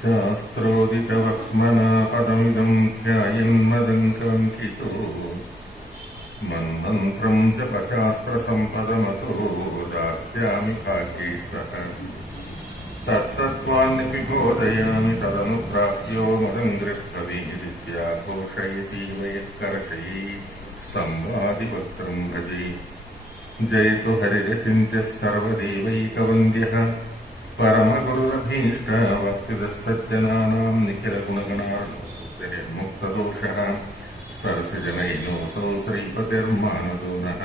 शास्त्रोदितवर्त्मना पदमिदं ध्यायन्मदङ्कङ्कितो मन्मन्त्रं जपशास्त्रसम्पदमतो दास्यामि भाग्ये सह तत्तत्त्वान्यपि बोधयामि तदनुप्राप्यो मदङ्घ्रिप्रवीरित्या घोषयतीव यत्करचयी स्तम्भादिपत्रं भजे जयतु हरिरचिन्त्यः सर्वदेवैकवन्द्यः परमगुरुरभीष्टवक्तिदः सज्जनानां निखिलगुणगणार्णोत्तरमुक्तदोषः सरसिजनैनोऽसौ श्रीपतिर्मानदो नः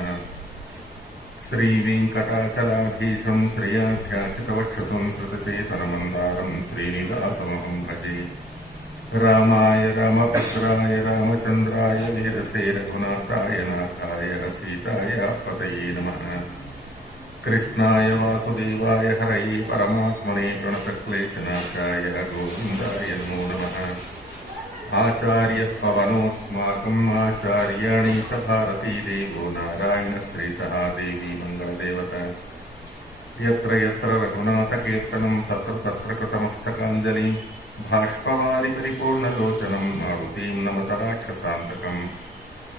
श्रीवेङ्कटाचलाधीशं श्रियाध्यासितवक्षसं श्रुतचेतनमन्दारं श्रीनिवासमहं भजे रामाय रामभद्राय रामचन्द्राय वेदसे रघुनाथाय नाथाय सीताय पतये नमः कृष्णाय वासुदेवाय हरये परमात्मने प्रणतक्लेशनाशाय गोविन्दाय नमो नमः आचार्यपवनोऽस्माकम् आचार्याणि च भारती देवो नारायणश्रीसहा देवी मङ्गलदेवता यत्र यत्र रघुनाथकीर्तनं तत्र तत्र कृतमस्तकाञ्जलिं भाष्पवारि परिपूर्णलोचनं मारुतिं नमत राक्षसान्तकम्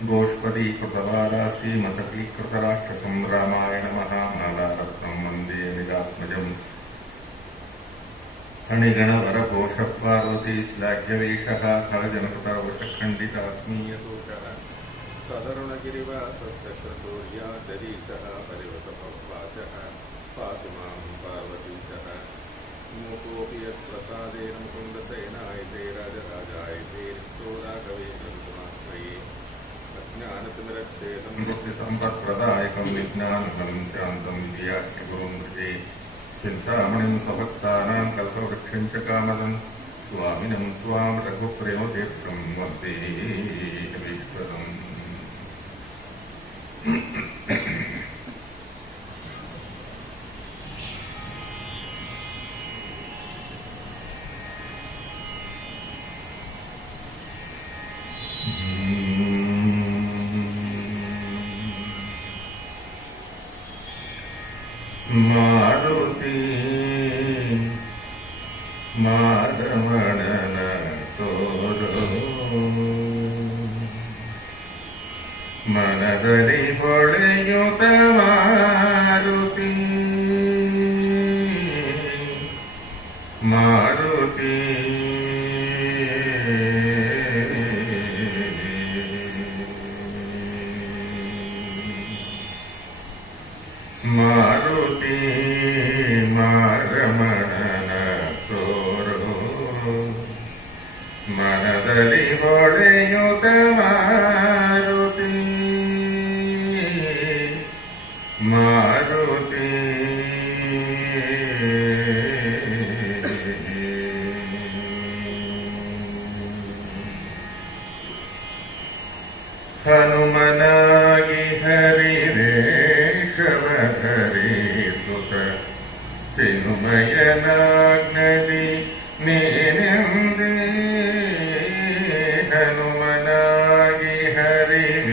गोष्पदीकृतवारासीमसकीकृतराक्षसं रामायणमहामालारत्नं वन्दे निरात्मजम् अणिगणवरघोषपार्वती श्लाघ्यवेषः खलजनकृतरोषखण्डितात्मीयदोषः सदरुणगिरिवासस्य क्रतोर्यादरीशः परिवृतपवासः पातु मां पार्वतीशः मूकोऽपि यत्प्रसादेन मुकुन्दसेनायते राजराजायते रिक्तो राघवेन्द्रमाश्रये अज्ञानतिमिरच्छेदं भक्तिसम्पत्प्रदायकं विज्ञानघनं शान्तं विजयाख्यगुरुं भजे चिन्तामणिं स्वभक्तानां कल्पवृक्षं च कामदं स्वामिनं त्वां रघुप्रेमतीर्थं वन्दे हरीश्वरम् मारुति मारमणन तोरो मनदली ಹೊಳೆಯುತ ಮಾರುತಿ ಮಾರುತಿ ಮಾರುತಿ ಮಾರಮಣನ ತೋರೋ ಮನದಲ್ಲಿ ಹೊಳೆಯುತ ಮಾರುತಿ ಮಾರುತಿ ಹನುಮನಾಗಿ ಹರಿರೇಶವಧರಿಸುತ ಚಿನ್ಮಯನಾಗ್ನದಿ ನೀನೆಂದೇ ಹನುಮನಾಗಿ ಹರಿವೇಶವಧರಿಸುತ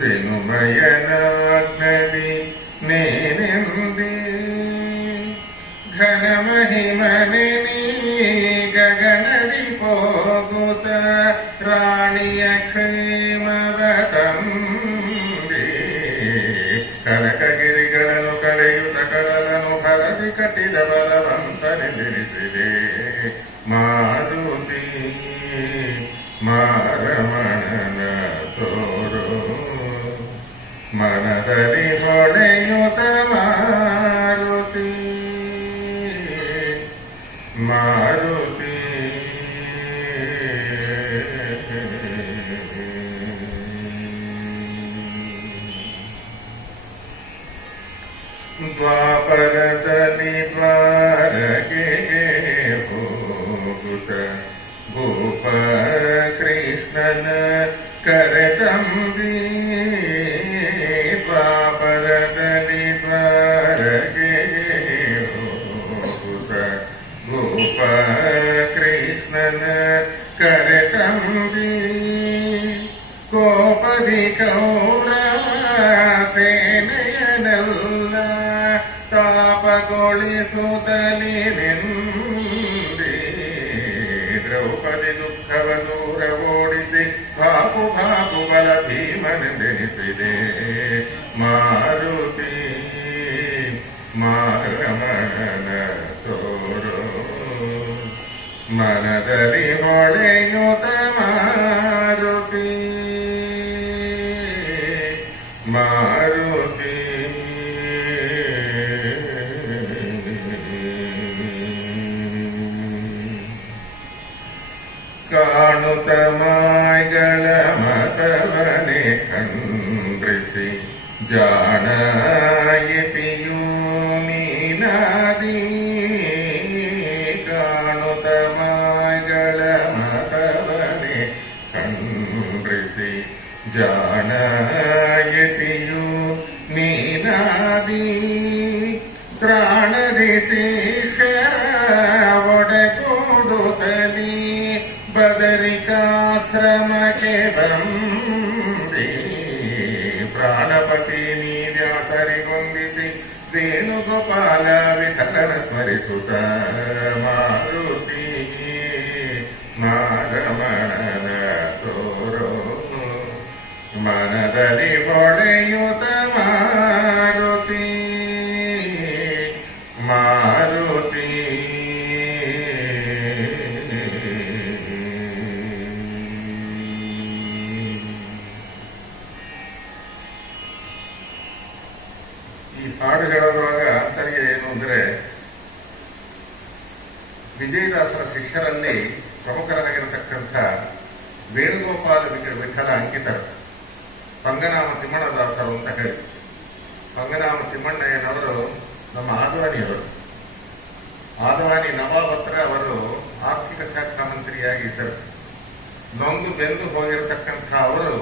ಚಿನ್ಮಯನಾಗ್ನದಿ ನೀನೆಂದೇ ಘನ ಮಹಿಮನೆ ನೀ ಗಗನದಿ ಹೋಗುತ್ತ ರಾಣಿಯ ಕ್ಷೇಮವ ತಂದೆ ಕನಕಗಿರಿಗಳನ್ನು ಕಳೆಯುತ್ತ ಕಡಲನು ಭರದಿ ಕಟ್ಟಿದ ಬಲವಂತನೆದಿರಿಸಿದೆ ಮಾರುತಿ ಮಾರಮಣನ ತೋರೋ ಮನದಲ್ಲಿ ಹೊಳೆಯುತ್ತ ಮಾರುತಿ ಮಾರುತಿ ದ್ವಾಪರದಲ್ಲಿ ದ್ವಾರಕೀಶನ ಗೋಳಿಸುತ್ತಲಿ ನಿಂದಿ ದ್ರೌಪದಿ ದುಃಖವ ದೂರ ಓಡಿಸಿ ಬಾಪು ಬಾಪು ಬಲ ಭೀಮನೆಂದೆನಿಸಿದೆ ಮಾರುತಿ ಮಾರಮಣನ ತೋರೋ ಮನದಲ್ಲಿ ಹೊಳೆಯುತ ಮಾರುತಿ ಮಾರುತಿ ಕಾಣುತ್ತ ಮಾಯ್ಗಳ ಮತವನೆ ಖಂಡ್ರಿಸಿ ಜಾಣಾಯಿತಿಯೂ ನೀನಾದಿ ಕಾಣುತ್ತ ಮಾಯ್ಗಳ ಮತವನೆ ಖಂಡ್ರಿಸಿ ಜಾಣಾಯಿತಿಯೂ ನೀನಾದಿ ತ್ರಾಣದಿ ಶೇಷರ ಒಡಗೂಡುತ್ತಲಿ ಬದರಿಕಾಶ್ರಮಕ್ಕೆ ಬಂದಿ ಪ್ರಾಣಪತಿ ನೀ ವ್ಯಾಸರಿಗೊಂದಿಸಿ ವೇಣುಗೋಪಾಲ ವಿಠಲನ ಸ್ಮರಿಸುತ್ತ ಮಾರುತಿ ಮಾರಮಣನ ತೋರೋ ಮನದಲ್ಲಿ ಹೊಳೆಯುತ ಮಾರುತಿ ಮಾರುತಿ ಈ ಹಾಡು ಹೇಳೋದ್ರೊಳಗ ಅಂತರಿಗೆ ಏನು ಅಂದ್ರೆ ವಿಜಯದಾಸರ ಶಿಷ್ಯರಲ್ಲಿ ಪ್ರಮುಖರಾಗಿರತಕ್ಕಂಥ ವೇಣುಗೋಪಾಲ ವಿಠಲ ಅಂಕಿತರು ಪಂಗನಾಮ ತಿಮ್ಮಣ್ಣದಾಸರು ಅಂತ ಹೇಳಿ. ಪಂಗನಾಮ ತಿಮ್ಮಣ್ಣಯ್ಯನವರು ನಮ್ಮ ಆದವಾನಿಯವರು. ಆದವಾನಿ ನವಾಬ್ ಹತ್ರ ಅವರು ಆರ್ಥಿಕ ಶಾಖಾ ಮಂತ್ರಿಯಾಗಿದ್ದರು. ನೊಂದು ಬೆಂದು ಹೋಗಿರತಕ್ಕಂಥ ಅವರು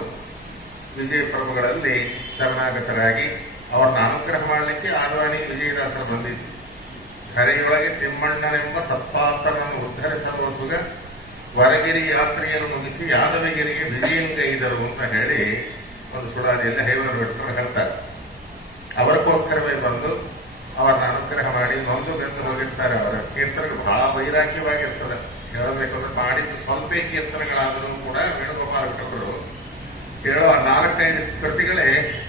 ವಿಜಯ ಪ್ರಭುಗಳಲ್ಲಿ ಶರಣಾಗತರಾಗಿ ಅವರನ್ನ ಅನುಗ್ರಹ ಮಾಡಲಿಕ್ಕೆ ಆದವಾನಿ ವಿಜಯದಾಸರು ಬಂದಿದ್ದು. ಕರೆಯೊಳಗೆ ತಿಮ್ಮಣ್ಣನೆಂಬ ಸತ್ಪಾತ್ರನನ್ನು ಉದ್ಧರಿಸಲು ಸುಗ ವರಗಿರಿ ಯಾತ್ರೆಯನ್ನು ಮುಗಿಸಿ ಯಾದವಗಿರಿಗೆ ವಿಜಯಂಗೈದರು ಅಂತ ಹೇಳಿ ಒಂದು ಸುಡಾದಿಯಲ್ಲಿ ಹೈವರು ಬಿಡ್ತಾರೆ ಹೇಳ್ತಾರೆ. ಅವರಿಗೋಸ್ಕರವೇ ಬಂದು ಅವರನ್ನ ಅನುಗ್ರಹ ಮಾಡಿ ನೊಂದು ಬೆಂದು ಹೋಗಿರ್ತಾರೆ. ಅವರ ಕೀರ್ತನೆಗಳು ಬಹಳ ವೈರಾಗ್ಯವಾಗಿರ್ತದೆ. ಹೇಳಬೇಕಂದ್ರೆ ಮಾಡಿದ್ದು ಸ್ವಲ್ಪ ಕೀರ್ತನೆಗಳಾದರೂ ಕೂಡ ವೇಣುಗೋಪಾಲ ವಿಠಲರು ಹೇಳೋ 4-5 ಕೃತಿಗಳೇ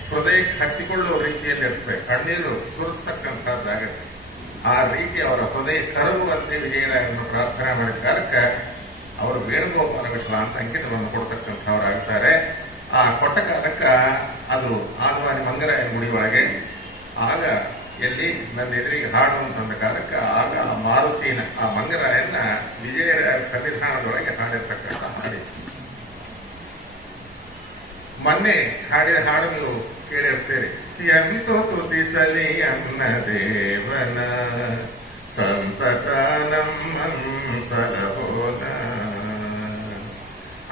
ಹೃದಯಕ್ಕೆ ಹತ್ತಿಕೊಳ್ಳುವ ರೀತಿಯಲ್ಲಿ ಇರ್ತವೆ. ಕಣ್ಣೀರು ಸುರಿಸ್ತಕ್ಕಂಥದ್ದಾಗತ್ತೆ. ಆ ರೀತಿ ಅವರ ಹೃದಯ ಕರಗುವಂತೆ ವಿಜಯರಾಯರನ್ನು ಪ್ರಾರ್ಥನೆ ಮಾಡಿದ ಕಾಲಕ್ಕೆ ಅವರು ವೇಣುಗೋಪಾಲ ವಿಠಲ ಅಂತ ಅಂಕಿತವನ್ನು ಕೊಡ್ತಕ್ಕಂಥವರಾಗ್ತಾರೆ. ಆ ಕೊಟ್ಟ ಕಾಲಕ್ಕ ಅದು ಆದವಾನಿ ಮಂಗರಾಯನ ಗುಡಿ ಒಳಗೆ ಆಗ ಎಲ್ಲಿ ನನ್ನ ಎದುರಿಗೆ ಹಾಡು ಅಂತಂದ ಕಾಲಕ್ಕ ಆಗ ಆ ಮಾರುತಿನ ಆ ಮಂಗರಾಯನ್ನ ವಿಜಯರಾಯ ಸಂವಿಧಾನದೊಳಗೆ ಹಾಡಿರ್ತಕ್ಕಂಥ ಹಾಡಿ ಮೊನ್ನೆ ಹಾಡಿದ ಹಾಡು ನೀವು ಕೇಳಿರ್ತೀರಿ. ಎಂತೋ ತುತಿಸಲಿ ಅನ್ನ ದೇವನ ಸಂತತ ನಮ್ಮನ್ಸಲಬೋದ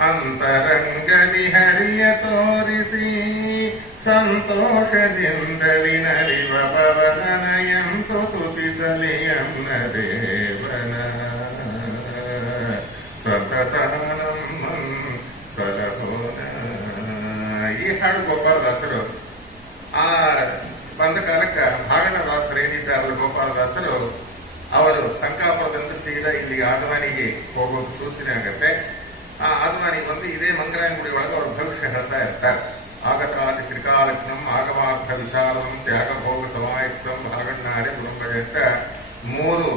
ಅಂತರಂಗದಿ ಹರಿಯ ತೋರಿಸಿ ಸಂತೋಷದಿಂದಲಿ ನಲಿವ ಪವನನ ಎಂತೋ ತುತಿಸಲಿ ಅನ್ನ ದೇವನ ಸತತ ನಮ್ಮನ್ಸಲಬೋದ. ಈ ಹಾಡು ಗೋಪಾಲದಾಸರು ಆ ಬಂದ ಕಾಲಕ್ಕ ಭಾಗಣದಾಸರು ಏನಿದ್ದಾರಲ್ಲ ಗೋಪಾಲದಾಸರು ಅವರು ಸಂಕಾಪುರದಿಂದ ಸೀದಾ ಇಲ್ಲಿ ಆದವಾನಿಗೆ ಹೋಗೋದು ಸೂಚನೆ ಆಗತ್ತೆ. ಆ ಆದವಾನಿಗೆ ಬಂದು ಇದೇ ಮಂಗರಾಯನ ಗುಡಿ ಒಳಗೆ ಅವ್ರ ಭವಿಷ್ಯ ಹೇಳ್ತಾ ಇರ್ತಾರೆ. ಆಗತಾದಿ ತ್ರಿಕಾಲಜ್ಞಂ ಆಗಮಾರ್ಥ ವಿಶಾಲಂ ತ್ಯಾಗ ಭೋಗ ಸಮಾಯುಕ್ತಂ ಭಾಗಣ್ಣಾರೆ ಗುರುಂಬರೆ ಅಂತ 3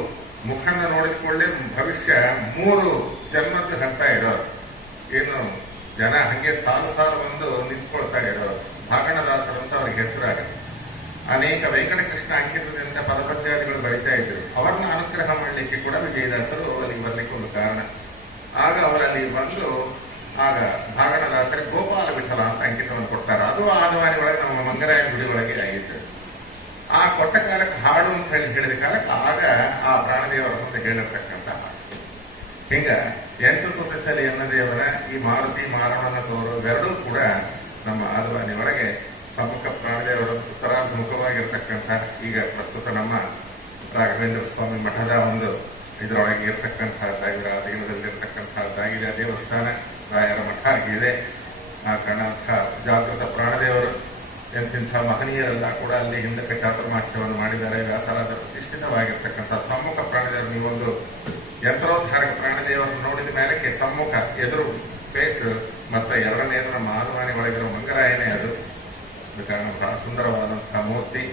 ಮುಖನ ನೋಡಿಕೊಳ್ಳೆ ಭವಿಷ್ಯ 3 ಜನ್ಮದ್ದು ಹೇಳ್ತಾ ಇರೋರು. ಏನು ಜನ ಹಂಗೆ ಸಾಲು ಸಾಲು ಬಂದು ನಿಂತ್ಕೊಳ್ತಾ ಇರೋರು. ಭಾಗಣದಾಸರು ಅಂತ ಅವ್ರಿಗೆ ಹೆಸರಾಗುತ್ತೆ. ಅನೇಕ ವೆಂಕಟಕೃಷ್ಣ ಅಂಕಿತದಿಂದ ಪದಪದ್ಯಾದಿಗಳು ಬರೀತಾ ಇದ್ರು. ಅವರನ್ನ ಅನುಗ್ರಹ ಮಾಡಲಿಕ್ಕೆ ಕೂಡ ವಿಜಯದಾಸರು ಅಲ್ಲಿಗೆ ಬರ್ಲಿಕ್ಕೆ ಒಂದು ಕಾರಣ. ಆಗ ಅವರಲ್ಲಿ ಬಂದು ಆಗ ಭಾಗಣದಾಸರಿಗೆ ಗೋಪಾಲ ವಿಠಲ ಅಂತ ಅಂಕಿತವನ್ನು ಕೊಡ್ತಾರೆ. ಅದು ಆದವಾನಿ ಒಳಗೆ ನಮ್ಮ ಮಂಗರಾಯನ ಗುಡಿ ಒಳಗೆ ಆಗಿತ್ತು. ಆ ಕೊಟ್ಟ ಕಾಲಕ್ಕೆ ಹಾಡು ಅಂತ ಹೇಳಿದ ಕಾಲಕ್ಕೆ ಆಗ ಆ ಪ್ರಾಣದೇವರ ಮುಂದೆ ಹೇಳಿರ್ತಕ್ಕಂಥ ಹಾಡು ಹಿಂಗ ಎಂತ ತುತಿಸಲಿ ಅನ್ನದೇವರ ಈ ಮಾರುತಿ ಮಾರವನ ತೋರು ಇವೆರಡೂ ಕೂಡ ನಮ್ಮ ಆದವಾನಿ ಒಳಗೆ ಸಮ್ಮುಖ ಪ್ರಾಣದೇವರ ಉತ್ತರಾಭಿಮುಖವಾಗಿರ್ತಕ್ಕಂಥ ಈಗ ಪ್ರಸ್ತುತ ನಮ್ಮ ರಾಘವೇಂದ್ರ ಸ್ವಾಮಿ ಮಠದ ಒಂದು ಇದರೊಳಗೆ ಇರ್ತಕ್ಕಂಥದ್ದಾಗಿದೆ. ಆದಿನದಲ್ಲಿರ್ತಕ್ಕಂಥದ್ದಾಗಿದೆ. ದೇವಸ್ಥಾನ ರಾಯರ ಮಠ ಆಗಿದೆ. ಆ ಕಾರಣಾರ್ಥ ಜಾಗೃತ ಪ್ರಾಣದೇವರು ಎಂತಿಂಥ ಮಹನೀಯರೆಲ್ಲ ಕೂಡ ಅಲ್ಲಿ ಹಿಂದಕ್ಕೆ ಚಾತುರ್ಮಾಸ್ಯವನ್ನು ಮಾಡಿದ್ದಾರೆ. ವ್ಯಾಸರಾದ ಪ್ರತಿಷ್ಠಿತವಾಗಿರ್ತಕ್ಕಂಥ ಸಮ್ಮುಖ ಪ್ರಾಣದೇವರು, ನೀವೊಂದು ಯಂತ್ರೋದ್ಧಾರಕ ಪ್ರಾಣದೇವರನ್ನು ನೋಡಿದ ಮೇಲಕ್ಕೆ ಸಮ್ಮುಖ ಎದುರು ಫೇಸ್ ಮತ್ತು ಎರಡನೇದು ನಮ್ಮ ಆದವಾನಿ ಒಳಗಿರೋ ಮಂಗರಾಯನೇ ಅದು ಕಾರಣ ಬಹಳ ಸುಂದರವಾದಂತಹ ಮೂರ್ತಿ.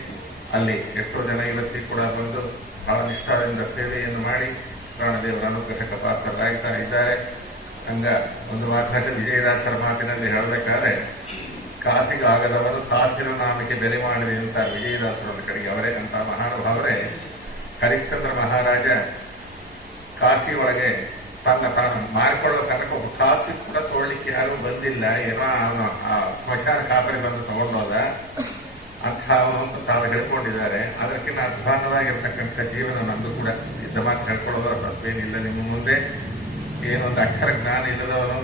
ಅಲ್ಲಿ ಎಷ್ಟೋ ಜನ ಇವತ್ತಿ ಕೂಡ ಬಂದು ಬಹಳ ನಿಷ್ಠಾದಿಂದ ಸೇವೆಯನ್ನು ಮಾಡಿ ಪ್ರಾಣದೇವರ ಅನುಗ್ರಹಕ್ಕೆ ಪಾತ್ರರಾಗ್ತಾ ಇದ್ದಾರೆ. ಹಂಗ ಒಂದು ಮಾತಾಡಿ ವಿಜಯದಾಸರ ಮಾತಿನಲ್ಲಿ ಹೇಳಬೇಕಾದ್ರೆ, ಕಾಸಿಗಾಗದವರು ಸಾಸಿರ ನಾಮಕ್ಕೆ ಬೆಲೆ ಮಾಡಿದೆ ಅಂತ ವಿಜಯದಾಸರ ಒಂದು ಕಡೆಗೆ ಅವರೇ ಅಂತ ಮಹಾನುಭಾವರೇ. ಹರಿಶ್ಚಂದ್ರ ಮಹಾರಾಜ ಕಾಶಿ ಒಳಗೆ ತಾನು ಮಾರಿಕೊಳ್ಳೋ ತನಕ ಒಬ್ಬ ಕಾಸಿ ಕೂಡ ತೊಗೊಳ್ಳಿಕ್ಕೆ ಯಾರು ಬಂದಿಲ್ಲ, ಏನೋ ಅವನು ಆ ಸ್ಮಶಾನ ಕಾಪರಿ ಬಂದು ತಗೊಂಡೋದ ಅಂತ ಅವನು ತಾವು ಹೇಳ್ಕೊಂಡಿದ್ದಾರೆ. ಅದಕ್ಕಿಂತ ಅಧ್ವಾನವಾಗಿರ್ತಕ್ಕಂಥ ಜೀವನ ನಮ್ದು ಕೂಡ ಇದ್ದ ಮಾತು ಹೇಳ್ಕೊಳ್ಳೋದರ ತಪ್ಪೇನಿಲ್ಲ. ನಿಮ್ಮ ಮುಂದೆ ಏನೊಂದು ಅಕ್ಷರ ಜ್ಞಾನ ಇಲ್ಲದವನು,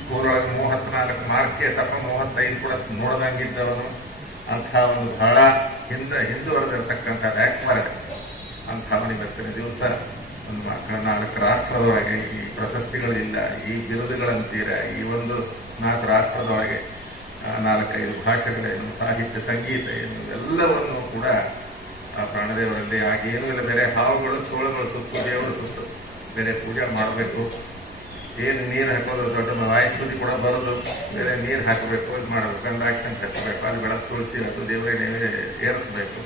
ಸ್ಕೂಲ್ ಒಳಗೆ 34 ಮಾರ್ಕೆ ತಪ್ಪ 35 ಕೂಡ ನೋಡದಂಗಿದ್ದವನು, ಅಂಥ ಒಂದು ಬಹಳ ಹಿಂದುವರೆದಿರ್ತಕ್ಕಂಥ ಬ್ಯಾಕ್ವರ್ಡ್ ಅಂಥವನು ಇವತ್ತಿನ ದಿವಸ ಒಂದು 4 ರಾಷ್ಟ್ರದೊಳಗೆ ಈ ಪ್ರಶಸ್ತಿಗಳಿಲ್ಲ, ಈ ಬಿರುದುಗಳಂತೀರ, ಈ ಒಂದು 4 ರಾಷ್ಟ್ರದೊಳಗೆ 4-5 ಭಾಷೆಗಳೇನು, ಸಾಹಿತ್ಯ ಸಂಗೀತ ಏನು ಎಲ್ಲವನ್ನು ಕೂಡ ಆ ಪ್ರಾಣದೇವರಲ್ಲಿ ಆಗೇನೂ ಇಲ್ಲ. ಬೇರೆ ಹಾವುಗಳು ಚೋಳಗಳು ಸುತ್ತು, ದೇವರು ಸುತ್ತು, ಬೇರೆ ಪೂಜೆ ಮಾಡಬೇಕು, ಏನು ನೀರು ಹಾಕೋದು ದೊಡ್ಡ ವಾಯುಸ್ತುತಿ ಕೂಡ ಬರೋದು, ಬೇರೆ ನೀರು ಹಾಕಬೇಕು, ಇದು ಮಾಡಬೇಕು, ಗಂಧಾಕ್ಷಿ ಹಚ್ಚಬೇಕು, ಅಲ್ಲಿ ಬೆಳಕು ತುಳಸಿ ಅದು ದೇವರೇ ನೈವೇದ್ಯ ಏರಿಸಬೇಕು,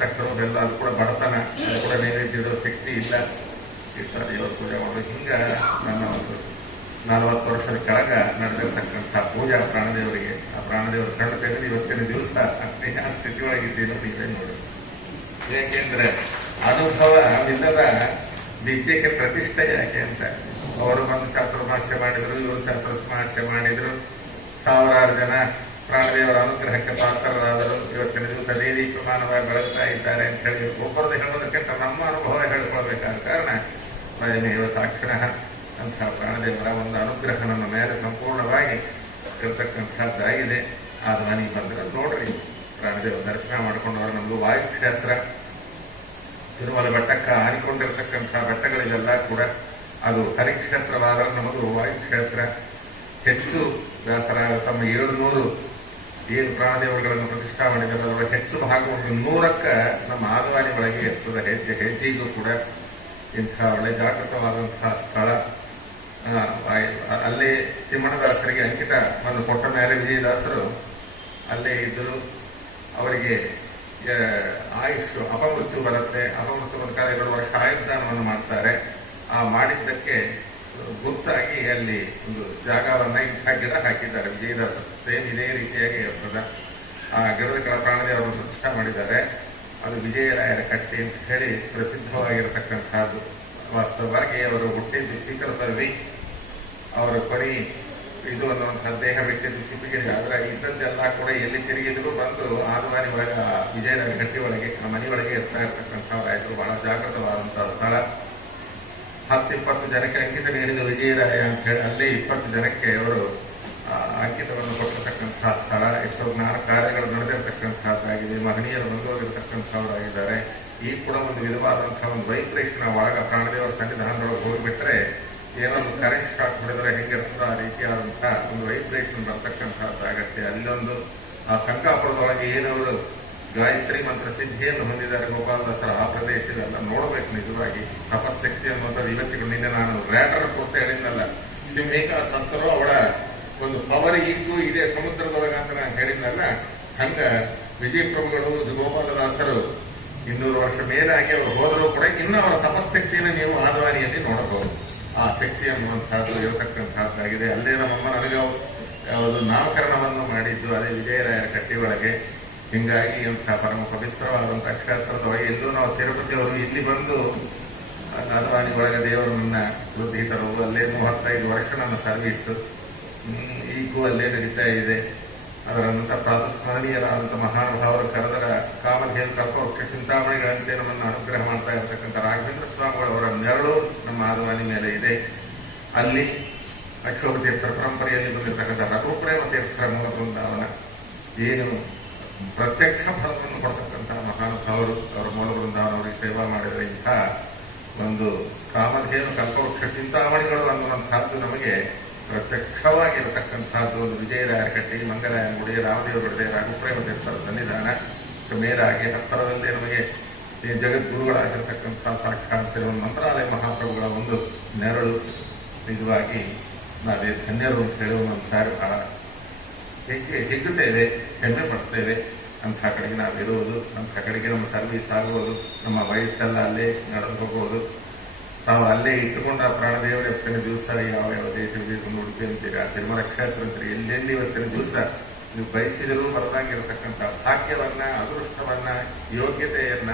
ಸಕ್ಕರೆ ಬೆಲ್ಲ ಅದು ಕೂಡ ಬಡತನ, ಅದು ಕೂಡ ನೈವೇದ್ಯ ಇಡೋ ಶಕ್ತಿ ಇಲ್ಲ, ಇರ್ತಾರೆ ದೇವರ ಪೂಜೆ ಮಾಡಬೇಕು. ಹಿಂಗ ನನ್ನ ಒಂದು 40 ವರ್ಷದ ಕೆಳಗ ನಡೆದಿರ್ತಕ್ಕಂಥ ಪೂಜಾ ಪ್ರಾಣದೇವರಿಗೆ, ಆ ಪ್ರಾಣದೇವರು ಕಣ್ಣು ತೆಗೆದು ಇವತ್ತಿನ ದಿವಸ ಆ ಸ್ಥಿತಿ ಒಳಗಿದ್ದೇನು ನೀವೇ ನೋಡಿ. ಯಾಕೆಂದ್ರೆ ಅನುಭವವಿಲ್ಲದ ವಿದ್ಯೆಗೆ ಪ್ರತಿಷ್ಠೆ ಯಾಕೆ ಅಂತ. ಅವರು ಬಂದು ಚಾತುರ್ಮಾಸ್ಯ ಮಾಡಿದ್ರು, ಇವರು ಚಾತುರ್ಮಾಸ್ಯ ಮಾಡಿದ್ರು, 1000 ಜನ ಪ್ರಾಣದೇವರ ಅನುಗ್ರಹಕ್ಕೆ ಪಾತ್ರರಾದರು. ಇವತ್ತಿನ ದಿವಸ ದೇದೀಪ್ಯಮಾನವಾಗಿ ಬೆಳಗ್ತಾ ಇದ್ದಾರೆ ಅಂತ ಹೇಳಿ ಒಬ್ಬರದ್ದು ಹೇಳೋದಕ್ಕಿಂತ ನಮ್ಮ ಅನುಭವ ಹೇಳ್ಕೊಳ್ಬೇಕಾದ ಕಾರಣ ಭಜನೇವ ಸಾಕ್ಷಿಣಃ ಅಂತಹ ಪ್ರಾಣದೇವರ ಒಂದು ಅನುಗ್ರಹ ನನ್ನ ಮೇಲೆ ಸಂಪೂರ್ಣವಾಗಿ ಇರತಕ್ಕಂಥದ್ದಾಗಿದೆ. ಆ ಧ್ವನಿ ಬಂದ್ರೆ ನೋಡ್ರಿ, ಪ್ರಾಣದೇವರ ದರ್ಶನ ಮಾಡಿಕೊಂಡವರು. ನಮ್ದು ವಾಯುಕ್ಷೇತ್ರ ತಿರುಮಲ ಬೆಟ್ಟಕ್ಕೆ ಆನಿಕೊಂಡಿರ್ತಕ್ಕಂಥ ಬೆಟ್ಟಗಳಿಗೆಲ್ಲ ಕೂಡ ಅದು ಹರಿಕ್ಷೇತ್ರವಾದ ನಮ್ಮದು ವಾಯುಕ್ಷೇತ್ರ. ಹೆಚ್ಚು ವ್ಯಾಸರಾದ ತಮ್ಮ 700 ಏನು ಪ್ರಾಣದೇವರುಗಳನ್ನು ಪ್ರತಿಷ್ಠಾ ಮಾಡಿದ್ದಾರೆ, ಅದರ ಹೆಚ್ಚು ಭಾಗ ಒಂದು 100ಕ್ಕೆ ನಮ್ಮ ಆದವಾನಿ ಒಳಗೆ ಇರ್ತದೆ. ಹೆಜ್ಜೆಗೂ ಕೂಡ ಇಂಥ ಒಳ್ಳೆ ಜಾಗೃತವಾದಂತಹ ಸ್ಥಳ. ಅಲ್ಲೇ ತಿಮ್ಮಣ್ಣದಾಸರಿಗೆ ಅಂಕಿತವನ್ನು ಕೊಟ್ಟ ಮೇಲೆ ವಿಜಯದಾಸರು ಅಲ್ಲೇ ಇದ್ದರು. ಅವರಿಗೆ ಆಯುಷ್ ಅಪಮೃತ್ಯು ಬರುತ್ತೆ. ಅಪಮೃತ್ಯು ಬಂದ ಕಾಲ 2 ವರ್ಷ ಆಯುರ್ದಾನವನ್ನು ಮಾಡ್ತಾರೆ. ಆ ಮಾಡಿದ್ದಕ್ಕೆ ಗುರ್ತಾಗಿ ಅಲ್ಲಿ ಒಂದು ಜಾಗವನ್ನ ಇಂಥ ಗಿಡ ಹಾಕಿದ್ದಾರೆ ವಿಜಯದಾಸರು. ಸೇಮ್ ಇದೇ ರೀತಿಯಾಗಿ ಇರ್ತದೆ. ಆ ಗಿಡದ ಕೆಳ ಪ್ರಾಣದೇವರನ್ನು ಪ್ರತಿಷ್ಠಾ ಮಾಡಿದ್ದಾರೆ. ಅದು ವಿಜಯರಾಯರ ಕಟ್ಟಿ ಅಂತ ಹೇಳಿ ಪ್ರಸಿದ್ಧವಾಗಿರತಕ್ಕಂಥದ್ದು. ವಾಸ್ತವವಾಗಿ ಅವರು ಹುಟ್ಟಿದ್ದು ಚೀಕರಪರ್ವಿ, ಅವರ ಕೊನೆ ಇದು ಅನ್ನುವಂಥ ದೇಹ ಬಿಟ್ಟಿದ್ದು ಚಿಪ್ಪಿಗಿರಿ. ಆದ್ರೆ ಇದ್ದದ್ದೆಲ್ಲ ಕೂಡ ಎಲ್ಲಿ ತಿರುಗಿದ್ರು ಬಂದು ಆದವಾನಿ ಒಳಗೆ ವಿಜಯರಾಯ ಗಟ್ಟಿ ಒಳಗೆ ಆ ಮನೆ ಒಳಗೆ ಇರ್ತಾ ಇರ್ತಕ್ಕಂಥವ್ರಾಯ್ತು. ಬಹಳ ಜಾಗೃತವಾದಂತಹ ಸ್ಥಳ. 10-20 ಜನಕ್ಕೆ ಅಂಕಿತ ನೀಡಿದ ವಿಜಯರಾಯ ಅಂತ ಹೇಳಿ ಅಲ್ಲೇ 20 ಜನಕ್ಕೆ ಅವರು ಅಂಕಿತವನ್ನು ಕೊಟ್ಟಿರ್ತಕ್ಕಂತಹ ಸ್ಥಳ. ಎಷ್ಟೋ ಜ್ಞಾನ ಕಾರ್ಯಗಳು ನಡೆದಿರ್ತಕ್ಕಂಥದ್ದಾಗಿದೆ. ಮಹನೀಯರು ಮುಂದುವರಿರ್ತಕ್ಕಂಥವರಾಗಿದ್ದಾರೆ. ಈ ಕೂಡ ಒಂದು ವಿಧವಾದಂತಹ ಒಂದು ವೈಬ್ರೇಷನ್ ಒಳಗ ಪ್ರಾಣದೇವರ ಸನ್ನಿಧಾನದೊಳಗೆ ಹೋಗಿಬಿಟ್ರೆ ಏನೊಂದು ಕರೆಂಟ್ ಶಾಕ್ ಹೊಡೆದ್ರೆ ಹೆಂಗಿರ್ತದ ಆ ರೀತಿಯಾದಂತಹ ಒಂದು ವೈಬ್ರೇಷನ್ ಬರ್ತಕ್ಕಂಥದ್ದಾಗತ್ತೆ. ಅಲ್ಲೊಂದು ಆ ಸಂಕಾಪುರದೊಳಗೆ ಏನವರು ಗಾಯತ್ರಿ ಮಂತ್ರ ಸಿದ್ಧಿಯನ್ನು ಹೊಂದಿದ್ದಾರೆ ಗೋಪಾಲದಾಸರ ಆ ಪ್ರದೇಶವೆಲ್ಲ ನೋಡಬೇಕು. ನಿಜವಾಗಿ ತಪಶಕ್ತಿ ಅನ್ನುವಂಥದ್ದು ಇವತ್ತಿಗೂ ನಿನ್ನೆ ನಾನು ರ್ಯಾಡರ್ ಕೊಡ್ತಾ ಹೇಳಿದ್ನಲ್ಲ, ಸಿಂಹಿಕಾ ಸತ್ತರು ಅವಳ ಒಂದು ಪವರ್ ಈಗೂ ಇದೆ ಸಮುದ್ರದೊಳಗ ಅಂತ ನಾನು ಹೇಳಿದ್ನಲ್ಲ. ಹಂಗ ವಿಜಯ ಪ್ರಭುಗಳು ಗೋಪಾಲದಾಸರು 200 ವರ್ಷ ಮೇಲಾಗಿ ಅವರು ಹೋದರೂ ಕೂಡ ಇನ್ನೂ ಅವರ ತಪಶಕ್ತಿಯನ್ನು ನೀವು ಆದವಾನಿಯಲ್ಲಿ ನೋಡಬಹುದು. ಆ ಶಕ್ತಿ ಅನ್ನುವಂಥದ್ದು ಇರತಕ್ಕಂಥದ್ದಾಗಿದೆ. ಅಲ್ಲೇ ನಮ್ಮಮ್ಮ ನನಗೆ ಯಾವುದು ನಾಮಕರಣವನ್ನು ಮಾಡಿದ್ದು ಅದೇ ವಿಜಯರಾಯರ ಕಟ್ಟಿ ಒಳಗೆ. ಹಿಂಗಾಗಿ ಅಂತ ಪರಮ ಪವಿತ್ರವಾದಂಥ ಕ್ಷೇತ್ರದೊಳಗೆ ಎಲ್ಲೂ ನಾವು ತಿರುಪತಿಯವರು ಇಲ್ಲಿ ಬಂದು ಆದವಾನಿ ಒಳಗೆ ದೇವರನ್ನ ವೃದ್ಧಿ ತರೋದು. ಅಲ್ಲೇ 35 ವರ್ಷ ನನ್ನ ಸರ್ವೀಸ್ ಈಗೂ ಅಲ್ಲೇ ನಡೀತಾ ಇದೆ. ಅದರ ನಂತರ ಪ್ರಾತಸ್ಮರಣೀಯರಾದಂಥ ಮಹಾನುಭಾವರು ಕರೆದರ ಕಾಮಧೇನು ಕಲ್ಪವೃಕ್ಷ ಚಿಂತಾಮಣಿಗಳಂತೆ ನಮ್ಮನ್ನು ಅನುಗ್ರಹ ಮಾಡ್ತಾ ಇರತಕ್ಕಂಥ ರಾಘವೇಂದ್ರ ಸ್ವಾಮಿಗಳವರ ನೆರಳು ನಮ್ಮ ಆದವಾನಿ ಮೇಲೆ ಇದೆ. ಅಲ್ಲಿ ಅಕ್ಷೋಭ ತೀರ್ಥರ ಪರಂಪರೆಯಲ್ಲಿ ಬಂದಿರತಕ್ಕಂಥ ರಘುಪ್ರೇಮ ತೀರ್ಥರ ಮೂಲ ಬೃಂದಾವನ ಏನು ಪ್ರತ್ಯಕ್ಷ ಫಲವನ್ನು ಕೊಡ್ತಕ್ಕಂಥ ಮಹಾನುಭಾವರು ಅವರ ಮೂಲ ಬೃಂದಾವನವರಿಗೆ ಸೇವಾ ಮಾಡಿದರೆ ಇಂಥ ಒಂದು ಕಾಮಧೇನು ಕಲ್ಪವೃಕ್ಷ ಚಿಂತಾಮಣಿಗಳು ಅನ್ನುವಂಥದ್ದು ನಮಗೆ ಪ್ರತ್ಯಕ್ಷವಾಗಿರತಕ್ಕಂಥದ್ದು ಒಂದು ವಿಜಯರಾಯರ ಕಟ್ಟಿ, ಮಂಗರಾಯನಗುಡಿ, ರಾಮದೇವರುಡೆ, ರಾಘುಪ್ರೇಮ ತೀರ್ಥರ ಸನ್ನಿಧಾನ, ಮೇಲಾಗಿ ಹತ್ತಿರದಲ್ಲಿ ನಮಗೆ ಈ ಜಗದ್ಗುರುಗಳಾಗಿರ್ತಕ್ಕಂಥ ಸಾಕ್ಷಾತ್ ಶ್ರೀ ಮಂತ್ರಾಲಯ ಮಹಾಪ್ರಭುಗಳ ಒಂದು ನೆರಳು. ನಿಜವಾಗಿ ನಾವೇ ಧನ್ಯರು ಅಂತ ಹೇಳುವ ನಮ್ಮ ಸಾರಿ ಬಹಳ ಹಿಗ್ಗುತ್ತೇವೆ, ಹೆಮ್ಮೆ ಪಡ್ತೇವೆ. ಅಂಥ ಕಡೆಗೆ ನಾವಿರುವುದು, ಅಂಥ ಕಡೆಗೆ ನಮ್ಮ ಸರ್ವೀಸ್ ಆಗುವುದು, ನಮ್ಮ ವಯಸ್ಸೆಲ್ಲ ಅಲ್ಲೇ ನಡೆದು ಹೋಗುವುದು. ತಾವು ಅಲ್ಲೇ ಇಟ್ಟುಕೊಂಡ ಪ್ರಾಣದೇವರ ಇವತ್ತಿನ ದಿವಸ ಯಾವ ಯಾವ ದೇಶ ವಿದೇಶ ಉಡುಪಿ ಅಂತೀರಿ, ಆ ತಿರುಮಲ ಕ್ಷೇತ್ರ ಅಂತೀರಿ, ಎಲ್ಲೆಲ್ಲಿ ಇವತ್ತಿನ ದಿವಸ ನೀವು ಬಯಸಿದರೂ ಬರದಾಗಿರತಕ್ಕಂಥ ಭಾಗ್ಯವನ್ನ, ಅದೃಷ್ಟವನ್ನ, ಯೋಗ್ಯತೆಯನ್ನ,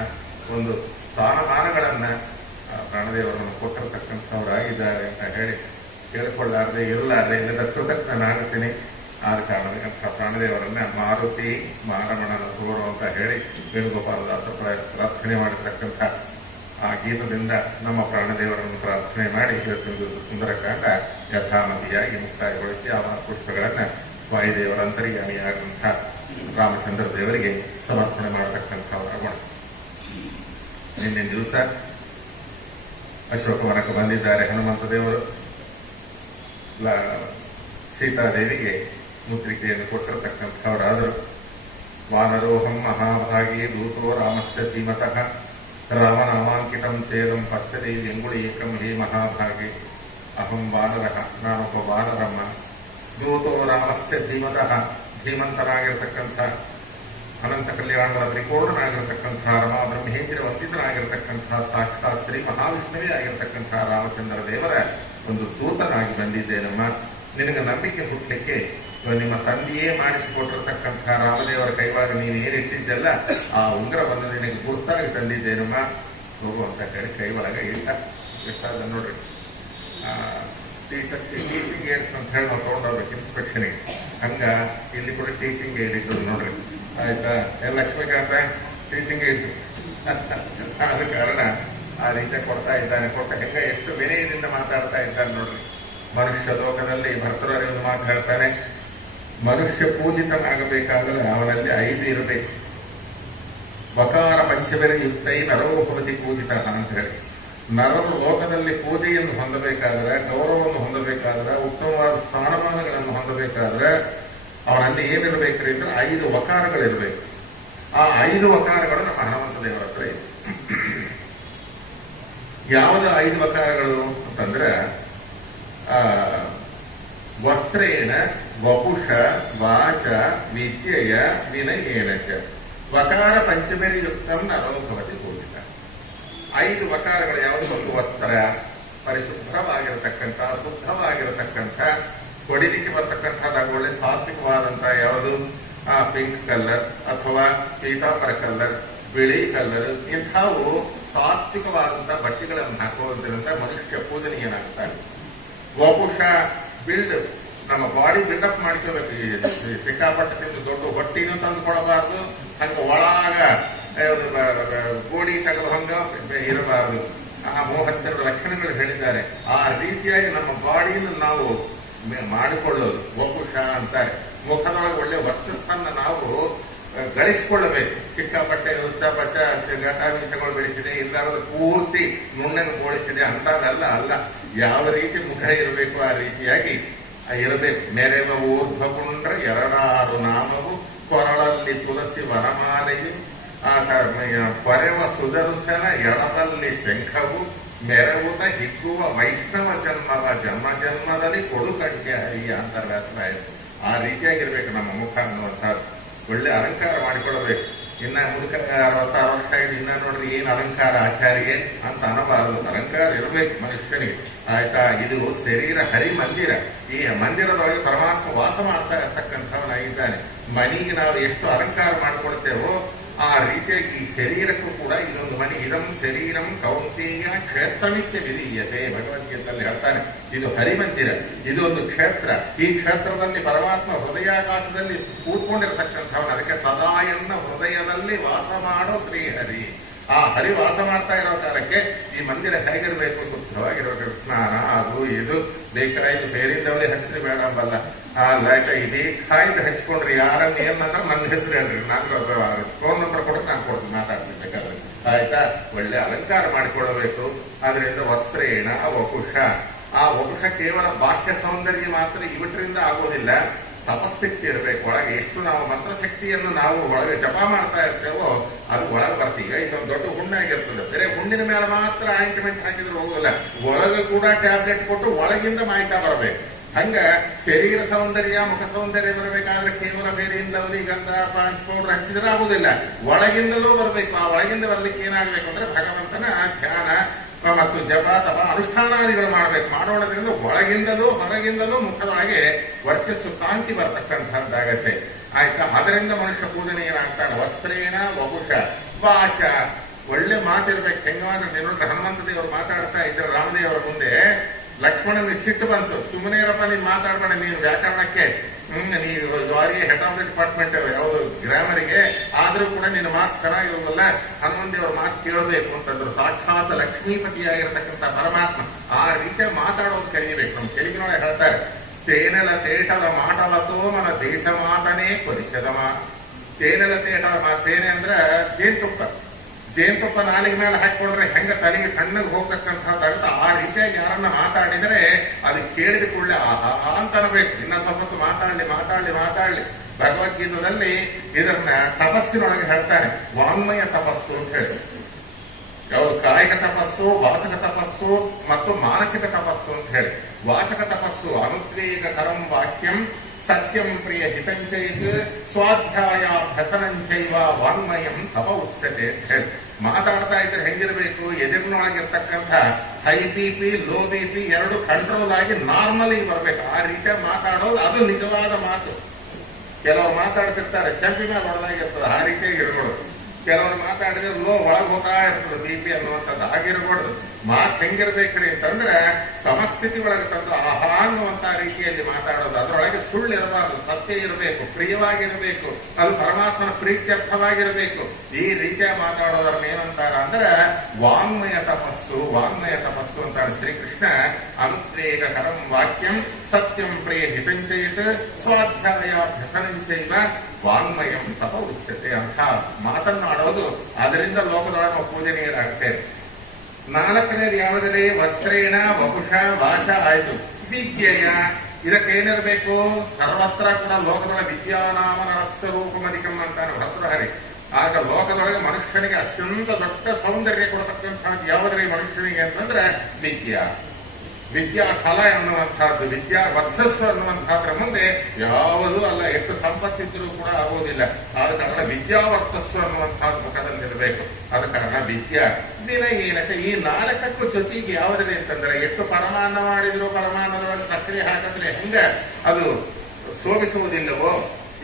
ಒಂದು ಸ್ಥಾನಮಾನಗಳನ್ನ ಪ್ರಾಣದೇವರನ್ನು ಕೊಟ್ಟಿರತಕ್ಕಂಥವರಾಗಿದ್ದಾರೆ ಅಂತ ಹೇಳಿ ಕೇಳಿಕೊಳ್ಳಾರದೆ ಇರಲಾರದೆ ಇಲ್ಲದ ಕೃತಜ್ಞನಾಗುತ್ತೇನೆ. ಆದ ಕಾರಣಕ್ಕಂಥ ಪ್ರಾಣದೇವರನ್ನ ಮಾರುತಿ ಮಾರಮಣನ ತೋರು ಅಂತ ಹೇಳಿ ವೇಣುಗೋಪಾಲದಾಸ ಪ್ರಾರ್ಥನೆ ಮಾಡಿರ್ತಕ್ಕಂಥ ಆ ಗೀತದಿಂದ ನಮ್ಮ ಪ್ರಾಣದೇವರನ್ನು ಪ್ರಾರ್ಥನೆ ಮಾಡಿ ಇವತ್ತಿನ ದಿವಸ ಸುಂದರಕಾಂಡ ಯಥಾಮತಿಯಾಗಿ ಮುಕ್ತಾಯಗೊಳಿಸಿ ಆ ಪುಷ್ಪಗಳನ್ನು ವಾಯುದೇವರ ಅಂತರ್ಯಾಮಿಯಾದಂಥ ರಾಮಚಂದ್ರ ದೇವರಿಗೆ ಸಮರ್ಪಣೆ ಮಾಡತಕ್ಕಂಥವರಾಗೋಣ. ನಿನ್ನೆ ದಿವಸ ಅಶೋಕವನಕ್ಕೆ ಬಂದಿದ್ದಾರೆ ಹನುಮಂತ ದೇವರು. ಸೀತಾದೇವಿಗೆ ಮುದ್ರಿಕೆಯನ್ನು ಕೊಟ್ಟಿರತಕ್ಕಂಥವರಾದರು. ವಾನರೋಹಂ ಮಹಾಭಾಗಿ ದೂತೋ ರಾಮಸ್ಯ ಧೀಮತಃ ರಾಮನಾಮಾಂಕಿತಂ ಛೇದಂ ಪಶ್ಯತಿ ವ್ಯಂಗುಳೀಕಂ ಹೇ ಮಹಾಭಾಗಿ ಅಹಂ ವಾನರಃ, ನಾನೊಬ್ಬ ವಾನರಮ್ಮ. ದೂತೋ ರಾಮಸ್ಯ ಧೀಮತಃ, ಧೀಮಂತನಾಗಿರ್ತಕ್ಕಂಥ ಅನಂತ ಕಲ್ಯಾಣಗಳ ಪರಿಪೂರ್ಣನಾಗಿರತಕ್ಕಂಥ ರಮಾ ಬ್ರಹ್ಮೇಂದ್ರ ವಂದಿತನಾಗಿರತಕ್ಕಂಥ ಸಾಕ್ಷಾತ್ ಶ್ರೀ ಮಹಾವಿಷ್ಣುವೇ ಆಗಿರತಕ್ಕಂಥ ರಾಮಚಂದ್ರ ದೇವರ ಒಂದು ದೂತನಾಗಿ ಬಂದಿದ್ದೇನಮ್ಮ. ನಿನಗೆ ನಂಬಿಕೆ ಹುಟ್ಟಲಿಕ್ಕೆ ನಿಮ್ಮ ತಂದೆಯೇ ಮಾಡಿಸಿಕೊಟ್ಟಿರ್ತಕ್ಕಂಥ ರಾಮದೇವರ ಕೈವಾಗ ನೀನು ಏನಿಟ್ಟಿದ್ದಲ್ಲ ಆ ಉಂಗುರವನ್ನು ನಿನಗೆ ಗುರ್ತಾಗಿ ತಂದಿದ್ದೇನಮ್ಮ, ಹೋಗು ಅಂತ ಹೇಳಿ ಕೈ ಒಳಗೆ ಇಟ್ಟ. ಎಷ್ಟಾದ ನೋಡ್ರಿ, ಟೀಚಿಂಗ್ ಏಡ್ಸ್ ಅಂತ ಹೇಳಿ ನಾವು ತಗೊಂಡೋಗ್ಬೇಕು ಇನ್ಸ್ಪೆಕ್ಷನ್ಗೆ. ಹಂಗ ಇಲ್ಲಿ ಕೂಡ ಟೀಚಿಂಗ್ ಏಡ್ ಇದ್ದು ನೋಡ್ರಿ, ಆಯ್ತಾ. ಲಕ್ಷ್ಮೀಕಾಂತ ಟೀಚಿಂಗ್ ಏಡ್ಸ್ ಆದ ಕಾರಣ ಆ ರೀತಿ ಕೊಡ್ತಾ ಇದ್ದಾನೆ. ಕೊಟ್ಟ ಹೆಂಗ ಎಷ್ಟು ವಿನಯದಿಂದ ಮಾತಾಡ್ತಾ ಇದ್ದಾನೆ ನೋಡ್ರಿ. ಮನುಷ್ಯ ಲೋಕದಲ್ಲಿ ಭರ್ತೃಹರಿಯನ್ನು ಮಾತು ಹೇಳ್ತಾನೆ, ಮನುಷ್ಯ ಪೂಜಿತನಾಗಬೇಕಾದರೆ ಅವನಲ್ಲಿ 5 ಇರಬೇಕು. ವಕಾರ ಪಂಚಮೆರೆ ಯುಕ್ತೈ ನರೋಪತಿ ಪೂಜಿತ ಅಂತ ಹೇಳಿ, ನರರು ಲೋಕದಲ್ಲಿ ಪೂಜೆಯನ್ನು ಹೊಂದಬೇಕಾದ್ರೆ, ಗೌರವವನ್ನು ಹೊಂದಬೇಕಾದ್ರೆ, ಉತ್ತಮವಾದ ಸ್ಥಾನಮಾನಗಳನ್ನು ಹೊಂದಬೇಕಾದ್ರೆ ಅವನಲ್ಲಿ ಏನಿರಬೇಕ್ರಿ ಅಂದ್ರೆ 5 ವಕಾರಗಳಿರಬೇಕು. ಆ 5 ವಕಾರಗಳು ನಮ್ಮ ಹನುಮಂತ ದೇವರ ಹತ್ರ ಇದೆ. ಯಾವುದು 5 ವಕಾರಗಳು ಅಂತಂದ್ರೆ, ವಸ್ತ್ರೇಣ ವಪುಷ ವಾಚ ವಿದ್ಯೆಯ ವಿನಯೇನ ಚ ವಕಾರ ಪಂಚಮೇರಿ ಯುಕ್ತಂ ನರೋಭವತಿ ಪೂಜಿತ. 5 ವಕಾರಗಳು ಯಾವುದು? ಒಂದು ವಸ್ತ್ರ, ಪರಿಶುಭ್ರವಾಗಿರತಕ್ಕಂಥ ಶುದ್ಧವಾಗಿರತಕ್ಕಂಥ, ಕೊಡಿಲಿಕ್ಕೆ ಬರ್ತಕ್ಕಂಥದ್ದು ಒಳ್ಳೆ ಸಾತ್ವಿಕವಾದಂಥ ಯಾವುದು ಪಿಂಕ್ ಕಲರ್ ಅಥವಾ ಪೀತಾಂಬರ ಕಲರ್, ಬಿಳಿ ಕಲರ್, ಇಂಥವು ಸಾತ್ವಿಕವಾದಂಥ ಬಟ್ಟೆಗಳನ್ನು ಹಾಕುವುದರಿಂದ ಮನುಷ್ಯ ಪೂಜನೀಯನಾಗ್ತಾನೆ. ವಪುಷ ಬಿಲ್ಡ್, ನಮ್ಮ ಬಾಡಿ ಬಿಲ್ಡಪ್ ಮಾಡ್ಕೋಬೇಕು. ಸಿಕ್ಕಾಪಟ್ಟೆ ತಿಂದು ದೊಡ್ಡ ಹೊಟ್ಟಿನೂ ತಂದುಕೊಡಬಾರ್ದು, ಹಂಗ ಒಳಗ ಗೋಡಿ ತಗೋ ಹಂಗ ಇರಬಾರ್ದು. ಆ 32 ಲಕ್ಷಣಗಳು ಹೇಳಿದ್ದಾರೆ. ಆ ರೀತಿಯಾಗಿ ನಮ್ಮ ಬಾಡಿಯನ್ನು ನಾವು ಮಾಡಿಕೊಳ್ಳೋದು ವಪುಷ ಅಂತಾರೆ. ಮುಖದೊಳಗೆ ಒಳ್ಳೆ ವರ್ಚಸ್ಸನ್ನು ನಾವು ಗಳಿಸಿಕೊಳ್ಳಬೇಕು. ಸಿಕ್ಕಾಪಟ್ಟೆ ಉಚ್ಚಾಪಚ್ಚ ಘಟಾಮೀಸಗಳು ಬೆಳೆಸಿದೆ, ಇಲ್ಲಾಂದ್ರೆ ಪೂರ್ತಿ ನುಣ್ಣಗೆ ಬೋಳಿಸಿದೆ ಅಂತವೆಲ್ಲ ಅಲ್ಲ. ಯಾವ ರೀತಿ ಮುಖ ಇರಬೇಕು ಆ ರೀತಿಯಾಗಿ ಇರಬೇಕು. ಮೆರೆವ ಊರ್ಧ್ವಪುಂಡ್ರ 2 ನಾಮವು, ಕೊರಳಲ್ಲಿ ತುಳಸಿ ವರಮಾಲೆಯು, ಕೊರೆವ ಸುದರ್ಶನ ಎಡದಲ್ಲಿ ಶಂಖವು, ಮೆರವುತ ಹಿಗ್ಗುವ ವೈಷ್ಣವ ಜನ್ಮವ ಜನ್ಮ ಜನ್ಮದಲ್ಲಿ ಕೊಡುಕಡ್ಗೆ ಹರಿಯ ಅಂತ ವ್ಯಾಸರಾಯರು. ಆ ರೀತಿಯಾಗಿರ್ಬೇಕು ನಮ್ಮ ಮುಖ ಅನ್ನುವಂಥದ್ದು. ಒಳ್ಳೆ ಅಲಂಕಾರ ಮಾಡಿಕೊಳ್ಳಬೇಕು. ಇನ್ನ ಮುದುಕ 66 ವರ್ಷ ಆಗಿದೆ, ಇನ್ನ ನೋಡ್ರಿ ಏನ್ ಅಲಂಕಾರ ಆಚಾರ್ಯ ಅಂತ ಅನ್ನಬಾರದು. ಅಲಂಕಾರ ಇರಬೇಕು ಮನುಷ್ಯನಿಗೆ, ಆಯ್ತಾ. ಇದು ಶರೀರ ಹರಿಮಂದಿರ. ಈ ಮಂದಿರದೊಳಗೆ ಪರಮಾತ್ಮ ವಾಸ ಮಾಡ್ತಾ ಇರ್ತಕ್ಕಂಥವನಾಗಿದ್ದಾನೆ. ಮನೆಗೆ ನಾವು ಎಷ್ಟು ಅಲಂಕಾರ ಮಾಡಿಕೊಳ್ತೇವೋ ಆ ರೀತಿಯಾಗಿ ಈ ಶರೀರಕ್ಕೂ ಕೂಡ ಇದೊಂದು ಮನೆ. ಇದಂ ಶರೀರಂ ಕೌಂತೆಯ ಕ್ಷೇತ್ರನಿತ್ಯ ವಿಧೀಯತೆ. ಭಗವದ್ಗೀತೆಯಲ್ಲಿ ಹೇಳ್ತಾನೆ, ಇದು ಹರಿಮಂದಿರ, ಇದು ಒಂದು ಕ್ಷೇತ್ರ. ಈ ಕ್ಷೇತ್ರದಲ್ಲಿ ಪರಮಾತ್ಮ ಹೃದಯಾಕಾಶದಲ್ಲಿ ಕೂತ್ಕೊಂಡಿರತಕ್ಕಂಥವನು. ಅದಕ್ಕೆ ಸದಾಯನ್ನ ಹೃದಯದಲ್ಲಿ ವಾಸ ಮಾಡೋ ಶ್ರೀಹರಿ. ಆ ಹರಿ ವಾಸ ಮಾಡ್ತಾ ಇರೋ ಕಾಲಕ್ಕೆ ಈ ಮಂದಿರ ಹೇಗಿರ್ಬೇಕು? ಶುದ್ಧವಾಗಿರ್ಬೇಕು. ಸ್ನಾನ ಅದು ಇದು ಬೇಕಾಯ್ತು, ಬೇರಿಂದವರೇ ಹಚ್ಚಿದ್ರೆ ಬೇಡ ಅಂಬಲ್ಲ. ಲೈಕ್ ಇಡೀ ಕಾಯ್ದು ಹಚ್ಕೊಂಡ್ರಿ ಯಾರನ್ನ ಏನಂದ್ರೆ ನನ್ನ ಹೆಸರು ಹೇಳ್ರಿ, ನಾನು ಫೋನ್ ನಂಬರ್ ಕೊಡಕ್ಕೆ ನಾನು ಕೊಡ್ತೀನಿ, ಮಾತಾಡ್ತೀನಿ ಬೇಕಾದ್ರೆ, ಆಯ್ತಾ. ಒಳ್ಳೆ ಅಲಂಕಾರ ಮಾಡಿಕೊಳ್ಳಬೇಕು. ಅದರಿಂದ ವಸ್ತ್ರೇಣ ವಪುಷ, ಆ ವಪುಷ ಕೇವಲ ಬಾಹ್ಯ ಸೌಂದರ್ಯ ಮಾತ್ರ ಇವತ್ತರಿಂದ ಆಗೋದಿಲ್ಲ, ತಪಸ್ಸಕ್ಕೆ ಇರಬೇಕು. ಒಳಗೆ ಎಷ್ಟು ನಾವು ಮಂತ್ರಶಕ್ತಿಯನ್ನು ನಾವು ಒಳಗೆ ಜಪ ಮಾಡ್ತಾ ಇರ್ತೇವೋ ಅದು ಒಳಗೆ ಬರ್ತೀಗ. ಇದೊಂದು ದೊಡ್ಡ ಹುಣ್ಣಾಗಿರ್ತದೆ, ಬೇರೆ ಹುಣ್ಣಿನ ಮೇಲೆ ಮಾತ್ರ ಆಯಿಂಟ್ಮೆಂಟ್ ಹಾಕಿದ್ರೆ ಹೋಗೋದಿಲ್ಲ, ಒಳಗೆ ಕೂಡ ಟ್ಯಾಬ್ಲೆಟ್ ಕೊಟ್ಟು ಒಳಗಿಂದ ಮಾಹಿತಾ ಬರಬೇಕು. ಹಂಗ ಶರೀರ ಸೌಂದರ್ಯ ಮುಖ ಸೌಂದರ್ಯ ಬರಬೇಕಾದ್ರೆ ಕೇವಲ ಬೇರೆಯಿಂದ ಲವ್ಲಿ ಗಂಧ ಪಾಂಡ್ಸ್ ಪೌಡರ್ ಹಚ್ಚಿದ್ರೆ ಆಗುದಿಲ್ಲ, ಒಳಗಿಂದಲೂ ಬರಬೇಕು. ಆ ಒಳಗಿಂದ ಬರ್ಲಿಕ್ಕೆ ಏನಾಗಬೇಕು ಅಂದ್ರೆ ಭಗವಂತನ ಧ್ಯಾನ ಮತ್ತು ಜಪ ತಪ ಅನುಷ್ಠಾನಾದಿಗಳು ಮಾಡ್ಬೇಕು. ಮಾಡೋದ್ರಿಂದ ಒಳಗಿಂದಲೂ ಹೊರಗಿಂದಲೂ ಮುಖದೊಳಗೆ ವರ್ಚಸ್ಸು ಕಾಂತಿ ಬರ್ತಕ್ಕಂಥದ್ದಾಗತ್ತೆ. ಆಯ್ತಾ? ಅದರಿಂದ ಮನುಷ್ಯ ಪೂಜನೆ ಏನಾಗ್ತಾನೆ? ವಸ್ತ್ರೇಣ ವಪುಷ ವಾಚ. ಒಳ್ಳೆ ಮಾತಿರ್ಬೇಕು. ಹೆಂಗವಾದ್ರೆ ನೀನೊಂದು ಹನುಮಂತ ದೇವರು ಮಾತಾಡ್ತಾ ಇದ್ರೆ ರಾಮದೇವರ ಮುಂದೆ ಲಕ್ಷ್ಮಣನಿಗೆ ಸಿಟ್ಟು ಬಂತು. ಸುಮ್ಮನೆ ಇರಪ್ಪ, ನೀನ್ ಮಾತಾಡ್ಬೇಡ, ನೀನು ವ್ಯಾಕರಣಕ್ಕೆ ನೀವು ಅವರಿಗೆ ಹೆಡ್ ಆಫ್ ದ ಡಿಪಾರ್ಟ್ಮೆಂಟ್ ಯಾವುದು ಗ್ರಾಮರಿಗೆ, ಆದ್ರೂ ಕೂಡ ನಿನ್ನ ಮಾತು ಚೆನ್ನಾಗಿರೋದಲ್ಲ, ಹನುಮಂತ ದೇವರ ಮಾತು ಕೇಳಬೇಕು ಅಂತಂದ್ರು. ಸಾಕ್ಷಾತ್ ಲಕ್ಷ್ಮೀಪತಿಯಾಗಿರ್ತಕ್ಕಂಥ ಪರಮಾತ್ಮ ಆ ರೀತಿಯ ಮಾತಾಡೋದು ಕಲಿಯಬೇಕು. ನಮ್ಮ ತೆಲುಗಿನೊಳಗೆ ಹೇಳ್ತಾರೆ, ತೇನೆಲ ತೇಟಲ ಮಾಟಲತೋ ಮನ ದೇಶ ಮಾತನೇ ಕೊಲಿಸದಮ. ತೇನೆಲ ತೇಟಲ ತೇನೆ ಅಂದ್ರೆ ಜೇನುತುಪ್ಪ. ಜೇನುತುಪ್ಪ ನಾಲಿಗೆ ಮೇಲೆ ಹಾಕಿಕೊಂಡ್ರೆ ಹೆಂಗ ತಲೆಗೆ ತಣ್ಣಗೆ ಹೋಗ್ತಕ್ಕಂಥದ್ದಾಗುತ್ತೆ, ಆ ರೀತಿಯಾಗಿ ಯಾರನ್ನ ಮಾತಾಡಿದರೆ ಅದು ಕೇಳಿದ ಕೂಡಲೇ ಆಹಾ ಅಂತ ಅನ್ಬೇಕು. ಇನ್ನ ಸ್ವಲ್ಪ ಮಾತಾಡ್ಲಿ ಮಾತಾಡ್ಲಿ ಮಾತಾಡ್ಲಿ. ಭಗವದ್ಗೀತದಲ್ಲಿ ಇದನ್ನ ತಪಸ್ಸಿನೊಳಗೆ ಹೇಳ್ತಾನೆ, ವಾಂಗ್ಮಯ ತಪಸ್ಸು ಅಂತ ಹೇಳಿ. ಕಾಯಿಕ ತಪಸ್ಸು, ವಾಚಕ ತಪಸ್ಸು ಮತ್ತು ಮಾನಸಿಕ ತಪಸ್ಸು ಅಂತ ಹೇಳಿ. ವಾಚಕ ತಪಸ್ಸು ಅನುದ್ವೇಗಕರಂ ವಾಕ್ಯಂ ಸತ್ಯಂ ಪ್ರಿಯ ಹಿತಂಚೈತ್ ಸ್ವಾಧ್ಯಾಯಾಭ್ಯಸನಂಚೈವ ವಾಂಗ್ಮಯಂ ತಪ ಉಚ್ಯತೆ ಅಂತ ಹೇಳಿ. ಮಾತಾಡ್ತಾ ಇದ್ರೆ ಹೆಂಗಿರ್ಬೇಕು? ಎದುರಿನೊಳಗಿರ್ತಕ್ಕಂಥ ಹೈ ಬಿ ಲೋ ಬಿ ಎರಡು ಕಂಟ್ರೋಲ್ ಆಗಿ ನಾರ್ಮಲಿ ಬರ್ಬೇಕು. ಆ ರೀತಿಯಾಗಿ ಮಾತಾಡೋದು ಅದು ನಿಜವಾದ ಮಾತು. ಕೆಲವರು ಮಾತಾಡ್ತಿರ್ತಾರೆ ಚಂಪಿ ಮೇಲೆ ಹೊಡೆದಾಗಿರ್ತದೆ, ಆ ರೀತಿಯಾಗಿ ಇರ್ಬೋದು. ಕೆಲವರು ಮಾತಾಡಿದ್ರೆ ಲೋ ಒಳಗೆ ಹೋಗ್ತಾ ಇರ್ತದೆ ಬಿ ಅನ್ನುವಂಥದ್ದು, ಆಗಿರ್ಬಾರ್ದು. ಮಾತು ಹೆಂಗಿರ್ಬೇಕ್ರಿ ಅಂತಂದ್ರೆ ಸಮಸ್ಥಿತಿ ಒಳಗೆ ತಂದು ಆಹಾ ಅನ್ನುವಂತ ರೀತಿಯಲ್ಲಿ ಮಾತಾಡೋದು. ಅದರೊಳಗೆ ಸುಳ್ಳು ಇರಬಾರ್ದು, ಸತ್ಯ ಇರಬೇಕು, ಪ್ರಿಯವಾಗಿರಬೇಕು, ಅದು ಪರಮಾತ್ಮನ ಪ್ರೀತ್ಯರ್ಥವಾಗಿರಬೇಕು. ಈ ರೀತಿಯ ಮಾತಾಡೋದನ್ನ ಏನಂತಾರ ಅಂದ್ರೆ ವಾಂಗ್ಮಯ ತಪಸ್ಸು. ವಾಂಗ್ಮಯ ತಪಸ್ಸು ಅಂತಾರೆ ಶ್ರೀಕೃಷ್ಣ. ಅನುದ್ವೇಗಕರಂ ವಾಕ್ಯಂ ಸತ್ಯಂ ಪ್ರಿಯ ಹಿತಂಚಯಿತ್ ಸ್ವಾಧ್ಯಾಯಾಭ್ಯಸನಂಚೈವ ವಾಂಗ್ಮಯಂ ತಪ ಉಚ್ಯತೆ ಅಂತ ಮಾತನ್ನಾಡೋದು. ಅದರಿಂದ ಲೋಕದೊಳಗೆ ನಾವು ಪೂಜನೀಯರಾಗ್ತೇವೆ. ನಾಲ್ಕನೇದು ಯಾವುದರೆ? ವಸ್ತ್ರೇಣ ವಪುಷ ವಾಚ ಆಯ್ತು. ವಿದ್ಯೆಯ ಇದಕ್ಕೇನಿರಬೇಕು? ಸರ್ವತ್ರ ಕೂಡ ಲೋಕದೊಳಗೆ ವಿದ್ಯಾನಾಮನ ರಸ್ಯರೂಪಮಧಿಕಂ ಅಂತಾನೆ ಭರ್ತೃಹರಿ. ಆಗ ಲೋಕದೊಳಗೆ ಮನುಷ್ಯನಿಗೆ ಅತ್ಯಂತ ದೊಡ್ಡ ಸೌಂದರ್ಯ ಕೊಡತಕ್ಕಂಥದ್ದು ಯಾವುದರ ಮನುಷ್ಯನಿಗೆ ಅಂತಂದ್ರೆ ವಿದ್ಯಾ. ವಿದ್ಯಾ ಫಲ ಎನ್ನುವಂತಹದ್ದು, ವಿದ್ಯಾ ವರ್ಚಸ್ಸು ಅನ್ನುವಂತಹದ್ರ ಮುಂದೆ ಯಾವುದೂ ಅಲ್ಲ. ಎಷ್ಟು ಸಂಪತ್ತಿದ್ರೂ ಕೂಡ ಆಗೋದಿಲ್ಲ. ಆದ ಕಾರಣ ವಿದ್ಯಾ ವರ್ಚಸ್ಸು ಅನ್ನುವಂತಹದ್ದು ಮುಖದಲ್ಲಿರಬೇಕು. ಆದ ಕಾರಣ ವಿದ್ಯಾ ವಿನಯೇನ. ಈ ನಾಲ್ಕಕ್ಕೂ ಜೊತೆಗೆ ಯಾವುದೇ ಅಂತಂದ್ರೆ ಎಷ್ಟು ಪರಮಾನ್ನ ಮಾಡಿದ್ರು ಪರಮಾನ್ನದೊಳಗೆ ಸಕ್ಕರೆ ಹಾಕಿದ್ರೆ ಹೆಂಗ ಅದು ಶೋಭಿಸುವುದಿಲ್ಲವೋ,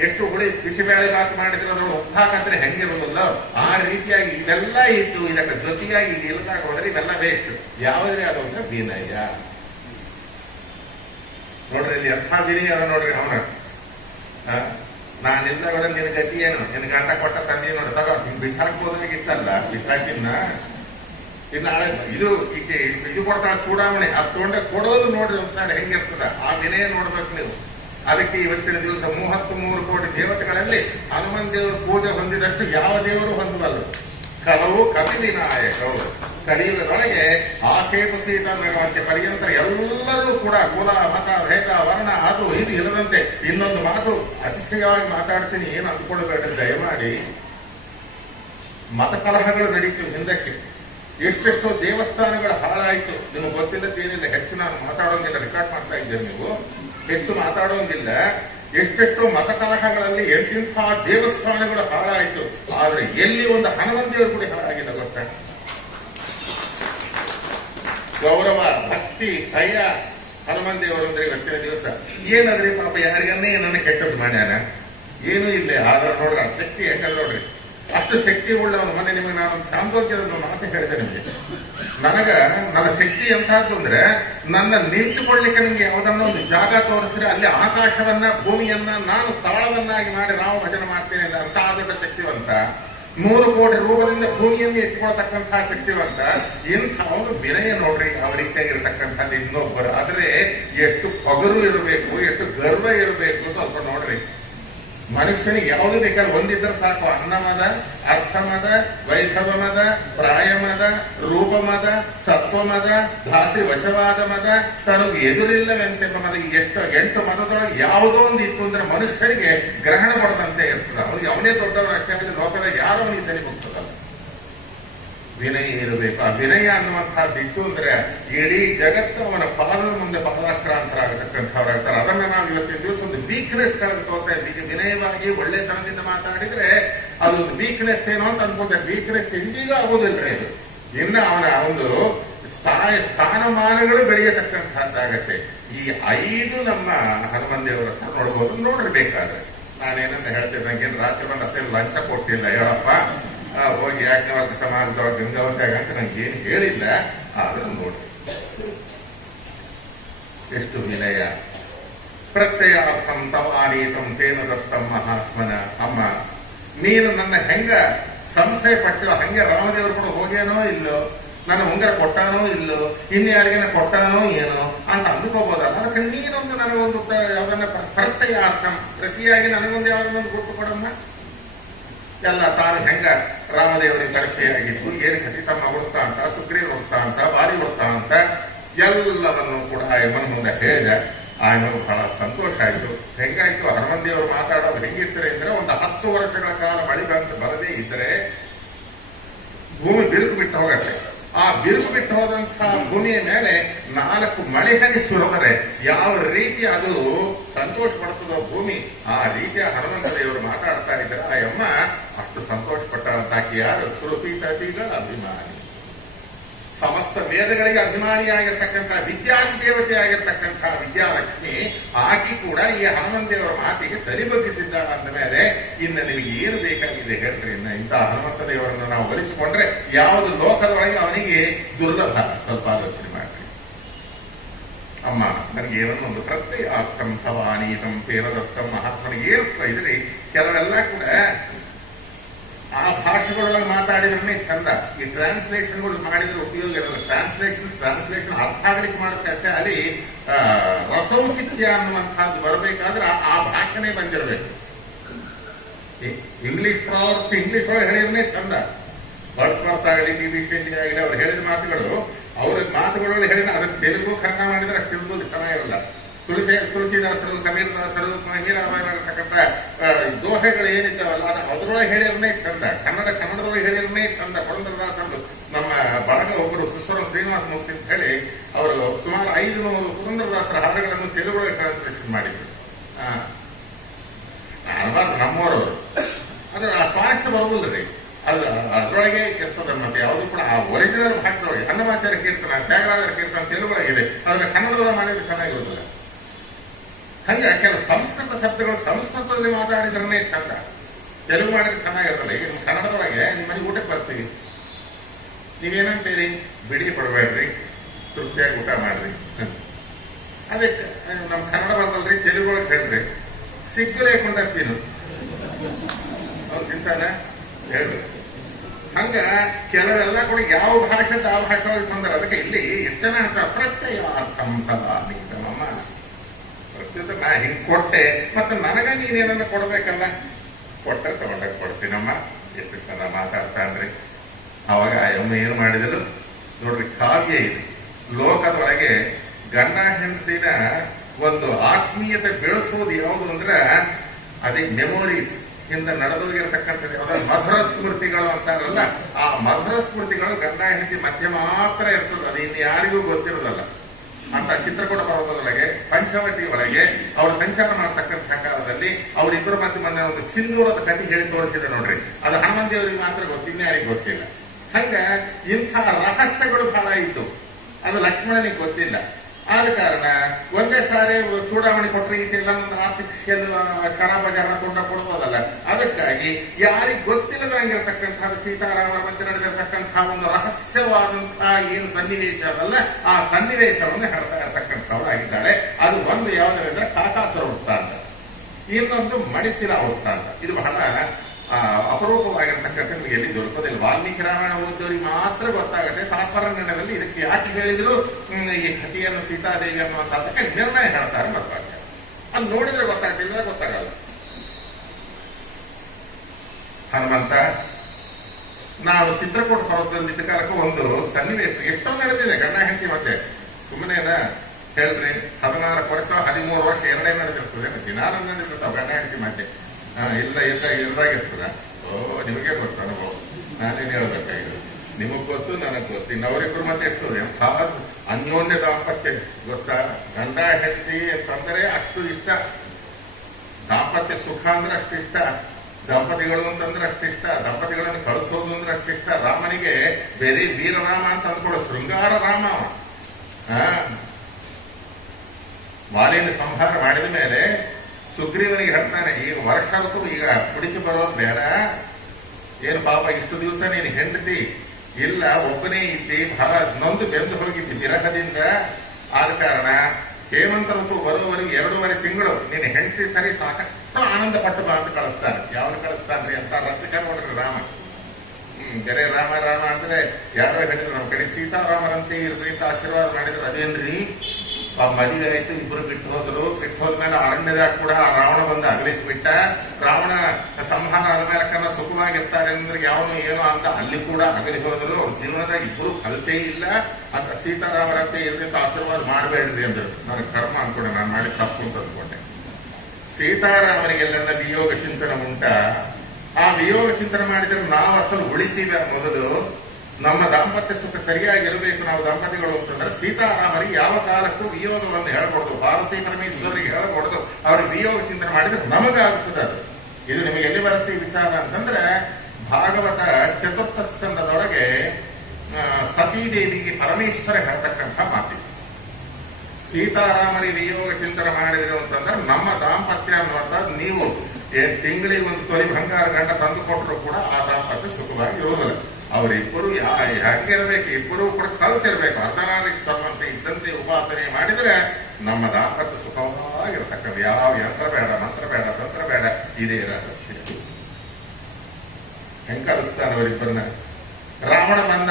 ಎಷ್ಟು ಹುಳಿ ಬಿಸಿಬೇಳೆ ಬಾತ್ ಮಾಡಿದ್ರೆ ಅದ್ರೊಳಗೆ ಉಪ್ಪು ಹಾಕಿದ್ರೆ ಹೆಂಗಿರುವುದಿಲ್ಲ, ಆ ರೀತಿಯಾಗಿ ಇವೆಲ್ಲ ಇದ್ದು ಇದಕ್ಕೆ ಜೊತೆಯಾಗಿ ಇಲ್ಲದಾಗ ಹೋದ್ರೆ ಇವೆಲ್ಲ ವೇಸ್ಟ್. ಯಾವುದೇ ಅದು ಅಂದ್ರೆ ವಿನಯ. ನೋಡ್ರಿ ಇಲ್ಲಿ ಎಂಥ ವಿನಯ ಅದ ನೋಡ್ರಿ. ಅವನ ನಾನು ಇಲ್ದಾಗ ನಿನ್ನ ಗತಿ ಏನು? ನಿನ್ನ ಗಂಡ ಕೊಟ್ಟ ತಂದಿ ನೋಡಿ ತಗೋ, ಹಿಂಗ್ ಬಿಸಾಕ್ಬೋದಾಗಿತ್ತಲ್ಲ, ಬಿಸಾಕಿನ್ನ ಇನ್ನು ಇದು ಕೊಡ್ತಾಳ ಚೂಡಾವಣೆ, ಅದು ತೊಗೊಂಡೆ ಕೊಡೋದು ನೋಡ್ರಿ ಒಂದ್ಸಾರಿ ಹೆಂಗಿರ್ತದ. ಆ ವಿನಯ ನೋಡ್ಬೇಕು ನೀವು. ಅದಕ್ಕೆ ಇವತ್ತಿನ ದಿವಸ 33 ಕೋಟಿ ದೇವತೆಗಳಲ್ಲಿ ಹನುಮಂತ ದೇವರು ಪೂಜೆ ಹೊಂದಿದಷ್ಟು ಯಾವ ದೇವರು ಹೊಂದಬಲ್ಲ. ಕಲವು ಕವಿ ವಿನಾಯಕರು. ಕಲಿಯುಗದೊಳಗೆ ಆಸೇತು ಸೀತ ಮೆರವಂತೆ ಪರ್ಯಂತ ಎಲ್ಲರೂ ಕೂಡ ಕುಲ ಮತ ಭೇದ ವರ್ಣ ಅದು ಇದು ಇಲ್ಲದಂತೆ. ಇನ್ನೊಂದು ಮಾತು ಅತಿಶಯವಾಗಿ ಮಾತಾಡ್ತೀನಿ, ಏನು ಅಂದ್ಕೊಳ್ಬೇಡ್ರಿ ದಯಮಾಡಿ. ಮತ ಕಲಹಗಳು ನಡೀತು ಹಿಂದಕ್ಕೆ. ಎಷ್ಟೆಷ್ಟೋ ದೇವಸ್ಥಾನಗಳು ಹಾಳಾಯಿತು. ನಿಮಗೆ ಗೊತ್ತಿಲ್ಲದೇನಿಲ್ಲ, ಹೆಚ್ಚು ನಾನು ಮಾತಾಡೋಂಗಿಲ್ಲ, ರೆಕಾರ್ಡ್ ಮಾಡ್ತಾ ಇದ್ದೇವೆ, ನೀವು ಹೆಚ್ಚು ಮಾತಾಡೋಂಗಿಲ್ಲ. ಎಷ್ಟೆಷ್ಟೋ ಮತ ಕಲಹಗಳಲ್ಲಿ ಎಂತಿಂಥ ದೇವಸ್ಥಾನಗಳು ಹಾಳಾಯಿತು. ಆದ್ರೆ ಎಲ್ಲಿ ಒಂದು ಹನುಮಂತಿಯವರು ಕೂಡ ಹಾಳಾಗಿಲ್ಲ ಗೊತ್ತಾ? ಗೌರವ ಭಕ್ತಿ ಭಯ ಹನುಮಂತಿಯವರು ಅಂದ್ರೆ ಇವತ್ತಿನ ದಿವಸ ಏನಾದ್ರಿ ಪಾಪ ಯಾರಿಗನ್ನೇ ನನ್ನ ಕೆಟ್ಟದ್ದು ಮಾಡ್ಯಾನ? ಏನೂ ಇಲ್ಲ. ಆದ್ರೆ ನೋಡ್ರಿ ಆ ಶಕ್ತಿ ಹೆಂಗಲ್ಲ ನೋಡ್ರಿ. ಅಷ್ಟು ಶಕ್ತಿ ಉಳ್ಳವನು. ಮೊನ್ನೆ ನಿಮಗೆ ನಾನೊಂದು ಸಾಂದೋಗ್ಯದ ಮಾತು ಹೇಳಿದೆ ನಿಮಗೆ. ನನ್ನ ಶಕ್ತಿ ಎಂತಹದ್ದು ಅಂದ್ರೆ ನನ್ನ ನಿಂತುಕೊಳ್ಳಿಕ್ಕೆ ನಿಮ್ಗೆ ಯಾವುದನ್ನ ಒಂದು ಜಾಗ ತೋರಿಸಿದ್ರೆ ಅಲ್ಲಿ ಆಕಾಶವನ್ನ ಭೂಮಿಯನ್ನ ನಾನು ತಾಳವನ್ನಾಗಿ ಮಾಡಿ ನಾವು ಭಜನೆ ಮಾಡ್ತೇನೆ ಅಂತ ಆ ದೊಡ್ಡ ಶಕ್ತಿವಂತ. 100 ಕೋಟಿ ರೂಪದಿಂದ ಭೂಮಿಯನ್ನು ಎತ್ತಿಕೊಳ್ತಕ್ಕಂತಹ ಶಕ್ತಿವಂತ. ಇಂಥ ಅವರು ವಿನಯ ನೋಡ್ರಿ ಯಾವ ರೀತಿಯಾಗಿರ್ತಕ್ಕಂಥದ್ದು ಇನ್ನೊಬ್ಬರು. ಆದ್ರೆ ಎಷ್ಟು ಪಗರು ಇರಬೇಕು, ಎಷ್ಟು ಗರ್ವ ಇರಬೇಕು ಸ್ವಲ್ಪ ನೋಡ್ರಿ. ಮನುಷ್ಯನಿಗೆ ಯಾವುದು ಬೇಕಾದ್ರೆ ಒಂದಿದ್ರೆ ಸಾಕು. ಅನ್ನಮದ, ಅರ್ಥಮದ, ವೈಭವಮದ, ಪ್ರಾಯಮದ, ರೂಪಮದ, ಸತ್ವಮದ, ಧಾತ್ರಿ ವಶವಾದ ಮದ, ತನಗೆ ಎದುರಿಲ್ಲವೆಂತೆಂಬ ಮದ. ಎಷ್ಟು 8 ಮದದೊಳಗೆ ಯಾವುದೋ ಒಂದು ಇತ್ತು ಅಂದ್ರೆ ಮನುಷ್ಯರಿಗೆ ಗ್ರಹಣ ಪಡೆದಂತೆ ಇರ್ತದೆ. ಅವನಿಗೆ ಅವನೇ ದೊಡ್ಡವರು ಅಷ್ಟೇ ಆಗಲಿ, ಲೋಕದಾಗ ಯಾರೋ ಅವನಿಗೆ ತಲೆ ಮುಗಿಸೋದಲ್ಲ. ವಿನಯ ಇರಬೇಕು. ಆ ವಿನಯ ಅನ್ನುವಂಥದ್ದು ಇತ್ತು ಅಂದ್ರೆ ಇಡೀ ಜಗತ್ತು ಅವನ ಪಾದದ ಮುಂದೆ ಪಾದಾಕ್ರಾಂತರಾಗತಕ್ಕಂಥವ್ರಾಗ್ತಾರೆ. ಅದನ್ನ ನಾವು ಇವತ್ತಿನ ದಿವಸ ಒಂದು ವೀಕ್ನೆಸ್ ಕಳೆದು ತೋರ್ತಾ ಇದ್ದೀವಿ. ವಿನಯವಾಗಿ ಒಳ್ಳೆತನದಿಂದ ಮಾತಾಡಿದ್ರೆ ಅದೊಂದು ವೀಕ್ನೆಸ್ ಏನೋ ಅಂತ ಅನ್ಕೊಂಡೆ. ವೀಕ್ನೆಸ್ ಎಂದಿಗೂ ಆಗುವುದಿಲ್ಲ. ಇದು ಇನ್ನ ಅವನ ಒಂದು ಸ್ಥಾನಮಾನಗಳು ಬೆಳೆಯತಕ್ಕಂಥದ್ದಾಗತ್ತೆ. ಈ 5 ನಮ್ಮ ಹನುಮನ್ ದೇವರ ಹತ್ರ ನೋಡ್ಬೋದು. ನೋಡಿರ್ಬೇಕಾದ್ರೆ ನಾನೇನಂತ ಹೇಳ್ತೇನೆ, ನಂಗೇನು ರಾತ್ರಿ ಬಂದು ಅಷ್ಟೇ ಲಂಚ ಕೊಟ್ಟಿಲ್ಲ ಹೇಳಪ್ಪ, ಹೋಗಿ ಯಾಜ್ಞವರ್ಗ ಸಮಾಜದೊಳಗೆ ಗಂಗಾವತ್ಯಾಗ ಅಂತ ನಂಗೆ ಏನು ಹೇಳಿಲ್ಲ. ಆದ್ರೂ ನೋಡಿ ಎಷ್ಟು ವಿನಯ. ಪ್ರತ್ಯಯಾರ್ಥಂ ತವಾನೀತಂ ತೇನ ದತ್ತಂ ಮಹಾತ್ಮನ. ಅಮ್ಮ, ನೀನು ನನ್ನ ಹೆಂಗ ಸಂಶಯ ಪಟ್ಟು ಹಂಗೆ ರಾಮದೇವರು ಕೂಡ ಹೋಗ್ಯಾನೋ ಇಲ್ಲೋ, ನನ್ನ ಉಂಗರ ಕೊಟ್ಟಾನೋ ಇಲ್ಲೋ, ಇನ್ಯಾರಿಗೇನ ಕೊಟ್ಟಾನೋ ಏನೋ ಅಂತ ಅಂದುಕೋಬೋದಲ್ಲ. ಅದಕ್ಕೆ ನೀನೊಂದು ನನಗೊಂದು ಯಾವ್ದನ್ನ ಪ್ರತ್ಯಯಾರ್ಥಂ, ಪ್ರತಿಯಾಗಿ ನನಗೊಂದು ಯಾವ್ದನ್ನೊಂದು ಗುರುತು ಕೊಡಮ್ಮ. ಎಲ್ಲ ತಾನು ಹೆಂಗ ರಾಮದೇವರಿಗೆ ಪರಿಚಯಾಗಿತ್ತು, ಏನು ಕಥಿ ತಮ್ಮ ವೃತ್ತಾಂತ, ಸುಗ್ರೀವ ವೃತ್ತಾಂತ, ವಾಲಿ ವೃತ್ತಾಂತ ಎಲ್ಲವನ್ನು ಕೂಡ ಆಯಮ್ಮನ ಮುಂದೆ ಹೇಳಿದೆ. ಆಯಮ್ಮನಿಗೆ ಬಹಳ ಸಂತೋಷ ಆಯಿತು. ಹೆಂಗಾಯ್ತು ಹನುಮನ್ ದೇವರು ಮಾತಾಡೋದು ಹೆಂಗಿರ್ತಾರೆ ಅಂದ್ರೆ, ಒಂದು 10 ವರ್ಷಗಳ ಕಾಲ ಮಳೆ ಬರದೇ ಇದ್ದರೆ ಭೂಮಿ ಬಿರುಕು ಬಿಟ್ಟು ಹೋಗತ್ತೆ. ಆ ಬಿರುಕು ಬಿಟ್ಟು ಹೋದಂತಹ ಭೂಮಿಯ ಮೇಲೆ 4 ಮಳೆ ಹನಿ ಸುರಿದರೆ ಯಾವ ರೀತಿ ಅದು ಸಂತೋಷ ಪಡ್ತದೋ ಭೂಮಿ, ಆ ರೀತಿಯ ಹನುಮಂತ ದೇವರು ಮಾತಾಡ್ತಾ ಇದ್ದಾರೆ. ಆ ಅಮ್ಮ ಅಷ್ಟು ಸಂತೋಷ ಪಟ್ಟಂತಾಕಿ ಯಾರು? ಶ್ರುತಿ ತತಿಗಳ ಅಭಿಮಾನಿ, ಸಮಸ್ತ ವೇದಗಳಿಗೆ ಅಭಿಮಾನಿಯಾಗಿರ್ತಕ್ಕಂಥ ವಿದ್ಯಾದೇವತೆ ಆಗಿರ್ತಕ್ಕಂಥ ವಿದ್ಯಾಲಕ್ಷ್ಮಿ ಆಕಿ ಕೂಡ ಈ ಹನುಮನ್ ದೇವರ ಮಾತಿಗೆ ತಲೆಬಗ್ಗಿಸಿದ್ದಾಳ. ಅಂದ ಮೇಲೆ ಇನ್ನು ನಿಮಗೆ ಏನು ಬೇಕಾಗಿದೆ ಹೇಳ್ರಿ. ಇನ್ನು ಇಂಥ ಹನುಮಂತ ದೇವರನ್ನು ನಾವು ಒಲಿಸಿಕೊಂಡ್ರೆ ಯಾವುದು ಲೋಕದೊಳಗೆ ಅವನಿಗೆ ದುರ್ಲಭ. ಸ್ವಲ್ಪ ಆಲೋಚನೆ ಮಾಡ್ರಿ. ಅಮ್ಮ, ನನಗೆ ಏನೊಂದು ಪ್ರತ್ಯಯಾರ್ಥಂ ತವಾನೀತಂ ತೇನ ದತ್ತಂ ಮಹಾತ್ಮನಿಗೆ ಏನು ಇದ್ರಿ. ಕೆಲವೆಲ್ಲ ಕೂಡ ಆ ಭಾಷೆಗಳೊಳಗೆ ಮಾತಾಡಿದ್ರೆ ಚಂದ. ಈ ಟ್ರಾನ್ಸ್ಲೇಷನ್ಗಳು ಮಾಡಿದ್ರೆ ಉಪಯೋಗ ಇರಲ್ಲ. ಟ್ರಾನ್ಸ್ಲೇಷನ್ ಅರ್ಥ ಆಗ್ಲಿಕ್ಕೆ ಮಾಡುತ್ತೆ. ಅಲ್ಲಿ ರಸೌಸಿತ್ಯ ಅನ್ನುವಂಥದ್ದು ಬರಬೇಕಾದ್ರೆ ಆ ಭಾಷೆನೇ ಬಂದಿರಬೇಕು. ಇಂಗ್ಲಿಷ್ ಪ್ರಾವರ್ಸ್ ಇಂಗ್ಲಿಷ್ ಒಳಗೆ ಹೇಳಿದ್ರೆ ಚಂದ. ವರ್ಡ್ಸ್ವರ್ತ್ ಆಗಲಿ, ಟಿ.ಬಿ. ಶೇಷಿ ಆಗಲಿ, ಅವ್ರು ಹೇಳಿದ ಮಾತುಗಳು ಅವ್ರ ಮಾತುಗಳಲ್ಲಿ ಹೇಳಿದ ಅದಕ್ಕೆ ತೆಲುಗು ಕನ್ನಡ ಮಾಡಿದ್ರೆ ಅಷ್ಟು ತಿಳ್ದು ಚೆನ್ನಾಗಿರಲ್ಲ. ತುಳಸಿದಾಸರು, ಕಬೀರದಾಸರು, ಮಹಿಳಾಗಿರ್ತಕ್ಕಂಥ ದೋಹೆಗಳು ಏನಿದ್ದಾವಲ್ಲ ಅದು ಅದರೊಳಗೆ ಹೇಳಿರನೇ ಚಂದ. ಕನ್ನಡದೊಳಗೆ ಹೇಳಿರನೇ ಚಂದ. ಪುರಂದರದಾಸರು ನಮ್ಮ ಬಳಗ ಒಬ್ಬರು ಸುಸ್ವರ ಶ್ರೀನಿವಾಸ ಮೂರ್ತಿ ಅಂತ ಹೇಳಿ ಅವರು ಸುಮಾರು 500 ಪುರಂದರದಾಸರ ಹಾಡುಗಳನ್ನು ತೆಲುಗುಗಳಿಗೆ ಟ್ರಾನ್ಸ್ಲೇಷನ್ ಮಾಡಿದ್ರು. ಅನ್ಬಾರ್ದು ನಮ್ಮವರವರು. ಅದು ಆ ಸ್ವಾರಸ್ಯ ಬರುವುದಿಲ್ಲ. ಅದು ಅದರೊಳಗೆ ಇರ್ತದೆ. ಮತ್ತೆ ಯಾವುದು ಕೂಡ ಆ ಒರಿಜಿನಲ್ ಭಾಷೆದೊಳಗೆ ಅನ್ನಮಾಚಾರ್ಯ ಕೀರ್ತನ, ತ್ಯಾಗರಾಜರ ಕೀರ್ತನ ತೆಲುಗುಳಾಗಿದೆ. ಅದನ್ನ ಕನ್ನಡದೊಳಗೆ ಮಾಡಿದ್ರೆ ಚೆನ್ನಾಗಿರುವುದಿಲ್ಲ. ಹಂಗೆ ಕೆಲವು ಸಂಸ್ಕೃತ ಶಬ್ದಗಳು ಸಂಸ್ಕೃತದಲ್ಲಿ ಮಾತಾಡಿದ್ರೇ ಚಂದ. ತೆಲುಗು ಮಾಡಿದ್ರೆ ಚೆನ್ನಾಗಿರ್ತಲ್ಲ. ಈಗ ಕನ್ನಡದೊಳಗೆ ನಿಮ್ಮ ಮನೆಗೆ ಊಟಕ್ಕೆ ಬರ್ತೀವಿ, ನೀವೇನಂತೀರಿ? ಬಿಡಿ ಕೊಡಬೇಡ್ರಿ, ತೃಪ್ತಿಯಾಗಿ ಊಟ ಮಾಡ್ರಿ. ಅದಕ್ಕೆ ನಮ್ ಕನ್ನಡ ಬರ್ತಲ್ರಿ, ತೆಲುಗು ಹೇಳ್ರಿ, ಸಿಗ್ಗಲೇ ಕೊಂಡತ್ತೀನು ಅವ್ರು ತಿಂತಾನ ಹೇಳ್ರಿ. ಹಂಗ ಕೆಲವೆಲ್ಲ ಕೂಡ ಯಾವ ಭಾಷೆ ಆ ಭಾಷೆ ಸಂದರ್ಭ. ಅದಕ್ಕೆ ಇಲ್ಲಿ ಎಷ್ಟು ಜನ ಅಂತ ಪ್ರತ್ಯಯಾರ್ಥಂ ತವಾನೀತಮಮ್ಮ, ಪ್ರತ್ಯುತ್ತ ನಾ ಹಿಂಗ್ ಕೊಟ್ಟೆ, ಮತ್ತೆ ನನಗ ನೀನೇನನ್ನ ಕೊಡ್ಬೇಕಲ್ಲ, ಕೊಟ್ಟ ತಗೊಂಡಾಗ ಕೊಡ್ತೀನಮ್ಮ. ಎಷ್ಟು ಚಂದ ಮಾತಾಡ್ತಾ ಅಂದ್ರಿ. ಅವಾಗ ಅಮ್ಮ ಏನು ಮಾಡಿದಳು ನೋಡ್ರಿ. ಕಾವ್ಯ ಇದು. ಲೋಕದೊಳಗೆ ಗಂಡ ಹೆಂಡತಿನ ಒಂದು ಆತ್ಮೀಯತೆ ಬೆಳೆಸೋದು ಯಾವುದು ಅಂದ್ರೆ ಅದೇ ಮೆಮೊರೀಸ್. ಹಿಂದೆ ನಡೆದೋಗಿರತಕ್ಕಂಥದ್ದು ಯಾವ್ದಾದ್ರು ಮಧುರ ಸ್ಮೃತಿಗಳು ಅಂತಾರಲ್ಲ, ಆ ಮಧುರ ಸ್ಮೃತಿಗಳು ಗಂಡ ಹೆಂಡತಿ ಮಧ್ಯೆ ಮಾತ್ರ ಇರ್ತದೆ. ಅದು ಇನ್ನು ಯಾರಿಗೂ ಗೊತ್ತಿರೋದಲ್ಲ. ಅಂತ ಚಿತ್ರಕೂಟ ಪರ್ವತದೊಳಗೆ ಪಂಚವಟಿ ಒಳಗೆ ಅವರು ಸಂಚಾರ ಮಾಡತಕ್ಕಂಥ ಕಾಲದಲ್ಲಿ ಅವರಿಬ್ಬರ ಮಧ್ಯೆ ಮೊನ್ನೆ ಒಂದು ಸಿಂಧೂರದ ಕಥೆ ಹೇಳಿ ತೋರಿಸಿದೆ ನೋಡ್ರಿ. ಅದು ಹನುಮನ್ ದೇವರಿಗೆ ಮಾತ್ರ ಗೊತ್ತು, ಇನ್ಯಾರಿಗೆ ಗೊತ್ತಿಲ್ಲ. ಹಂಗ ಇಂಥ ರಹಸ್ಯಗಳು ಬಹಳ ಇತ್ತು. ಅದು ಲಕ್ಷ್ಮಣನಿಗೆ ಗೊತ್ತಿಲ್ಲ. ಆದ ಕಾರಣ ಒಂದೇ ಸಾರಿ ಚೂಡಾವಣೆ ಕೊಟ್ಟರೆ ಇದೆಲ್ಲ ಒಂದು ಆರ್ಟಿಫಿಷಿಯಲ್ ಶರಾಬಜಾರಣ ಕೊಂಡ ಕೊಡ್ಬೋದಲ್ಲ. ಅದಕ್ಕಾಗಿ ಯಾರಿಗೆ ಗೊತ್ತಿಲ್ಲದಂಗಿರ್ತಕ್ಕಂಥ ಸೀತಾರಾಮರ ಮಧ್ಯೆ ನಡೆದಿರ್ತಕ್ಕಂತಹ ಒಂದು ರಹಸ್ಯವಾದಂತಹ ಏನು ಸನ್ನಿವೇಶ ಅದಲ್ಲ, ಆ ಸನ್ನಿವೇಶವನ್ನು ಹೇಳ್ತಾ ಇರತಕ್ಕಂಥವಳಾಗಿದ್ದಾಳೆ. ಅದು ಒಂದು ಯಾವುದಂದ್ರೆ ಕಾಕಾಸುರ ವೃತ್ತಾಂತ, ಇನ್ನೊಂದು ಮಣಿಸಿರ ವೃತ್ತಾಂತ. ಇದು ಬಹಳ ಅಪರೂಪವಾಗಿರ್ತಕ್ಕಂಥ ನಿಮಗೆ ಎಲ್ಲಿ ದೊರಕೋದಿಲ್ಲ. ವಾಲ್ಮೀಕಿ ರಾಮಾಯಣ ಓದೋರಿಗೆ ಮಾತ್ರ ಗೊತ್ತಾಗುತ್ತೆ. ತಾತ್ಪರ್ಯ ನಿರ್ಣಯದಲ್ಲಿ ಇದಕ್ಕೆ ಯಾಕೆ ಹೇಳಿದ್ರು ಈ ಕಥೆಯನ್ನು ಸೀತಾದೇವಿ ಅನ್ನುವಂಥದ್ದಕ್ಕೆ ನಿರ್ಣಯ ಹೇಳ್ತಾರೆ ಮಧ್ವಾಚಾರ್ಯ. ಅಲ್ಲಿ ನೋಡಿದ್ರೆ ಗೊತ್ತಾಗ್ತಿಲ್ಲ, ಗೊತ್ತಾಗಲ್ಲ. ಹನುಮಂತ, ನಾವು ಚಿತ್ರಕೂಟ ಪರ್ವತದಲ್ಲಿ ಕಾಲಕ್ಕೆ ಒಂದು ಸನ್ನಿವೇಶ ಎಷ್ಟೋ ನಡೆದಿದೆ ಗಂಡ ಹೆಂಡತಿ ಮತ್ತೆ. ಸುಮ್ಮನೆನ ಹೇಳ್ರಿ, 14 ವರ್ಷ 13 ವರ್ಷ ಎರಡೇ ನಡೆದಿರ್ತದೆ, ದಿನಾಲ ನಡೆದಿರ್ತಾವ ಗಂಡ ಹೆಂಡತಿ ಮತ್ತೆ. ಇಲ್ದಾಗಿರ್ತದ. ನಿಮಗೆ ಗೊತ್ತು ಅನುಭವ, ನಾನೇನು ಹೇಳ್ಬೇಕಾಗಿದೆ. ನಿಮಗ್ ಗೊತ್ತು, ನನಗ್ ಗೊತ್ತು. ಇನ್ನವರಿಬ್ರು ಮತ್ತೆ ಎಷ್ಟು ಎಂಥ ಅನ್ಯೋನ್ಯ ದಾಂಪತ್ಯ ಗೊತ್ತಾ. ಗಂಡ ಹೆಂಡತಿ ಅಂತಂದ್ರೆ ಅಷ್ಟು ಇಷ್ಟ, ದಾಂಪತ್ಯ ಸುಖ ಅಂದ್ರೆ ಅಷ್ಟಿಷ್ಟ, ದಂಪತಿಗಳು ಅಂತಂದ್ರೆ ಅಷ್ಟಿಷ್ಟ, ದಂಪತಿಗಳನ್ನು ಕಳಿಸೋದು ಅಂದ್ರೆ ಅಷ್ಟಿಷ್ಟ. ರಾಮನಿಗೆ ಬೇರೆ ವೀರರಾಮ ಅಂತ ಅಂದ್ಕೊಳ್ಳೋ ಶೃಂಗಾರ ರಾಮ. ವಾಲಿನ ಸಂಹಾರ ಮಾಡಿದ ಮೇಲೆ ಸುಗ್ರೀವನಿಗೆ ಹೇಳ್ತಾನೆ, ಈಗ ವರ್ಷ ಋತು, ಈಗ ಹುಡುಕಿ ಬರೋದು ಬೇಡ. ಏನು ಪಾಪ ಇಷ್ಟು ದಿವಸ ನೀನು ಹೆಂಡತಿ ಇಲ್ಲ, ಒಬ್ಬನೇ ಇದ್ದಿ, ಬಹಳ ನೊಂದು ಬೆಂದು ಹೋಗಿದ್ದಿ ವಿರಹದಿಂದ. ಆದ ಕಾರಣ ಹೇಮಂತ ಋತು ಬರುವವರೆಗೆ 2.5 ತಿಂಗಳು ನೀನು ಹೆಂಡತಿ ಸರಿ ಸಾಕಷ್ಟು ಆನಂದ ಪಟ್ಟು ಬಾ ಅಂತ ಕಳಿಸ್ತಾನೆ. ಯಾವ್ದು ಕಳಿಸ್ತಾನ್ರಿ ಅಂತ ರಸಿಕ ನೋಡ್ರಿ ರಾಮ. ಬೇರೆ ರಾಮ ರಾಮ ಅಂದ್ರೆ ಯಾರೋ ಹೇಳಿದ್ರು, ನಮ್ಮ ಕಡೆ ಸೀತಾರಾಮರಂತೆ ಇರ್ರಿ ಅಂತ ಆಶೀರ್ವಾದ ಮಾಡಿದ್ರು. ಅದೇನ್ರಿ, ಮದುವೆ ಆಯ್ತು, ಇಬ್ರು ಬಿಟ್ಟು ಹೋದ್ಮೇಲೆ ಅರಣ್ಯದಾಗ ಕೂಡ ರಾವಣ ಬಂದು ಅಗಲಿಸ್ಬಿಟ್ಟ. ರಾವಣ ಸಂಹಾರ ಆದ್ಮೇಲೆ ಕನ್ನ ಸುಖವಾಗಿರ್ತಾರೆ ಅಂದ್ರೆ ಯಾವನು ಏನೋ ಅಂತ ಅಲ್ಲಿ ಕೂಡ ಅಗಲಿ ಹೋದ್ರು. ಅವ್ರ ಜೀವನದಾಗ ಇಬ್ರು ಕಲಿತೇ ಇಲ್ಲ ಅಂತ ಸೀತಾರಾಮರಂತೆ ಇರ್ರಿ ಅಂತ ಆಶೀರ್ವಾದ ಮಾಡಬೇಡ್ರಿ ಅಂದ್ರು. ನನಗೆ ಕರ್ಮ ಅನ್ಕೊಂಡೆ, ನಾನು ಮಾಡಿ ತಪ್ಪು ಅಂತ ಅಂದ್ಕೊಂಡೆ. ಸೀತಾರಾಮರಿಗೆಲ್ಲ ವಿಯೋಗ ಚಿಂತನೆ ಉಂಟ. ಆ ವಿಯೋಗ ಚಿಂತನೆ ಮಾಡಿದ್ರೆ ನಾವು ಅಸಲು ಉಳಿತೀವಿ. ಮೊದಲು ನಮ್ಮ ದಾಂಪತ್ಯ ಸುಖ ಸರಿಯಾಗಿರಬೇಕು ನಾವು ದಂಪತಿಗಳು ಅಂತಂದ್ರೆ ಸೀತಾರಾಮರಿಗೆ ಯಾವ ಕಾಲಕ್ಕೂ ವಿಯೋಗವನ್ನು ಹೇಳ್ಕೊಡ್ದು, ಪಾರ್ವತಿ ಪರಮೇಶ್ವರಿಗೆ ಹೇಳ್ಕೊಡ್ದು. ಅವ್ರಿಗೆ ವಿಯೋಗ ಚಿಂತನೆ ಮಾಡಿದ್ರೆ ನಮಗಾಗುತ್ತದೆ. ಅದು ಇದು ನಿಮಗೆ ಎಲ್ಲಿ ಬರುತ್ತೆ ಈ ವಿಚಾರ ಅಂತಂದ್ರೆ, ಭಾಗವತ 4th ಸ್ಕಂದದೊಳಗೆ ಸತೀದೇವಿಗೆ ಪರಮೇಶ್ವರ ಹೇಳ್ತಕ್ಕಂಥ ಮಾತಿದೆ. ಸೀತಾರಾಮರಿಗೆ ವಿಯೋಗ ಚಿಂತನೆ ಮಾಡಿದ್ರು ಅಂತಂದ್ರೆ ನಮ್ಮ ದಾಂಪತ್ಯ ಅನ್ನುವಂಥದ್ದು, ನೀವು ತಿಂಗಳಿಗೆ ಒಂದು ತೊಲಿ ಬಂಗಾರ ಗಂಡ ತಂದು ಕೊಟ್ಟರು ಕೂಡ ಆ ದಾಂಪತ್ಯ ಸುಖವಾಗಿ ಇರುವುದಿಲ್ಲ. ಅವರಿಬ್ಬರು ಹೆಂಗಿರ್ಬೇಕು, ಇಬ್ಬರು ಕೂಡ ಕಲ್ತಿರ್ಬೇಕು. ಅರ್ಧನಾರೀಶ್ವರಂತೆ ಇದ್ದಂತೆ ಉಪಾಸನೆ ಮಾಡಿದ್ರೆ ನಮ್ಮ ದಾಂಪತ್ಯ ಸುಖವಾಗಿರ್ತಕ್ಕಂಥ ಯಾವ ಯಂತ್ರ ಬೇಡ, ಮಂತ್ರ ಬೇಡ, ತಂತ್ರ ಬೇಡ. ಇದೇ ರಹಸ್ಯ. ಹೆಂಗ್ ಕಲಿಸ್ತಾನೆ ಅವರಿಬ್ಬರನ್ನ. ರಾವಣ ಬಂದ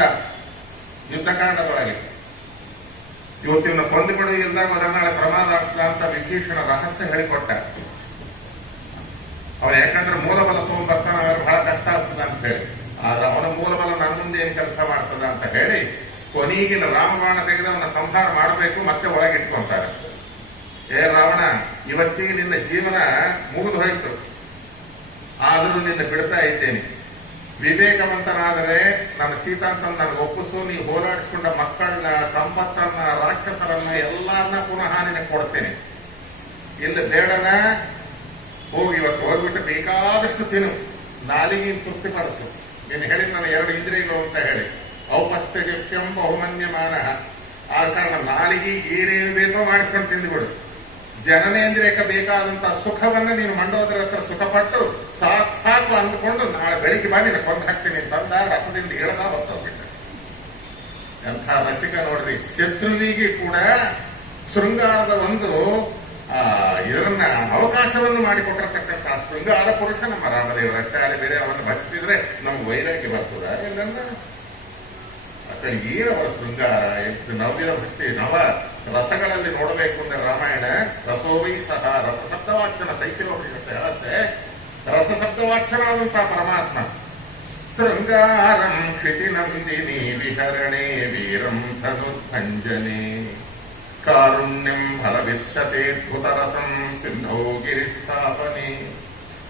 ಯುದ್ಧಕಾಂಡದೊಳಗೆ, ಇವತ್ತಿನ ಕೊಂದುಬಿಡು ಇಲ್ದಾಗ ಅದರ ನಾಳೆ ಪ್ರಮಾದ ಆಗ್ತದ ಅಂತ ವಿಭೀಷಣ ರಹಸ್ಯ ಹೇಳಿಕೊಟ್ಟ. ಅವನು ಯಾಕಂದ್ರೆ ಮೂಲಬಲ ತಗೊಂಡ್ಬರ್ತಾನ, ಅವ್ರು ಬಹಳ ಕಷ್ಟ ಆಗ್ತದ ಅಂತ ಹೇಳಿ. ಆದ್ರೆ ಅವನ ಮೂಲಬಲ ನನ್ನ ಮುಂದೆ ಏನ್ ಕೆಲಸ ಮಾಡ್ತದ ಅಂತ ಹೇಳಿ ಕೊನೆಗಿನ ರಾಮಬಾಣ ತೆಗೆದು ಅವನ ಸಂಹಾರ ಮಾಡಬೇಕು, ಮತ್ತೆ ಒಳಗಿಟ್ಕೊಂತಾರೆ. ರಾವಣ, ಇವತ್ತಿಗೆ ನಿನ್ನ ಜೀವನ ಮುಗಿದು ಹೋಯ್ತು, ಆದರೂ ನಿನ್ನ ಬಿಡ್ತಾ ಇದ್ದೇನೆ. ವಿವೇಕವಂತನಾದರೆ ನನ್ನ ಸೀತಾಂತ ನನಗೆ ಒಪ್ಪಿಸು. ನೀವು ಹೋರಾಡಿಸಿಕೊಂಡ ಮಕ್ಕಳನ್ನ, ಸಂಪತ್ತನ್ನ, ರಾಕ್ಷಸರನ್ನ ಎಲ್ಲಾರನ್ನ ಪುನಃ ನಿನಗೆ ಕೊಡ್ತೇನೆ. ಇಲ್ಲಿ ಬೇಡನ, ಹೋಗಿ ಇವತ್ತು ಹೋಗ್ಬಿಟ್ಟು ಬೇಕಾದಷ್ಟು ತಿನ್ನು, ನಾಲಿಗೆ ತೃಪ್ತಿಪಡಿಸು. ನೀನು ಹೇಳಿ ನಾನು 2 ಇಂದ್ರಿಯಗಳು ಅಂತ ಹೇಳಿ ಔಪಸ್ಥ್ಯಂ ಬಹುಮನ್ಯಮಾನ. ಆ ಕಾರಣ ನಾಲಿಗೆ ಏನೇನು ಬೇಕೋ ಮಾಡಿಸ್ಕೊಂಡು ತಿಂದುಬಿಡು. ಜನನೇಂದ್ರಿಯಕ್ಕೆ ಬೇಕಾದಂತಹ ಸುಖವನ್ನ ನೀನು ಮಂಡೋದರ ಹತ್ರ ಸುಖಪಟ್ಟು ಸಾಕು ಅಂದ್ಕೊಂಡು ನಾಳೆ ಬೆಳಿಗ್ಗೆ ಬಾ ನಿನ್ನ ಕೊಂದು ಹಾಕ್ತೀನಿ ತಂದ ರಥದಿಂದ ಇಳದ ಹೊತ್ತೋಗ್ಬಿಟ್ಟ. ಎಂಥ ರಸಿಕ ನೋಡ್ರಿ. ಶತ್ರುವಿಗೆ ಕೂಡ ಶೃಂಗಾರದ ಒಂದು ಇದನ್ನ ಅವಕಾಶವನ್ನು ಮಾಡಿಕೊಟ್ಟಿರ್ತಕ್ಕಂಥ ಶೃಂಗಾರ ಪುರುಷ ನಮ್ಮ ರಾಮದೇವರು. ಅಷ್ಟೇ ಅಲ್ಲಿ ಬೇರೆ ಅವನ್ನ ಭಜಿಸಿದ್ರೆ ನಮ್ಗೆ ವೈರಾಗ್ಯ ಬರ್ತದ ಇಲ್ಲ. ಅక్కడ ಏನವರ ಶೃಂಗಾರ, ನವ್ಯದ ಭಕ್ತಿ, ನವ ರಸಗಳಲ್ಲಿ ನೋಡಬೇಕು ಅಂದ್ರೆ ರಾಮಾಯಣ ರಸೋವೈ ಸಹ ರಸಶಬ್ದವಾಕ್ಷಣ ತೈತಿರೋಪನಿಷತ್ತು ಹೇಳುತ್ತೆ. ರಸಶಬ್ದವಾಕ್ಷಣ ಆದಂತಹ ಪರಮಾತ್ಮ. ಶೃಂಗಾರಂ ಕ್ಷಿತಿನಂದಿನಿ ವಿಹರಣೆ ವೀರಂ ಧನುರ್ಭಂಜನೆ ಕಾರುಣ್ಯಂ ಫಲವಿತ್ಸತೆ ಧೃತರಸಂ ಸಿಂಧೌ ಗಿರಿಸ್ಥಾಪನೆ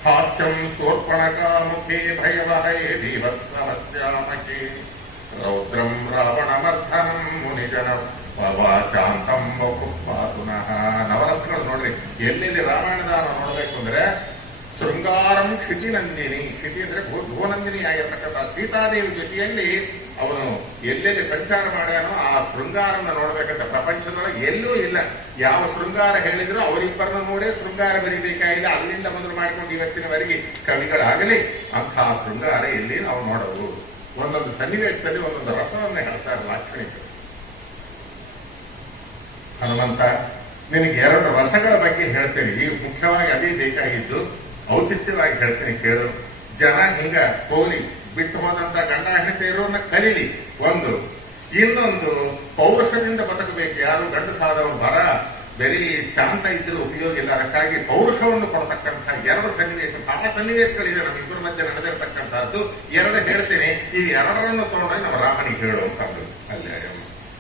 ಹಾಸ್ಯಂ ಸೋರ್ಪಣಕಾಮುಖೇ ಭಯವಹೇ ಬೀಭತ್ಸಮಸ್ಯಾಮಕೆ ರೌದ್ರಂ ರಾವಣಮರ್ಧನಂ ಮುನಿಜನ ಶಾಂತಂ ಬಹುಪಾತುನಃ. ನವರಸಗಳು ನೋಡ್ರಿ, ಎಲ್ಲೆಲ್ಲಿ ರಾಮಾಯಣದಾನ ನೋಡ್ಬೇಕು ಅಂದ್ರೆ ಶೃಂಗಾರಂ ಕ್ಷಿತಿನಂದಿನಿ. ಕ್ಷಿತಿ ಅಂದ್ರೆ ಭುವನಂದಿನಿ ಆಗಿರ್ತಕ್ಕಂಥ ಸೀತಾದೇವಿ ಜೊತೆಯಲ್ಲಿ ಅವನು ಎಲ್ಲೆಲ್ಲಿ ಸಂಚಾರ ಮಾಡ್ಯಾನೋ ಆ ಶೃಂಗಾರನ ನೋಡ್ಬೇಕಂತ ಪ್ರಪಂಚದೊಳಗೆ ಎಲ್ಲೂ ಇಲ್ಲ. ಯಾವ ಶೃಂಗಾರ ಹೇಳಿದ್ರು ಅವರಿಬ್ಬರನ್ನ ನೋಡೇ ಶೃಂಗಾರ ಬರಿಬೇಕಾಗಿಲ್ಲ. ಅಲ್ಲಿಂದ ಮೊದಲು ಮಾಡ್ಕೊಂಡು ಇವತ್ತಿನವರೆಗೆ ಕವಿಗಳಾಗಲಿ ಅಂತಹ ಶೃಂಗಾರ ಎಲ್ಲಿ ನಾವು ನೋಡಬಹುದು. ಒಂದೊಂದು ಸನ್ನಿವೇಶದಲ್ಲಿ ಒಂದೊಂದು ರಸವನ್ನ ಹೇಳ್ತಾರೆ ಲಾಕ್ಷಣಿಕರು. ಹನುಮಂತ, ನಿನಗೆ 2 ರಸಗಳ ಬಗ್ಗೆ ಹೇಳ್ತೇನೆ. ಈಗ ಮುಖ್ಯವಾಗಿ ಅದೇ ಬೇಕಾಗಿದ್ದು, ಔಚಿತ್ಯವಾಗಿ ಹೇಳ್ತೇನೆ ಕೇಳು. ಜನ ಹಿಂಗ ಹೋಗ್ಲಿ, ಬಿಟ್ಟು ಹೋದಂತ ಗಂಡ ಹೆಂಡತಿಯರನ್ನ ಕಲೀಲಿ. ಒಂದು ಇನ್ನೊಂದು ಪೌರುಷದಿಂದ ಬದುಕಬೇಕು. ಯಾರು ಗಂಡಸಾದವರು ಬರೀ ಶಾಂತ ಇದ್ರೂ ಉಪಯೋಗ ಇಲ್ಲ. ಅದಕ್ಕಾಗಿ ಪೌರುಷವನ್ನು ಕೊಡತಕ್ಕಂಥ ಎರಡು ಸನ್ನಿವೇಶ, ಬಹಳ ಸನ್ನಿವೇಶಗಳಿದೆ ನಮ್ಮಿಬ್ಬರ ಮಧ್ಯೆ ನಡೆದಿರತಕ್ಕಂಥದ್ದು. ಎರಡು ಹೇಳ್ತೇನೆ, ಈ ಎರಡರನ್ನು ತಗೊಂಡಾಗ ನಮ್ಮ ರಾಮನಿಗೆ ಹೇಳು ಅಂತ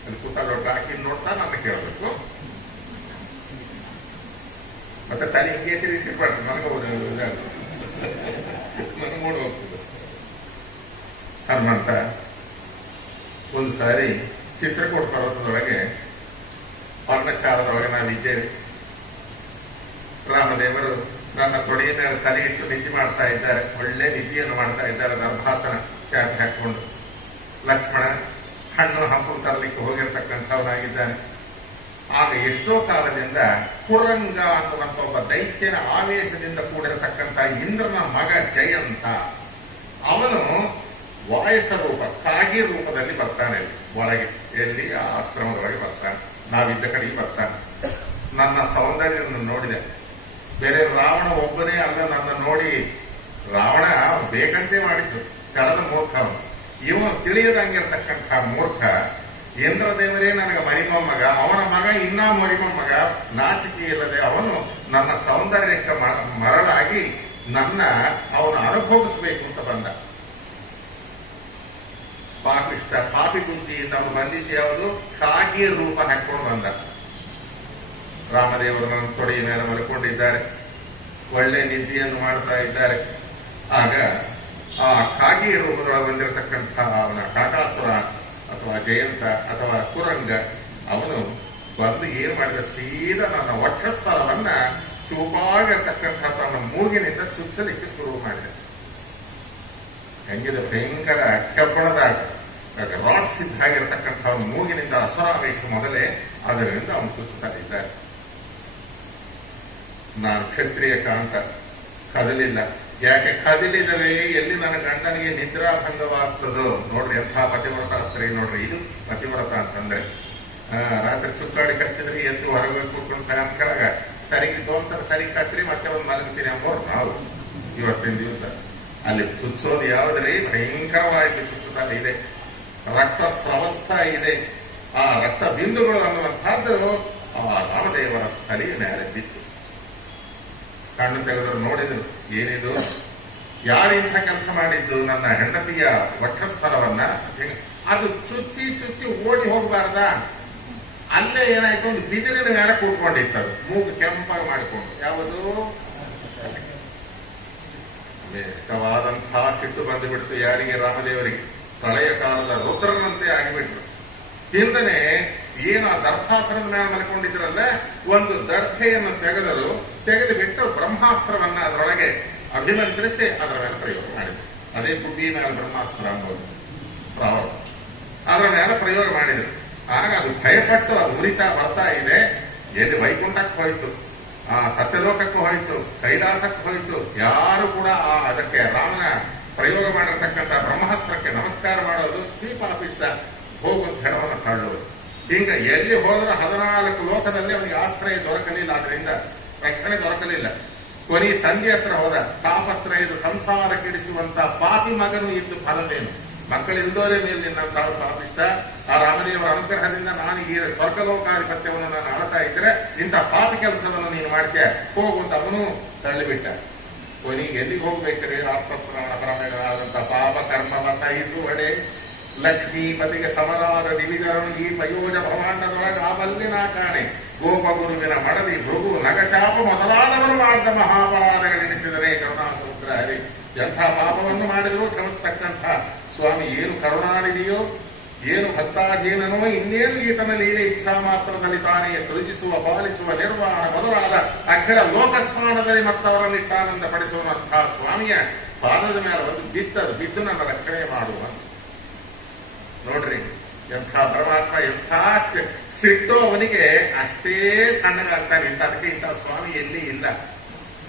ಅಲ್ಲಿ ಕೂತಲ್ಲ ಹಾಕಿ ನೋಡ್ತಾ ನನ್ನ ಕೇಳಬೇಕು. ಮತ್ತೆ ತಲೆ ಹಿಂಗೆ ತಿರುಗಿಸಿರ್ಬಾರ್ದು, ನನಗೆ ಮೂಡು ಹೋಗ್ತದೆ. ಹನುಮಂತ ಒಂದು ಸಾರಿ ಚಿತ್ರಕೂಟ ಪರ್ವತದೊಳಗೆ ಪರ್ಣಶಾಲದೊಳಗೆ ನಾವಿದ್ದೇವೆ. ರಾಮದೇವರು ನನ್ನ ತೊಡೆಯ ಮೇಲೆ ತಲೆ ಇಟ್ಟು ನಿದ್ದೆ ಮಾಡ್ತಾ ಇದ್ದಾರೆ, ಒಳ್ಳೆ ನಿದ್ದೆಯನ್ನು ಮಾಡ್ತಾ ಇದ್ದಾರೆ, ದರ್ಭಾಸನ ಚಾಪೆ ಹಾಕೊಂಡು. ಲಕ್ಷ್ಮಣ ಹಣ್ಣು ಹಂಪು ತರಲಿಕ್ಕೆ ಹೋಗಿರ್ತಕ್ಕಂಥವನಾಗಿದ್ದಾನೆ. ಆಗ ಎಷ್ಟೋ ಕಾಲದಿಂದ ಕುರಂಗ ಅನ್ನುವಂಥ ಒಬ್ಬ ದೈತ್ಯನ ಆವೇಶದಿಂದ ಕೂಡಿರತಕ್ಕಂಥ ಇಂದ್ರನ ಮಗ ಜಯಂತ, ಅವನು ವಾಯಸ ರೂಪ, ಕಾಗಿ ರೂಪದಲ್ಲಿ ಬರ್ತಾನೆ. ಒಳಗೆ ಎಲ್ಲಿ ಆಶ್ರಮದೊಳಗೆ ಬರ್ತಾನೆ, ನಾವಿದ್ದ ಕಡೆಗೆ ಬರ್ತಾನೆ. ನನ್ನ ಸೌಂದರ್ಯವನ್ನು ನೋಡಿದೆ. ಬೇರೆ ರಾವಣ ಒಬ್ಬನೇ ಅಲ್ಲ ನನ್ನ ನೋಡಿ. ರಾವಣ ಬೇಕಂತೆ ಮಾಡಿದ್ದು, ಕಳೆದ ಮೂರ್ಖ ಅವನು. ಇವನು ತಿಳಿಯದಂಗಿರ್ತಕ್ಕಂಥ ಮೂರ್ಖ ಇಂದ್ರದೇವರೇ ನನಗೆ ಮರಿಮೊಮ್ಮಗ, ಅವನ ಮಗ ಇನ್ನೂ ಮರಿಮೊಮ್ಮಗ. ನಾಚಿಕೆ ಇಲ್ಲದೆ ಅವನು ನನ್ನ ಸೌಂದರ್ಯಕ್ಕೆ ಮರಳಾಗಿ ನನ್ನ ಅವನು ಅನುಭವಿಸಬೇಕು ಅಂತ ಬಂದ. ಪಾಪಿಷ್ಟ, ಪಾಪಿ ಬುದ್ಧಿಯಿಂದ ಅವನು ಬಂದಿದ್ದು ಯಾವುದು? ಕಾಗಿಯ ರೂಪ ಹಾಕೊಂಡು ಬಂದ. ರಾಮದೇವರು ನನ್ನ ತೊಡೆಯ ಮೇಲೆ ಮಲ್ಕೊಂಡಿದ್ದಾರೆ, ಒಳ್ಳೆ ನಿದ್ದೆಯನ್ನು ಮಾಡ್ತಾ ಇದ್ದಾರೆ. ಆಗ ಆ ಕಾಗಿಯ ರೂಪದೊಳಗೆ ಬಂದಿರತಕ್ಕಂಥ ಅವನ ಕಾಕಾಸುರ ಅಥವಾ ಜಯಂತ ಅಥವಾ ಕುರಂಗ ಅವನು ಬಂದು ಏನ್ ಮಾಡಿದ, ಸೀದಾ ನನ್ನ ವಕ್ಷಸ್ಥಳವನ್ನ ಚೂಪಾಗಿರ್ತಕ್ಕಂಥ ತನ್ನ ಮೂಗಿನಿಂದ ಚುಚ್ಚಲಿಕ್ಕೆ ಶುರು ಮಾಡಿದ. ಹೆಂಗಿದೆ ಭಯಂಕರ ಕೆಬ್ಬಣದಾಗ ರಾಡ್ ಸಿದ್ಧ ಆಗಿರ್ತಕ್ಕಂಥ ಅವನ ಮೂಗಿನಿಂದ ಅಸುರಾವೇಶ ಮೊದಲೇ, ಅದರಿಂದ ಅವನು ಚುಚ್ಚುತ್ತಾ ಇದ್ದಾರೆ. ನಾನು ಕ್ಷತ್ರಿಯ ಕಾಂತ, ಕದಲಿಲ್ಲ. ಯಾಕೆ ಕದಲಿದರೆ ಎಲ್ಲಿ ನನ್ನ ಗಂಡನಿಗೆ ನಿದ್ರಾಭಂಗವಾಗ್ತದೋ? ನೋಡ್ರಿ ಎಂಥ ಪತಿವ್ರತ ಸ್ತ್ರೀ ನೋಡ್ರಿ, ಇದು ಪತಿವ್ರತ ಅಂತಂದ್ರೆ. ರಾತ್ರಿ ಚುಕ್ಕಾಡಿ ಕಚ್ಚಿದ್ರೆ ಎದ್ದು ಹೊರಗೆ ಕೂತ್ಕೊಂಡು ಫ್ಯಾನ್ ಕೆಳಗ ಸರಿಗಿದ್ದು ಅಂತಾರೆ, ಸರಿ ಕಟ್ರಿ ಮತ್ತೆ ಒಂದು ಮಲಗ್ತೀನಿ ಅಂಬೋರು ನಾವು ಇವತ್ತಿನ ದಿವಸ. ಅಲ್ಲಿ ಚುಚ್ಚೋದು ಯಾವುದ್ರಿ? ಭಯಂಕರವಾಗಿ ಚುಚ್ಚುತ್ತಾರೆ ಇದೆ, ರಕ್ತ ಸ್ರವಸ್ತಾ ಇದೆ. ಆ ರಕ್ತ ಬಿಂದುಗಳು ಅನ್ನುವಂಥದ್ದು ಆ ರಾಮದೇವರ ತಲೆಯ ಮೇಲೆ ಬಿತ್ತು. ಕಣ್ಣು ತೆಗೆದರು, ನೋಡಿದ್ರು, ಏನಿದು? ಯಾರಿಂಥ ಕೆಲಸ ಮಾಡಿದ್ದು? ನನ್ನ ಹೆಂಡತಿಯ ವಕ್ಷಸ್ಥಲವನ್ನ ಅದು ಚುಚ್ಚಿ ಚುಚ್ಚಿ ಓಡಿ ಹೋಗಬಾರ್ದ? ಅಲ್ಲೇ ಏನಾಯ್ತು, ಒಂದು ಬಿದಿರಿನ ಮೇಲೆ ಕೂತ್ಕೊಂಡಿತ್ತದು, ಮೂಗು ಕೆಂಪಾಗಿ ಮಾಡಿಕೊಂಡು. ಯಾವುದು? ಬೇಕಾದಂತಹ ಸಿಟ್ಟು ಬಂದು ಬಿಡ್ತು ಯಾರಿಗೆ? ರಾಮದೇವರಿಗೆ. ಪ್ರಳಯ ಕಾಲದ ರುದ್ರನಂತೆ ಆಗಿಬಿಟ್ರು. ಹಿಂದನೆ ಏನು ಆ ದರ್ಭಾಸನದ ಮೇಲೆ ಮಲ್ಕೊಂಡಿದ್ರಲ್ಲ, ಒಂದು ದರ್ಭೆಯನ್ನು ತೆಗೆದು ಬಿಟ್ಟು ಬ್ರಹ್ಮಾಸ್ತ್ರವನ್ನ ಅದರೊಳಗೆ ಅಭಿಮಂತ್ರಿಸಿ ಅದರ ಮೇಲೆ ಪ್ರಯೋಗ ಮಾಡಿದ್ರು. ಅದೇ ಬುದ್ಧಿ ಮೇಲೆ ಬ್ರಹ್ಮಾಸ್ತ್ರ ಅಂಬೋದು ಅದರ ಮೇಲೆ ಪ್ರಯೋಗ ಮಾಡಿದ್ರು. ಆಗ ಅದು ಭಯಪಟ್ಟು ಉರಿತಾ ಬರ್ತಾ ಇದೆ. ಎಲ್ಲಿ ವೈಕುಂಠಕ್ಕೆ ಹೋಯ್ತು, ಆ ಸತ್ಯಲೋಕಕ್ಕೆ ಹೋಯ್ತು, ಕೈಲಾಸಕ್ಕೆ ಹೋಯ್ತು. ಯಾರು ಕೂಡ ಅದಕ್ಕೆ ರಾಮನ ಪ್ರಯೋಗ ಮಾಡಿರ್ತಕ್ಕಂಥ ಬ್ರಹ್ಮಾಸ್ತ್ರಕ್ಕೆ ನಮಸ್ಕಾರ ಮಾಡೋದು ಚೀಪಾಪಿಷ್ಟ, ಹೋಗುವಂತ ಹೆಣವನ್ನು ತಳ್ಳೋದು. ಹಿಂಗ ಎಲ್ಲಿ ಹೋದ್ರೂ 14 ಲೋಕದಲ್ಲಿ ಅವನಿಗೆ ಆಶ್ರಯ ದೊರಕಲಿಲ್ಲ, ಅದರಿಂದ ರಕ್ಷಣೆ ದೊರಕಲಿಲ್ಲ. ಕೊನೆ ತಂದೆ ಹತ್ರ ಹೋದ. ತಾಪತ್ರಯದ ಸಂಸಾರ ಕೆಡಿಸುವಂತ ಪಾಪಿ ಮಗನು ಇದ್ದು ಫಲವೇನು? ಮಕ್ಕಳಿಲ್ದೋರೇ ಮೇಲೆ ನಿನ್ನಂತಹ ಪಾಪಿಷ್ಟ. ಆ ರಾಮದೇವರ ಅನುಗ್ರಹದಿಂದ ನಾನು ಈ ಸ್ವರ್ಗಲೋಕಾಧಿಪತ್ಯವನ್ನು ನಾನು ಆಳ್ತಾ ಇದ್ರೆ ಇಂಥ ಪಾಪಿ ಕೆಲಸವನ್ನು ನೀನು ಮಾಡ್ತೀಯ, ಹೋಗುವಂತ ಅವನು ತಳ್ಳಿಬಿಟ್ಟ. ಕೊನೆಗೆ ಎಲ್ಲಿಗೆ ಹೋಗ್ಬೇಕ್ರೆ? ಆತ್ಮಪ್ರಾಣಪರಮಗಳಾದಂಥ ಪಾಪ ಕರ್ಮವ ಸಹಿಸುವಡೆ ಲಕ್ಷ್ಮೀಪತಿಗೆ ಸಮರಾದ ದಿವಿಗರನು ಈ ಪಯೋಜ ಬ್ರಹ್ಮಾಂಡದೊಳಗೆ ಆವಲ್ಲಿನ ಕಾಣೆ. ಗೋಪಗುರುವಿನ ಮಡದಿ ಭೃಗು ನಗಚಾಪ ಮೊದಲಾದವರು ಮಾಡಿದ ಮಹಾಪರಾಧಗಳೆನಿಸಿದರೆ ಕರುಣಾಸಮುದ್ರ ಹರಿ. ಎಂಥ ಪಾಪವನ್ನು ಮಾಡಿದರೂ ಕ್ಷಮಿಸ್ತಕ್ಕಂಥ ಸ್ವಾಮಿ ಏನು ಕರುಣಾನಿಧಿಯೋ, ಏನು ಭಕ್ತಾಧೀನನೋ, ಇನ್ನೇನು ಈತನ ಲೀಲೆ ಇಚ್ಛಾ ಮಾತ್ರದಲ್ಲಿ ತಾನೇ ಸೃಜಿಸುವ, ಪಾಲಿಸುವ, ನಿರ್ವಾಣ ಮೊದಲಾದ ಅಖಿಲ ಲೋಕಸ್ಥಾನದಲ್ಲಿ ಮತ್ತವರನ್ನಿಟ್ಟಾನಂದ ಪಡಿಸುವಂತಹ ಸ್ವಾಮಿಯ ಪಾದದ ಮೇಲೆ ಒಂದು ಬಿದ್ದು ನನ್ನ ರಕ್ಷಣೆ ಮಾಡುವ. ನೋಡ್ರಿ ಎಂಥ ಪರಮಾತ್ಮ, ಎಂಥ ಸಿಟ್ಟು ಅವನಿಗೆ ಅಷ್ಟೇ ತಣ್ಣಗಾಗ್ತಾನೆ. ಅದಕ್ಕೆ ಇಂಥ ಸ್ವಾಮಿ ಎಲ್ಲಿ ಇಲ್ಲ.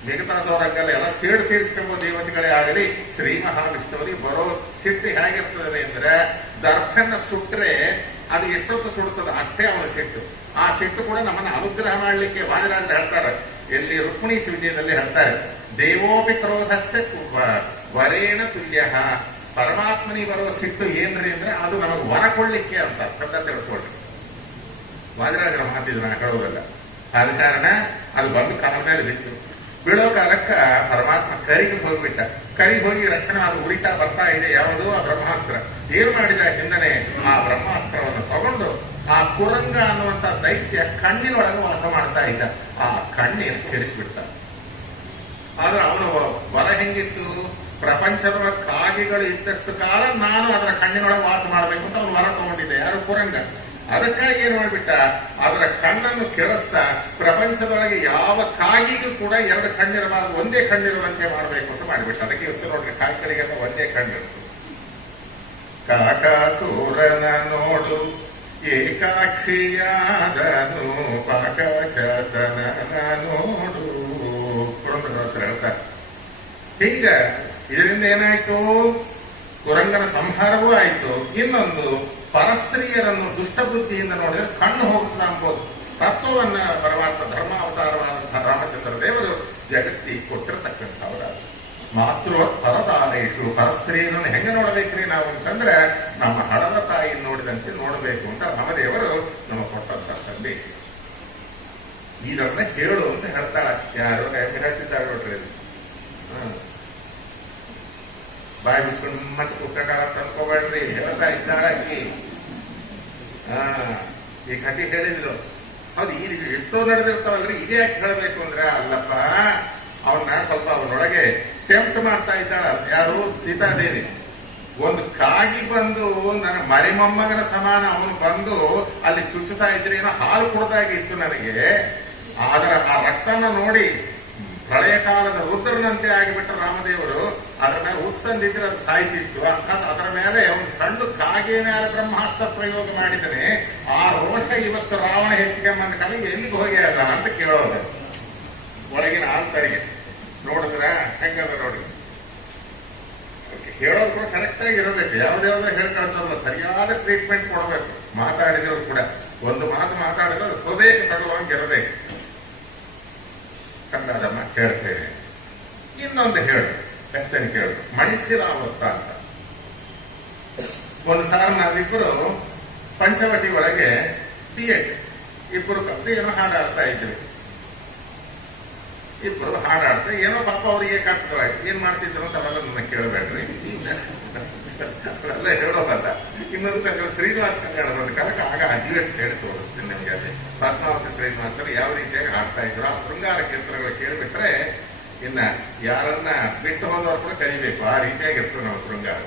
ಮಿಗತಾದವರಂಗಲ್ಲ, ಎಲ್ಲ ಸೇಡು ತೀರಿಸ್ಕೊಂಬ ದೇವತೆಗಳೇ ಆಗಲಿ ಶ್ರೀ ಮಹಾವಿಷ್ಣುವರಿಗೆ ಬರೋ ಸಿಟ್ಟು ಹೇಗಿರ್ತದೆ ಅಂದ್ರೆ, ದರ್ಭನ್ನ ಸುಟ್ರೆ ಅದು ಎಷ್ಟೊತ್ತು ಸುಡುತ್ತದೆ ಅಷ್ಟೇ ಅವನ ಸಿಟ್ಟು. ಆ ಸಿಟ್ಟು ಕೂಡ ನಮ್ಮನ್ನ ಅನುಗ್ರಹ ಮಾಡಲಿಕ್ಕೆ ವಾದಿರಾಜರು ಹೇಳ್ತಾರೆ. ಎಲ್ಲಿ ರುಕ್ಮಿಣಿ ವಿಜಯದಲ್ಲಿ ಹೇಳ್ತಾರೆ, ದೇವೋಪಿ ಕ್ರೋಧಸ್ಯ ವರೇಣ ತುಲ್ಯ. ಪರಮಾತ್ಮನಿಗೆ ಬರುವ ಸಿಟ್ಟು ಏನ್ರಿ ಅಂದ್ರೆ ಅದು ನಮಗೆ ವರ ಕೊಡ್ಲಿಕ್ಕೆ ಅಂತ ಶಬ್ದ ತಿಳ್ಕೊಳ್ರಿ. ವಾದಿರಾಜರ ಮಾತಿದ್ದು ನಾನು ಹೇಳೋದಲ್ಲ. ಆದ ಕಾರಣ ಅದು ಬಂದು ಕಾಲ ಮೇಲೆ ಬಿತ್ತು. ಬೀಳೋ ಕಾಲಕ್ಕ ಪರಮಾತ್ಮ ಕರಿಗೆ ಹೋಗ್ಬಿಟ್ಟ. ಕರಿಗೆ ಹೋಗಿ ರಕ್ಷಣೆ ಅದು ಉರಿತಾ ಬರ್ತಾ ಇದೆ. ಯಾವುದೋ ಆ ಬ್ರಹ್ಮಾಸ್ತ್ರ. ಏನ್ ಮಾಡಿದ ಹಿಂದನೆ ಆ ಬ್ರಹ್ಮಾಸ್ತ್ರವನ್ನು ತಗೊಂಡು ಆ ಕುರಂಗ ಅನ್ನುವಂತ ದೈತ್ಯ ಕಣ್ಣಿನೊಳಗೆ ವಾಸ ಮಾಡ್ತಾ ಇದ್ದ. ಆ ಕಣ್ಣಿನ ಕೆಡಿಸ್ಬಿಡ್ತ. ಆದ್ರೆ ಅವನು ಬಲ ಹೆಂಗಿತ್ತು, ಪ್ರಪಂಚದ ಕಾಗಿಗಳು ಇದ್ದಷ್ಟು ಕಾಲ ನಾನು ಅದರ ಕಣ್ಣಿನೊಳಗೆ ವಾಸ ಮಾಡಬೇಕು ಅಂತ ಅವನು ವರ ತಗೊಂಡಿದ್ದೆ. ಯಾರು? ಕುರಂಗ. ಅದಕ್ಕಾಗಿ ಏನ್ ಮಾಡ್ಬಿಟ್ಟ, ಅದರ ಕಣ್ಣನ್ನು ಕೆಡಿಸ್ತಾ ಪ್ರಪಂಚದೊಳಗೆ ಯಾವ ಕಾಗಿಗೂ ಕೂಡ ಎರಡು ಕಣ್ಣಿರಬಾರದು, ಒಂದೇ ಕಣ್ಣಿರುವಂತೆ ಮಾಡಬೇಕು ಅಂತ ಮಾಡಿಬಿಟ್ಟ. ಅದಕ್ಕೆ ಇವತ್ತು ನೋಡ್ರಿ ಕಾಗಿಗಳಿಗೆಲ್ಲ ಒಂದೇ ಕಣ್ಣಿರುತ್ತೆ. ಕಾಕಾಸೂರನ ನೋಡು ಏಕಾಕ್ಷಿಯಾದನು ಪಾಕಶಾಸನ ನೋಡು ಪುರಂದರದಾಸರು ಹೇಳ್ತಾರೆ. ಹಿಂಗ ಇದರಿಂದ ಏನಾಯ್ತು, ಕುರಂಗನ ಸಂಹಾರವೂ ಆಯ್ತು. ಇನ್ನೊಂದು, ಪರಸ್ತ್ರೀಯರನ್ನು ದುಷ್ಟಬುದ್ಧಿಯಿಂದ ನೋಡಿದ್ರೆ ಕಣ್ಣು ಹೋಗುತ್ತದೆ ಅಂಬೋದು ತತ್ವವನ್ನ ಪರಮಾತ್ಮ ಧರ್ಮಾವತಾರವಾದಂತಹ ರಾಮಚಂದ್ರ ದೇವರು ಜಗತ್ತಿಗೆ ಕೊಟ್ಟಿರತಕ್ಕಂಥವ್ರ. ಮಾತೃವತ್ಪರದಾನೇಶು, ಪರಸ್ತ್ರೀಯರನ್ನು ಹೆಂಗೆ ನೋಡಬೇಕ್ರಿ ನಾವು ಅಂತಂದ್ರೆ ನಮ್ಮ ಹಡದ ತಾಯಿ ನೋಡಿದಂತೆ ನೋಡಬೇಕು ಅಂತ ರಾಮದೇವರು ನಮ್ಮ ಕೊಟ್ಟಂತ ಸಂದೇಶ. ಇದನ್ನ ಕೇಳು ಅಂತ ಹೇಳ್ತಾಳ. ಯಾರು ಹೇಳ್ತಿದ್ದಾಳೆ ನೋಡ್ರಿ. ಬಾಯಿ ಮುಚ್ಕೊಂಡು ಮತ್ತೆ ಕುಕ್ಕಂಡಾಳ ತಂದ್ಕೋಬೇಡ್ರಿ, ಹೇಳ್ತಾ ಇದ್ದಾಳಾಕಿ. ಈ ಕಥೆ ಹೇಳಿದ್ರು. ಹೌದು, ಈಗ ಎಷ್ಟೋ ನಡೆದಿರ್ತಾವಲ್ರಿ, ಇದೇ ಯಾಕೆ ಹೇಳಬೇಕು ಅಂದ್ರೆ, ಅಲ್ಲಪ್ಪ ಅವನ್ನ ಸ್ವಲ್ಪ ಅವನೊಳಗೆ ಟೆಂಪ್ಟ್ ಮಾಡ್ತಾ ಇದ್ದಾಳ. ಯಾರು? ಸೀತಾದೇವಿ. ಒಂದು ಕಾಗಿ ಬಂದು ನನ್ನ ಮರಿಮೊಮ್ಮಗನ ಸಮಾನ ಅವನು ಬಂದು ಅಲ್ಲಿ ಚುಚ್ಚುತ್ತಾ ಇದ್ರೆ ಏನೋ ಹಾಲು ಕುಡ್ದಾಗಿತ್ತು ನನಗೆ. ಅದರ ಆ ರಕ್ತನ ನೋಡಿ ಪ್ರಳಯ ಕಾಲದ ರುದ್ರನಂತೆ ಆಗಿಬಿಟ್ಟ ರಾಮದೇವರು. ಅದರ ಮೇಲೆ ಉಸ್ಸಂದಿದ್ರೆ ಅದು ಸಾಯ್ತಿತ್ತು ಅಂತ ಅದರ ಮೇಲೆ ಒಂದು ಸಣ್ಣ ಕಾಗೆ ಮೇಲೆ ಬ್ರಹ್ಮಾಸ್ತ್ರ ಪ್ರಯೋಗ ಮಾಡಿದನೆ. ಆ ರೋಷ ಇವತ್ತು ರಾವಣ ಹೆಚ್ಚಿಗೆ ಬಂದ ಕಾಲಿಗೆ ಎಲ್ಲಿಗೆ ಹೋಗ್ಯದ ಅಂತ ಕೇಳೋದು ಒಳಗಿನ ಆಂತರಿಗೆ. ನೋಡಿದ್ರ ಹೆಂಗದ ನೋಡಿ. ಹೇಳೋದು ಕೂಡ ಕರೆಕ್ಟ್ ಆಗಿ ಇರಬೇಕು. ಯಾವ್ದಾವ್ದು ಹೇಳಿ ಕಳಿಸೋಲ್ಲ, ಸರಿಯಾದ ಟ್ರೀಟ್ಮೆಂಟ್ ಕೊಡಬೇಕು. ಮಾತಾಡಿದ್ರು ಕೂಡ ಒಂದು ಮಾತು ಮಾತಾಡಿದ್ರೆ ಅದು ಹೃದಯಕ್ಕೆ ತಗೊಳ್ಳೋಂಗೆ ಇರಬೇಕು. ಸಂಗಾದಮ್ಮ ಕೇಳ್ತೇನೆ. ಇನ್ನೊಂದು ಹೇಳು, ಬೆಟ್ಟನೆ ಕೇಳು. ಮಣಿಸಿರಾವತ್ತ ಅಂತ ಒಂದು ಸಾರಿ ನಾವಿಬ್ಬರು ಪಂಚವಟಿ ಒಳಗೆ ಥಿಯೇಟರ್ ಇಬ್ಬರು ಕದ್ದು ಏನೋ ಹಾಡಾಡ್ತಾ ಇದ್ವಿ. ಇಬ್ಬರು ಹಾಡಾಡ್ತಾ ಏನೋ ಪಾಪ ಅವ್ರಿಗೆ ಏಕಾಗ್ತವಾಯ್ತು. ಏನ್ ಮಾಡ್ತಿದ್ರು ಅಂತ ಅವೆಲ್ಲ ನನ್ನ ಕೇಳಬೇಡ್ರಿ, ಅವೆಲ್ಲ ಹೇಳೋದಲ್ಲ. ಇನ್ನೊಂದು ಸಂಘ ಶ್ರೀನಿವಾಸ ಕಲ್ಯಾಣ ಬಂದ ಕಾಲಕ್ಕೆ ಆಗ ಅಡ್ವೈಸ್ ಹೇಳಿ ತೋರಿಸ್ತೀನಿ ನಿಮ್ಗೆ. ಅಲ್ಲಿ ಪದ್ಮಾವತಿ ಶ್ರೀನಿವಾಸರು ಯಾವ ರೀತಿಯಾಗಿ ಹಾಡ್ತಾ ಇದ್ರು ಆ ಶೃಂಗಾರ ಕೇಂದ್ರಗಳು ಕೇಳಿಬಿಟ್ರೆ ಇನ್ನ ಯಾರನ್ನ ಬಿಟ್ಟು ಹೋದವ್ರು ಕೂಡ ಕಲಿಬೇಕು. ಆ ರೀತಿಯಾಗಿರ್ತದೆ ನಾವು ಶೃಂಗಾರ.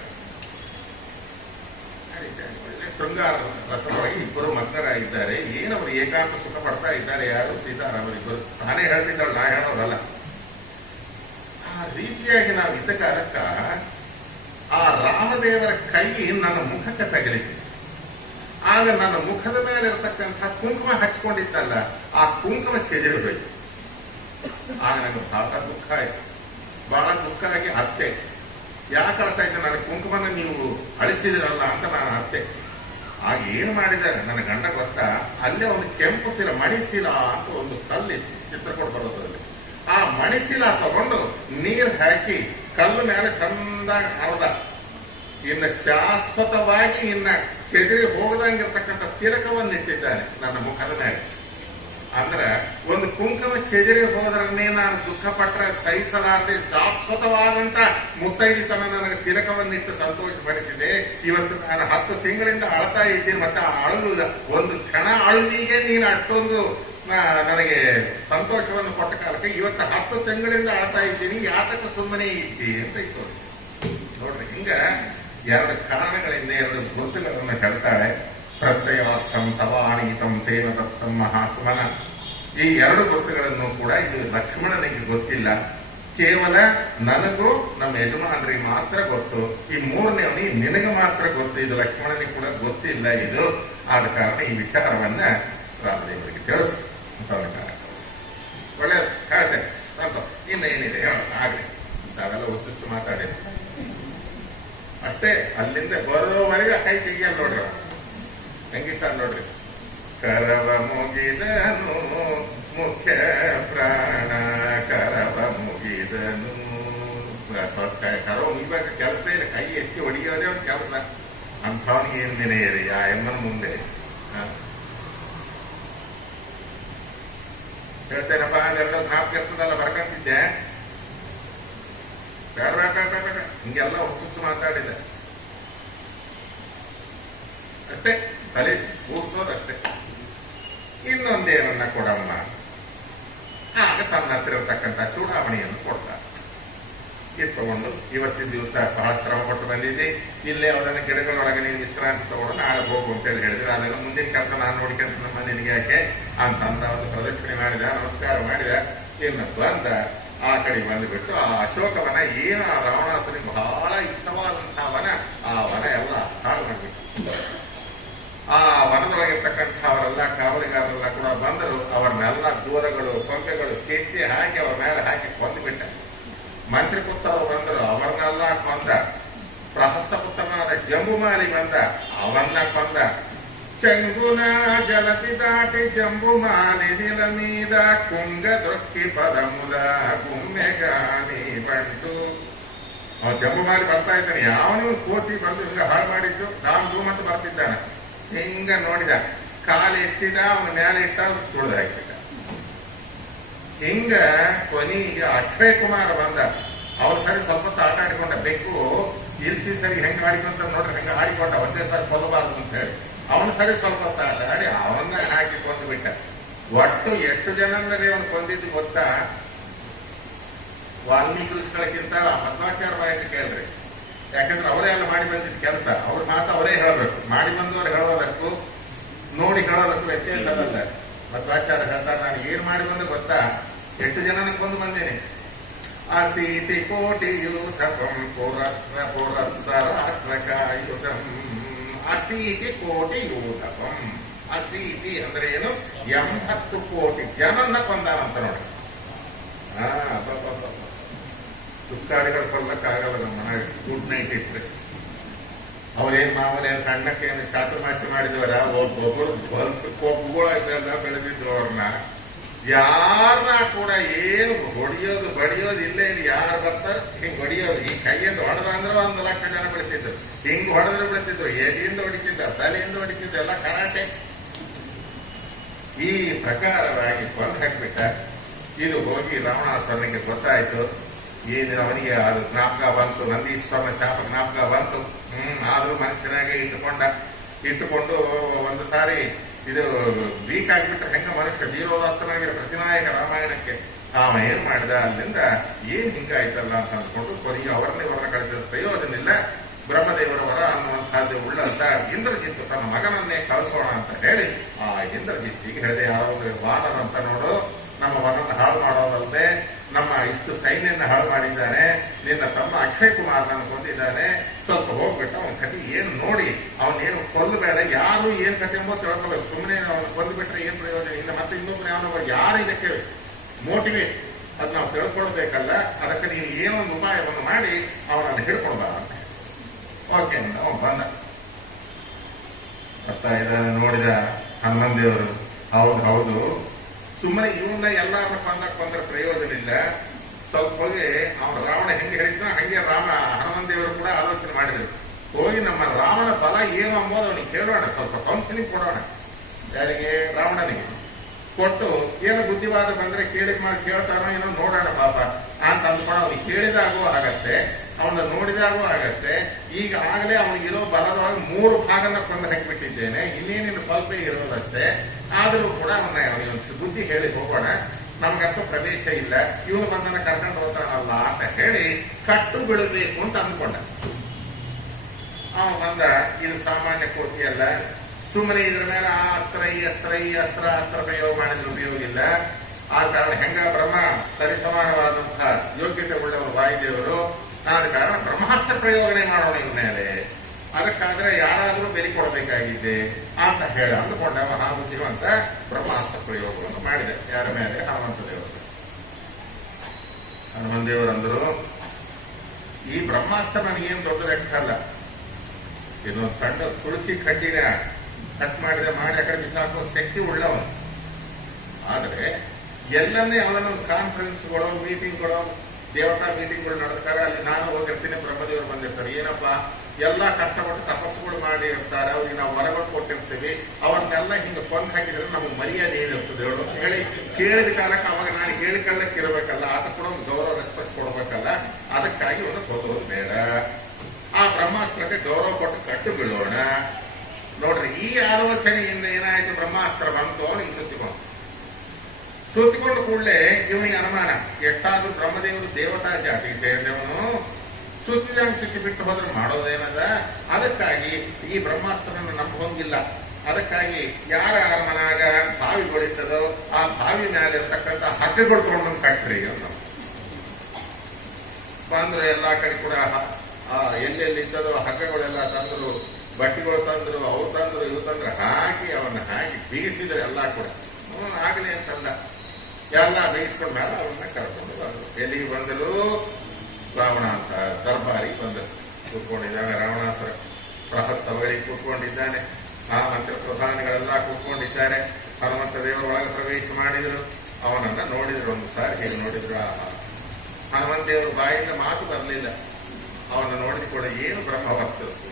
ಒಳ್ಳೆ ಶೃಂಗಾರ ರಸವಾಗಿ ಇಬ್ಬರು ಮಗ್ನರಾಗಿದ್ದಾರೆ. ಏನವರು ಏಕಾಂತ ಸುಖ ಪಡ್ತಾ ಇದ್ದಾರೆ. ಯಾರು? ಸೀತಾರಾಮರಿಬ್ಬರು. ತಾನೇ ಹೇಳ್ತಿದ್ದಾಳೆ, ನಾ ಹೇಳೋದಲ್ಲ. ಆ ರೀತಿಯಾಗಿ ನಾವು ಇದ್ದ ಕಾಲಕ್ಕ ಆ ರಾಮದೇವರ ಕೈ ನನ್ನ ಮುಖಕ್ಕೆ ತಗಲಿತು. ಆಗ ನನ್ನ ಮುಖದ ಮೇಲೆ ಇರತಕ್ಕಂಥ ಕುಂಕುಮ ಹಚ್ಕೊಂಡಿದ್ದಲ್ಲ, ಆ ಕುಂಕುಮ ಚೆದಿರಿ ಹೋಯ್ತು. ಆಗ ನನಗೆ ಬಹಳ ದುಃಖ ಆಯ್ತು. ಬಹಳ ದುಃಖ ಆಗಿ ಅತ್ತೆ ಯಾಕೆ ಅಳ್ತಾ ಇದ್ದೆ, ನನ್ನ ಕುಂಕುಮನ ನೀವು ಅಳಿಸಿದ್ರಲ್ಲ ಅಂತ ನಾನು ಅತ್ತೆ. ಆಗ ಏನ್ ಮಾಡಿದ ನನ್ನ ಗಂಡ ಗೊತ್ತಾ, ಅಲ್ಲೇ ಒಂದು ಕೆಂಪು ಶಿಲ, ಮಣಿಶಿಲ ಅಂತ ಒಂದು ಕಲ್ಲಿತ್ತು, ಚಿತ್ರಕೂಟ ಬರೋದ್ರಲ್ಲಿ. ಆ ಮಣಿಶಿಲ ತಗೊಂಡು ನೀರು ಹಾಕಿ ಕಲ್ಲು ಮೇಲೆ ಚಂದಾಗಿ ಹರಿದ. ಇನ್ನು ಶಾಶ್ವತವಾಗಿ ಇನ್ನ ಸೆದರಿ ಹೋಗದಂಗಿರ್ತಕ್ಕಂಥ ತಿಲಕವನ್ನು ಇಟ್ಟಿದ್ದಾನೆ ನನ್ನ ಮುಖದ ಮೇಲೆ. ಅಂದ್ರೆ ಒಂದು ಕುಂಕುಮ ಚೆದರಿ ಹೋದ್ರನ್ನೇ ನಾನು ದುಃಖ ಪಟ್ರೆ ಸಹಿಸಲಾರದೆ ಶಾಶ್ವತವಾದಂತ ಮುತ್ತೈದಿತನ ನನಗೆ ತಿಲಕವನ್ನಿಟ್ಟು ಸಂತೋಷಪಡಿಸಿದೆ. ಇವತ್ತು ನಾನು 10 ತಿಂಗಳಿಂದ ಅಳ್ತಾ ಇದ್ದೀನಿ. ಮತ್ತೆ ಅಳು ಒಂದು ಕ್ಷಣ ಅಳುವಿಗೆ ನೀನು ಅಷ್ಟೊಂದು ನನಗೆ ಸಂತೋಷವನ್ನು ಕೊಟ್ಟ ಕಾಲಕ್ಕೆ ಇವತ್ತು 10 ತಿಂಗಳಿಂದ ಅಳ್ತಾ ಇದ್ದೀನಿ, ಯಾತಕ್ಕೆ ಸುಮ್ಮನೆ ಇದ್ದಿ ಅಂತ ಇತ್ತು. ನೋಡ್ರಿ, ಹಿಂಗ 2 ಕಾರಣಗಳಿಂದ 2 ಗುರುತುಗಳನ್ನು ಹೇಳ್ತಾಳೆ. ಪ್ರತ್ಯಯಾರ್ಥಂ ತವಾನೀತಂ ತೇನ ದತ್ತಂ ಮಹಾತ್ಮನ. ಈ 2 ಗುರುತುಗಳನ್ನು ಕೂಡ ಇದು ಲಕ್ಷ್ಮಣನಿಗೆ ಗೊತ್ತಿಲ್ಲ, ಕೇವಲ ನನಗೂ ನಮ್ಮ ಯಜಮಾನರಿಗೆ ಮಾತ್ರ ಗೊತ್ತು. ಈ 3ನೇವನಿ ನಿನಗೆ ಮಾತ್ರ ಗೊತ್ತು, ಇದು ಲಕ್ಷ್ಮಣನಿಗೆ ಕೂಡ ಗೊತ್ತಿಲ್ಲ ಇದು. ಆದ ಕಾರಣ ಈ ವಿಚಾರವನ್ನ ರಾಮದೇವರಿಗೆ ತಿಳಿಸು ಅಂತ ಒಳ್ಳೆಯದು ಹೇಳ್ತೇನೆ. ಅಂತ ಇನ್ನು ಏನಿದೆ ಹೇಳ ಆಗ್ಲಿ, ಅವೆಲ್ಲ ಹುಚ್ಚುಚ್ಚು ಮಾತಾಡಿದೆ ಅಷ್ಟೇ. ಅಲ್ಲಿಂದ ಬರೋವರೆಗೆ ಕೈ ತೆಗಿಯಲ್ಲ ನೋಡ್ರಿ, ಹೆಂಗಿಟ್ಟ ನೋಡ್ರಿ. ಕರವ ಮುಗಿದನು ಮುಖ್ಯ ಪ್ರಾಣ, ಕರವ ಮುಗಿದನು. ಕರವ ಮುಗಿಬೇಕು ಕೆಲಸ ಇಲ್ಲ, ಕೈ ಎತ್ತಿ ಹೊಡಿಯೋದೇ ಒಂದು ಕೆಲಸ. ಅಂಥವನಿಗೆ ಏನ್ ನೆನೆಯಿರಿ ಆ ಎಮ್ಮನ ಮುಂದೆ. ಹೇಳ್ತೇನಪ್ಪ ಅದೆಲ್ಲ ಜ್ಞಾಪಕ ಇರ್ತದಲ್ಲ ಬರ್ಕಂತಿದ್ದೆ, ಬೇಡ ಬೇಡ ಬೇಡ ಬೇಡ ಬೇಡ ಹಿಂಗೆಲ್ಲ ಹುಚ್ಚುಚ್ಚು ಮಾತಾಡಿದೆ ಅಷ್ಟೇ, ತಲೆ ಕೂರ್ಸೋದಷ್ಟೇ. ಇನ್ನೊಂದೇನನ್ನ ಕೊಡಮ್ಮ, ಆಗ ತನ್ನ ಹತ್ರ ಇರತಕ್ಕಂಥ ಚೂಡಾವಣೆಯನ್ನು ಕೊಡ್ತಾರೆ. ಇದು ತಗೊಂಡು ಇವತ್ತಿನ ದಿವಸ ಬಹಳ ಶ್ರಮ ಪಟ್ಟು ಬಂದಿದ್ದೆ, ಇಲ್ಲೇ ಅದನ್ನ ಗಿಡಗಳೊಳಗೆ ನೀವು ವಿಶ್ರಾಂತಿ ತಗೊಂಡು ನಾಳೆ ಹೋಗು ಅಂತೇಳಿ ಹೇಳಿದ್ರೆ, ಅದನ್ನು ಮುಂದಿನ ಕೆಲಸ ನಾನು ನೋಡ್ಕೊಂತ ನಮ್ಮ ನಿನಗೆ ಯಾಕೆ ಅಂತಂದ ಒಂದು ಪ್ರದಕ್ಷಿಣೆ ಮಾಡಿದ, ನಮಸ್ಕಾರ ಮಾಡಿದ. ಇನ್ನು ಬಂದ ಆ ಕಡೆ ಬಂದುಬಿಟ್ಟು ಆ ಅಶೋಕವನ ಏನು ಆ ರಾವಣಾಸುರಿಗೆ ಬಹಳ ಇಷ್ಟವಾದಂತಹ ವನ, ಆ ವನ ಎಲ್ಲ ಹಾಳು ಮಾಡಿಬಿಟ್ಟು ಆ ವನದೊಳಗಿರ್ತಕ್ಕಂಥವರೆಲ್ಲ ಕಾವಲಿಗಾರರೆಲ್ಲ ಕೂಡ ಬಂದರು. ಅವರನ್ನೆಲ್ಲ ದೂರಗಳು ಕೊಂಬೆಗಳು ಕೆತ್ತಿ ಹಾಕಿ ಅವ್ರ ಮೇಲೆ ಹಾಕಿ ಕೊಂದುಬಿಟ್ಟ. ಮಂತ್ರಿ ಪುತ್ರರು ಬಂದರು, ಅವರನ್ನೆಲ್ಲ ಕೊಂದ. ಪ್ರಹಸ್ತ ಪುತ್ರನಾದ ಜಂಬುಮಾಲಿ ಬಂದ, ಅವನ್ನ ಕೊಂದ. ಚಂಗುನ ಜಲತಿ ದಾಟಿ ಜಂಬುಮಾಲಿ ನಿಲ ಮೀದ ಕುಂಗ ದೃಕ್ಕಿ ಪದಮುಲ ಗುಮ್ಮೆಗಾನಿ ಬಂಟು. ಅವ ಜಂಬುಮಾಲಿ ಬರ್ತಾ ಇದ್ದಾನೆ, ಯಾವನು ಕೋತಿ ಬಂದು ಹಿಂಗ ಹಾಳು ಮಾಡಿದ್ದು ನಾವು ಅಂತ ಬರ್ತಿದ್ದಾನೆ. ಹಿಂಗ ನೋಡಿದ, ಕಾಲು ಎತ್ತಿದ, ಅವನ ಮೇಲೆ ಇಟ್ಟ, ತುಳಿದು ಹಾಕಿಬಿಟ್ಟ. ಹಿಂಗ ಕೊನೆಗೆ ಅಕ್ಷಯ್ ಕುಮಾರ್ ಬಂದ. ಅವ್ರು ಸರಿ ಸ್ವಲ್ಪ ಹೊತ್ತು ಆಟ ಆಡಿಕೊಂಡ, ಬೆಕ್ಕು ಇಲ್ಸಿ ಸರಿ ಹೆಂಗ ಆಡಿಕೊಂತ ನೋಡ್ರಿ, ಹೆಂಗ ಆಡಿಕೊಂಡ, ಒಂದೇ ಸಾರಿ ಕೊಲ್ಲಬಾರದು ಅಂತ ಹೇಳಿ ಅವನು ಸರಿ ಸ್ವಲ್ಪ ಹೊತ್ತು ಆಟ ಆಡಿ ಅವನ್ನ ಹಾಕಿ ಕೊಂದು ಬಿಟ್ಟ. ಒಟ್ಟು ಎಷ್ಟು ಜನರಲ್ಲಿ ಅವನು ಕೊಂದಿದ್ದು ಗೊತ್ತಾ? ವಾಲ್ಮೀಕಿ ಋಷಿಗಳಕ್ಕಿಂತ ಮಧ್ವಾಚಾರ್ಯ ಬಾಯಿಂದ ಕೇಳಿದ್ರಿ. ಯಾಕಂದ್ರೆ ಅವರೇ ಎಲ್ಲ ಮಾಡಿ ಬಂದಿದ್ದ ಕೆಲಸ, ಅವ್ರ ಮಾತು ಅವರೇ ಹೇಳಬೇಕು. ಮಾಡಿ ಬಂದವರು ಹೇಳೋದಕ್ಕೂ ನೋಡಿ ಹೇಳೋದಕ್ಕೂ ವ್ಯತ್ಯಾಸ ಅದಲ್ಲ. ಮಧ್ವಾಚಾರ್ಯ ಹೇಳ್ತಾರೆ, ನಾನು ಏನ್ ಮಾಡಿ ಬಂದ ಗೊತ್ತಾ, ಎಷ್ಟು ಜನನ ಕೊಂದು ಬಂದೇನೆ. ಅಸೀತಿ ಕೋಟಿ ಯೂಥಪಂ ಪುರಸ್ಸರಾತ್ರಕಾಯುಧಂ. ಅಸೀತಿ ಕೋಟಿ ಯೂಥಪಂ. ಅಸೀತಿ ಅಂದ್ರೆ ಏನು? 80 ಕೋಟಿ ಜನನ್ನ ಕೊಂದಾನಂತ ನೋಡಿ. ಸುತ್ತಾಡಿಗಳು ಕೊಲ್ಲಕ್ಕಾಗಲ್ಲ. ನಮ್ಮ ಮನೆಗೆ ಗುಡ್ ನೈಟ್ ಇಟ್ರೆ ಅವ್ರೇನ್ ಮಾಮೂಲಿ ಸಣ್ಣಕ್ಕೇನು ಚಾತುರ್ಮಾಸ್ಯ ಮಾಡಿದವರ ಒಬ್ಬೊಬ್ಬರು ಕೊಬ್ಬುಗಳೆಲ್ಲ ಬೆಳೆದಿದ್ರು. ಅವ್ರನ್ನ ಯಾರನ್ನ ಕೂಡ ಏನು ಹೊಡಿಯೋದು ಬಡಿಯೋದು ಇಲ್ಲೇ ಇಲ್ಲಿ, ಯಾರು ಬರ್ತಾರೆ ಹಿಂಗ್ ಹೊಡಿಯೋದು. ಈ ಕೈಯಿಂದ ಹೊಡೆದ ಅಂದ್ರೆ 1 ಲಕ್ಷ ಜನ ಬೆಳಿತಿದ್ರು. ಹಿಂಗ್ ಹೊಡೆದ್ರೆ ಬೆಳಿತಿದ್ರು, ಎದೆಯಿಂದ ಹೊಡಿತಿದ್ದ, ತಲೆಯಿಂದ ಹೊಡಿತಿದ್ದ, ಎಲ್ಲ ಕರಾಟೆ. ಈ ಪ್ರಕಾರವಾಗಿ ಕೊಂದು ಹಾಕಿಬಿಟ್ಟ. ಇದು ಹೋಗಿ ರಾವಣಾಸುರನಿಗೆ ಗೊತ್ತಾಯ್ತು. ಏನು ಅವನಿಗೆ ಅದು ಜ್ಞಾಪಕ ಬಂತು, ನಂದೀಶ್ವರನ ಶಾಪ ಜ್ಞಾಪಕ ಬಂತು. ಆದ್ರೂ ಮನಸ್ಸಿನಾಗೆ ಇಟ್ಟುಕೊಂಡು ಒಂದು ಸಾರಿ ಇದು ವೀಕ್ ಆಗಿಬಿಟ್ರೆ ಹೆಂಗ ಮನುಷ್ಯ ಧೀರೋದಾತ್ತನಾಗಿರೋ ಪ್ರತಿನಾಯಕ ರಾಮಾಯಣಕ್ಕೆ ಅವ ಏನ್ ಮಾಡಿದ, ಅಲ್ಲಿಂದ ಏನ್ ಹಿಂಗಾಯ್ತಲ್ಲ ಅಂತ ಅಂದ್ಕೊಂಡು ಕೊನೆಗೆ ಅವರನ್ನ ಕಳಿಸಿದ ಪ್ರಯೋಜನ ಇಲ್ಲ. ಬ್ರಹ್ಮದೇವರ ವರ ಅನ್ನುವಂತಹದ್ದು ಉಳ್ಳಂತ ಇಂದ್ರಜಿತ್ ತನ್ನ ಮಗನನ್ನೇ ಕಳಿಸೋಣ ಅಂತ ಹೇಳಿ ಆ ಇಂದ್ರಜಿತ್ ಈಗ ಹೇಳಿದೆ, ಯಾವ್ದು ವಾನರ ಅಂತ ನೋಡು, ನಮ್ಮ ವನನ ಹಾಳು ಮಾಡೋದಲ್ಲದೆ ನಮ್ಮ ಇಷ್ಟು ಸೈನ್ಯನ ಹಾಳು ಮಾಡಿದ್ದಾನೆ. ನಿನ್ನ ತಮ್ಮ ಅಕ್ಷಯ್ ಕುಮಾರ್ನನ್ನು ಕೊಂದಿದ್ದಾನೆ. ಸ್ವಲ್ಪ ಹೋಗ್ಬಿಟ್ಟು ಅವನ ಕತೆ ಏನು ನೋಡಿ, ಅವನೇನು ಕೊಲ್ಲಬೇಡ, ಯಾರು ಏನ್ ಕತೆ ಎಂಬೋ ತಿಳ್ಕೊಬೇಕು. ಸುಮ್ಮನೆ ಅವನು ಕೊಂದುಬಿಟ್ರೆ ಏನ್ ಪ್ರಯೋಜನ ಇಲ್ಲ. ಮತ್ತೆ ಇನ್ನೊಬ್ಬರು ಯಾವನೋ ಯಾರು ಇದಕ್ಕೆ ಮೋಟಿವೇಟ್, ಅದು ನಾವು ತಿಳ್ಕೊಳ್ಬೇಕಲ್ಲ. ಅದಕ್ಕೆ ನೀನು ಏನೋ ಒಂದು ಉಪಾಯವನ್ನು ಮಾಡಿ ಅವನನ್ನು ಹಿಡ್ಕೊಳ್ಬಾರ ಅಂತ. ಓಕೆ ಅಂತ ಅವನು ಬಂದ. ಬರ್ತಾ ಇದ್ದಾನೆ, ನೋಡಿದ ಹನುಮಂದೇವರು, ಹೌದು ಸುಮ್ಮನೆ ಇವನ್ನ ಎಲ್ಲಾರನ್ನ ಕೊಂದ್ರೆ ಪ್ರಯೋಜನ ಇಲ್ಲ. ಸ್ವಲ್ಪ ಹೋಗಿ ಅವನು ರಾವಣ ಹೆಂಗೆ ಹೇಳಿದ್ನೋ ಹಂಗೆ ಹನುಮಂದೇವರು ಕೂಡ ಆಲೋಚನೆ ಮಾಡಿದ್ರು. ಹೋಗಿ ನಮ್ಮ ರಾಮನ ಬಲ ಏನು ಅಂಬೋದು ಅವನಿಗೆ ಕೇಳೋಣ, ಸ್ವಲ್ಪ ಕೌನ್ಸಿಲಿಂಗ್ ಕೊಡೋಣ. ಯಾರಿಗೆ? ರಾವಣನಿಗೆ ಕೊಟ್ಟು ಏನು ಬುದ್ಧಿವಾದ ಬಂದ್ರೆ ಕೇಳ್ತಾರೋ ಏನೋ ನೋಡೋಣ ಪಾಪ ಅಂತ ಅಂದ್ಕೊಂಡು ಅವನಿಗೆ ಕೇಳಿದಾಗೂ ಆಗತ್ತೆ, ಅವನ್ನ ನೋಡಿದಾಗೂ ಆಗತ್ತೆ. ಈಗ ಆಗಲೇ ಅವನಿಗಿರೋ ಬಲದೊಳಗೆ 3 ಭಾಗನ ಕೊಂದು ಹಾಕಿಬಿಟ್ಟಿದ್ದೇನೆ, ಇನ್ನೇನಿನ್ನು ಸ್ವಲ್ಪ ಇರೋದಷ್ಟೇ. ಆದರೂ ಕೂಡ ಅವನಿಗೆ ಬುದ್ಧಿ ಹೇಳಿ ಹೋಗೋಣ, ನಮ್ಗಂತೂ ಪ್ರವೇಶ ಇಲ್ಲ, ಇವನು ಬಂದನ್ನ ಕರ್ಕೊಂಡು ಹೋಗ್ತಾನಲ್ಲ ಅಂತ ಹೇಳಿ ಕಟ್ಟು ಬಿಡಬೇಕು ಅಂತ ಅಂದ್ಕೊಂಡ. ಅವ ಬಂದ, ಇದು ಸಾಮಾನ್ಯ ಕೋಟಿ ಅಲ್ಲ, ಸುಮ್ಮನೆ ಇದ್ರ ಮೇಲೆ ಆ ಅಸ್ತ್ರ ಪ್ರಯೋಗ ಮಾಡಿದ್ರೆ ಉಪಯೋಗ ಇಲ್ಲ. ಆ ಕಾರಣ ಹೆಂಗ ಬ್ರಹ್ಮ ಸರಿಸಮಾನವಾದಂತಹ ಯೋಗ್ಯತೆ ಉಳ್ಳವರು ವಾಯುದೇವರು, ಆದ ಕಾರಣ ಬ್ರಹ್ಮಾಸ್ತ್ರ ಪ್ರಯೋಗನೆ ಮಾಡೋಣ ಇವ್ರ ಮೇಲೆ. ಅದಕ್ಕಾದ್ರೆ ಯಾರಾದರೂ ಬೆಲೆ ಕೊಡಬೇಕಾಗಿದ್ದೆ ಅಂತ ಹೇಳಿ ಅಂದುಕೊಂಡ ಮಹಾಬುದ್ಧಿವಂತ ಬ್ರಹ್ಮಾಸ್ತ್ರ ಪ್ರಯೋಗವನ್ನು ಮಾಡಿದೆ. ಯಾರ ಮೇಲೆ? ಹನುಮಂತ ದೇವರು. ಹನುಮಂತ ದೇವರಂದರು, ಈ ಬ್ರಹ್ಮಾಸ್ತ್ರ ನನಗೇನು ದೊಡ್ಡ ಲೆಕ್ಕ ಅಲ್ಲ, ಇನ್ನೊಂದು ಸಣ್ಣ ತುಳಸಿ ಕಡ್ಡಿನ ಕಟ್ ಮಾಡಿ ಆ ಕಡೆ ಬಿಸಾಕೋ ಶಕ್ತಿ ಉಳ್ಳವನು. ಆದರೆ ಎಲ್ಲನ್ನೇ ಅವನ ಕಾನ್ಫರೆನ್ಸ್ಗಳು, ಮೀಟಿಂಗ್ಗಳು, ದೇವತಾ ಮೀಟಿಂಗ್ಗಳು ನಡೆಸ್ತಾರೆ. ಅಲ್ಲಿ ನಾನು ಹೋಗಿರ್ತೀನಿ, ಬ್ರಹ್ಮದೇವರು ಬಂದಿರ್ತಾರೆ. ಏನಪ್ಪಾ ಎಲ್ಲ ಕಷ್ಟಪಟ್ಟು ತಪಸ್ಸುಗಳು ಮಾಡಿ ಇರ್ತಾರೆ, ಅವ್ರಿಗೆ ನಾವು ವರಗಳು ಕೊಟ್ಟಿರ್ತೀವಿ, ಅವನ್ನೆಲ್ಲ ಹಿಂಗೆ ಕೊಂದು ಹಾಕಿದ್ರೆ ನಮಗೆ ಮರ್ಯಾದೆ ಏನಿರ್ತದೆ ಹೇಳು ಅಂತ ಹೇಳಿ ಕೇಳಿದ ಕಾಲಕ್ಕೆ ಅವಾಗ ನಾನು ಹೇಳಿಕೊಳ್ಳಕ್ಕೆ ಇರಬೇಕಲ್ಲ, ಆತ ಕೂಡ ಒಂದು ಗೌರವ ರೆಸ್ಪೆಕ್ಟ್ ಕೊಡ್ಬೇಕಲ್ಲ, ಅದಕ್ಕಾಗಿ ಒಂದು ಕೊಲ್ಲೋದು ಬೇಡ. ಆ ಬ್ರಹ್ಮಾಸ್ತ್ರಕ್ಕೆ ಗೌರವ ಕೊಟ್ಟು ಕಟ್ಟು ಬೀಳೋಣ. ನೋಡ್ರಿ, ಈ ಆಲೋಚನೆಯಿಂದ ಏನಾಯ್ತು, ಬ್ರಹ್ಮಾಸ್ತ್ರ ಬಂತು, ಅವನಿಗೆ ಸುತ್ತಿಕೊಂಡು ಕೂಡಲೇ ಇವನಿಗೆ ಅನುಮಾನ, ಎಷ್ಟಾದ್ರೂ ಬ್ರಹ್ಮದೇವರು ದೇವತಾ ಜಾತಿ ಸೇರಿದವನು, ಸುತ್ತಿದಂಗೆ ಸುತ್ತಿ ಬಿಟ್ಟು ಹೋದ್ರೆ ಮಾಡೋದೇನದ, ಅದಕ್ಕಾಗಿ ಈ ಬ್ರಹ್ಮಾಸ್ತ್ರವನ್ನು ನಂಬೋಂಗಿಲ್ಲ. ಅದಕ್ಕಾಗಿ ಯಾರ ಮನಾಗ ಬಾವಿ ಹೊಳಿತದೋ ಆ ಬಾವಿ ಮೇಲೆ ಇರ್ತಕ್ಕಂಥ ಹಗ್ಗಗಳು ಕೊಂಡು ಕಟ್ರಿ ಅನ್ನೋ ಬಂದ್ರು. ಎಲ್ಲಾ ಕಡೆ ಕೂಡ ಎಲ್ಲೆಲ್ಲಿ ಇದ್ದದೋ ಹಗ್ಗಗಳೆಲ್ಲ ತಂದ್ರು, ಬಟ್ಟೆಗಳು ತಂದ್ರು, ಅವ್ರು ತಂದ್ರು, ಇವು ತಂದ್ರು, ಹಾಕಿ ಅವನ್ನ ಹಾಕಿ ಬೀಗಿಸಿದ್ರೆ ಎಲ್ಲ ಕೂಡ ಆಗಲಿ ಅಂತಲ್ಲ, ಎಲ್ಲ ಬೇಯಿಸ್ಕೊಂಡ ಮೇಲೆ ಅವನ್ನ ಕರ್ಕೊಂಡು ಬಂದರು. ಎಲ್ಲಿಗೆ ಬಂದರು? ರಾವಣ ಅಂತ ದರ್ಬಾರಿ ಬಂದರು. ಕೂತ್ಕೊಂಡಿದ್ದಾನೆ ರಾವಣಾಸುರ, ಪ್ರಹಸ್ತವಳಿ ಕೂತ್ಕೊಂಡಿದ್ದಾನೆ, ಆ ಮಂತ್ರ ಪ್ರಧಾನಿಗಳೆಲ್ಲ ಕೂತ್ಕೊಂಡಿದ್ದಾರೆ. ಹನುಮಂತ ದೇವರು ಒಳಗೆ ಪ್ರವೇಶ ಮಾಡಿದರು. ಅವನನ್ನ ನೋಡಿದ್ರು, ಒಂದು ಸಾರಿ ಹೀಗೆ ನೋಡಿದ್ರು. ಹನುಮಂತ ದೇವರು ಬಾಯಿಂದ ಮಾತು ಬರಲಿಲ್ಲ. ಅವನು ನೋಡಿದ ಕೂಡ ಏನು ಬ್ರಹ್ಮ ವರ್ಚಸ್ಸು,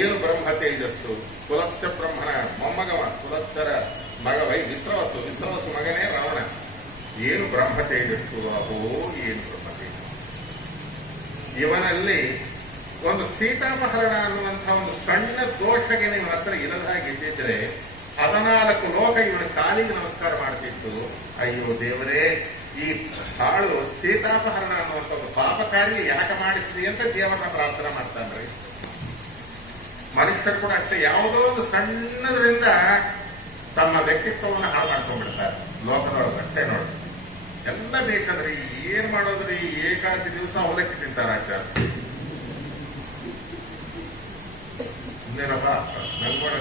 ಏನು ಬ್ರಹ್ಮ ತೇಜಸ್ಸು, ಕುಲತ್ಸ ಬ್ರಹ್ಮನ ಮೊಮ್ಮಗವ, ಕುಲತ್ಸರ ಮಗವೈ ವಿಶ್ರವಸ್ಸು ಮಗನೇ ರಾವಣ, ಏನು ಬ್ರಹ್ಮ ತೇಜಸ್ಸು, ಅಹೋ ಏನು ಬ್ರಹ್ಮ ತೇಜಸ್ಸು. ಇವನಲ್ಲಿ ಒಂದು ಸೀತಾಪಹರಣ ಅನ್ನುವಂತಹ ಒಂದು ಸಣ್ಣ ದೋಷಗೆ ನಿಮ್ಮ ಹತ್ರ ಇಲ್ಲದಾಗಿದ್ದಿದ್ರೆ 14 ಲೋಕ ಇವನ ಕಾಲಿಗೆ ನಮಸ್ಕಾರ ಮಾಡ್ತಿತ್ತು. ಅಯ್ಯೋ ದೇವರೇ, ಈ ಹಾಳು ಸೀತಾಪಹರಣ ಅನ್ನುವಂಥ ಒಂದು ಪಾಪ ಕಾರ್ಯ ಯಾಕೆ ಮಾಡಿಸ್ರಿ ಅಂತ ದೇವರನ್ನ ಪ್ರಾರ್ಥನೆ ಮಾಡ್ತಾನ್ರಿ. ಮನುಷ್ಯರು ಕೂಡ ಅಷ್ಟೇ, ಯಾವುದೋ ಒಂದು ಸಣ್ಣದ್ರಿಂದ ತಮ್ಮ ವ್ಯಕ್ತಿತ್ವವನ್ನು ಹಾಳು ಮಾಡ್ಕೊಂಡ್ಬಿಡ್ತಾರೆ ಲೋಕದೊಳಗೆ. ಅಷ್ಟೇ ನೋಡಿ, ಎಲ್ಲ ಬೇಕಂದ್ರಿ ಏನ್ ಮಾಡೋದ್ರಿ, ಏಕಾದಶಿ ದಿವಸ ಅವಲಕ್ಕಿ ತಿಂತಾರ ಆಚಾರ. ಇನ್ನೇನಪ್ಪ ನಂಗೋಣ,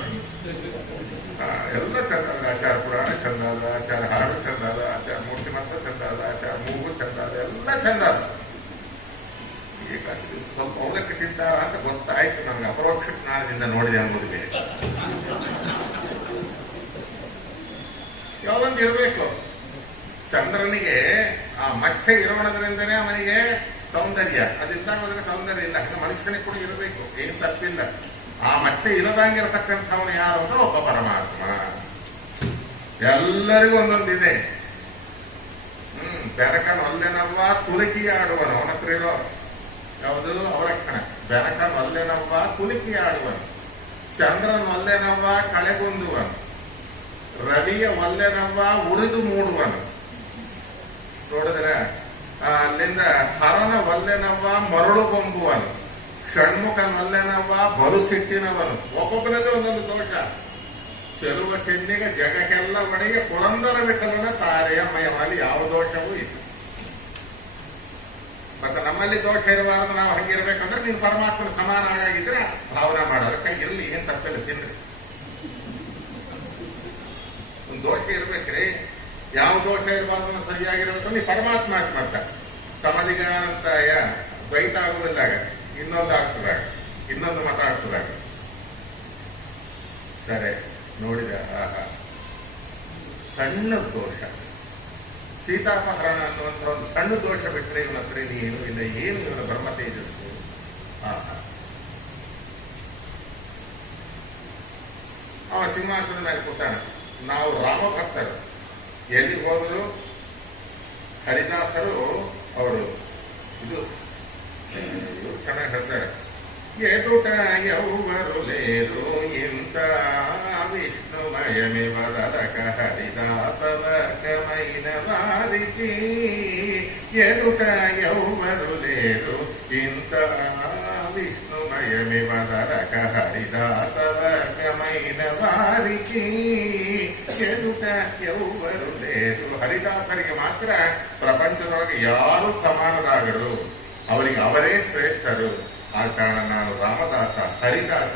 ಎಲ್ಲ ಚಂದ ಅದ, ಆಚಾರ ಪುರಾಣ ಚಂದ ಅದ, ಆಚಾರ ಹಾಡು ಚಂದ ಅದ, ಆಚಾರ ಮೂರ್ತಿ ಮಂತ್ರ ಚಂದ ಅದ, ಆಚಾರ ಮೂಗು ಚಂದ ಅದ, ಎಲ್ಲ ಚಂದ ಅದ. ಏಕಾದಶಿ ದಿವಸ ಸ್ವಲ್ಪ ಅವಲಕ್ಕಿ ತಿಂತಾರ ಅಂತ ಗೊತ್ತಾಯ್ತು ನನಗೆ, ಅಪರೋಕ್ಷ ಜ್ಞಾನದಿಂದ ನೋಡಿದೆ ಅನ್ನೋದು ಬೇರೆ. ಯಾವೊಂದು ಇರಬೇಕು, ಚಂದ್ರನಿಗೆ ಆ ಮಚ್ಚೆ ಇರೋಣದ್ರಿಂದನೇ ಅವನಿಗೆ ಸೌಂದರ್ಯ, ಅದಿದ್ದಾಗ ಅದಕ್ಕೆ ಸೌಂದರ್ಯ ಇಲ್ಲ. ಹಾಗೆ ಮನುಷ್ಯನಿಗೆ ಕೂಡ ಇರಬೇಕು, ಏನು ತಪ್ಪಿಲ್ಲ. ಆ ಮಚ್ಚೆ ಇಲ್ಲದಂಗಿರತಕ್ಕಂಥವನು ಯಾರು ಅಂದ್ರೆ ಒಬ್ಬ ಪರಮಾತ್ಮ. ಎಲ್ಲರಿಗೂ ಒಂದೊಂದಿದೆ. ಬೆನಕನ್ ಒಲ್ಲೆನವ್ವ ತುಲಕಿ ಆಡುವನು, ಅವನ ಹತ್ರ ಇರೋ ಯಾವುದು ಅವಲಕ್ಷಣ. ಬೆನಕನ್ ಒಲ್ಲೆನವ್ವ ತುಲಕಿ ಆಡುವನು, ಚಂದ್ರನ್ ಒಲ್ಲೆನವ್ವ ಕಳೆಗುಂದುವನು, ರವಿಯ ಒಲ್ಲೆನವ್ವ ಉರಿದು ಮೂಡುವನು. ನೋಡಿದ್ರೆ ಅಲ್ಲಿಂದ ಹರನ ಒಲ್ಲೆನವ್ವ ಮರಳು ಕೊಂಬುವನು, ಷಣ್ಮುಖನ ಒಲ್ಲೆನವ್ವ ಬರು ಸಿಟ್ಟಿನವನು. ಒಬ್ಬೊಬ್ಬರಲ್ಲಿ ಒಂದೊಂದು ದೋಷ. ಚೆಲುವ ಚೆನ್ನಿಗೆ ಜಗಕ್ಕೆಲ್ಲ ಒಡೆಗೆ ಪುರಂದರ ವಿಠಲನ ತಾರೆಯ ಮಯದಲ್ಲಿ ಯಾವ ದೋಷವೂ ಇತ್ತು. ಮತ್ತೆ ನಮ್ಮಲ್ಲಿ ದೋಷ ಇರಬಾರದು, ನಾವು ಹಂಗಿರ್ಬೇಕಂದ್ರೆ ನೀವು ಪರಮಾತ್ಮನ ಸಮಾನ ಆಗಿದ್ರೆ ಭಾವನೆ ಮಾಡೋದಕ್ಕೆ ಇರಲಿ, ಏನ್ ತಪ್ಪಿಲ್ಲ, ತಿನ್ರಿ. ಒಂದು ದೋಷ ಇರ್ಬೇಕ್ರಿ, ಯಾವ ದೋಷ ಇರಬಾರ್ದು ಸರಿಯಾಗಿರ್ಬೇಕು. ನೀವು ಪರಮಾತ್ಮ ಅಂತ ಸಮಧಿಗಾನಂತ ದ್ವೈತ ಆಗುವುದಿಲ್ಲಾಗ ಇನ್ನೊಂದು ಆಗ್ತದಾಗ, ಇನ್ನೊಂದು ಮತ ಆಗ್ತದಾಗ. ಸರಿ ನೋಡಿದ, ಸಣ್ಣ ದೋಷ ಸೀತಾಪಹರಣ ಅನ್ನುವಂಥ ಒಂದು ಸಣ್ಣ ದೋಷ ಬಿಟ್ಟರೆ ಇವನ ಹತ್ರ ಏನು ಇಲ್ಲ, ಏನು ಇವನ ಬ್ರಹ್ಮ ತೇಜಸ್ಸು. ಅವ ಸಿಂಹಾಸನದ ಮೇಲೆ ಕೂತಾನ. ನಾವು ರಾಮಭಕ್ತರು, ಎಲ್ಲಿ ಹೋದರು ಹರಿದಾಸರು ಅವರು ಇದು ಚೆನ್ನಾಗಿ ಹೇಳ್ತಾರೆ. ಎದುಟ ಯೌವರು ಲೇರು ಇಂತ ವಿಷ್ಣುಮಯಮಿ ವದಲಕ ಹರಿದಾಸವರ್ಗಮೈನ ವಾರಿಕಿ. ಎದುಟ ಯೌವರು ಲೇರು ಇಂತ ವಿಷ್ಣುಮಯಮಿ ವದಲಕ ಹರಿದಾಸವರ್ಗಮೈನ ವಾರಿಕಿ. ಎದುಟ ಯೌವರು ಲೇರು, ಹರಿದಾಸರಿಗೆ ಮಾತ್ರ ಪ್ರಪಂಚದೊಳಗೆ ಯಾರು ಸಮಾನರಾಗರು, ಅವರಿಗೆ ಅವರೇ ಶ್ರೇಷ್ಠರು. ಆ ಕಾರಣ ನಾನು ರಾಮದಾಸ, ಹರಿದಾಸ,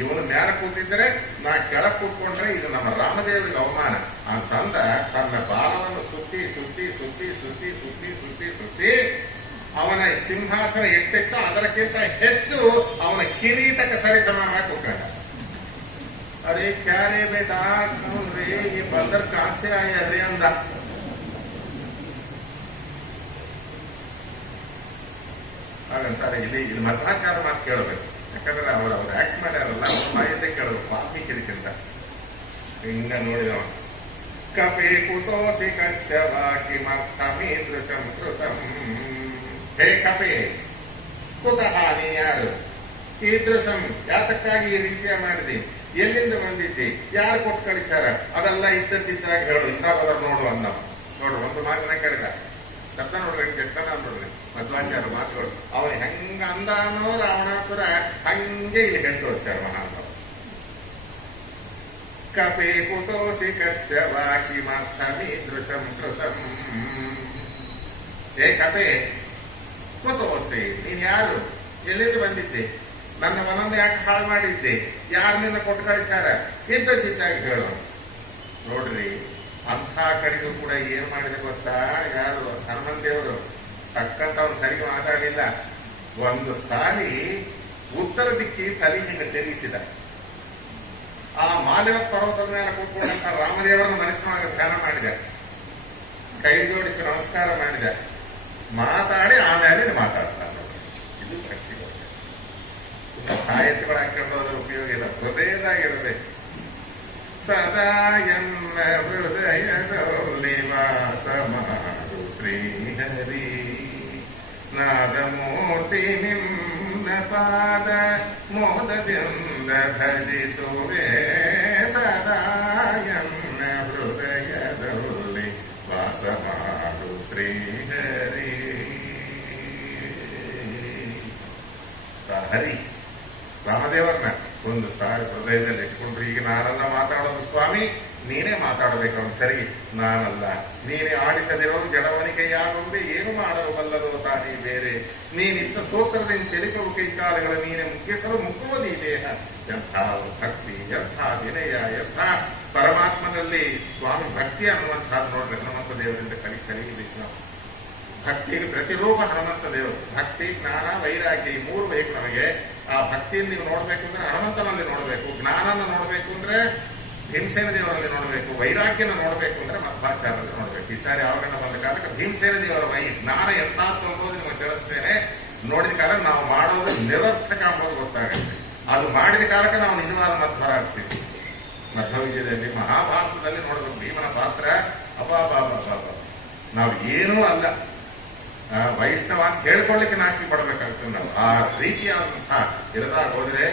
ಇವನು ಮ್ಯಾಲ ಕೂತಿದ್ರೆ ನಾ ಕೆಳಗೆ ಕೂತ್ಕೊಂಡ್ರೆ ಇದು ನಮ್ಮ ರಾಮದೇವರಿಗೆ ಅವಮಾನ ಅಂತಂದ ತನ್ನ ಬಾಲವನ್ನು ಸುತ್ತಿ ಸುತ್ತಿ ಸುತ್ತಿ ಸುತ್ತಿ ಸುತ್ತಿ ಸುತ್ತಿ ಸುತ್ತಿ ಅವನ ಸಿಂಹಾಸನ ಎಟ್ಟಿತ್ತ ಅದಕ್ಕಿಂತ ಹೆಚ್ಚು ಅವನ ಕಿರೀಟಕ್ಕೆ ಸರಿ ಸಮಾನವಾಗಿ ಕೂತ್ಕೊಂಡ. ಅರೆ ಕ್ಯಾರೇ ಬೇಟಾ ರೇ ಈ ಬಂದರ್ ಕಾಸೆ ಆಯ ರೇ ಅಂದ. ಹಾಗಂತಾರೆ ಇಲ್ಲಿ ಮಧ್ವಾಚಾರ ಮಾತು ಕೇಳಬೇಕು. ಯಾಕಂದ್ರೆ ಅವ್ರು ಆಕ್ಟ್ ಮಾಡ್ಯಾರಲ್ಲ, ಅವ್ರ ಬಾಯದ್ದೇ ಕೇಳೋದು ವಾಲ್ಮೀಕಿ ಇದಕ್ಕಿಂತ ಹಿಂಗ ನೋಡಿದವ. ಕಪೇ ಕುತೋಸಿ ಕಶ್ಯವಾ ಕಿಮರ್ಥಮೀದೃಶಂ ಕೃತಂ. ಹೇ ಕಪೇ, ಕುತಃ ನೀನ್ ಯಾರು? ಕೀದೃಶಂ ಯಾತಕ್ಕಾಗಿ ಈ ರೀತಿಯ ಮಾಡಿದಿ? ಎಲ್ಲಿಂದ ಬಂದಿದ್ದಿ? ಯಾರು ಕೊಟ್ಟು ಕಳಿಸ್ಯಾರ? ಅದೆಲ್ಲ ಇದ್ದದ್ದಿದ್ದಾಗ ಹೇಳು, ಇಂಥ ಬದರ್ ನೋಡು ಅಂದ. ನೋಡ್ರಿ, ಒಂದು ಮಾತಿನ ಕೇಳಿದ ಶಬ್ದ ನೋಡ್ರಿ, ಚೆನ್ನಾಗಿ ನೋಡ್ರಿ ಮಧ್ವಾಚಾರ್ಯ ಮಾತುಗಳು. ಅವನು ಹೆಂಗ ಅಂದಾನೋ ರಾವಣಾಸುರ ಹಂಗೆ ಇಲ್ಲಿ ಹೇಳಿ ತೋರಿಸ್ಯಾರ ಮಹಾನುಭಾವ. ಕಪೇ ಕುತೋಸಿ ಕಶ್ಯವಾ ಕಿಮರ್ಥಮೀದೃಶಂ ಕೃತಂ. ಹೇ ಕಪೇ, ಕುತೋಸಿ ನೀನ್ ಯಾರು? ಎಲ್ಲಿಂದ ಬಂದಿದ್ದೆ? ನನ್ನ ಮನನ್ನು ಯಾಕೆ ಹಾಳು ಮಾಡಿದ್ದೆ? ಯಾರು ನಿನ್ನ ಕೊಟ್ಟು ಕಳಿಸ್ಯಾರ? ಇದ್ದದ್ದಿದ್ದಾಗಿ ಹೇಳು. ನೋಡ್ರಿ, ಅಂಥ ಕಡೆಗೂ ಕೂಡ ಏನ್ ಮಾಡಿದೆ ಗೊತ್ತಾ? ಯಾರು? ಹನುಮಂತ ದೇವರು ತಕ್ಕಂತ ಅವ್ನು ಸರಿ ಮಾತಾಡಿಲ್ಲ. ಒಂದು ಸಾರಿ ಉತ್ತರ ದಿಕ್ಕಿ ತಲೆ ಹಿಂಗ ತಿರುಗಿಸಿದ. ಆ ಮಾಲಿನ ಪರ್ವತದ ಮೇಲೆ ಕೂತ್ಕೊಂಡಂತ ರಾಮದೇವರನ್ನ ಮನಸ್ಸಿನೊಳಗೆ ಧ್ಯಾನ ಮಾಡಿದೆ, ಕೈ ಜೋಡಿಸಿ ನಮಸ್ಕಾರ ಮಾಡಿದೆ, ಮಾತಾಡಿ ಆಮೇಲೆ ಮಾತಾಡ್ತಾರೆ. ಇದು ಶಕ್ತಿ. ಸಾಹಿತ್ಯಗಳು ಹಾಕೊಂಡೋದ್ರ ಉಪಯೋಗ ಇಲ್ಲ, ಹೃದಯದಾಗಿರಬೇಕು. ಸದಾ ಎನ್ನ ಹೃದಯದಲ್ಲಿ ವಾಸ ಮಾಡು ಶ್ರೀಹರಿ, ನಾದಮೂರ್ತಿ ನಿನ್ನ ಪಾದ ಮೋದದಿಂದ ಭಜಿಸುವೆ. ಸದಾ ಎನ್ನ ಹೃದಯದಲ್ಲಿ ವಾಸ ಮಾಡು ಶ್ರೀಹರಿ. ಹರಿ ರಾಮದೇವರನ್ನ ಒಂದು ಸಾರಿ ಹೃದಯದಲ್ಲಿ ಇಟ್ಕೊಂಡ್ರು. ಈಗ ನಾನಲ್ಲ ಮಾತಾಡೋದು ಸ್ವಾಮಿ, ನೀನೇ ಮಾತಾಡಬೇಕು. ಅವನು ಸರಿ, ನಾನಲ್ಲ. ನೀನೇ ಆಡಿಸದಿರೋರು ಜಡವನಿಕೆ ಯಾರೊಂದೇ ಏನು ಮಾಡಲು ಬಲ್ಲದೋ ತಾನೇ ಬೇರೆ. ನೀನಿತ್ತ ಸೋತ್ರದಿಂದ ಚೆಲಿಕವು ಕೈಕಾಲಗಳ ನೀನೆ ಮುಗಿಸಲು ಮುಕ್ಕುವುದೀ ದೇಹ. ಎಂಥ ಭಕ್ತಿ, ಎಂಥ ವಿನಯ, ಎಂಥ ಪರಮಾತ್ಮನಲ್ಲಿ ಸ್ವಾಮಿ ಭಕ್ತಿ ಅನ್ನುವಂಥದ್ದು ನೋಡ್ರಿ. ಹನುಮಂತ ದೇವರಿಂದ ಕಲಿಯಬೇಕು ನಾವು. ಭಕ್ತಿಗೆ ಪ್ರತಿರೂಪ ಹನುಮಂತ ದೇವರು. ಭಕ್ತಿ, ಜ್ಞಾನ, ವೈರಾಗ್ಯ ಈ ಮೂರು ಬೇಕು ನಮಗೆ. ಆ ಭಕ್ತಿಯನ್ನು ನೀವು ನೋಡ್ಬೇಕು ಅಂದ್ರೆ ಹನುಮಂತನಲ್ಲಿ ನೋಡ್ಬೇಕು, ಜ್ಞಾನನ ನೋಡ್ಬೇಕು ಅಂದ್ರೆ ಭೀಮಸೇನ ದೇವರಲ್ಲಿ ನೋಡ್ಬೇಕು, ವೈರಾಗ್ಯನ ನೋಡ್ಬೇಕು ಅಂದ್ರೆ ಮಧ್ವಾಚಾರ್ಯರಲ್ಲಿ ನೋಡ್ಬೇಕು. ಈ ಸಾರಿ ಯಾವಾಗ ಬಂದ ಕಾಲಕ್ಕೆ ಭೀಮಸೇನ ದೇವರ ಜ್ಞಾನ ಎಂತಾತ್ತು ಅನ್ನೋದು ನಿಮಗೆ ತಿಳಿಸ್ತೇನೆ. ನೋಡಿದ ಕಾಲ ನಾವು ಮಾಡೋದು ನಿರರ್ಥಕ ಅನ್ನೋದು ಗೊತ್ತಾಗುತ್ತೆ. ಅದು ಮಾಡಿದ ಕಾಲಕ್ಕೆ ನಾವು ನಿಜವಾದ ಮಧ್ವರ ಆಗ್ತೀವಿ. ಮಧ್ವ ವಿಜಯದಲ್ಲಿ ಮಹಾಭಾರತದಲ್ಲಿ ನೋಡಬೇಕು ಭೀಮನ ಪಾತ್ರ. ಅಬಾಬಾಬಾಬಾಬ, ನಾವು ಏನೂ ಅಲ್ಲ, ವೈಷ್ಣವ ಅಂತ ಹೇಳ್ಕೊಳ್ಳಿಕ್ಕೆ ನಾಚಿಕೆ ಪಡಬೇಕಾಗ್ತದೆ ನಾವು. ಆ ರೀತಿಯಾದಂತಹ ಇರದಾಗ ಹೋದ್ರೆ,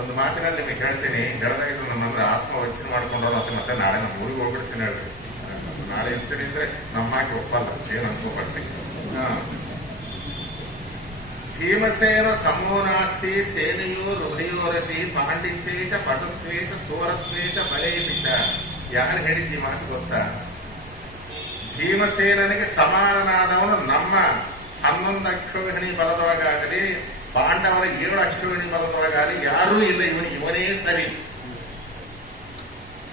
ಒಂದು ಮಾತಿನಲ್ಲಿ ನಿಮಗೆ ಹೇಳ್ತೀನಿ, ಹೇಳಿದಾಗ ಇದು ನನ್ನ ಆತ್ಮ ವಚನ ಮಾಡ್ಕೊಂಡವ್ರು ಮತ್ತೆ ನಾಳೆ ನಮ್ಮ ಊರಿಗೆ ಹೋಗ್ಬಿಡ್ತೀನಿ ಹೇಳ್ರಿ. ನಾಳೆ ಇರ್ತೀನಿ ಅಂದ್ರೆ ನಮ್ಮ ಹಾಕಿ ಒಪ್ಪಲ್ಲ, ಏನು ಅನ್ಕೋಬರ್ತೀನಿ. ಭೀಮಸೇನ ಸಮೂನಾಸ್ತಿ ಸೇನೆಯೋ ಹೃದಯೋರಪಿ ಪಾಂಡಿತ್ಯೇಚ ಪಟುತ್ವೇಚ ಸೋರತ್ವೇಚ ಬಲೇಪಿಚ. ಯಾರು ಹೇಳಿದ್ದಿ ಮಾತು ಗೊತ್ತಾ? ಭೀಮಸೇನನಿಗೆ ಸಮಾನನಾದವನು ನಮ್ಮ 11 ಅಕ್ಷೋಹಿಣಿ ಬಲದೊಳಗಾಗಲಿ, ಪಾಂಡವರ 7 ಅಕ್ಷೋಹಿಣಿ ಬಲದೊಳಗಾಗಲಿ ಯಾರೂ ಇಲ್ಲ, ಇವನೇ ಸರಿ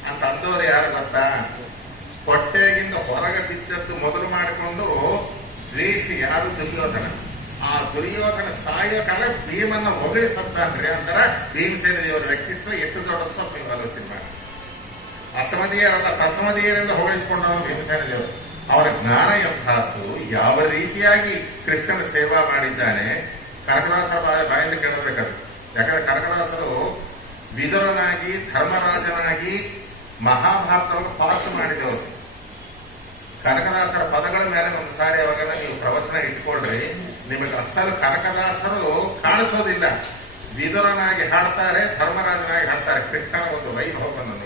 ಅಂತ ಅಂದವರು ಯಾರು ಗೊತ್ತಾ? ಹೊಟ್ಟೆಗಿಂತ ಹೊರಗೆ ಬಿದ್ದದ್ದು ಮೊದಲು ಮಾಡಿಕೊಂಡು ದ್ವೇಷಿ ಯಾರು? ದುರ್ಯೋಧನ. ಆ ದುರ್ಯೋಧನ ಸಾಯೋ ಕಾಲ ಭೀಮನ್ನ ಹೊಗಳಿ ಸತ್ತಾನ್ರಿ ಅಂತಾರ. ಭೀಮಸೇನ ದೇವರ ವ್ಯಕ್ತಿತ್ವ ಎಷ್ಟು ದೊಡ್ಡದು ಸ್ವಲ್ಪ ನೀವು ಆಲೋಚನೆ ಮಾಡಿ. ಅಸಮಧೀಯರಲ್ಲ, ತಸಮಧೀಯರಿಂದ ಹೊಗಳಿಸಿಕೊಂಡವನು ಭೀಮಸೇನ ದೇವರು. ಅವರ ಜ್ಞಾನ ಎಂಥದ್ದು, ಯಾವ ರೀತಿಯಾಗಿ ಕೃಷ್ಣನ ಸೇವಾ ಮಾಡಿದ್ದಾನೆ. ಕನಕದಾಸ ಬಾಯಿಂದ ಕೇಳಬೇಕಾದ್ರು. ಯಾಕಂದ್ರೆ ಕನಕದಾಸರು ವಿದುರನಾಗಿ, ಧರ್ಮರಾಜನಾಗಿ ಮಹಾಭಾರತವನ್ನು ಪಾಠ ಮಾಡಿದವರು. ಕನಕದಾಸರ ಪದಗಳ ಮೇಲೆ ಒಂದು ಸಾರಿ ಅವಾಗ ನೀವು ಪ್ರವಚನ ಇಟ್ಕೊಳ್ರಿ, ನಿಮಗೆ ಅಸಲು ಕನಕದಾಸರು ಕಾಣಿಸೋದಿಲ್ಲ. ವಿದುರನಾಗಿ ಹಾಡ್ತಾರೆ, ಧರ್ಮರಾಜನಾಗಿ ಹಾಡ್ತಾರೆ. ಕೃಷ್ಣನ ಒಂದು ವೈಭವವನ್ನು ನೋಡಿ.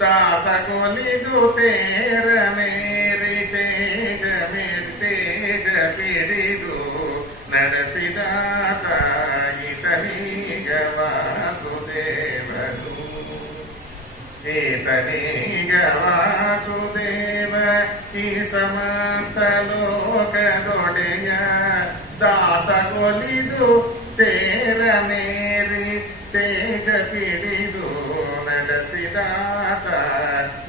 ದಾಸಗೊಲಿದು ತೇರ ಮೇರಿ ತೇಜ ಮೇರಿ ತೇಜ ಪಿಡಿದು ನಡೆಸಿದಾತ ಈತನೀಗ ವಾಸುದೇವನು. ಈತನೀಗ ವಾಸುದೇವ ಈ ಸಮಸ್ತ ಲೋಕದೊಡೆಯ. ದಾಸಗೊಲಿದು ತೇರ ಮೇರಿ ತೇಜ ಪಿಡಿದು ನಡೆಸಿದಾತ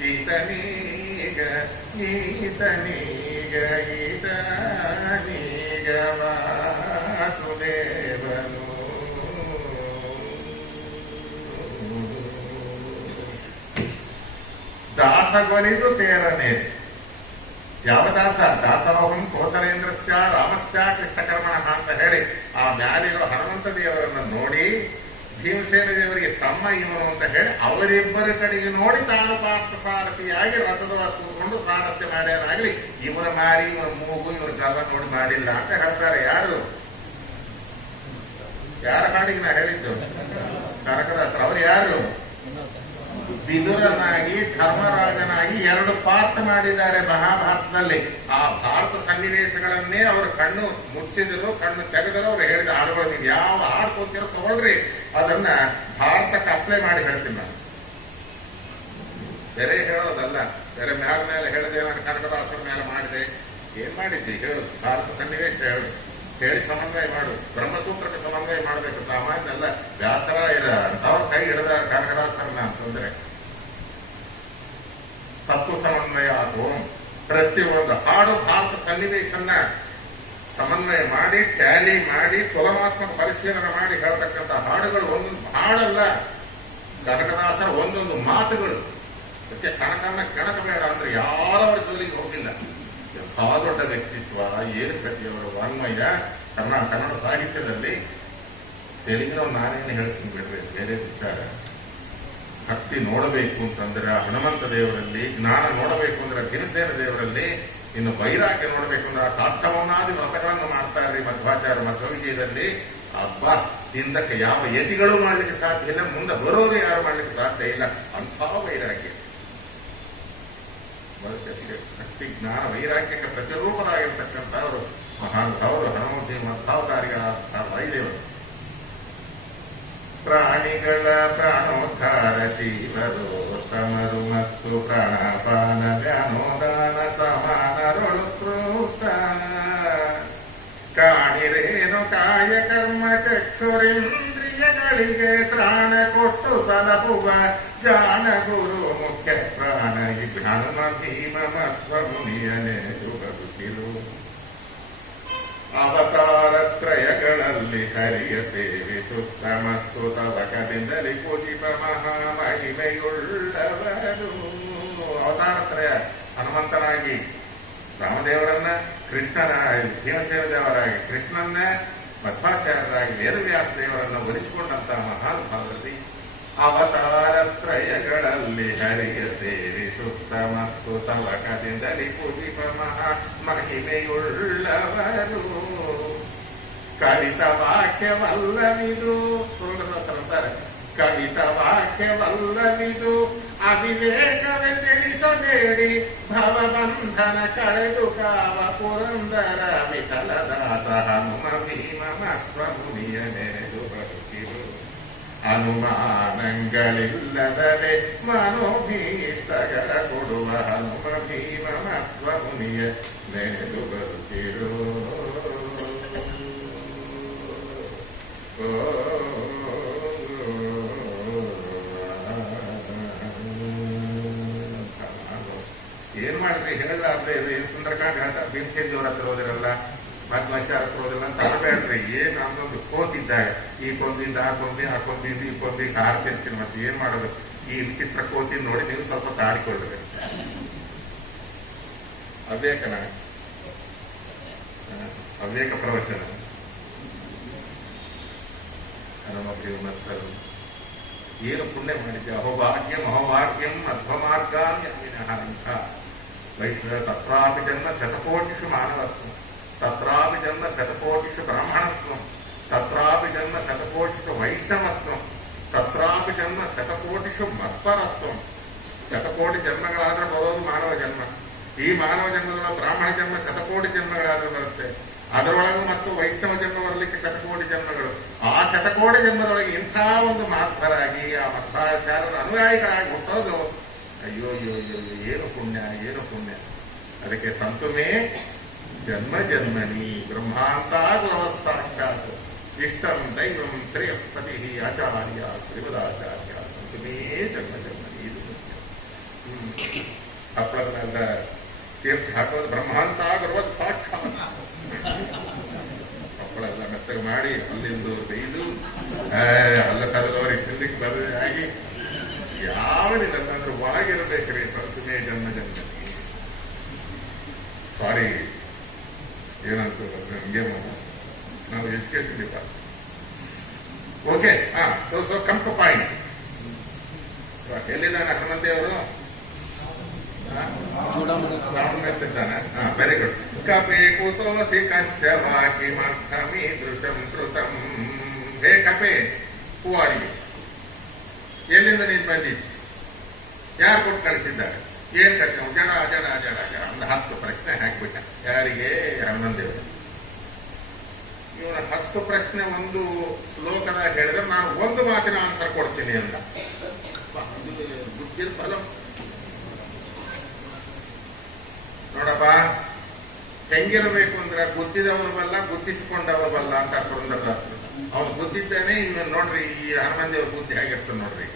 ಈತನೀಗ ಈತನೀಗ ಈತನೀಗ ವಾಸುದೇವನು. ದಾಸಗೊಲಿದು ತೇರನೇರಿ. ಯಾವ ದಾಸ? ದಾಸೋಹಂ ಕೋಸಲೇಂದ್ರಸ್ಯ ರಾಮಸ್ಯ ಕೃಷ್ಣಕರ್ಮಣ ಅಂತ ಹೇಳಿ ಆ ಮ್ಯಾಲಿರೋ ಹನುಮಂತ ದೇವರನ್ನು ನೋಡಿ ಭೀಮಸೇನ ದೇವರಿಗೆ ತಮ್ಮ ಇವನು ಅಂತ ಹೇಳಿ ಅವರಿಬ್ಬರ ಕಡೆಗೆ ನೋಡಿ ತಾನು ಪಾರ್ಥ ಸಾರಥಿಯಾಗಿ ರಥದ ಕೂತ್ಕೊಂಡು ಸಾರಥ್ಯ ಮಾಡ್ಯಾನಾಗ್ಲಿ ಇವನ ಮಾರಿ ಇವನ ಮೂಗು ಇವನ ಗಲ್ಲ ನೋಡಿ ಮಾಡಿಲ್ಲ ಅಂತ ಹೇಳ್ತಾರೆ. ಯಾರ ಹಾಡಿಗೆ ನಾ ಹೇಳಿದ್ದು? ಕನಕದಾಸರು. ಅವ್ರು ಯಾರು? ವಿದುರನಾಗಿ ಧರ್ಮರಾಜನಾಗಿ 2 ಪಾರ್ಟ್ ಮಾಡಿದ್ದಾರೆ ಮಹಾಭಾರತದಲ್ಲಿ. ಆ ಭಾರತ ಸನ್ನಿವೇಶಗಳನ್ನೇ ಅವರು ಕಣ್ಣು ಮುಚ್ಚಿದರು, ಕಣ್ಣು ತೆಗೆದರು. ಅವರು ಹೇಳಿದ ಹಾಡುಗಳು ನೀವು ಯಾವ ಹಾಡು ಕೊಡ್ತೀರೋ ತಗೊಳ್ರಿ, ಅದನ್ನ ಭಾರತಕ್ಕೆ ಅಪ್ಲೈ ಮಾಡಿ ಹೇಳ್ತೀನಿ ನಾನು. ಬೇರೆ ಹೇಳೋದಲ್ಲ, ಬೇರೆ ಮೇಲೆ ಹೇಳಿದೆ, ನಾನು ಕನಕದಾಸರ ಮೇಲೆ ಮಾಡಿದೆ. ಏನ್ ಮಾಡಿದ್ದಿ ಹೇಳು, ಭಾರತ ಸನ್ನಿವೇಶ ಹೇಳು, ಹೇಳಿ ಸಮನ್ವಯ ಮಾಡು. ಬ್ರಹ್ಮಸೂತ್ರಕ್ಕೆ ಸಮನ್ವಯ ಮಾಡಬೇಕು, ಸಾಮಾನ್ಯ ಅಲ್ಲ. ವ್ಯಾಸರಾಯರ ಅಂತವ್ರ ಕೈ ಹಿಡಿದ ಕನಕದಾಸರನ್ನ ಅಂತಂದ್ರೆ ತತ್ವ ಸಮನ್ವಯ ಆದ್ರು. ಪ್ರತಿಯೊಂದು ಹಾಡು ಭಾರತ ಸನ್ನಿವೇಶನ್ನ ಸಮನ್ವಯ ಮಾಡಿ, ಟ್ಯಾಲಿ ಮಾಡಿ, ತುಲನಾತ್ಮಕ ಪರಿಶೀಲನೆ ಮಾಡಿ ಹೇಳ್ತಕ್ಕಂಥ ಹಾಡುಗಳು. ಒಂದೊಂದು ಹಾಡಲ್ಲ, ಕನಕದಾಸರ ಒಂದೊಂದು ಮಾತುಗಳು. ಅದಕ್ಕೆ ಕನಕನ್ನ ಕೆಣಕಬೇಡ ಅಂದ್ರೆ ಯಾರವರ ಜೋಲಿಗೆ ಹೋಗಿಲ್ಲ. ಎಂಥ ದೊಡ್ಡ ವ್ಯಕ್ತಿತ್ವ, ಏನು ಪ್ರತಿಯವರ ವಾಂಗ್ಮಯ. ಕನ್ನಡ ಸಾಹಿತ್ಯದಲ್ಲಿ ತೆಲುಗಿನವ್ ನಾನೇನು ಹೇಳ್ತೀನಿ ಬಿಡ್ರಿ, ಬೇರೆ ವಿಚಾರ. ಭಕ್ತಿ ನೋಡಬೇಕು ಅಂತಂದ್ರೆ ಹನುಮಂತ ದೇವರಲ್ಲಿ, ಜ್ಞಾನ ನೋಡಬೇಕು ಅಂದ್ರೆ ಭೀಮಸೇನ ದೇವರಲ್ಲಿ, ಇನ್ನು ವೈರಾಗ್ಯ ನೋಡಬೇಕು ಅಂದ್ರೆ ಆ ಕಾಷ್ಟವನ್ನಾದಿ ವ್ರತಗಳನ್ನು ಮಾಡ್ತಾರ್ರಿ ಮಧ್ವಾಚಾರ್ಯ ಮಧ್ವವಿಜಯದಲ್ಲಿ. ಹಬ್ಬ ಹಿಂದಕ್ಕೆ ಯಾವ ಯತಿಗಳು ಮಾಡ್ಲಿಕ್ಕೆ ಸಾಧ್ಯ ಇಲ್ಲ, ಮುಂದೆ ಬರೋರು ಯಾರು ಮಾಡ್ಲಿಕ್ಕೆ ಸಾಧ್ಯ ಇಲ್ಲ. ಅಂಥ ವೈರಾಗ್ಯ, ಭಕ್ತಿ ಜ್ಞಾನ ವೈರಾಗ್ಯಕ್ಕೆ ಪ್ರತಿರೂಪರಾಗಿರ್ತಕ್ಕಂಥವರು ಮಹಾನುಭಾವರು ಹನುಮಂತ ಮಧ್ವಾವತಾರಿಗಳ ವೈದೇವರು. ಪ್ರಾಣಿಗಳ ಪ್ರಾಣೋದ್ಧಾರ ಜೀವರೋತ್ತಮರು ಮತ್ತು ಪ್ರಾಣಪಾನ ವ್ಯಾನೋದಾನ ಸಮಾನರೊಳು ಪೃಷ್ಟ. ಕಾಣಿರೇನು ಕಾಯ ಕರ್ಮ ಚಕ್ಷುರೇಂದ್ರಿಯಗಳಿಗೆ ತ್ರಾಣ ಕೊಟ್ಟು ಸಲಹುವ ಜಾನ ಗುರು ಮುಖ್ಯ ಪ್ರಾಣ ಈ ಹನುಮ ಭೀಮ ಮಧ್ವ ಮುನಿಯನೆದು ಬದುಕಿರು. ಅವತಾರತ್ರಯಗಳಲ್ಲಿ ಹರಿಯ ಸೇವಿಸುತ್ತ ಮತ್ತು ತವಕದಿಂದಲೇ ಪೂಜಿಪ ಮಹಾಮಹಿಮೆಯುಳ್ಳವರು. ಅವತಾರತ್ರಯ ಹನುಮಂತನಾಗಿ ರಾಮದೇವರನ್ನ, ಕೃಷ್ಣನಾಗಿ ಭೀಮಸೇನ ದೇವರಾಗಿ, ಕೃಷ್ಣನ್ನ ಮಧ್ವಾಚಾರ್ಯರಾಗಿ ವೇದವ್ಯಾಸ ದೇವರನ್ನ ಒಲಿಸಿಕೊಂಡಂತಹ ಮಹಾನುಭಾವರಲ್ಲಿ ಅವತಾರತ್ರಯಗಳಲ್ಲಿ ಹರಿಯ ಸೇವಿಸುತ್ತ ಮತ್ತು ತವಕದಿಂದಲೇ ಪೂಜಿಪ ಮಹಿಮೆಯುಳ್ಳವರು. ಕವಿತ ವಾಕ್ಯವಲ್ಲವಿದು, ತುಳಸಿದಾಸರಂತಾರೆ, ಕವಿತ ವಾಕ್ಯವಲ್ಲವಿದು ಅವಿವೇಕವೇ ತಿಳಿಸಬೇಡಿ. ಭವಬಂಧನ ಕಳೆದು ಕಾವ ಪುರಂದರ ವಿಠಲದಾಸ ಹನುಮ ಭೀಮ ಮಧ್ವ ಮುನಿಯನೆದು ಬದುಕಿರು. ಅನುಮಾನಗಳಿಲ್ಲದರೆ ಮನೋಭೀಷ್ಟಗಳ ಕೊಡುವ ಹನುಮ ಭೀಮ ಮಧ್ವ ಮುನಿಯ ನೆನೆದು ಬದುಕಿರು. ಏನ್ ಮಾಡ್ರಿ ಹೇಳಲಾರ್ದೆ ಇದು ಸುಂದರಕಾಂಡ ಹೇಳ್ತಾ ಭೀಮಸೇನ ದೇವರ ಹತ್ರ ಹೋದಿರಲ್ಲ, ಮಧ್ವಾಚಾರ ಹತ್ರ ಹೋದಿಲ್ಲ ಅಂತ ಅನ್ಬೇಡ್ರಿ. ಏನ್ ನಮ್ದೊಂದು ಕೋತಿದ್ದಾರೆ, ಈ ಕೊಂಬಿಂದ ಆ ಕೊಂಬಿ, ಆ ಕೊಂಬಿಂದ ಈ ಕೊಂಬಿಗೆ ಹಾರ್ತಿರ್ತೀನಿ. ಮತ್ತೆ ಏನ್ ಮಾಡೋದು? ಈ ವಿಚಿತ್ರ ಕೋತಿನ ನೋಡಿ ನೀವು ಸ್ವಲ್ಪ ತಾಡಿಕೊಳ್ರಿ. ಅವ್ಯೇಕನ ಅವ್ಯೇಕ ಪ್ರವಚನ ಹನುಮ ಭೀಮತ್ತರು ಏನು ಪುಣ್ಯ ಮಾಡಿದ್ದೆ. ಅಹೋಭಾಗ್ಯಂ ಅಹೋಭಾಗ್ಯಂ ಮಧ್ವಮಾರ್ಗಾಂತ ವೈಷ್ಣವ. ತತ್ರಾಪಿ ಜನ್ಮ ಶತಕೋಟಿಷು ಮಾನವತ್ವ, ತತ್ರಾಪಿ ಜನ್ಮ ಶತಕೋಟಿಷು ಬ್ರಾಹ್ಮಣತ್ವ, ತತ್ರಾಪಿ ಜನ್ಮ ಶತಕೋಟಿಷು ವೈಷ್ಣವತ್ವ, ತತ್ರಾಪಿ ಜನ್ಮ ಶತಕೋಟಿಷು ಮತ್ಪರತ್ವ. ಶತಕೋಟಿ ಜನ್ಮಗಳಾದ್ರೆ ಬರೋದು ಮಾನವ ಜನ್ಮ. ಈ ಮಾನವ ಜನ್ಮದೊಳಗೆ ಬ್ರಾಹ್ಮಣ ಜನ್ಮ ಶತಕೋಟಿ ಜನ್ಮಗಳಾದ್ರೂ ಬರುತ್ತೆ. ಅದರೊಳಗೂ ಮತ್ತು ವೈಷ್ಣವ ಜನ್ಮ ಬರಲಿಕ್ಕೆ ಶತಕೋಟಿ ಜನ್ಮಗಳು. ಆ ಶತಕೋಟಿ ಜನ್ಮದೊಳಗೆ ಇಂಥ ಒಂದು ಮಹಾತ್ಮರಾಗಿ ಆ ಮಧ್ವಾಚಾರ್ಯರ ಅನುಯಾಯಿಗಳಾಗಿ ಹುಟ್ಟೋದು ಅಯ್ಯೋ ಅಯ್ಯೋ ಅಯ್ಯೋ, ಏನು ಪುಣ್ಯ, ಏನು ಪುಣ್ಯ. ಅದಕ್ಕೆ ಸಂತುಮೇ ಜನ್ಮ ಜನ್ಮನಿ ಬ್ರಹ್ಮಾಂತ ಗುರವ ಸಾಕ್ಷಾತ್ ಇಷ್ಟಂ ದೈವಂ ಶ್ರೇಯಪತಿ ಆಚಾರ್ಯ ಶ್ರೀಮದಾಚಾರ್ಯ ಸಂತುಮೇ ಜನ್ಮ ಜನ್ಮನಿ. ಇದು ಹಪ್ಪಳದ ತೀರ್ಥ ಹಾಕೋದು ಬ್ರಹ್ಮಾಂತ ಗುರವ ಸಾಕ್ಷಾತ್. ಹಪ್ಪಳೆಲ್ಲ ಮೆತ್ತಗೆ ಮಾಡಿ ಅಲ್ಲಿಂದು ಇದು ಅಲ್ಲ ಕದಲವರಿಗೆ ತಿನ್ಲಿಕ್ಕೆ ಬರದೆ ಆಗಿ ಯಾವನಿಲ್ಲ ಅಂದ್ರೆ ಒಳಗಿರಬೇಕ್ರಿ. ಸಂತುಮೇ ಜನ್ಮ ಜನ್ಮನಿ. ಸಾರಿ ಏನಂತ ನಮ್ಗೆ ನಾವು ಕೇಳ್ತಿದ್ದೀವಿ. Okay, so come to point. ಎಲ್ಲಿದ್ದಾನೆ ಹನುಮಂತೇವರು? ಇದ್ದಾನೆ. Very good. ಕಪೆ ಕುತೋಸಿ ಕಸ್ಯ ಕಿಮರ್ಥಮೀದೃಶಂ ಕೃತಂ. ಹೇ ಕಪೆ, ಹೂ ಆರ್ ಯು? ಎಲ್ಲಿಂದ ನೀನು ಬಂದಿದ್ದು? ಯಾರು ಕೊಟ್ಟು ಕಳಿಸಿದ್ದಾರೆ? ಏನ್ ಕಟ್ಟ? ಜಡ ಜಡ ಜಡ ಜಡ ಒಂದು 10 ಪ್ರಶ್ನೆ ಹಾಕ್ಬಿಟ್ಟ. ಯಾರಿಗೆ? ಹನುಮಂತೇವರು. ಇವನ 10 ಪ್ರಶ್ನೆ ಒಂದು ಶ್ಲೋಕದ ಹೇಳಿದ್ರೆ ನಾನು ಒಂದು ಮಾತಿನ ಆನ್ಸರ್ ಕೊಡ್ತೀನಿ ಅಂತ. ಬುದ್ಧಿರ್ಬಲ ನೋಡಪ್ಪ, ಹೆಂಗಿರಬೇಕು ಅಂದ್ರೆ ಗುದ್ದಿದವರು ಬಲ್ಲ, ಗುದ್ದಿಸಿಕೊಂಡವರು ಬಲ್ಲ ಅಂತ ಪುರಂದರದಾಸರು. ಅವನು ಗುದ್ದಿದ್ದಾನೆ. ಇವನು ನೋಡ್ರಿ, ಈ ಹನುಮಂತೇವ್ರ ಬುದ್ಧಿ ಹೇಗಿರ್ತದೆ ನೋಡ್ರಿ.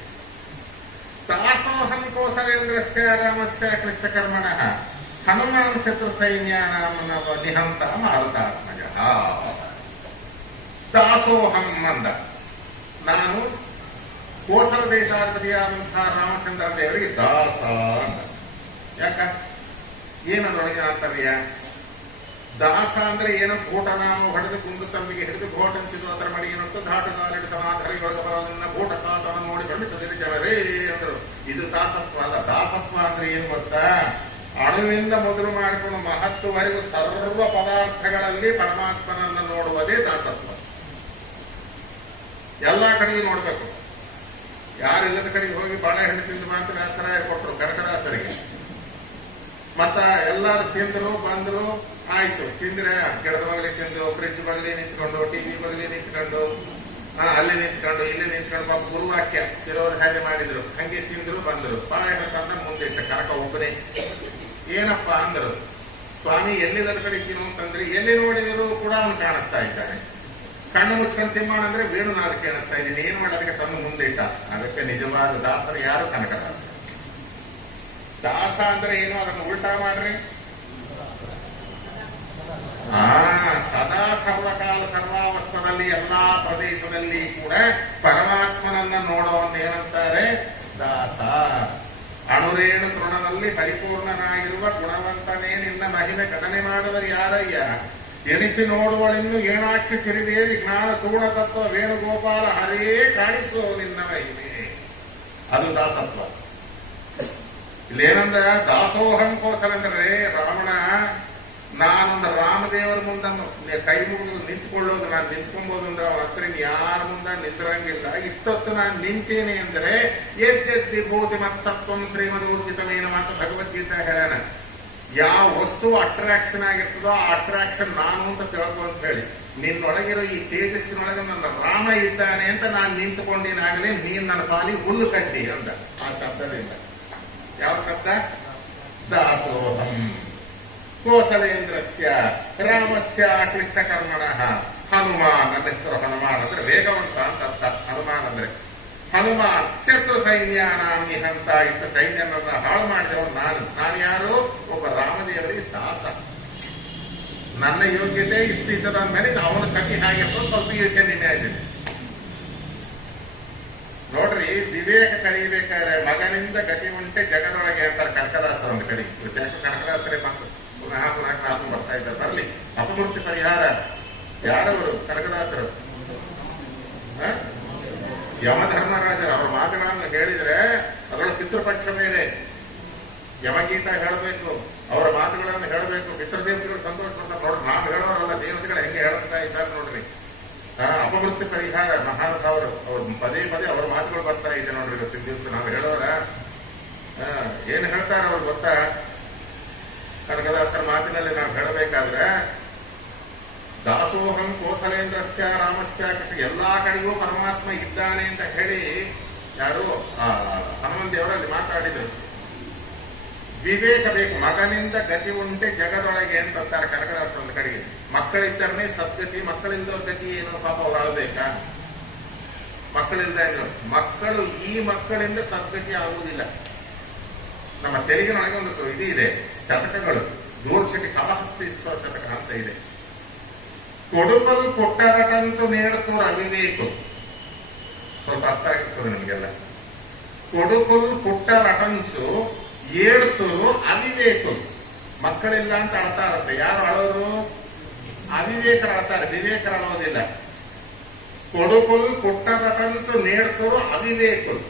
ದಾಸೋಹಂ ಕೋಸಲೇಂದ್ರಸ್ಯ ರಾಮಸ್ಯ ಕ್ಲಿಷ್ಟಕರ್ಮಣಃ ಹನುಮಾನ್ ಶತ್ರು ಸೈನ್ಯಾನಾಮನವ ನಿಹಂತ ಮಾರುತಾತ್ಮಜ. ದಾಸೋಹಂ ಅಂದ, ನಾನು ಕೋಸಲ ದೇಶಾಧಿಪತಿಯಾದಂತಹ ರಾಮಚಂದ್ರ ದೇವರಿಗೆ ದಾಸ ಅಂದ. ಯಾಕ? ಏನದರೊಳಗಿನ ಆಂತರ್ಯ? ದಾಸ ಅಂದ್ರೆ ಏನೋ ಘೋಟನಾಮ ಹೊಡೆದು ಕುಂದು ತಂಬಿಗೆ ಹಿಡಿದು ಘೋಟಂಚಿದು ಅದರ ಮಡಿಗೆ ನಟ್ಟು ಧಾಟುಗಾಲಿಡ ಸಮಾಧರಿಯೊಳಗೆ ಬರೋದನ್ನ ಘೋಟಕಾತನ ನೋಡಿ ಗಮನಿಸದಿರಿ ಜನರೇ ಅಂದರು. ಇದು ದಾಸತ್ವ ಅಲ್ಲ. ದಾಸತ್ವ ಅಂದ್ರೆ ಏನು ಗೊತ್ತಾ? ಅಣುವಿಂದ ಮೊದಲು ಮಾಡಿಕೊಂಡು ಮಹತ್ವವರೆಗೂ ಸರ್ವ ಪದಾರ್ಥಗಳಲ್ಲಿ ಪರಮಾತ್ಮನನ್ನು ನೋಡುವುದೇ ದಾಸತ್ವ. ಎಲ್ಲಾ ಕಡೆಗೆ ನೋಡ್ಬೇಕು. ಯಾರಿಲ್ಲದ ಕಡೆಗೆ ಹೋಗಿ ಬಾಳೆಹಣ್ಣು ತಿಂದು ಮಾತ್ರ ದಾಸರಾಯ ಕೊಟ್ಟರು ಕನಕದಾಸರಿಗೆ. ಮತ್ತ ಎಲ್ಲಾರು ತಿಂದ್ರು ಬಂದ್ರು, ಆಯ್ತು. ತಿಂದ್ರೆ ಗಿಡದ ಬಗಲಿ ತಿಂದು, ಫ್ರಿಡ್ಜ್ ಬಗಲಿ ನಿಂತ್ಕೊಂಡು, ಟಿವಿ ಬಗಲಿ ನಿಂತ್ಕೊಂಡು, ಅಲ್ಲಿ ನಿಂತ್ಕೊಂಡು, ಇಲ್ಲಿ ನಿಂತ್ಕೊಂಡು, ಪಾಪ ಗುರುವಾಕ್ಯ ಶಿರೋಧಾರ್ಯ ಮಾಡಿದ್ರು. ಹಂಗೆ ತಿಂದ್ರು ಬಂದ್ರು. ಬಾಳೆಹಣ್ಣು ತಂದ ಮುಂದೆ ಇಟ್ಟ ಕನಕ ಒಬ್ಬನೇ. ಏನಪ್ಪ ಅಂದ್ರು, ಸ್ವಾಮಿ ಎಲ್ಲಿಲ್ಲದ ಕಡೆ ತಿನ್ನು ಅಂತಂದ್ರೆ ಎಲ್ಲಿ ನೋಡಿದರೂ ಕೂಡ ಅವನು ಕಾಣಿಸ್ತಾ ಇದ್ದಾನೆ. ಕಣ್ಣು ಮುಚ್ಕೊಂಡು ತಿಮ್ಮನಂದ್ರೆ ವೇಣುನಾದ ಕೇಳಿಸ್ತಾ ಇದ್ದೀನಿ. ಏನ್ ಮಾಡೋದಕ್ಕೆ ತಂದು ಮುಂದೆ ಇಟ್ಟ. ಅದಕ್ಕೆ ನಿಜವಾದ ದಾಸರು ಯಾರು? ಕನಕದಾಸ. ದಾಸ ಅಂದ್ರೆ ಏನು? ಅದನ್ನು ಉಲ್ಟಾ ಮಾಡ್ರಿ. ಸದಾ ಸರ್ವಕಾಲ ಸರ್ವಾವಸ್ಥದಲ್ಲಿ ಎಲ್ಲಾ ಪ್ರದೇಶದಲ್ಲಿ ಕೂಡ ಪರಮಾತ್ಮನನ್ನ ನೋಡೋವನ್ನ ಏನಂತಾರೆ? ದಾಸ. ಅಣುರೇಣು ತೃಣದಲ್ಲಿ ಪರಿಪೂರ್ಣನಾಗಿರುವ ಗುಣವಂತನೇ ನಿನ್ನ ಮಹಿಮೆ ಘಟನೆ ಮಾಡುವರು ಯಾರಯ್ಯ? ಎಣಿಸಿ ನೋಡುವಳೆಂದು ಏನಾಕ್ಷಿ ಸಿರಿದೇವಿ ಜ್ಞಾನ ಸೂಣ ತತ್ವ ವೇಣುಗೋಪಾಲ ಹರೇ ಕಾಣಿಸೋ ನಿನ್ನ ಮಹಿಮೆ. ಅದು ದಾಸತ್ವ. ಇಲ್ಲೇನಂದ? ದಾಸೋಹಂ ಕೋಸಲಂದ್ರೆ ರಾವಣ, ನಾನೊಂದು ರಾಮದೇವರ ಮುಂದೆ ಕೈ ಮುಗಿದು ನಿಂತ್ಕೊಳ್ಳೋದು, ನಾನು ನಿಂತ್ಕೊಬೋದು ಅಂದ್ರೆ ಅವನ ಹತ್ರ ಯಾರ ಮುಂದ ನಿಂತಿರಂಗಿಲ್ಲ. ಇಷ್ಟೊತ್ತು ನಾನು ನಿಂತೇನೆ ಅಂದ್ರೆ ಎದ್ದೆದ್ದಿ ಭೂತಿ ಮತ್ಸತ್ವಂ ಶ್ರೀಮದ್ ಊರ್ಜಿತವೇನ ಮಾತ್ರ ಭಗವದ್ಗೀತಾ ಹೇಳ್ಯಾನ. ಯಾವ ವಸ್ತು ಅಟ್ರಾಕ್ಷನ್ ಆಗಿರ್ತದೋ ಆ ಅಟ್ರಾಕ್ಷನ್ ನಾನು ಅಂತ ತಿಳ್ಕೊ ಅಂತ ಹೇಳಿ, ನಿನ್ನೊಳಗಿರೋ ಈ ತೇಜಸ್ಸಿನೊಳಗೆ ನನ್ನ ರಾಮ ಇದ್ದಾನೆ ಅಂತ ನಾನು ನಿಂತುಕೊಂಡೇನಾಗಲಿ, ನೀನ್ ನನ್ನ ಪಾಲಿಗೆ ಹುಲ್ಲು ಕಟ್ಟಿ ಅಂದ. ಆ ಶಬ್ದದಿಂದ. ಯಾವ ಶಬ್ದ? ದಾಸೋಹಂ ಕೋಸಲೇಂದ್ರಸ್ಯ ರಾಮಸ್ಯ ಕ್ಲಿಷ್ಟಕರ್ಮಣಃ ಹನುಮಾನ್. ನನ್ನ ಹೆಸರು ಹನುಮಾನ್ ಅಂದ್ರೆ ವೇಗವಂತ ಅಂತ ಅರ್ಥ. ಹನುಮಾನ್ ಅಂದ್ರೆ ಹನುಮಾನ್ ಶತ್ರು ಸೈನ್ಯಾನಾಂ ನಿಹಂತ. ಇದ್ದ ಸೈನ್ಯನನ್ನ ಹಾಳು ಮಾಡಿದವನು ನಾನು ಯಾರು? ಒಬ್ಬ ರಾಮದೇವರಿಗೆ ದಾಸ. ನನ್ನ ಯೋಗ್ಯತೆ ಇಷ್ಟು ಇದ್ದದ ಅಂದ್ಮೇಲೆ ಅವನ ಕತಿ ಹಾಗಿರ್ತದೆ. ಸ್ವಲ್ಪ ಯೋಚನೆ ಇಮ್ಯಾಜಿನ್ ನೋಡ್ರಿ. ವಿವೇಕ ಕಲಿಬೇಕಾದ್ರೆ ಮಗನಿಂದ ಗತಿ ಉಂಟೆ ಜಗದೊಳಗೆ ಅಂತಾರೆ ಕನಕದಾಸರ ಒಂದು ಕಡೆ. ಕನಕದಾಸರೇ ಬಂತು ಪುನಃ ಪುನಃ ನಾನು ಬರ್ತಾ ಇದ್ದ. ಬರಲಿ. ಅಪಮೃತ್ಯು ಪರಿಹಾರ ಯಾರವರು? ಕನಕದಾಸರು. ಯಮಧರ್ಮರಾಜರು. ಅವರ ಮಾತುಗಳನ್ನು ಹೇಳಿದ್ರೆ ಅದರೊಳಗೆ ಪಿತೃಪಕ್ಷವೇ ಇದೆ. ಯಮಗೀತ ಹೇಳಬೇಕು, ಅವರ ಮಾತುಗಳನ್ನು ಹೇಳಬೇಕು. ಪಿತೃದೇವತೆಗಳು ಸಂತೋಷ ಪಡ್ತಾರೆ. ನೋಡ್ರಿ, ನಾವು ಹೇಳೋರಲ್ಲ, ದೇವತೆಗಳು ಹೆಂಗೆ ಹೇಳಿಸ್ತಾ ಇದ್ದಾರೆ ನೋಡ್ರಿ. ಅಪಮೃತ್ಯು ಪರಿಹಾರ ಮಹಾನುಭಾವರು ಅವ್ರು ಪದೇ ಪದೇ ಅವರ ಮಾತುಗಳು ಬರ್ತಾ ಇದೆ ನೋಡ್ರಿ. ಇವತ್ತಿನ ದಿವಸ ನಾವು ಹೇಳೋರ ಏನ್ ಹೇಳ್ತಾರೆ ಅವ್ರು ಗೊತ್ತಾ? ಕನಕದಾಸರ ಮಾತಿನಲ್ಲಿ ನಾವು ಹೇಳಬೇಕಾದ್ರೆ ದಾಸೋಹಂ ಕೋಸಲೇಂದ್ರಸ್ಯ ರಾಮಸ್ಯ ಎಲ್ಲಾ ಕಡೆಗೂ ಪರಮಾತ್ಮ ಇದ್ದಾನೆ ಅಂತ ಹೇಳಿ ಯಾರು ಹನುಮಂತೇವರಲ್ಲಿ ಮಾತಾಡಿದ್ರು. ವಿವೇಕ ಬೇಕು. ಮಗನಿಂದ ಗತಿ ಉಂಟೆ ಜಗದೊಳಗೆ ಅಂತಾರೆ ಕನಕದಾಸರ ಒಂದು ಕಡೆಗೆ. ಮಕ್ಕಳಿದ್ದರನೇ ಸದ್ಗತಿ, ಮಕ್ಕಳಿಲ್ಲದವ್ರ ಗತಿ ಏನು? ಪಾಪ ಅವ್ರು ಆಳ್ಬೇಕಾ? ಮಕ್ಕಳಿಂದ ಏನು? ಮಕ್ಕಳು ಈ ಮಕ್ಕಳಿಂದ ಸದ್ಗತಿ ಆಗುವುದಿಲ್ಲ. ನಮ್ಮ ತೆರಿಗೆನೊಳಗೆ ಒಂದು ಇದು ಇದೆ, ಶತಕಗಳು. ದೂರ್ಚಟಿ ಕಲಹಸ್ತೀಶ್ವರ ಶತಕ ಅಂತ ಇದೆ. ಕೊಡುಕಲು ಕೊಟ್ಟರಟಂತು ನೇಡ್ತೋರು ಅವಿವೇಕು. ಸ್ವಲ್ಪ ಅರ್ಥ ಆಗಿರ್ತದೆ ನಿಮಗೆಲ್ಲ. ಕೊಡುಕಲು ಕೊಟ್ಟರಟಂಚು ಏಡ್ತೋರು ಅವಿವೇಕು. ಮಕ್ಕಳಿಲ್ಲ ಅಂತ ಅಳ್ತಾ ಇರುತ್ತೆ. ಯಾರು ಅಳೋರು? ಅವಿವೇಕರು ಅಳ್ತಾರೆ, ವಿವೇಕರು ಅಳೋದಿಲ್ಲ. కొడుకులు పుట్టరటంతు నేర్తురు అవివేకులు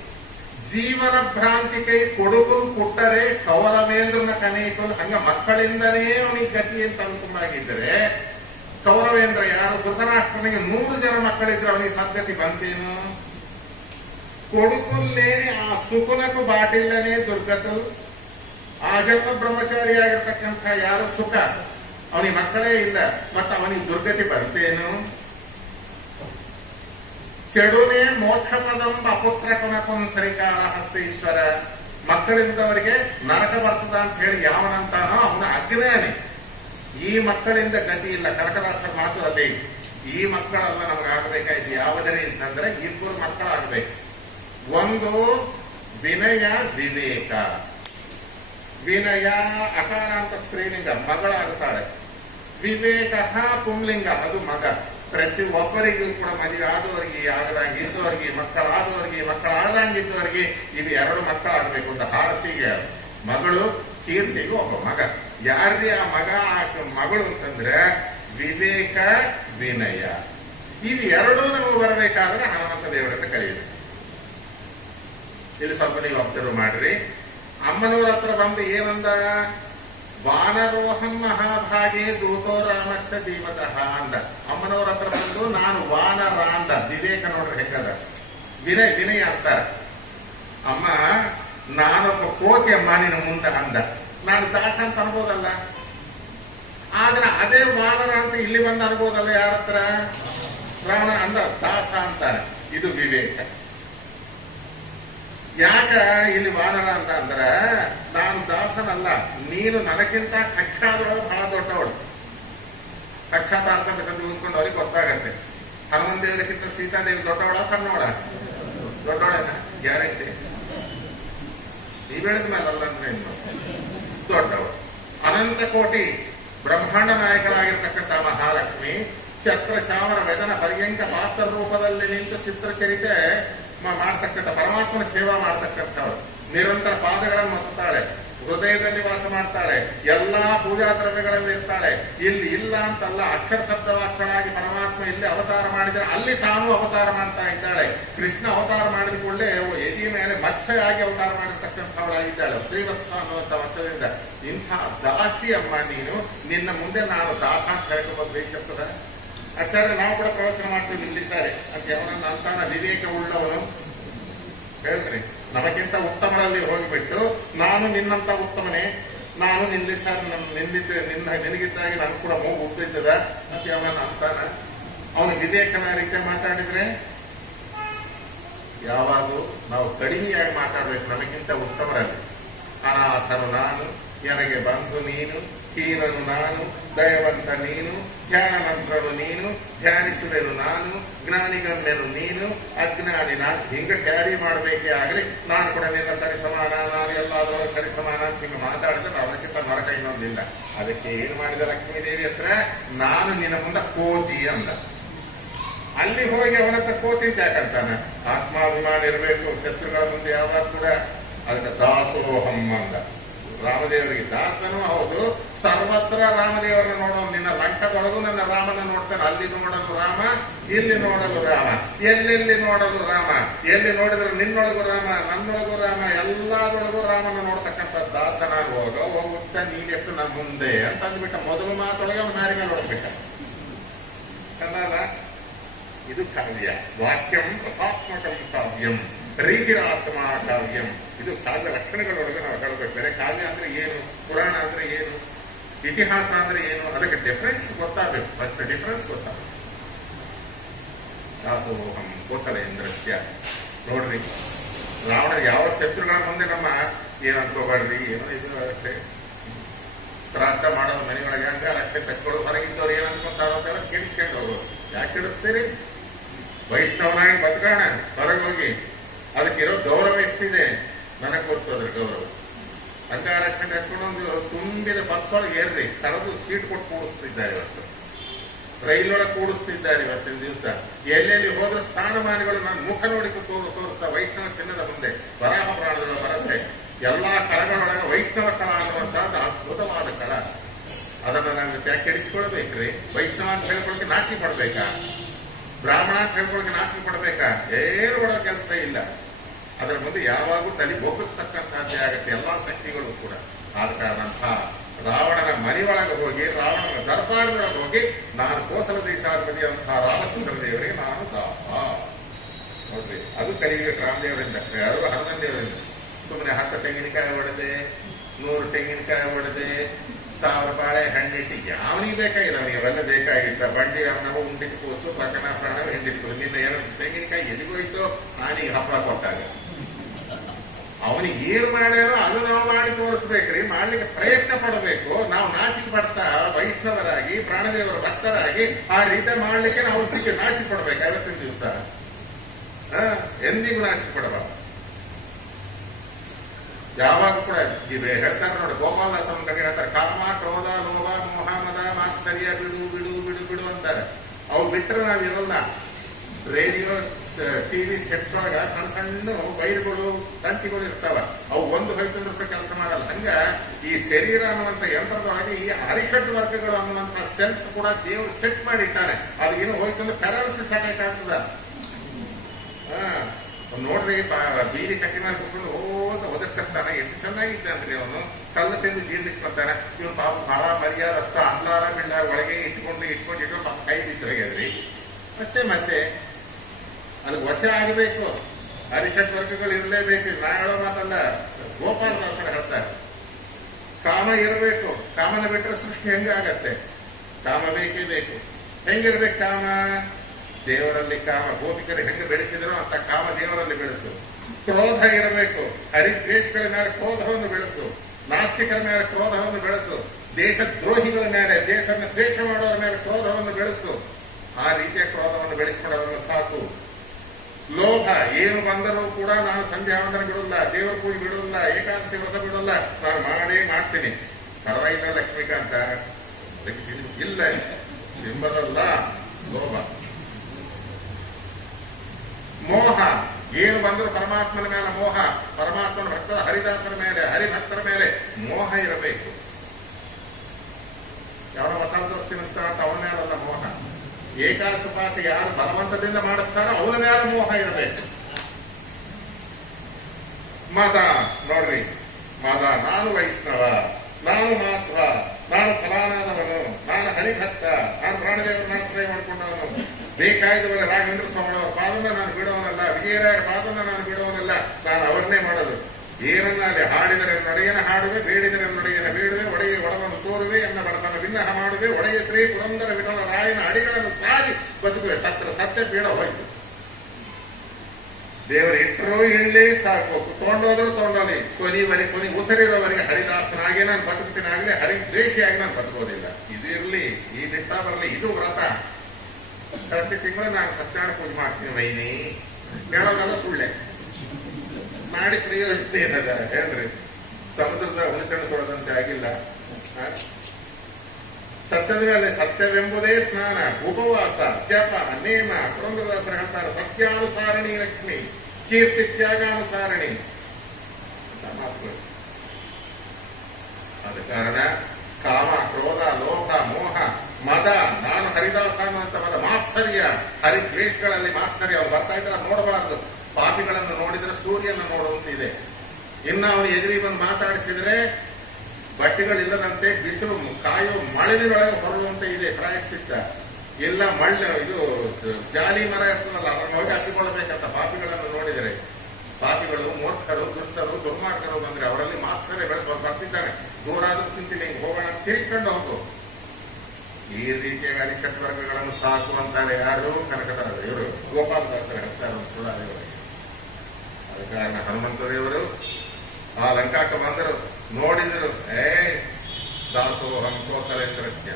ಜೀವನ ಭ್ರಾಂತಿಕೈ ಕೊಡುಕುಲು ಪುಟ್ಟರೆ ಕೌರವೇಂದ್ರನ ಕನೇಕುಲು ಹಂಗ ಮಕ್ಕಳಿಂದನೇ ಅವನಿಗೆ ಗತಿ ಅಂತ ಅನ್ಕೊಂಡಾಗಿದ್ದರೆ ಕೌರವೇಂದ್ರ ಯಾರು ಧೃತರಾಷ್ಟ್ರನಿಗೆ 100 ಜನ ಮಕ್ಕಳಿದ್ರೆ ಅವನಿಗೆ ಸದ್ಗತಿ ಬಂತೇನು ಕೊಡುಕುಲ್ಲೇನೆ ಆ ಸುಕುನಕು ಬಾಟಿಲ್ಲನೇ ದುರ್ಗತರು ಆ ಜನ್ಮ ಬ್ರಹ್ಮಚಾರಿಯಾಗಿರ್ತಕ್ಕಂಥ ಯಾರು ಸುಖ ಅವನಿಗೆ ಮಕ್ಕಳೇ ಇಲ್ಲ ಮತ್ತೆ ಅವನಿಗೆ ದುರ್ಗತಿ ಬಂತೇನು ಚೆಡುನೇ ಮೋಕ್ಷಪದಂಬ ಅಪುತ್ರ ಕೊನಕೊಂದು ಸರಿಕಾಲ ಹಸ್ತ ಈಶ್ವರ ಮಕ್ಕಳಿಂದವರಿಗೆ ನರಕ ಬರ್ತದ ಅಂತ ಹೇಳಿ ಯಾವನಂತಾನೋ ಅವನ ಅಜ್ಞಾನಿ ಈ ಮಕ್ಕಳಿಂದ ಗತಿ ಇಲ್ಲ ಕನಕದಾಸರ ಮಾತು ಅದೇ ಈ ಮಕ್ಕಳೆಲ್ಲ ನಮಗಾಗಬೇಕಾಯ್ತು ಯಾವುದರಿ ಅಂತಂದ್ರೆ 2 ಮಕ್ಕಳಾಗಬೇಕು ಒಂದು ವಿನಯ ವಿವೇಕ ವಿನಯ ಅಕಾರ ಅಂತ ಸ್ತ್ರೀಲಿಂಗ ಮಗಳಾಗುತ್ತಾಳೆ ವಿವೇಕ ಪುಂಲಿಂಗ ಅದು ಮಗ ಪ್ರತಿ ಒಬ್ಬರಿಗೂ ಕೂಡ ಮದುವೆ ಆದವರಿಗೆ ಆಗದಂಗೆ ಇದ್ದವರಿಗೆ ಮಕ್ಕಳಾಗದಂಗಿದ್ದವರಿಗೆ ಇವು 2 ಮಕ್ಕಳಾಗಬೇಕು ಅಂತ ಭಾರತಿಗೆ ಮಗಳು ಕೀರ್ತಿಗೆ ಒಬ್ಬ ಮಗ ಯಾರಿಗೆ ಆ ಮಗ ಮಗಳು ಅಂತಂದ್ರೆ ವಿವೇಕ ವಿನಯ ಇವು 2 ನಮಗೆ ಬರಬೇಕಾದ್ರೆ ಹನುಮಂತ ದೇವರಿಂದ ಕರೆಯಬೇಕು ಇಲ್ಲಿ ಸ್ವಲ್ಪ ನೀವು ಅಬ್ಸರ್ವ್ ಮಾಡ್ರಿ ಅಮ್ಮನವ್ರ ಹತ್ರ ಬಂದು ಏನಂದ ವಾನರೋಹಂ ಮಹಾಭಾಗೆ ದೂತೋ ರಾಮಸ್ಯ ದೀವತಃ ಅಂದ ಅಮ್ಮನವ್ರ ಹತ್ರ ಬಂದು ನಾನು ವಾನರ ಅಂದ ವಿವೇಕ ನೋಡ್ರಿ ಹೆಂಗದ ವಿನಯ ಅಂತಾರೆ ಅಮ್ಮ ನಾನೊಬ್ಬ ಕೋತಿ ಅಮ್ಮ ನಿನ್ನ ಮುಂದೆ ಅಂದ ನಾನು ದಾಸ ಅಂತ ಅನ್ಬೋದಲ್ಲ ಆದ್ರೆ ಅದೇ ವಾನರ ಅಂತ ಇಲ್ಲಿ ಬಂದು ಅನ್ಬೋದಲ್ಲ ಯಾರ ಹತ್ರ ರಾವಣ ಅಂದ ದಾಸ ಅಂತಾನೆ ಇದು ವಿವೇಕ ಯಾಕ ಇಲ್ಲಿ ವಾನರ ಅಂತ ಅಂದ್ರೆ ನಾನು ದಾಸನಲ್ಲ ನೀನು ನನಗಿಂತ ಕಕ್ಷಾದೊಳಗೆ ಬಹಳ ದೊಡ್ಡವಳು ಕಕ್ಷಾ ತಾರತಮ್ಯ ತಂದು ಓದ್ಕೊಂಡು ಅವ್ರಿಗೆ ಗೊತ್ತಾಗತ್ತೆ ಹನುಮಂತ ದೇವರಿಗಿಂತ ಸೀತಾದೇವಿ ದೊಡ್ಡವಳ ಸಣ್ಣವಳ ದೊಡ್ಡವಳನ ಗ್ಯಾರಂಟಿ ನೀವ್ ಹೇಳಿದ ಮೇಲೆ ಅಲ್ಲ ಅಂದ್ರೆ ದೊಡ್ಡವಳು ಅನಂತ ಕೋಟಿ ಬ್ರಹ್ಮಾಂಡ ನಾಯಕರಾಗಿರ್ತಕ್ಕಂಥ ಮಹಾಲಕ್ಷ್ಮಿ ಛತ್ರ ಚಾಮರ ವೆದನ ಪರ್ಯಂಕ ಪಾತ್ರ ರೂಪದಲ್ಲಿ ನಿಂತು ಚಿತ್ರಚರಿತೆ ಮಾಡ್ತಕ್ಕಂಥ ಪರಮಾತ್ಮನ ಸೇವಾ ಮಾಡ್ತಕ್ಕಂಥವಳು ನಿರಂತರ ಪಾದಗಳನ್ನು ಒತ್ತಾಳೆ ಹೃದಯದಲ್ಲಿ ವಾಸ ಮಾಡ್ತಾಳೆ ಎಲ್ಲಾ ಪೂಜಾ ದ್ರವ್ಯಗಳಲ್ಲಿ ಇರ್ತಾಳೆ ಇಲ್ಲಿ ಇಲ್ಲ ಅಂತಲ್ಲ ಅಕ್ಷರ ಶಬ್ದವಾಕ್ಷರಾಗಿ ಪರಮಾತ್ಮ ಇಲ್ಲಿ ಅವತಾರ ಮಾಡಿದರೆ ಅಲ್ಲಿ ತಾನು ಅವತಾರ ಮಾಡ್ತಾ ಇದ್ದಾಳೆ ಕೃಷ್ಣ ಅವತಾರ ಮಾಡಿದ ಕೂಡಲೇ ಎದಿ ಮೇಲೆ ಮತ್ಸ್ಯಾಗಿ ಅವತಾರ ಮಾಡಿರ್ತಕ್ಕಂಥವಳಾಗಿದ್ದಾಳೆ ಶ್ರೀವತ್ಸ ಅನ್ನುವಂಥ ವರ್ಷದಿಂದ ಇಂಥ ದಾಸಿ ಅಮ್ಮ ನೀನು ನಿನ್ನ ಮುಂದೆ ನಾನು ದಾಸ ಅಂತ ಹೇಳ್ಕೊಬೋದು ಬೇಷರ್ತದ ಆಚಾರ್ಯ ನಾವು ಕೂಡ ಪ್ರವಚನ ಮಾಡ್ತೀವಿ ನಿಲ್ಲಿಸಾರೆ ಅಂತ ಅವನನ್ನ ಅಂತಾನ ವಿವೇಕ ಉಳ್ಳವನು ಹೇಳ್ರಿ ನಮಗಿಂತ ಉತ್ತಮರಲ್ಲಿ ಹೋಗಿಬಿಟ್ಟು ನಾನು ನಿನ್ನಂತ ಉತ್ತಮನೇ ನಾನು ನಿಲ್ಲಿಸಾರ ನಿನಗಿದ್ದಾಗಿ ನನ್ ಕೂಡ ಮೂಗು ಉದ್ದಿದ್ದದ ಅಂತ ಅವನನ್ನ ಅಂತಾನ ಅವನು ವಿವೇಕನ ರೀತಿ ಮಾತಾಡಿದ್ರೆ ಯಾವಾಗೂ ನಾವು ಕಡಿಮೆಯಾಗಿ ಮಾತಾಡ್ಬೇಕು ನಮಗಿಂತ ಉತ್ತಮರಲ್ಲಿ ಅನಾಥನು ನಾನು ನನಗೆ ಬಂಧು ನೀನು ಹೀನನು ನಾನು ದಯವಂತ ನೀನು ಧ್ಯಾನ ಮಂತ್ರನು ನೀನು ಧ್ಯಾನಿಸುವೆನು ನಾನು ಜ್ಞಾನಿಗಮ್ಯನು ನೀನು ಅಜ್ಞಾನಿ ನಾನು ಹಿಂಗ ಕ್ಯಾರಿ ಮಾಡಬೇಕೇ ಆಗಲಿ ನಾನು ಕೂಡ ನಿನ್ನ ಸರಿಸಮಾನ ನಾನು ಎಲ್ಲಾದರೂ ಸರಿಸಮಾನ ಅಂತ ಹಿಂಗ ಮಾತಾಡಿದ್ರೆ ಅದಕ್ಕಿಂತ ನರಕ ಇನ್ನೊಂದಿಲ್ಲ ಅದಕ್ಕೆ ಏನು ಮಾಡಿದ ಲಕ್ಷ್ಮೀದೇವಿ ಹತ್ರ ನಾನು ನಿನ್ನ ಮುಂದೆ ಕೋತಿ ಅಂದ ಅಲ್ಲಿ ಹೋಗಿ ಅವನ ಹತ್ರ ಕೋತಿ ಯಾಕಂತಾನ ಆತ್ಮಾಭಿಮಾನ ಇರಬೇಕು ಶತ್ರುಗಳ ಮುಂದೆ ಯಾವಾಗ ಕೂಡ ಅದಕ್ಕೆ ದಾಸೋಹಂ ಅಂದ ರಾಮದೇವರಿಗೆ ದಾಸನೂ ಹೌದು ಸರ್ವತ್ರ ರಾಮದೇವರನ್ನ ನೋಡೋನು ನಿನ್ನ ಲಂಕದೊಳಗೂ ನನ್ನ ರಾಮನ ನೋಡ್ತಾನೆ ಅಲ್ಲಿ ನೋಡಲು ರಾಮ ಇಲ್ಲಿ ನೋಡಲು ರಾಮ ಎಲ್ಲೆಲ್ಲಿ ನೋಡಲು ರಾಮ ಎಲ್ಲಿ ನೋಡಿದ್ರೆ ನಿನ್ನೊಳಗೂ ರಾಮ ನನ್ನೊಳಗೂ ರಾಮ ಎಲ್ಲದೊಳಗೂ ರಾಮನ ನೋಡ್ತಕ್ಕಂಥ ದಾಸನಾಗಿ ಹೋಗೋ ಉತ್ಸ ನೀನೆಷ್ಟು ನನ್ನ ಮುಂದೆ ಅಂತ ಅಂದ್ಬಿಟ್ಟ ಮೊದಲು ಮಾತೊಳಗೆ ಅವನ ಮ್ಯಾರಿಗೆ ನೋಡ್ಬೇಕ ಕನ್ನಡ ಇದು ಕಾವ್ಯ ವಾಕ್ಯಂ ರಸಾತ್ಮಕಂ ಕಾವ್ಯಂ ರೀತಿರಾತ್ಮ ಕಾವ್ಯಂ ಇದು ಕಾವ್ಯ ಲಕ್ಷಣಗಳೊಳಗೆ ನಾವು ಹೇಳಬೇಕು ಬೇರೆ ಕಾವ್ಯ ಅಂದ್ರೆ ಏನು ಪುರಾಣ ಅಂದ್ರೆ ಏನು ಇತಿಹಾಸ ಅಂದ್ರೆ ಏನು ಅದಕ್ಕೆ ಡಿಫರೆನ್ಸ್ ಗೊತ್ತಾಗಬೇಕು ಫಸ್ಟ್ ಡಿಫರೆನ್ಸ್ ಗೊತ್ತಾಗಬೇಕು ದಾಸೋಹಂ ಕೋಸಲೇಂದ್ರಸ್ಯ ನೋಡ್ರಿ ರಾವಣ ಯಾವ ಶತ್ರುಗಳ ಮುಂದೆ ನಮ್ಮ ಏನ್ ಅನ್ಕೋಬೇಡ್ರಿ ಏನೋ ಇದು ಅಷ್ಟೇ ಶ್ರಾದ್ದ ಮಾಡೋದು ಮನೆಯೊಳಗೆ ಹಂಗ ಅಷ್ಟೇ ತಚ್ಕೊಳ್ಳೋದು ಹೊರಗಿದ್ದವ್ರು ಏನ್ ಅನ್ಕೊಂತಾರೋ ಅಂತೆಲ್ಲ ಕೇಳಿಸ್ಕೊಂಡು ಹೋಗೋದು ಯಾಕೆ ಕೇಳಿಸ್ತೀರಿ ವೈಷ್ಣವನಾಗಿ ಬದುಕೋಣ ಹೊರಗೆ ಹೋಗಿ ಅದಕ್ಕಿರೋ ಗೌರವ ಎಷ್ಟಿದೆ ನನಗೆ ಗೊತ್ತು ಅದ್ರ ಗೌರವ ಅಂಗಾರಕ್ಷಣೆ ಹಚ್ಕೊಂಡು ತುಂಬಿದ ಬಸ್ ಒಳಗೆ ಏರ್ರಿ ಕರೆದು ಸೀಟ್ ಕೊಟ್ಟು ಕೂಡಿಸ್ತಿದ್ದಾರೆ ಇವತ್ತು ರೈಲೊಳಗೆ ಕೂಡಿಸ್ತಿದ್ದಾರೆ ಇವತ್ತಿನ ದಿವಸ ಎಲ್ಲೆಲ್ಲಿ ಹೋದ್ರೆ ಸ್ಥಾನಮಾನಗಳು ನನ್ನ ಮುಖ ನೋಡಿ ತೋರಿಸ್ತಾ ವೈಷ್ಣವ ಚಿನ್ನದ ಮುಂದೆ ವರಾಹ ಪ್ರಾಣದೊಳಗೆ ಬರುತ್ತೆ ಎಲ್ಲಾ ಕಳಗಳೊಳಗೆ ವೈಷ್ಣವ ಕಳ ಅನ್ನುವಂತಹದ್ದು ಅದ್ಭುತವಾದ ಕಳ ಅದನ್ನ ನಾವು ಯಾಕೆ ಕೆಡಿಸ್ಕೊಳ್ಬೇಕ್ರಿ ವೈಷ್ಣವ ಅಂತ ಹೇಳ್ಕೊಳಕ್ಕೆ ನಾಚಿ ಪಡ್ಬೇಕಾ ಬ್ರಾಹ್ಮಣ ಅಂತ ಹೇಳ್ಕೊಳಕ್ಕೆ ನಾಚಿಕೆ ಪಡ್ಬೇಕಾ? ಏನು ಮಾಡೋ ಕೆಲಸ ಇಲ್ಲ. ಅದರ ಮುಂದೆ ಯಾವಾಗೂ ತಲೆ ಬೋಗಿಸ್ತಕ್ಕಂಥದ್ದೇ ಆಗತ್ತೆ ಎಲ್ಲಾ ಶಕ್ತಿಗಳು ಕೂಡ. ಆದ ಕಾರಣ ರಾವಣನ ಮನೆಯೊಳಗೆ ಹೋಗಿ, ರಾವಣನ ದರ್ಬಾರ್ನೊಳಗೆ ಹೋಗಿ, ನಾನು ಕೋಸಲ ದೇಶಾಧಿಪತಿ ಅಂತಹ ರಾಮಚಂದ್ರ ದೇವರಿಗೆ ನಾನು ದಾಸ. ನೋಡ್ರಿ, ಅದು ಕಲಿಯುಗ ರಾಮದೇವರಿಂದ, ಯಾರು ಹನುಮನ್ ದೇವರಿಂದ. ಸುಮ್ಮನೆ 10 ತೆಂಗಿನಕಾಯಿ ಹೊಡೆದೆ, 100 ತೆಂಗಿನಕಾಯಿ ಹೊಡೆದೆ, 1000 ಬಾಳೆ ಹಣ್ಣಿಟ್ಟು ಯಾವನಿಗೆ ಬೇಕಾಗಿದೆ? ಅವನಿಗೆ ಅವೆಲ್ಲ ಬೇಕಾಗಿತ್ತ? ಬಂಡಿ ಅವನವು ಉಂಡಿದ ಕೂಸು, ಪಕ್ಕನ ಪ್ರಾಣವು ಹಿಂಡಿದ ಕೂಸು. ನಿನ್ನ 2 ತೆಂಗಿನಕಾಯಿ ಎಲ್ಲಿಗೋಯ್ತು? ಆನಿಗೆ ಹಪ್ಪಳ ಕೊಟ್ಟಾಗ ಅವನಿಗೆ ಏನ್ ಮಾಡ್ಯಾರೋ ಅದು ನಾವು ಮಾಡಿ ತೋರಿಸ್ಬೇಕ್ರಿ. ಮಾಡ್ಲಿಕ್ಕೆ ಪ್ರಯತ್ನ ಪಡಬೇಕು. ನಾವು ನಾಚಿಕೆ ಪಡ್ತಾ ವೈಷ್ಣವರಾಗಿ, ಪ್ರಾಣದೇವರ ಭಕ್ತರಾಗಿ ಆ ರೀತಿ ಮಾಡ್ಲಿಕ್ಕೆ ನಾವು ನಾಚಿಕೆ ಪಡ್ಬೇಕು. 50 ದಿವಸ ಎಂದಿಗೂ ನಾಚಿಕೆ ಪಡಬಾರ್ದು. ಯಾವಾಗ ಕೂಡ ಹೇಳ್ತಾರೆ ನೋಡಿ, ಗೋಪಾಲದಾಸನ ಕಡೆ ಹೇಳ್ತಾರೆ, ಕಾಮ, ಕ್ರೋಧ, ಲೋಭ, ಮೋಹ, ಮದ, ಮಾತ್ಸರ್ಯ ಬಿಡು ಬಿಡು ಬಿಡು ಬಿಡು ಅಂತಾರೆ. ಅವು ಬಿಟ್ಟರೆ ನಾವಿರಲ್ಲ. ರೇಡಿಯೋ, ಟಿವಿ ಸೆಟ್ಸ್ ಒಳಗ ಸಣ್ಣ ಸಣ್ಣ ವೈರ್ಗಳು, ತಂತಿಗಳು ಇರ್ತಾವ. ಅವು ಒಂದು ಹೋಯ್ತಂದ್ರೆ ಕೆಲಸ ಮಾಡಲ್ಲ. ಹಂಗ ಈ ಶರೀರ ಅನ್ನುವಂಥ ಯಂತ್ರದೊಳಗೆ ಈ ಅರಿಷಡ್ ವರ್ಗಗಳು ಅನ್ನುವಂಥ ಸೆಲ್ಸ್ ಕೂಡ ದೇವರು ಸೆಟ್ ಮಾಡಿಟ್ಟಾನೆ. ಅದು ಏನು ಹೋಯ್ತಂದ್ರೆ ಪ್ಯಾರಾಲಿಸಿಸ್ ಅಟ್ಯಾಕ್ ಆಗ್ತದ. ನೋಡ್ರಿ, ಬೀದಿ ಕಟ್ಟಿ ಮೇಲೆ ಕುತ್ಕೊಂಡು ಓದಿರ್ತಿರ್ತಾನೆ. ಎಷ್ಟು ಚೆನ್ನಾಗಿದ್ದೆ ಅಂದ್ರೆ ಅವನು ಕಲ್ಲು ತಿಂದು ಜೀರ್ಣಿಸ್ಕೊತಾನೆ. ಇವನು ಪಾಪ ಬಹಳ ಮರ್ಯಾದಸ್ತ ಅಲ್ಲಾರ ಬಿಳ್ಳಾರ ಒಳಗೆ ಇಟ್ಕೊಂಡು ಪಾಪ ಕೈ ಬಿದ್ದೋಗ್ಯದ್ರಿ. ಮತ್ತೆ ಅದಕ್ಕೆ ವಶ ಆಗಬೇಕು. ಅರಿಷಡ್ ವರ್ಗಗಳು ಇರಲೇಬೇಕು. ನಾ ಹೇಳೋ ಮಾತಲ್ಲ, ಗೋಪಾಲದಾಸರು ಹೇಳ್ತಾರೆ. ಕಾಮ ಇರಬೇಕು. ಕಾಮನ ಬಿಟ್ಟರೆ ಸೃಷ್ಟಿ ಹೆಂಗಾಗತ್ತೆ? ಕಾಮ ಬೇಕೇ ಬೇಕು. ಹೆಂಗಿರ್ಬೇಕು ಕಾಮ? ದೇವರಲ್ಲಿ ಕಾಮ. ಗೋಪಿಕರು ಹೆಂಗೆ ಬೆಳೆಸಿದರೋ ಅಂತ ಕಾಮ ದೇವರಲ್ಲಿ ಬೆಳೆಸು. ಕ್ರೋಧ ಇರಬೇಕು. ಹರಿದ್ವೇಷಗಳ ಮೇಲೆ ಕ್ರೋಧವನ್ನು ಬೆಳೆಸು. ನಾಸ್ತಿಕರ ಮೇಲೆ ಕ್ರೋಧವನ್ನು ಬೆಳೆಸು. ದೇಶದ್ರೋಹಿಗಳ ಮೇಲೆ, ದೇಶವನ್ನು ದ್ವೇಷ ಮಾಡೋರ ಮೇಲೆ ಕ್ರೋಧವನ್ನು ಬೆಳೆಸು. ಆ ರೀತಿಯ ಕ್ರೋಧವನ್ನು ಬೆಳೆಸಿಕೊಳ್ಳೋದನ್ನು ಸಾಕು. ಲೋಭ, ಏನು ಬಂದರೂ ಕೂಡ ನಾನು ಸಂಧ್ಯಾ ವಂದನ ಬಿಡಲ್ಲ, ದೇವರ ಪೂಜೆ ಬಿಡಲ್ಲ, ಏಕಾದಶಿ ವ್ರತ ಬಿಡಲ್ಲ, ನಾನು ಮಾಡೇ ಮಾಡ್ತೀನಿ. ಪರವಾಗಿಲ್ಲ ಲಕ್ಷ್ಮೀಕಾಂತ, ಇಲ್ಲ ಎಂಬುದಲ್ಲ ಲೋಭ. ಮೋಹ, ಏನು ಬಂದರೂ ಪರಮಾತ್ಮನ ಮೇಲೆ ಮೋಹ. ಪರಮಾತ್ಮನ ಭಕ್ತರ ಹರಿದಾಸರ ಮೇಲೆ, ಹರಿಭಕ್ತರ ಮೇಲೆ ಮೋಹ ಇರಬೇಕು. ಯಾವ ಮಸಾಲ ದೋಸ್ತಿ ತಿನ್ನಿಸ್ತಾರ ಅಂತ ಅವನ ಮೇಲಲ್ಲ ಮೋಹ. ಏಕಾದಶಿ ಉಪವಾಸ ಯಾರು ಬಲವಂತದಿಂದ ಮಾಡಿಸ್ತಾರೋ ಅವನ ಮೇಲೆ ಮೋಹ ಇರಬೇಕು. ಮದ, ನೋಡ್ರಿ, ಮದ, ನಾನು ವೈಷ್ಣವ, ನಾನು ಮಾಧ್ವ, ನಾನು ಫಲಾನಾದವನು, ನಾನು ಹರಿಭಕ್ತ, ನಾನು ಪ್ರಾಣದೇವರನ್ನ ಆಶ್ರಯ ಮಾಡಿಕೊಂಡವನು, ಬೇಕಾಯ್ದವರ ರಾಘವೇಂದ್ರ ಸ್ವಾಮಿಯವರ ಪಾದನ ನಾನು ಬಿಡೋನಲ್ಲ, ವಿಜಯರಾಯರ ಪಾದನ ನಾನು ಬಿಡೋನಲ್ಲ, ನಾನು ಅವರನ್ನೇ ಮಾಡೋದು. ಏನನ್ನಾಗಲಿ ಹಾಡಿದರೆ ನಡೆಯನ ಹಾಡುವೆ, ಬೇಡಿದರೆ ನಡೆಯನ ಬೇಡುವೆ, ಒಡೆಯ ಒಳವನ್ನು ತೋರುವೆ, ಎನ್ನ ಬಡತನ ಭಿನ್ನಹ ಮಾಡುವೆ, ಒಡೆಯ ಶ್ರೀ ಪುರಂದರ ವಿಠಲ ರಾಯನ ಅಡಿಗಳನ್ನು ಸಾರಿ ಬದುಕುವೆ. ಸತ್ಯ ಪೀಡ ಹೋಯ್ತು. ದೇವರು ಇಟ್ಟರು ಇಳ್ಳೇ ಸಾಕು, ತೊಗೊಂಡೋದ್ರು ತೊಗೊಂಡೋಲಿ, ಕೊನಿ ಉಸಿರಿರೋವರೆಗೆ ಹರಿದಾಸನಾಗಿ ನಾನು ಬದುಕ್ತೀನಾಗಲಿ, ಹರಿದ್ವೇಷಿಯಾಗಿ ನಾನು ಬದುಕೋದಿಲ್ಲ. ಇದು ಇರಲಿ, ಈ ದಿಟ್ಟ ಬರಲಿ, ಇದು ವ್ರತ. ಪ್ರತಿ ತಿಂಗಳು ನಾನು ಸತ್ಯನಾರಾಯಣ ಪೂಜೆ ಮಾಡ್ತೀನಿ ವೈನಿ, ಹೇಳೋದೆಲ್ಲ ಸುಳ್ಳೆ. ಮಾಡಿ ಪ್ರಯೋಜನ ಏನದ ಹೇಳ್ರಿ? ಸಮುದ್ರದ ಹುಣಸೆಣ್ಣು ತೊಳೆದಂತೆ ಆಗಿಲ್ಲ. ಸತ್ಯದ ಮೇಲೆ ಸತ್ಯವೆಂಬುದೇ ಸ್ನಾನ, ಉಪವಾಸ, ಜಪ, ನೇಮ. ಪುರಂದರದಾಸರು ಹೇಳ್ತಾರೆ, ಸತ್ಯಾನುಸಾರಣಿ ಲಕ್ಷ್ಮಿ, ಕೀರ್ತಿ ತ್ಯಾಗಾನುಸಾರಣಿ ಮಾತುಗಳು. ಆದ ಕಾರಣ ಕಾಮ, ಕ್ರೋಧ, ಲೋಭ, ಮೋಹ, ಮದ, ನಾನು ಹರಿದಾಸ ಅನ್ನುವಂತ ಮದ, ಮಾತ್ಸರ್ಯ, ಹರಿದ್ವೇಷಗಳಲ್ಲಿ ಮಾತ್ಸರ್ಯ. ಅವ್ರು ಬರ್ತಾ ಇದ್ರೆ ನೋಡಬಾರದು. ಪಾಪಿಗಳನ್ನು ನೋಡಿದ್ರೆ ಸೂರ್ಯನ ನೋಡುವಂತಿದೆ. ಇನ್ನು ಅವನು ಎದುರಿ ಬಂದು ಮಾತಾಡಿಸಿದ್ರೆ ಬಟ್ಟೆಗಳಿಲ್ಲದಂತೆ ಬಿಸಿಲು ಕಾಯೋ ಮಳೆನೊಳಗೆ ಹೊರಡುವಂತೆ ಇದೆ ಪ್ರಾಯಶ್ಚಿತ್ತ. ಇಲ್ಲ ಇದು ಜಾಲಿ ಮರ ಇರ್ತದಲ್ಲ, ಅದನ್ನು ಹೋಗಿ ಹಚ್ಚಿಕೊಳ್ಬೇಕಂತ ಪಾಪಿಗಳನ್ನು ನೋಡಿದರೆ. ಪಾಪಿಗಳು, ಮೂರ್ಖರು, ದುಷ್ಟರು, ದುರ್ಮಾರ್ಗರು ಬಂದ್ರೆ ಅವರಲ್ಲಿ ಮಾತ್ಸರ್ಯ ಬೆಳೆಸುವ ಬರ್ತಿದ್ದಾನೆ. ದೂರಾದ್ರೂ ಚಿಂತಿಲ್ಲ, ಹಿಂಗೆ ಹೋಗೋಣ, ತಿರುಗಿಕೊಂಡು ಹೋಗು. ಈ ರೀತಿಯಾಗಿ ಅರಿಷಡ್ ವರ್ಗಗಳನ್ನು ಸಾಕು ಅಂತಾರೆ ಯಾರು? ಕನಕದಾಸ ಇವರು, ಗೋಪಾಲದಾಸರು ಹೇಳ್ತಾರೆ ಸುಳ್ಳಾದೇವರಿಗೆ. ಅದ ಕಾರಣ ಹನುಮಂತ ದೇವರು ಆ ಲಂಕಾಕ್ಕೆ ಬಂದರು, ನೋಡಿದರು. ದಾಸೋಹಂ ಕೋಸಲೇಂದ್ರಸ್ಯ,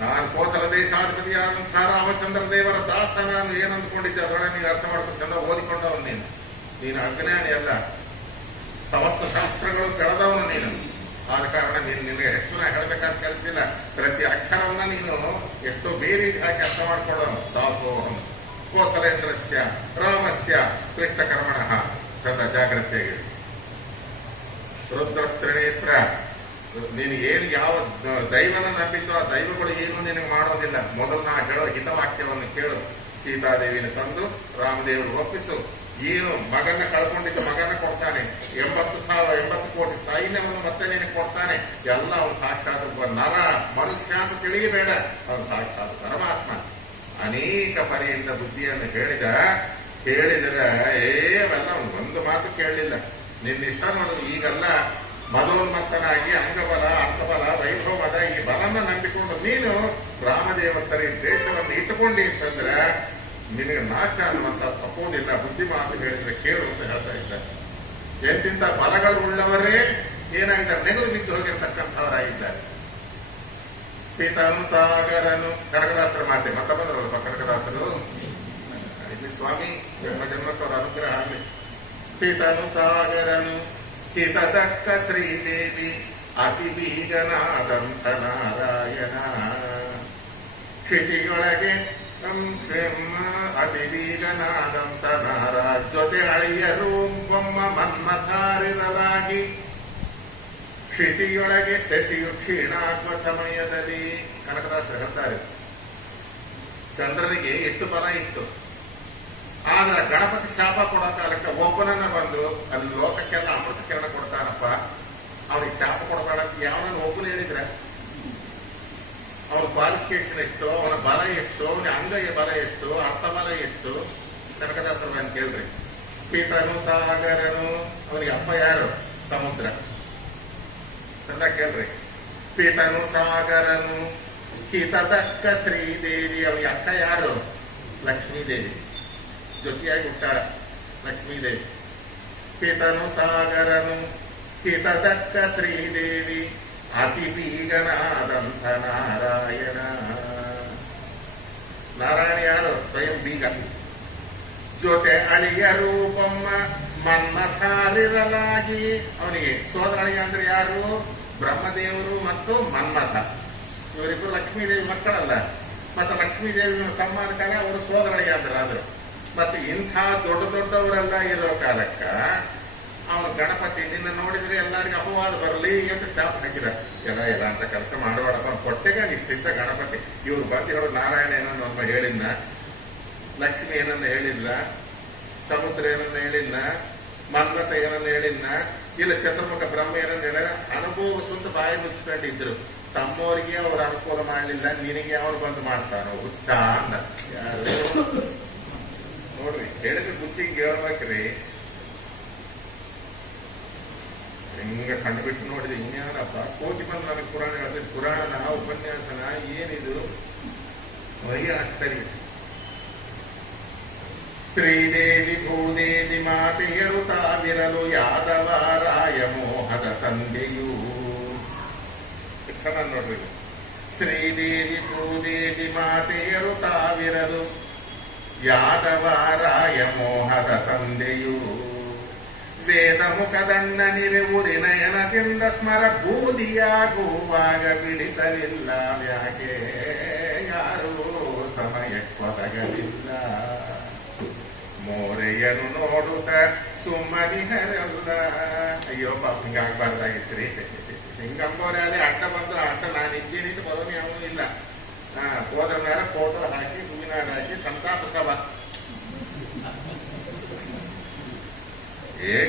ನಾನು ಕೋಸಲ ದೇಶಾಧಿಪತಿಯಾದಂತಹ ರಾಮಚಂದ್ರ ದೇವರ ದಾಸ. ನಾನು ಏನು ಅಂದ್ಕೊಂಡಿದ್ದೆ ಅದರೊಳಗೆ ನೀನು ಅರ್ಥ ಮಾಡ್ಕೊಂಡು ಚಂದ ಓದಿಕೊಂಡವನು ನೀನು ಅಜ್ಞಾನಿ ಅಲ್ಲ. ಸಮಸ್ತ ಶಾಸ್ತ್ರಗಳು ಕೆಳದವನು ನೀನು. ಆದ ಕಾರಣ ನಿನಗೆ ಹೆಚ್ಚು ಹೇಳಬೇಕಾದ ಕೆಲಸ ಇಲ್ಲ. ಪ್ರತಿ ಅಕ್ಷರವನ್ನ ನೀನು ಎಷ್ಟೋ ಬೇರೆ ಹಾಕಿ ಅರ್ಥ ಮಾಡ್ಕೊಳ್ಳೋನು. ದಾಸೋಹಂ ಕೋಸಲೇಂದ್ರಸ್ಯ ರಾಮಸ್ಯ ಕೃಷ್ಣಕರ್ಮಣ ಚಂದ ಜಾಗ್ರತೆಯಾಗಿ. ರುದ್ರಸ್ತ್ರಿನೇತ್ರ ನೀನು ಏನು ಯಾವ ದೈವನ ನಂಬಿದ್ದು ಆ ದೈವಗಳು ಏನು ನಿನಗೆ ಮಾಡೋದಿಲ್ಲ. ಮೊದಲು ನಾ ಹೇಳೋ ಹಿತವಾಕ್ಯವನ್ನು ಕೇಳು. ಸೀತಾದೇವಿನ ತಂದು ರಾಮದೇವರು ಒಪ್ಪಿಸು. ಏನು ಮಗನ ಕಳ್ಕೊಂಡಿದ್ದು ಮಗನ ಕೊಡ್ತಾನೆ, 80 ಕೋಟಿ ಸೈನ್ಯವನ್ನು ಮತ್ತೆ ನಿನಗೆ ಕೊಡ್ತಾನೆ. ಎಲ್ಲ ಅವನು ಸಾಕ್ಷಾತ್ ನರ ಮನುಷ್ಯ ಅಂತ ತಿಳಿಯಬೇಡ, ಅವನು ಸಾಕ್ಷಾತ್ ಪರಮಾತ್ಮ. ಅನೇಕ ಪರಿಯಿಂದ ಬುದ್ಧಿಯನ್ನು ಹೇಳಿದರೆ ಅವೆಲ್ಲ ಒಂದು ಮಾತು ಕೇಳಲಿಲ್ಲ. ನಿನ್ನಿಷ್ಟ ನೋಡು. ಈಗೆಲ್ಲ ಮದೋನ್ಮತ್ತನಾಗಿ ಅಂಗಬಲ ಅರ್ಥಬಲ ವೈಭವದ ಈ ಬಲನ ನಂಬಿಕೊಂಡು ನೀನು ರಾಮದೇವ ಸರಿ ದೇಶವನ್ನು ಇಟ್ಟುಕೊಂಡಿ ಅಂತಂದ್ರೆ ನಿನಗೆ ನಾಶ ಅನ್ನುವಂತ ತಪ್ಪುವುದಿಲ್ಲ. ಬುದ್ಧಿ ಮಾತು ಹೇಳಿದ್ರೆ ಕೇಳು ಅಂತ ಹೇಳ್ತಾ ಇದ್ದಾರೆ. ಎಂತಿಂತ ಬಲಗಳು ಉಳ್ಳವರೇ ಏನಾಗಿದ್ದಾರೆ, ನೆಗೆದು ಬಿದ್ದು ಹೋಗಿರ್ತಕ್ಕಂಥವರಾಗಿದ್ದಾರೆ. ಪೀತನು ಸಾಗರನು ಕನಕದಾಸರ ಮಾತೆ ಮತ್ತ ಬಂದ್ರಲ್ಲಪ್ಪ ಕನಕದಾಸರು. ಇಲ್ಲಿ ಸ್ವಾಮಿ ಜನ್ಮ ಜನ್ಮಕ್ಕವರ ಅನುಗ್ರಹ ಆಗಲಿ. ಪೀತನು ಸಾಗರನು ಹಿತದಕ್ಕ ಶ್ರೀದೇವಿ ಅತಿ ಬೀಗನಾದಂತ ನಾರಾಯಣ. ಕ್ಷಿತಿಯೊಳಗೆ ಅತಿ ಬೀಗನಾದಂತ ನಾರಾಜ ಜೊತೆ ಅಳಿಯರು ಬೊಮ್ಮ ಮನ್ಮಥಾರಿರಲಾಗಿ. ಕ್ಷಿತಿಯೊಳಗೆ ಸೆಸಿಯು ಕ್ಷೀಣಾತ್ಮ ಸಮಯದಲ್ಲಿ. ಕನಕದಾಸರು ಹೇಳ್ತಾರೆ, ಚಂದ್ರನಿಗೆ ಎಷ್ಟು ಬಲ ಇತ್ತು, ಆದ್ರೆ ಗಣಪತಿ ಶಾಪ ಕೊಡೋ ಕಾಲಕ್ಕೆ ಒಬ್ಬನನ್ನ ಬಂದು ಅಲ್ಲಿ ಲೋಕಕ್ಕೆಲ್ಲ ಅಮೃತ ಕಿರಣ ಕೊಡ್ತಾನಪ್ಪ, ಅವನಿಗೆ ಶಾಪ ಕೊಡ್ತಾನಂತ ಯಾವನನ್ನು ಒಬ್ಬನು ಹೇಳಿದ್ರೆ ಅವನ ಕ್ವಾಲಿಫಿಕೇಶನ್ ಎಷ್ಟು, ಅವನ ಬಲ ಎಷ್ಟು, ಅವನ ಅಂಗಯ ಬಲ ಎಷ್ಟು, ಅರ್ಥಬಲ ಎಷ್ಟು. ಕನಕದಾಸರು ಅಂತ ಕೇಳ್ರಿ. ಪೀತನು ಸಾಗರನು, ಅವನಿಗೆ ಅಪ್ಪ ಯಾರು? ಸಮುದ್ರ. ಅಂತ ಕೇಳ್ರಿ. ಪೀತನು ಸಾಗರನು ಹಿತದಕ್ಕ ಶ್ರೀದೇವಿ, ಅವನಿಗೆ ಅಕ್ಕ ಯಾರು? ಲಕ್ಷ್ಮೀದೇವಿ. ಜೊತೆಯಾಗಿ ಹುಟ್ಟಾಳ ಲಕ್ಷ್ಮೀದೇವಿ. ಪಿತನು ಸಾಗರನು ಹಿತದಕ್ಕ ಶ್ರೀದೇವಿ ಅತಿ ಬೀಗನಾದಂಥ ನಾರಾಯಣ. ನಾರಾಯಣ ಯಾರು? ಸ್ವಯಂ ಬೀಗ. ಜೊತೆ ಅಳಿಯ ರೂಪಮ್ಮ ಮನ್ಮಥಾರಿರಲಾಗಿ. ಅವನಿಗೆ ಸೋದರ ಅಳಿಯ ಅಂದ್ರೆ ಯಾರು? ಬ್ರಹ್ಮದೇವರು ಮತ್ತು ಮನ್ಮಥ. ಇವರಿಬ್ಬರು ಲಕ್ಷ್ಮೀದೇವಿ ಮಕ್ಕಳಲ್ಲ. ಮತ್ತೆ ಲಕ್ಷ್ಮೀದೇವಿ ತಮ್ಮ ಕಾಲ ಅವರು ಸೋದರ ಅಳಿಯ ಆದ್ರು. ಮತ್ತೆ ಇಂಥ ದೊಡ್ಡ ದೊಡ್ಡವರೆಲ್ಲ ಇರೋ ಕಾಲಕ್ಕ ಅವನು ಗಣಪತಿ ನಿನ್ನ ನೋಡಿದ್ರೆ ಎಲ್ಲರಿಗೂ ಅಪವಾದ ಬರಲಿ ಅಂತ ಶಾಪ ಹಾಕಿದ. ಎಲ್ಲ ಅಂತ ಕೆಲಸ ಮಾಡಬೇಡಪ್ಪ, ಕೊಟ್ಟೆಗ ಇಷ್ಟಿದ್ದ ಗಣಪತಿ. ಇವ್ರು ಬಂದು ಹೇಳೋದು ನಾರಾಯಣ ಏನನ್ನ ಹೇಳಿದ್ನ, ಲಕ್ಷ್ಮಿ ಏನನ್ನ ಹೇಳಿಲ್ಲ, ಸಮುದ್ರ ಏನನ್ನ ಹೇಳಿದ್ನ, ಮನ್ಮಥ ಏನನ್ನ ಹೇಳಿದ್ನ, ಇಲ್ಲ ಚತುರ್ಮುಖ ಬ್ರಹ್ಮ ಏನನ್ನ ಹೇಳ. ಅನುಭವ ಸುತ್ತ ಬಾಯಿ ಮುಚ್ಕೊಂಡಿದ್ರು. ತಮ್ಮವರಿಗೆ ಅವ್ರು ಅನುಕೂಲ ಮಾಡಲಿಲ್ಲ, ನಿನಗೆ ಅವ್ರು ಬಂದು ಮಾಡ್ತಾರೋ ಹುಚ್ಚ ಅಂದ. ಯಾರು ನೋಡ್ರಿ, ಹೇಳಿದ್ರೆ ಬುದ್ಧಿಗೆ ಹೇಳ್ಬೇಕ್ರಿ. ಹಿಂಗ ಕಂಡುಬಿಟ್ಟು ನೋಡಿದ್ರೆ ಇನ್ಯಾರಪ್ಪ ಕೋಟಿ ಬಂದು ನನಗೆ ಪುರಾಣ ಹೇಳ್ತಾರೆ. ಪುರಾಣನ ಉಪನ್ಯಾಸನ ಏನಿದು ವೈ ಆಶ್ಚರ್ಯ. ಶ್ರೀದೇವಿ ಭೂದೇವಿ ಮಾತೆಯರು ತಾವಿರಲು ಯಾದವರಾಯ ಮೋಹದ ತಂದೆಯೂ. ಚೆನ್ನಾಗಿ ನೋಡ್ರಿ. ಶ್ರೀದೇವಿ ಭೂದೇವಿ ಮಾತೆಯರು ತಾವಿರಲು ಯಾದವರಾಯ ಮೋಹದ ತಂದೆಯು. ವೇದ ಮುಖದಣ್ಣ ನಿರೆವುರಿ ನಯನದಿಂದ ಸ್ಮರ ಬೂದಿಯಾಗುವಾಗ ಬಿಡಿಸಲಿಲ್ಲ ಯಾಕೆ ಯಾರೂ ಸಮಯಕ್ಕೊದಗಲಿಲ್ಲ. ಮೋರೆಯನು ನೋಡುತ್ತ ಸುಮ್ಮನಿಹರಲ್ಲ. ಅಯ್ಯೋ ಪಾಪ ಹಿಂಗಾಗ್ಬಾರ್ದಾಗಿತ್ರಿ. ಹಿಂಗಂಬೋರೆ ಅದೇ ಅಡ್ಡ ಬಂದು ಅಡ್ಡ ನಾನು ಇದ್ದೇನಿದ್ದು ಬರೋನು ಯಾವೂ ಇಲ್ಲ. ಹೋದ್ರ ಮೇಲೆ ಫೋಟೋ ಹಾಕಿ ಹೂವಿನ ಹಾಕಿ ಸಂತಾಪ ಸಭಾ.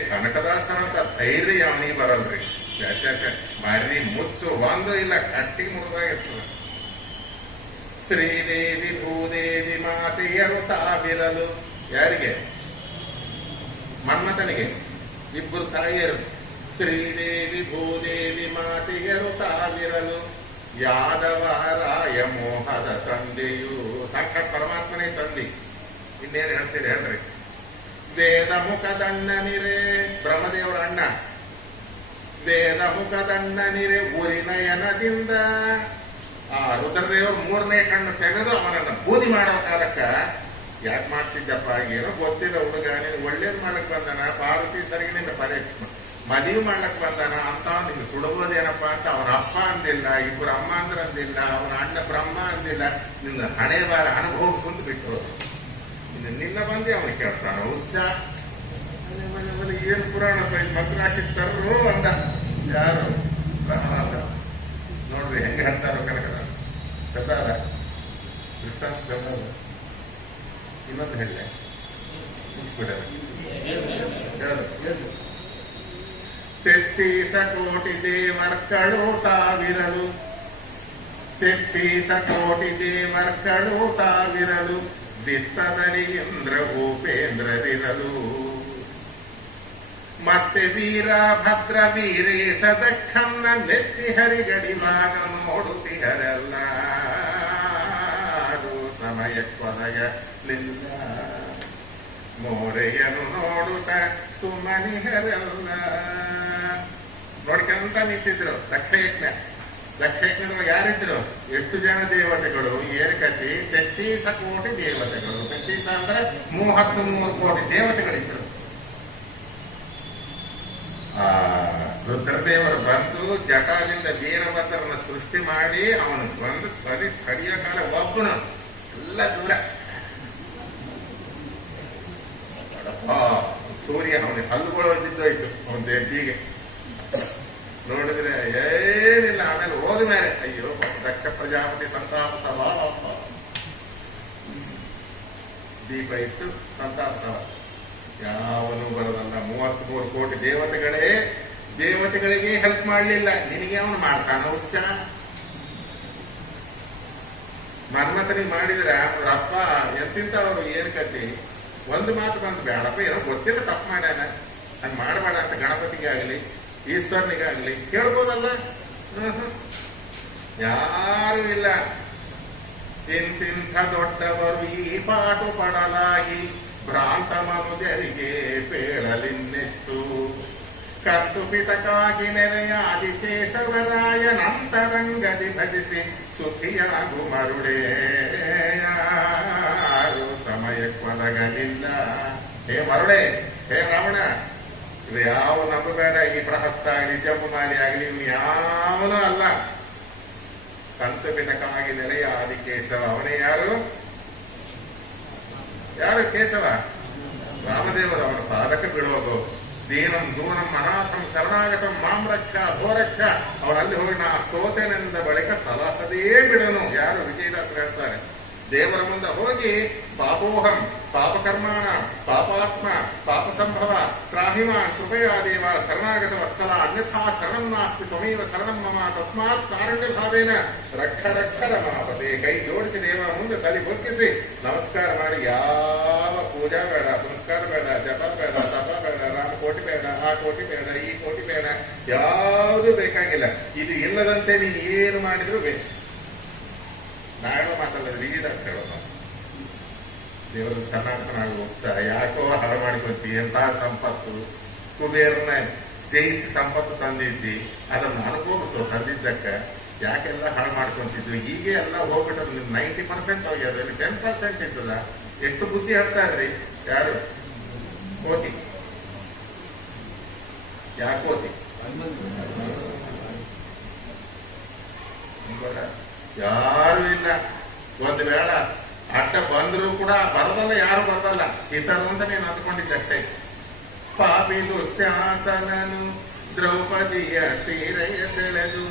ಕನಕದಾಸರಂತ ಧೈರ್ಯ ಅವನಿಗೆ ಬರಲ್ರಿ. ಮರಿ ಮುಚ್ಚು ಒಂದು ಇಲ್ಲ, ಕಟ್ಟಿಗೆ ಮುರಿದಾಗಿರ್ತದ. ಶ್ರೀದೇವಿ ಭೂದೇವಿ ಮಾತೆಯರು ತಾವಿರಲು. ಯಾರಿಗೆ? ಮನ್ಮಥನಿಗೆ ಇಬ್ಬರು ತಾಯಿಯರು. ಶ್ರೀದೇವಿ ಭೂದೇವಿ ಮಾತೆಯರು ತಾವಿರಲು ಯಾದವರಾಯ ಮೋಹದ ತಂದೆಯು. ಸಾಕ್ಷಾತ್ ಪರಮಾತ್ಮನೇ ತಂದೆ. ಇನ್ನೇನು ಹೇಳ್ತೀರಿ ಹೇಳ್ರಿ. ವೇದ ಮುಖದಣ್ಣನಿರೆ, ಬ್ರಹ್ಮದೇವರ ಅಣ್ಣ. ವೇದ ಮುಖದಣ್ಣನಿರೆ ಉರಿನಯನದಿಂದ ಆ ರುದ್ರದೇವರು 3ನೇ ಕಣ್ಣು ತೆಗೆದು ಅವನನ್ನು ಬೂದಿ ಮಾಡೋ ಕಾಲಕ್ಕ ಯಾಕೆ ಮಾಡ್ತಿದ್ದಪ್ಪ, ಏನೋ ಗೊತ್ತಿಲ್ಲ ಹುಡುಗ, ನೀನು ಒಳ್ಳೇದು ಮಾಡ್ಲಕ್ ಬಂದಾನ, ಪಾರ್ವತಿ ಸರಿಗೆ ನಿನ್ನ ಮದುವೆ ಮಾಡ್ಲಕ್ ಬಂದಾನ ಅಂತ ನಿಮ್ಗೆ ಸುಡಬೋದೇನಪ್ಪ ಅಂತ ಅವನ ಅಪ್ಪ ಅಂದಿಲ್ಲ, ಇಬ್ಬರು ಅಮ್ಮ ಅಂದ್ರೆ ಅಂದಿಲ್ಲ, ಅವನ ಅಣ್ಣ ಬ್ರಹ್ಮ ಅಂದಿಲ್ಲ. ನಿನ್ನ ಹಣೆ ಬಾರ ಅನುಭವಿಸುಂತ ಬಿಟ್ಟು ನಿನ್ನ ಬಂದು ಅವನು ಕೇಳ್ತಾನ ಹುಚ್ಚ. ಏನು ಪುರಾಣ ಮಂತ್ರ ಹಾಕಿರ್ತಾರೋ ಅಂದ. ಯಾರು? ರಹನಾಸ ಹೇಳ್ತಾರೋ ಕನಕದಾಸ ಗದ್ದಾರ ದೃಷ್ಟಾಂತ ಗದ್ದಾರ ಇನ್ನೊಂದು ಹೇಳ ಮುಗಿಸ್ಬಿಡ ತೆತ್ತೀಸ ಕೋಟಿ ದೇವರ್ಕಳು ತಾವಿರಲು ತೆತ್ತೀಸ ಕೋಟಿ ದೇವರ್ಕಳು ತಾವಿರಲು ಬಿತ್ತದಲ್ಲಿ ಇಂದ್ರ ಭೂಪೇಂದ್ರರಿರಲು ಮತ್ತೆ ವೀರ ಭದ್ರ ವೀರೇಶ ದಕ್ಷನ್ನ ನೆತ್ತಿ ಹರಿಗಡಿ ಭಾಗ ನೋಡುತ್ತಿಹರಲ್ಲ ಸಮಯ ಕೊನಗಲಿಲ್ಲ ಮೋರೆಯನು ನೋಡುತ್ತ ಸುಮನಿಹರಲ್ಲ ನೋಡ್ಕೊಂತ ನಿಂತಿದ್ರು ದಕ್ಷಯಜ್ಞ ಯಾರಿದ್ರು 8 ಜನ ದೇವತೆಗಳು ಏನ್ ಕತಿ 33 ಕೋಟಿ ದೇವತೆಗಳು 33 ಅಂದ್ರೆ 33 ಕೋಟಿ ದೇವತೆಗಳಿದ್ರು. ರುದ್ರದೇವರು ಬಂದು ಜಟಾದಿಂದ ವೀರಭದ್ರನ ಸೃಷ್ಟಿ ಮಾಡಿ ಅವನು ಬಂದು ಸರಿ ಕಡಿಯ ಕಾಲ ಒಬ್ಬನು ಎಲ್ಲ ದೂರ ಸೂರ್ಯ ಅವನಿಗೆ ಹಲ್ಲುಗಳು ಹೊಂದಿದ್ದೋಯ್ತು ಅವನ ದೇವಿಗೆ ನೋಡಿದ್ರೆ ಏನಿಲ್ಲ. ಆಮೇಲೆ ಹೋದ ಮೇಲೆ ಅಯ್ಯೋ ದಕ್ಷ ಪ್ರಜಾಪತಿ ಸಂತಾಪ ಸಭಾ ದೀಪ ಇಟ್ಟು ಸಂತಾಪ ಸಭಾ ಯಾವನು ಬರೋದಲ್ಲ. 33 ಕೋಟಿ ದೇವತೆಗಳಿಗೆ ಹೆಲ್ಪ್ ಮಾಡಲಿಲ್ಲ. ನಿನಗೆ ಅವನು ಮಾಡ್ತಾನ ಹುಚ್ಚ. ಮನ್ಮಥನಿಗೆ ಮಾಡಿದ್ರೆ ಅವರಪ್ಪ ಎಂತಿಂತವ್ರು ಏನ್ ಕಟ್ಟಿ ಒಂದು ಮಾತು ಬಂದು ಬೇಡಪ್ಪ ಏನೋ ಗೊತ್ತಿಲ್ಲ ತಪ್ಪು ಮಾಡ್ಯಾನ ಹಂಗೆ ಮಾಡಬೇಡ ಅಂತ ಗಣಪತಿಗೆ ಆಗಲಿ ಈಶ್ವರನಿಗಾಗ್ಲಿ ಕೇಳ್ಬೋದಲ್ಲ. ಯಾರು ಇಲ್ಲ. ಇಂತಿಂಥ ದೊಡ್ಡವರು ಈ ಪಾಟು ಪಡಲಾಗಿ ಭ್ರಾಂತ ಮನುಜರಿಗೆ ಪೇಳಲಿನ್ನೆಷ್ಟು ಕತ್ತು ಪಿತಕಾಗಿ ನೆರೆಯ ಆದಿಕೇಶವರಾಯ ನಂತರಂಗದಿ ಭಜಿಸಿ ಸುಖಿಯಾಗು ಮರುಳೇ ಯಾರು ಸಮಯಕ್ಕೊದಗಲಿಲ್ಲ. ಹೇ ಮರುಳೆ, ಹೇ ರಾವಣ, ಇವು ಯಾವ ನಂಬಬೇಡ. ಈ ಪ್ರಹಸ್ತ ಆಗಲಿ ಜಂಬುಮಾಲಿ ಆಗಲಿ ಇವು ಯಾವನೂ ಅಲ್ಲ. ಕಂತು ಪಿಟಕವಾಗಿ ನೆಲೆಯ ಆದಿಕೇಶವ. ಅವನೇ ಯಾರು ಕೇಶವ? ರಾಮದೇವರು. ಅವನ ಪಾದಕ್ಕೆ ಬಿಡುವುದು. ದೀನಂ ದೂನಂ ಅನಾಥಂ ಶರಣಾಗತಂ ಮಾಂ ರಕ್ಷ ಭೋರಕ್ಷ. ಅವನಲ್ಲಿ ಹೋಗಿ ನಾ ಸೋತೆನೆಂದ ಬಳಿಕ ಸಲಹದೇ ಬಿಡನು. ಯಾರು? ವಿಜಯದಾಸರು ಹೇಳ್ತಾರೆ. ದೇವರ ಮುಂದೆ ಹೋಗಿ ಪಾಪೋಹಂ ಪಾಪಕರ್ಮಾಣ ಪಾಪಾತ್ಮ ಪಾಪ ಸಂಭವ ತ್ರಾಹಿಮಾನ್ ಕೃಪಯಾ ದೇವ ಶರಣಾಗತ ವತ್ಸಲ ಅನ್ಯಥಾ ಶರಣಂ ನಾಸ್ತಿ ತ್ವಮೇವ ಶರಣಂ ಮಮ ತಸ್ಮಾತ್ ಕಾರುಣ್ಯ ಭಾವೇನ ರಕ್ಷ ರಕ್ಷ ರಮಾಪತೆ. ಕೈ ಜೋಡಿಸಿ ದೇವರ ಮುಂದೆ ತಲೆ ಬೊಕ್ಕಿಸಿ ನಮಸ್ಕಾರ ಮಾಡಿ. ಯಾವ ಪೂಜಾ ಬೇಡ, ಪುನಸ್ಕಾರ ಬೇಡ, ಜಪ ಬೇಡ, ತಪ ಬೇಡ, ರಾಮ ಕೋಟಿ ಬೇಡ, ಆ ಕೋಟಿ ಬೇಡ, ಈ ಕೋಟಿ ಬೇಡ, ಯಾವುದು ಬೇಕಾಗಿಲ್ಲ. ಇದು ಇಲ್ಲದಂತೆ ನೀನು ಏನು ಮಾಡಿದ್ರು ಬೇಕು. ನಾವೇನೋ ಮಾತಾಡೋದು ವಿಜಯದಾಸ್ ಹೇಳೋದು. ದೇವರು ಸನಾತನಾಗುವ ಉತ್ಸಾಹ ಯಾಕೋ ಹಾಳು ಮಾಡಿಕೊಳ್ತಿ. ಎಂತಹ ಸಂಪತ್ತು, ಕುಬೇರನ ಜಯಿಸಿ ಸಂಪತ್ತು ತಂದಿದ್ದಿ, ಅದನ್ನು ಅನುಭವಿಸೋ ತಂದಿದ್ದಕ್ಕ ಯಾಕೆಲ್ಲ ಹಾಳು ಮಾಡ್ಕೊಂತಿದ್ವಿ. ಹೀಗೆ ಎಲ್ಲ ಹೋಗ್ಬಿಟ್ಟದ್ದು 90% ಹೋಗ್ಯದ, 10% ಇರ್ತದ. ಎಷ್ಟು ಬುದ್ಧಿ ಹೇಳ್ತಾರ್ರಿ. ಯಾರು? ಕೋತಿ. ಕೋತಿ ಯಾರು ಇಲ್ಲ. ಒಂದು ವೇಳ ಅಡ್ಡ ಬಂದರೂ ಕೂಡ ಬರದಲ್ಲ, ಯಾರು ಬರದಲ್ಲ. ಇತರು ಅಂತ ನೀನು ಅಂದ್ಕೊಂಡಿದ್ದಷ್ಟೇ. ಪಾಪಿ ದುಶ್ಯಾಸನನು ದ್ರೌಪದಿಯ ಸೀರೆಯ ಸೆಳೆದು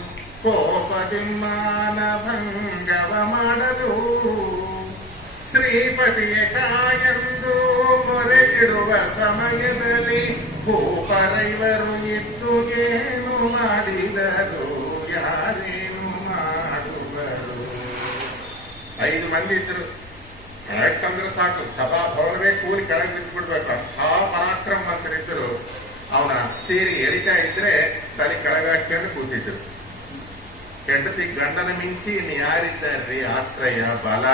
ಕೋಪದಿಮ್ಮಾನ ಭಂಗವ ಮಾಡಲು ಶ್ರೀಪತಿಯ ಕಾಯಂದು ಮೊರೆ ಇಡುವ ಸಮಯದಲ್ಲಿ ಭೂಪರೈವರು ಇದ್ದು ಏನು ಮಾಡಿದರು, ಯಾರೇನು ಮಾಡುವರು. 5 ಮಂದಿ ಇದ್ರು. ಯಾಕಂದ್ರೆ ಸಾಕು, ಸಭಾಭವನವೇ ಕೂಲಿ ಕೆಳಗೆ ಬಿಟ್ಬಿಡ್ಬೇಕು. ಆ ಪರಾಕ್ರಮ ಮಂತ್ರಿದ್ರು. ಅವನ ಸೀರೆ ಎಳಿತಾ ಇದ್ರೆ ತಲೆ ಕೆಳಗಾಕೊಂಡು ಕೂತಿದ್ರು. ಹೆಂಡತಿ ಗಂಡನ ಮಿಂಚಿ ಇನ್ನು ಯಾರಿದ್ದಾರ್ರಿ ಆಶ್ರಯ ಬಲ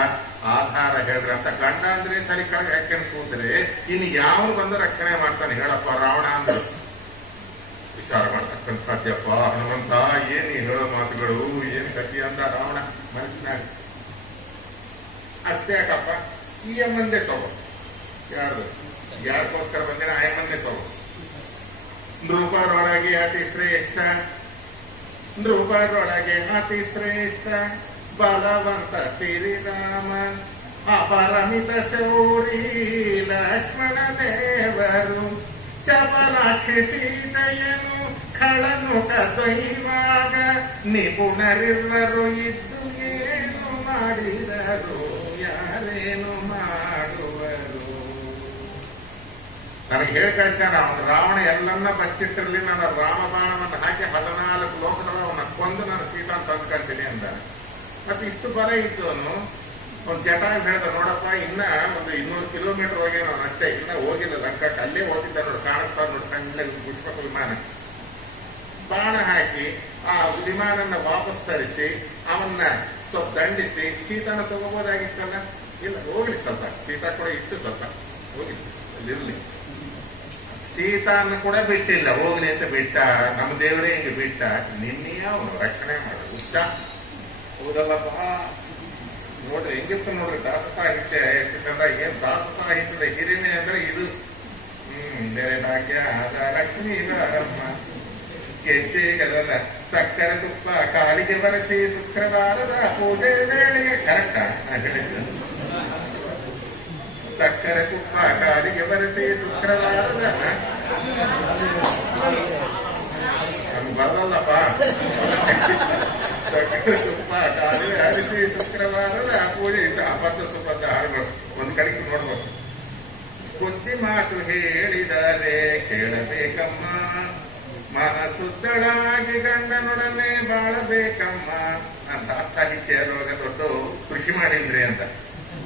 ಆಧಾರ ಹೇಳ್ರಿ ಅಂತ. ಗಂಡ ಅಂದ್ರೆ ತಲೆ ಕೆಳಗೆ ಹಾಕೊಂಡು ಕೂತ್ರೆ ಇನ್ನು ಯಾವ ಬಂದು ರಕ್ಷಣೆ ಮಾಡ್ತಾನೆ ಹೇಳಪ್ಪ ರಾವಣ ಅಂದ್ರು. ವಿಚಾರ ಮಾಡ್ತಕ್ಕಂಥದ್ದಪ್ಪ ಹನುಮಂತ, ಏನ್ ಹೇಳೋ ಮಾತುಗಳು, ಏನ್ ಕತಿ ಅಂದ ರಾವಣ ಮನಸ್ಸಿನಾಗ. ಅಷ್ಟೇ ಯಾಕಪ್ಪ, ಈ ಅಮ್ಮಂದೇ ತಗೋ. ಯಾರಿಗೋಸ್ಕರ ಬಂದಿನ ಆ ಅಮ್ಮಂದೇ ತಗೋ. ನೃಪರೊಳಗೆ ಅತಿ ಶ್ರೇಷ್ಠ, ನೃಪರೊಳಗೆ ಅತಿ ಶ್ರೇಷ್ಠ ಬಲವಂತ ಶ್ರೀರಾಮ ಅಪರಮಿತ ಶೌರಿ ಲಕ್ಷ್ಮಣ ದೇವರು ಚಪಲಾಕ್ಷಿ ಸೀತೆಯನು ಕಳನು ಕದೊಯ್ಯುವಾಗ ನಿಪುಣರಿರ್ವರು ಇದ್ದು ಏನು ಮಾಡಿದರು ಯಾರೇನು ಮಾಡುವರು. ನನಗೆ ಹೇಳಿ ಕಳಿಸ್ಯಾರ ಅವನು ರಾವಣ ಎಲ್ಲನ್ನ ಬಚ್ಚಿಟ್ಟಿರ್ಲಿ, ನನ್ನ ರಾಮಬಾಣವನ್ನು ಹಾಕಿ 14 ಲೋಕದವ ಅವನ ಕೊಂದು ನಾನು ಸೀತಾನ್ ತಂದ್ಕೊಂತೀನಿ ಅಂದ. ಮತ್ತೆ ಇಷ್ಟು ಬಲ ಇದ್ದವನು ಒಂದು ಜಟಾಗಿ ಹೇಳ್ದ, ನೋಡಪ್ಪ ಇನ್ನ ಒಂದು 200 ಕಿಲೋಮೀಟರ್ ಹೋಗ್ಯಾನ ಅವನು ಅಷ್ಟೇ, ಇನ್ನ ಹೋಗಿಲ್ಲ ಲಂಕಾಕ್ಕೆ, ಅಲ್ಲೇ ಹೋಗಿದ್ದ ನೋಡಿ, ಕಾಣಿಸ್ತಾ ನೋಡಿ ಸಣ್ಣ ಪುಷ್ಪಕ ವಿಮಾನ. ಬಾಣ ಹಾಕಿ ಆ ವಿಮಾನನ ವಾಪಸ್ ತರಿಸಿ ಅವನ್ನ ಸ್ವಲ್ಪ ದಂಡಿಸಿ ಸೀತಾನ ತಗೋಬೋದಾಗಿತ್ತಲ್ಲ. ಇಲ್ಲ, ಹೋಗ್ಲಿ ಸ್ವಲ್ಪ, ಸೀತಾ ಕೂಡ ಇತ್ತು ಸ್ವಲ್ಪ ಹೋಗಿ ಅಲ್ಲಿರ್ಲಿ. ಸೀತಾನ ಕೂಡ ಬಿಟ್ಟಿಲ್ಲ, ಹೋಗ್ಲಿ ಅಂತ ಬಿಟ್ಟ. ನಮ್ಮ ದೇವರೇ ಹಿಂಗೆ ಬಿಟ್ಟ, ನಿನ್ನೆ ಅವನು ರಕ್ಷಣೆ ಮಾಡ ಹುಚ್ಚ. ಹೌದಲ್ಲಪ್ಪ, ನೋಡ್ರಿ ಹೆಂಗಿತ್ತು ನೋಡ್ರಿ ದಾಸ ಸಾಹಿತ್ಯ ಎಷ್ಟು ಚಂದ. ಏನ್ ದಾಸ ಸಾಹಿತ್ಯದ ಹಿರಿಮೆ ಅಂದ್ರೆ ಇದು. ಬೇರೆ ಭಾಗ್ಯ ಅದ ಲಕ್ಷ್ಮೀ ಬಾರಮ್ಮ ಗೆಜ್ಜೆ ಗದಲ ಸಕ್ಕರೆ ತುಪ್ಪ ಕಾಲಿಗೆ ಬರೆಸಿ ಶುಕ್ರವಾರದ ಪೂಜೆ ವೇಳೆಗೆ. ಕರೆಕ್ಟಾ ಹೇಳಿದ್ದು? ಸಕ್ಕರೆ ತುಪ್ಪ ಕಾಲಿಗೆ ಬರೆಸಿ ಶುಕ್ರವಾರದ ನಮ್ಗೆ ಬರದಲ್ಲಪ್ಪ. ಸಕ್ಕರೆ ತುಪ್ಪ ಕಾಲಿಗೆ ಅರಿಸಿ ಶುಕ್ರವಾರದ ಪೂಜೆ ಇದ್ದ ಅಬದ್ಧ ಸುಬದ್ಧ ಹಾಡುಗಳು ಒಂದ್ ಕಡೆಗೆ ನೋಡ್ಬೇಕು. ಬುದ್ಧಿ ಮಾತು ಹೇಳಿದರೆ ಕೇಳಬೇಕಮ್ಮ, ಮನಸ್ಸುದ್ದಳಾಗಿ ಗಂಡನೊಡನೆ ಬಾಳಬೇಕಮ್ಮ ಅಂತ ಸಾಹಿತ್ಯ ಅದರೊಳಗೆ ದೊಡ್ಡ ಕೃಷಿ ಮಾಡಿದ್ರಿ ಅಂತ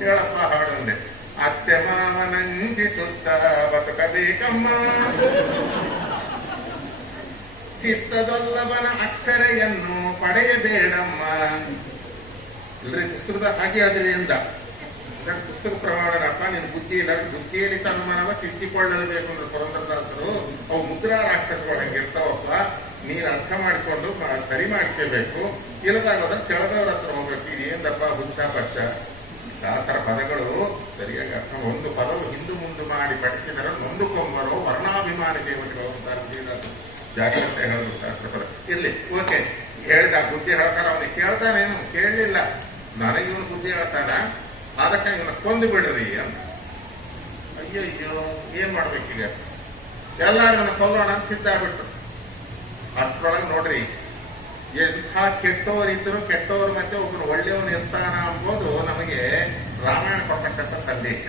ಹೇಳಪ್ಪ ಹಾಡೊಂದೆ. ಅತ್ತೆ ಮಾವನಂಜಿಸುತ್ತ ಬದುಕಬೇಕಮ್ಮ, ಚಿತ್ತದೊಲ್ಲವನ ಅಕ್ಕರೆಯನ್ನು ಪಡೆಯಬೇಡಮ್ಮ. ಇಲ್ರಿ ಪುಸ್ತಕದ ಹಾಗೆ ಆದ್ರಿ ಎಂದ. ಪುಸ್ತಕ ಪ್ರಮಾಣನಪ್ಪ, ನಿನ್ ಬುದ್ಧಿ ಇಲ್ಲ, ಬುದ್ಧಿಯಲ್ಲಿ ತನ್ನ ಮನವ ತಿದ್ದಿಕೊಳ್ಳಬೇಕು ಅಂದ್ರೆ ಪುರಂದರದಾಸರು ಅವು ಮುದ್ರಾ ರಾಕ್ಷಸಗಳು ಹಂಗಿರ್ತಾವಪ್ಪ, ನೀನ್ ಅರ್ಥ ಮಾಡಿಕೊಂಡು ಸರಿ ಮಾಡ್ಕೋಬೇಕು. ಇಲ್ಲದಾಗ ಅದನ್ನ ಕೆಳದವ್ರ ಹತ್ರ ಹೋಗ್ಬೇಕು. ಇದೇಂದಪ್ಪ ಹುಚ್ಚ ಪಕ್ಷ. ದಾಸರ ಪದಗಳು ಸರಿಯಾಗಿ ಅರ್ಥ. ಒಂದು ಪದವು ಹಿಂದು ಮುಂದು ಮಾಡಿ ಪಡಿಸಿದರೆ ನೊಂದುಕೊಂಬರೋ ವರ್ಣಾಭಿಮಾನಿ ದೇವತೆಗಳು ಅಂತಾರೆ. ಜಾಗ್ರತೆ ಹೇಳೋದು ದಾಸರ ಪದ. ಇರ್ಲಿ, ಓಕೆ. ಹೇಳಿದ ಬುದ್ಧಿ ಹೇಳ್ತಾರ, ಅವನಿಗೆ ಕೇಳ್ತಾನೇನು? ಕೇಳಲಿಲ್ಲ. ನನಗೆ ಇವನು ಬುದ್ಧಿ ಹೇಳ್ತಾನ, ಅದಕ್ಕೆ ಇವನ್ನ ಕೊಂದು ಬಿಡ್ರಿ ಅಂತ. ಅಯ್ಯಯ್ಯೋ, ಏನ್ ಮಾಡ್ಬೇಕೀಗ? ಎಲ್ಲಾರನ್ನ ಕೊಲ್ಲೋಣ ಅಂತ ಸಿದ್ಧ ಆಗ್ಬಿಟ್ರು. ಅಷ್ಟರೊಳಗೆ ನೋಡ್ರಿ, ಎಂಥ ಕೆಟ್ಟವರಿದ್ರು ಕೆಟ್ಟವ್ರ ಮತ್ತೆ ಒಬ್ಬನು ಒಳ್ಳೆಯವನು ಇರ್ತಾನ ಅಂಬೋದು ನಮಗೆ ರಾಮಾಯಣ ಕೊಡ್ತಕ್ಕಂಥ ಸಂದೇಶ.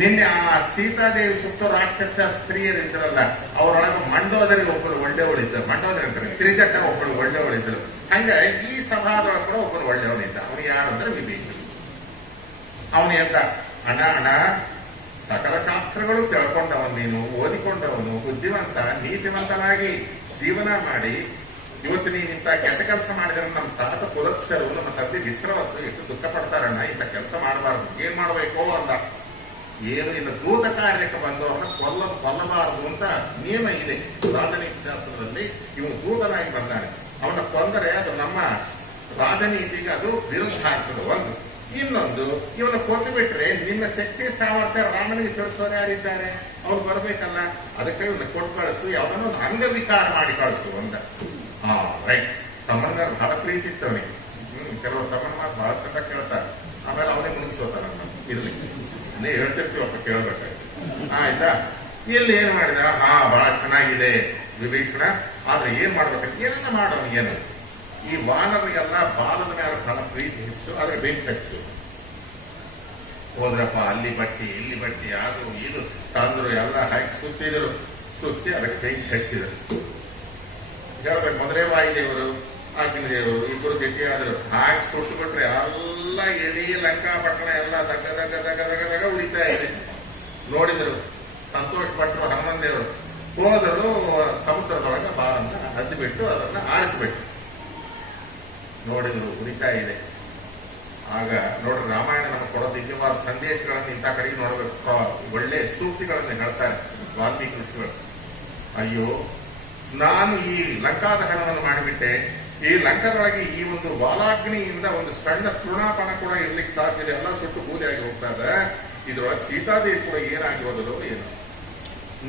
ನಿನ್ನೆ ಆ ಸೀತಾದೇವಿ ಸುತ್ತ ರಾಕ್ಷಸ ಸ್ತ್ರೀಯರು ಇದ್ರಲ್ಲ, ಅವರೊಳಗೆ ಮಂಡೋದರಿ ಒಬ್ಬರು ಒಳ್ಳೆಯವಳಿದ್ದರು. ಮಂಡೋದರಿ ಅಂತಾರೆ, ತ್ರಿಜಟ ಒಬ್ಬರು ಒಳ್ಳೆಯವಳಿದ್ದರು. ಹಂಗ ಈ ಸಭಾದೊಳಗೆ ಕೂಡ ಒಬ್ಬರು ಒಳ್ಳೆಯವನಿದ್ದ. ಅವನು ಯಾರು ಅಂದ್ರೆ ವಿಭೀಷಣ. ಅವನು ಎಂತ, ಅಣ್ಣ ಸಕಲ ಶಾಸ್ತ್ರಗಳು ತಿಳ್ಕೊಂಡವನು, ನೀನು ಓದಿಕೊಂಡವನು, ಬುದ್ಧಿವಂತ, ನೀತಿವಂತನಾಗಿ ಜೀವನ ಮಾಡಿ ಇವತ್ತು ನೀನು ಇಂಥ ಕೆಟ್ಟ ಕೆಲಸ ಮಾಡಿದ್ರೆ ನಮ್ಮ ತಾತ ಪುರತ್ಸರು, ನಮ್ಮ ತಂದೆ ವಿಶ್ರವಸ್ಸು ಎಷ್ಟು ದುಃಖ ಪಡ್ತಾರಣ್ಣ, ಇಂಥ ಕೆಲಸ ಮಾಡಬಾರ್ದು, ಏನ್ ಮಾಡ್ಬೇಕೋ ಅಂದ. ಏನು ಇಲ್ಲ, ದೂತ ಕಾರ್ಯಕ್ಕೆ ಬಂದವರನ್ನ ಕೊಲ್ಲಬಾರದು ಅಂತ ನಿಯಮ ಇದೆ ರಾಜನೀತಿ ಶಾಸ್ತ್ರದಲ್ಲಿ. ಇವನು ದೂತನಾಗಿ ಬಂದಾನೆ, ಅವನ ಕೊಂದರೆ ಅದು ನಮ್ಮ ರಾಜನೀತಿಗೆ ಅದು ವಿರುದ್ಧ ಆಗ್ತದೆ. ಒಂದು. ಇನ್ನೊಂದು, ಇವನ ಕೊಂದು ಬಿಟ್ರೆ ನಿನ್ನ ಶಕ್ತಿ ಸಾಮರ್ಥ್ಯ ರಾಮನಿಗೆ ತಿಳಿಸೋರು ಯಾರಿದ್ದಾರೆ? ಅವ್ರು ಬರ್ಬೇಕಲ್ಲ. ಅದಕ್ಕೆ ಇವನ್ನ ಕೊಟ್ಟು ಕಳಿಸು, ಯಾವನೋ ಒಂದು ಅಂಗವಿಕಾರ ಮಾಡಿ ಕಳಿಸು ಅಂದ. ರೈಟ್. ತಮ್ಮನ ಬಹಳ ಪ್ರೀತಿ ಇತ್ತು ಅವನಿಗೆ. ಕೆಲವರು ತಮ್ಮನ ಮಾತು ಬಹಳ ಚಂದ ಕೇಳ್ತಾರೆ, ಆಮೇಲೆ ಅವನೇ ಮುಗಿಸೋತಾರ. ಇರ್ಲಿ, ನೀ ಹೇಳ್ತಿರ್ತೀವಪ್ಪ, ಕೇಳ್ಬೇಕಾಯ್ತು. ಆಯ್ತಾ? ಇಲ್ಲಿ ಏನ್ ಮಾಡಿದ? ಬಹಳ ಚೆನ್ನಾಗಿದೆ ವಿಭೀಷಣ, ಆದ್ರೆ ಏನ್ ಮಾಡ್ಬೇಕಂತ ಏನನ್ನ ಮಾಡೋನು. ಏನು ಈ ವಾನರಿಗೆಲ್ಲ ಬಾಲದ ಮೇಲೆ ಬಹಳ ಪ್ರೀತಿ ಹೆಚ್ಚು, ಆದ್ರೆ ಬೆಂಕಿ ಹಚ್ಚು. ಹೋದ್ರಪ್ಪ, ಅಲ್ಲಿ ಬಟ್ಟಿ ಇಲ್ಲಿ ಬಟ್ಟಿ ಅದು ಇದು ತಂದ್ರು, ಎಲ್ಲ ಹಾಕಿ ಸುತ್ತಿದ್ರು. ಸುತ್ತಿ ಅದಕ್ಕೆ ಬೆಂಕಿ ಹಚ್ಚಿದರು. ಹೇಳ್ಬೇಕು, ಮೊದಲೇ ವಾಯುದೇವರು ಅಗ್ನಿದೇವರು ಇಬ್ಬರು ಗತಿಯಾದರು. ಹಾಕಿ ಸುಟ್ಟು ಬಿಟ್ರೆ ಎಲ್ಲ ಇಡೀ ಲಂಕಾಪಟ್ಟಣ ಎಲ್ಲ ದಗ ದಗ ದಗ ದಗ ದಗ ಉಳಿತಾ ಇದೆ. ನೋಡಿದರು, ಸಂತೋಷ ಪಟ್ಟರು. ಹನುಮನ್ ದೇವರು ಹೋದರು, ಸಮುದ್ರದೊಳಗೆ ಬಾ ಅಂತ ಹದ್ದು ಬಿಟ್ಟು ಅದನ್ನ ಆರಿಸ್ಬಿಟ್ಟು ನೋಡಿದ್ರು, ಉರಿತಾ ಇದೆ. ಆಗ ನೋಡ್ರಿ, ರಾಮಾಯಣ ನಮಗೆ ಕೊಡೋ ದಿವ್ಯವಾದ ಸಂದೇಶಗಳನ್ನು ಇಂಥ ಕಡೆಗೆ ನೋಡಬೇಕು. ಒಳ್ಳೆ ಸೂಕ್ತಿಗಳನ್ನು ಹೇಳ್ತಾರೆ ವಾಲ್ಮೀಕಿ ಋಷಿಗಳು. ಅಯ್ಯೋ, ನಾನು ಈ ಲಂಕಾದಹನವನ್ನು ಮಾಡಿಬಿಟ್ಟೆ. ಈ ಲಂಕದೊಳಗೆ ಈ ಒಂದು ವಾಲಾಗ್ನಿಯಿಂದ ಒಂದು ಸಣ್ಣ ತೃಣಾಪಣ ಕೂಡ ಇರ್ಲಿಕ್ಕೆ ಸಾಧ್ಯ ಇಲ್ಲ. ಎಲ್ಲ ಸುಟ್ಟು ಬೂದಿಯಾಗಿ ಹೋಗ್ತಾ ಇದೆ. ಇದ್ರೊಳಗೆ ಸೀತಾದೇವಿ ಕೂಡ ಏನಾಗಿ ಹೋದಳು ಏನು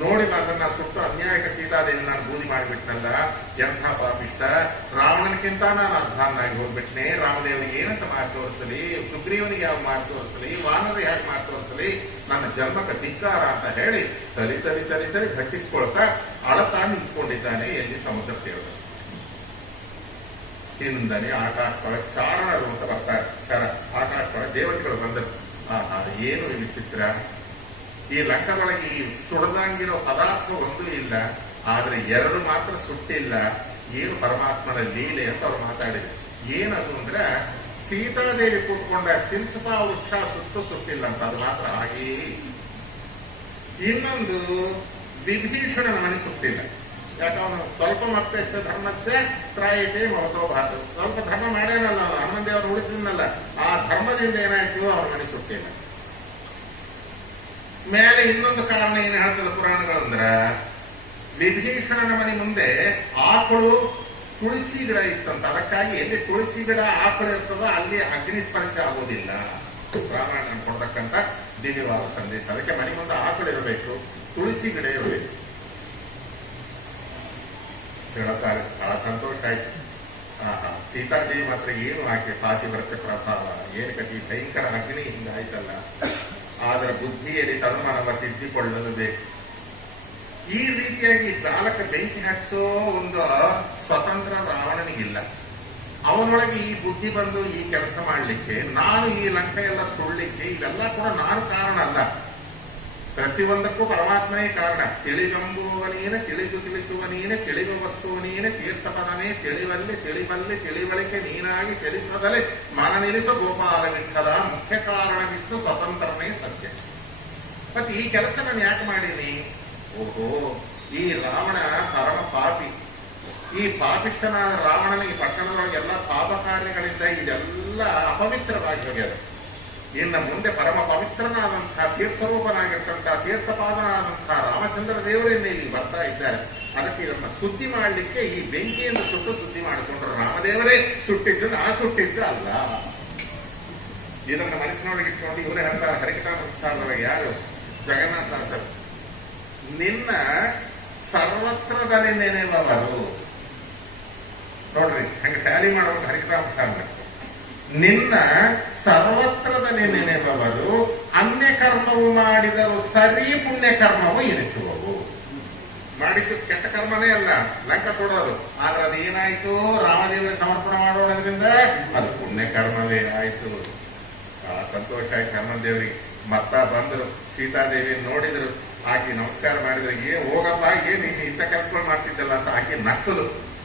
ನೋಡಿ. ಅದನ್ನ ಸುಟ್ಟು ಅನ್ಯಾಯಕ ಸೀತಾದೇವಿ ನಾನು ಬೂದಿ ಮಾಡಿಬಿಟ್ನಲ್ಲ, ಎಂಥ ಪಾಪಿಷ್ಟ. ರಾವಣನಿಗಿಂತ ನಾನು ಅಧ್ವಾನಾಗಿ ಹೋಗ್ಬಿಟ್ನೆ. ರಾಮದೇವರಿಗೆ ಏನಂತ ಮಾತು ತೋರಿಸಲಿ, ಸುಗ್ರೀವನಿಗೆ ಯಾವ ಮಾತು ತೋರಿಸಲಿ, ವಾನರ ಹೇಗೆ ಮಾತು ತೋರಿಸಲಿ, ನನ್ನ ಜನ್ಮಕ್ಕೆ ಧಿಕ್ಕಾರ ಅಂತ ಹೇಳಿ ತಲಿ ಘಟ್ಟಿಸ್ಕೊಳ್ತಾ ಅಳತಾ ನಿಂತ್ಕೊಂಡಿದ್ದಾನೆ ಎಲ್ಲಿ ಸಮುದ್ರ ಹಿಂದನೆ ಆಕಾಶದೊಳಗೆ ಚಾರಣರು ಅಂತ ಬರ್ತಾರೆ. ಆಕಾಶದೊಳಗೆ ದೇವತೆಗಳು ಬಂದರು. ಏನು ಈ ವಿಚಿತ್ರ, ಈ ಲಂಕದೊಳಗೆ ಈ ಸುಡದಂಗಿರೋ ಪದಾರ್ಥ ಒಂದು ಇಲ್ಲ, ಆದ್ರೆ ಎರಡು ಮಾತ್ರ ಸುಟ್ಟಿಲ್ಲ. ಏನು ಪರಮಾತ್ಮನ ಲೀಲೆ ಅಂತ ಅವ್ರು ಮಾತಾಡಿದ್ರು. ಏನದು ಅಂದ್ರೆ ಸೀತಾದೇವಿ ಕೂತ್ಕೊಂಡ ಸಿಂಸಪಾ ವೃಕ್ಷ ಸುಟ್ಟಿಲ್ಲ ಅಂತ, ಅದು ಮಾತ್ರ ಹಾಗೆಯೇ. ಇನ್ನೊಂದು ವಿಭೀಷಣನ ಮನೆ ಸುಟ್ಟಿಲ್ಲ. ಯಾಕವನು ಸ್ವಲ್ಪ ಮತ್ತೆ ಧರ್ಮಸ್ಯ ತ್ರಾಯಿತೆ ಮಹತೋ ಭಾತು, ಸ್ವಲ್ಪ ಧರ್ಮ ಮಾಡೇನಲ್ಲ ಹನುಮಂತ ದೇವರು ಉಳಿಸಿದ್ನಲ್ಲ, ಆ ಧರ್ಮದಿಂದ ಏನಾಯ್ತು ಅವ್ರ ಮನೆ ಸುಟ್ಟಿಲ್ಲ. ಮೇಲೆ ಇನ್ನೊಂದು ಕಾರಣ ಏನ್ ಹೇಳ್ತದೆ ಪುರಾಣಗಳಂದ್ರ, ವಿಭೀಷಣನ ಮನೆ ಮುಂದೆ ಆಕಳು ತುಳಸಿ ಗಿಡ ಇತ್ತಂತ, ಅದಕ್ಕಾಗಿ ಎಲ್ಲಿ ತುಳಸಿ ಗಿಡ ಆಕಳು ಇರ್ತದೋ ಅಲ್ಲಿ ಅಗ್ನಿ ಸ್ಪರ್ಶ ಆಗೋದಿಲ್ಲ. ರಾಮಾಯಣ ಕೊಡ್ತಕ್ಕಂಥ ದಿವ್ಯವಾದ ಸಂದೇಶ. ಅದಕ್ಕೆ ಮನೆ ಮುಂದೆ ಆಕಳು ಇರಬೇಕು, ತುಳಸಿ ಗಿಡ ಇರಬೇಕು. ಹೇಳುತ್ತಾರೆ, ಬಹಳ ಸಂತೋಷ ಆಯ್ತು. ಸೀತಾದೇವಿ ಮಾತ್ರ ಏನು ಆಕೆ ಪಾತಿವ್ರತ್ಯ ಪ್ರಭಾವ, ಏನು ಕತಿ ಭಯಂಕರ ಅಗ್ನಿ ಹಿಂಗಾಯ್ತಲ್ಲ. ಆದ್ರೆ ಬುದ್ಧಿಯಲ್ಲಿ ತನ್ಮನವ ತಿದ್ದಿಕೊಳ್ಳಲು ಬೇಕು. ಈ ರೀತಿಯಾಗಿ ಬಾಲಕ ಬೆಂಕಿ ಹಚ್ಚೋ ಒಂದು ಸ್ವತಂತ್ರ ರಾವಣನಿಗಿಲ್ಲ. ಅವನೊಳಗೆ ಈ ಬುದ್ಧಿ ಬಂದು ಈ ಕೆಲಸ ಮಾಡಲಿಕ್ಕೆ, ನಾನು ಈ ಲಂಕ ಎಲ್ಲ ಸುಳ್ಳಿಕ್ಕೆ, ಇದೆಲ್ಲ ಕೂಡ ನಾನು ಕಾರಣ ಅಲ್ಲ. ಪ್ರತಿಯೊಂದಕ್ಕೂ ಪರಮಾತ್ಮನೇ ಕಾರಣ. ತಿಳಿವೆಂಬುವನೇನೆ ತಿಳಿದು ತಿಳಿಸುವನೇನೆ ತಿಳಿವ ವಸ್ತುವನೇನೆ ತೀರ್ಥಪದನೇ ತಿಳಿವಲ್ಲಿ ತಿಳಿಬಲ್ಲಿ ತಿಳಿವಳಿಕೆ ನೀನಾಗಿ ಚಲಿಸದಲೆ ಮನ ನಿಲ್ಲಿಸೋ ಗೋಪಾಲ ವಿಠಲ ಮುಖ್ಯ ಕಾರಣವಿಷ್ಟು ಸ್ವತಂತ್ರನೇ ಸತ್ಯ. ಮತ್ತೆ ಈ ಕೆಲಸ ನಾನು ಯಾಕೆ ಮಾಡೀನಿ? ಓಹೋ, ಈ ರಾವಣ ಪರಮ ಪಾಪಿ. ಈ ಪಾಪಿಷ್ಠನಾದ ರಾವಣನಿಗೆ ಪಟ್ಟಣದೊಳಗೆ ಎಲ್ಲ ಪಾಪ ಕಾರ್ಯಗಳಿಂದ ಇದೆಲ್ಲ ಅಪವಿತ್ರವಾಗಿ ಹೋಗ್ಯದ. ಇನ್ನು ಮುಂದೆ ಪರಮ ಪವಿತ್ರನಾದಂತಹ ತೀರ್ಥರೂಪನಾಗಿರ್ತಂತಹ ತೀರ್ಥಪಾದನಾದಂತಹ ರಾಮಚಂದ್ರ ದೇವರಿಂದ ಇಲ್ಲಿ ಬರ್ತಾ ಇದ್ದಾರೆ. ಅದಕ್ಕೆ ಇದನ್ನ ಸುದ್ದಿ ಮಾಡಲಿಕ್ಕೆ ಈ ಬೆಂಕಿಯಿಂದ ಸುಟ್ಟು ಸುದ್ದಿ ಮಾಡಿಕೊಂಡ್ರು. ರಾಮದೇವರೇ ಸುಟ್ಟಿದ್ದು, ನಾ ಸುಟ್ಟಿದ್ದು ಅಲ್ಲ. ಇದನ್ನ ಮನಸ್ಸಿನೊಳಗೆ ಇಟ್ಕೊಂಡು ಇವರೇ ಹೇಳ್ತಾರೆ ಹರಿಕಥಾಮೃತದೊಳಗೆ, ಯಾರು ಜಗನ್ನಾಥದಾಸರು, ನಿನ್ನ ಸರ್ವತ್ರದಲ್ಲಿ ನೆನೆಯುವವರು. ನೋಡ್ರಿ ಹಂಗೆ ಟ್ಯಾಲಿ ಮಾಡುವಾಗ ಹರಿಕಥಾಮೃತ, ನಿನ್ನ ಸರ್ವತ್ರದಲ್ಲಿ ನೆನೆಯುವವರು ಅನ್ಯ ಕರ್ಮವು ಮಾಡಿದರು ಸರಿ ಪುಣ್ಯ ಕರ್ಮವು ಎನಿಸುವವು. ಮಾಡಿದ್ದು ಕೆಟ್ಟ ಕರ್ಮನೇ ಅಲ್ಲ, ಲಂಕ ಸುಡೋದು. ಆದ್ರೆ ಅದು ಏನಾಯ್ತು, ರಾಮದೇವರಿಗೆ ಸಮರ್ಪಣೆ ಮಾಡೋದ್ರಿಂದ ಅದು ಪುಣ್ಯ ಕರ್ಮವೇ ಆಯ್ತು. ಸಂತೋಷ ಆಯ್ತು ಹನುಮಂತೇವರಿಗೆ. ಮತ್ತ ಬಂದರು, ಸೀತಾದೇವಿ ನೋಡಿದ್ರು, ಆಕೆ ನಮಸ್ಕಾರ ಮಾಡಿದ್ರು. ಹೋಗಪ್ಪ, ಏನ್ ಇಂಥ ಕೆಲಸಗಳು ಮಾಡ್ತಿದ್ದಲ್ಲ ಅಂತ ಆಕೆ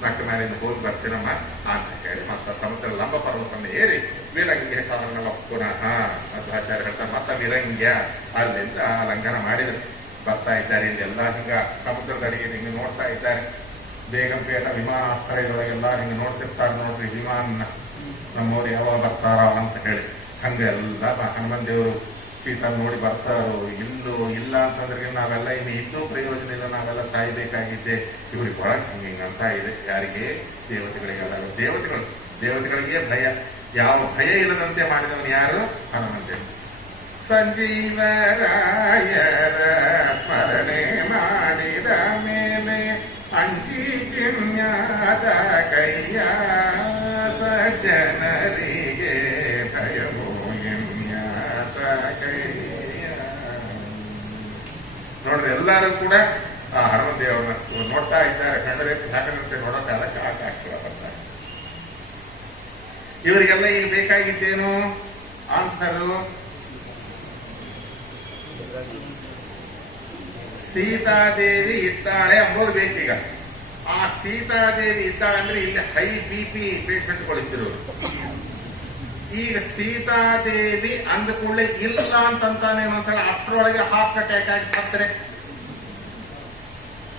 ನಕ್ಕ ಮೇಲಿಂದ ಹೋಗಿ ಬರ್ತೀನಮ್ಮ ಅಂತ ಹೇಳಿ ಮತ್ತ ಸಮುದ್ರ ಲಂಬ ಪರ್ವತವನ್ನು ಏರಿ ವೀರಂಗ್ಯ ಸಾಧನ ಪುನಃ ಮಧ್ವಾಚಾರ್ಯ ಹೇಳ್ತಾರೆ, ಮತ್ತ ವೀರಂಗ್ಯ ಅಲ್ಲಿಂದ ಲಂಘನ ಮಾಡಿದ್ರು. ಬರ್ತಾ ಇದ್ದಾರೆ, ಇಲ್ಲೆಲ್ಲ ಹಿಂಗ ಸಮುದ್ರದ ಅಡಿಗೆ ಹಿಂಗೆ ನೋಡ್ತಾ ಇದ್ದಾರೆ. ಬೇಗಂಪೇಟ ವಿಮಾನಾಶ್ರಯದೊಳಗೆಲ್ಲ ಹಿಂಗೆ ನೋಡ್ತಿರ್ತಾರೆ. ನೋಡ್ರಿ ವಿಮಾನ ನಮ್ಮವ್ರು ಯಾವಾಗ ಬರ್ತಾರ ಅಂತ ಹೇಳಿ ಹಂಗೆಲ್ಲ ಹನುಮಂತ ದೇವರು ಸೀತಾ ನೋಡಿ ಬರ್ತಾರೋ ಇಲ್ಲ ಅಂತಂದ್ರೆ ನಾವೆಲ್ಲ ಇನ್ನು ಇದ್ದು ಪ್ರಯೋಜನ ಇಲ್ಲ, ನಾವೆಲ್ಲ ಸಾಯ್ಬೇಕಾಗಿದ್ದೆ. ಇವ್ರಿಗೆ ಒಳಗೆ ಹಿಂಗಂತ ಇದೆ. ಯಾರಿಗೆ? ದೇವತೆಗಳಿಗೆಲ್ಲ. ದೇವತೆಗಳಿಗೆ ಭಯ. ಯಾವ ಭಯ ಇಲ್ಲದಂತೆ ಮಾಡಿದವನು ಯಾರು? ಹನುಮಂತ. ಸಂಜೀವರಾಯರ ಸ್ಮರಣೆ ಮಾಡಿದ ಮೇಲೆ ಅಂಜಿ ಚಿನ್ಯಾದ ಕೈಯ ಸಜ್ಜನರಿಗೆ ಭಯವು ನೋಡ್ರಿ. ಎಲ್ಲರೂ ಕೂಡ ಆ ಹನುಮಂತ ದೇವರನ್ನ ನೋಡ್ತಾ ಇದ್ದಾರೆ. ಕಂಡರೆ ಯಾಕಂದ್ರೆ ನೋಡೋಕೆ ಅದಕ್ಕೆ ಆಕಾಶ ಬರ್ತಾರೆ. ಇವರಿಗೆಲ್ಲ ಈಗ ಬೇಕಾಗಿದ್ದೇನು? ಆನ್ಸರು ಸೀತಾದೇವಿ ಇದ್ದಾಳೆ ಅಂಬೋದು ಬೇಕೀಗ. ಆ ಸೀತಾದೇವಿ ಇದ್ದಾಳೆ ಅಂದ್ರೆ ಇಲ್ಲಿ ಹೈ BP ಪೇಷಂಟ್ಗಳಿದ್ದರು. ಈಗ ಸೀತಾದೇವಿ ಅಂದ ಕೂಡಲೇ ಇಲ್ಲ ಅಂತಂತಾನೇನು ಅಂತ ಹೇಳಿ ಅಷ್ಟರೊಳಗೆ ಹಾರ್ಟ್ ಅಟ್ಯಾಕ್ ಆಗಿ ಸತ್ತರೆ.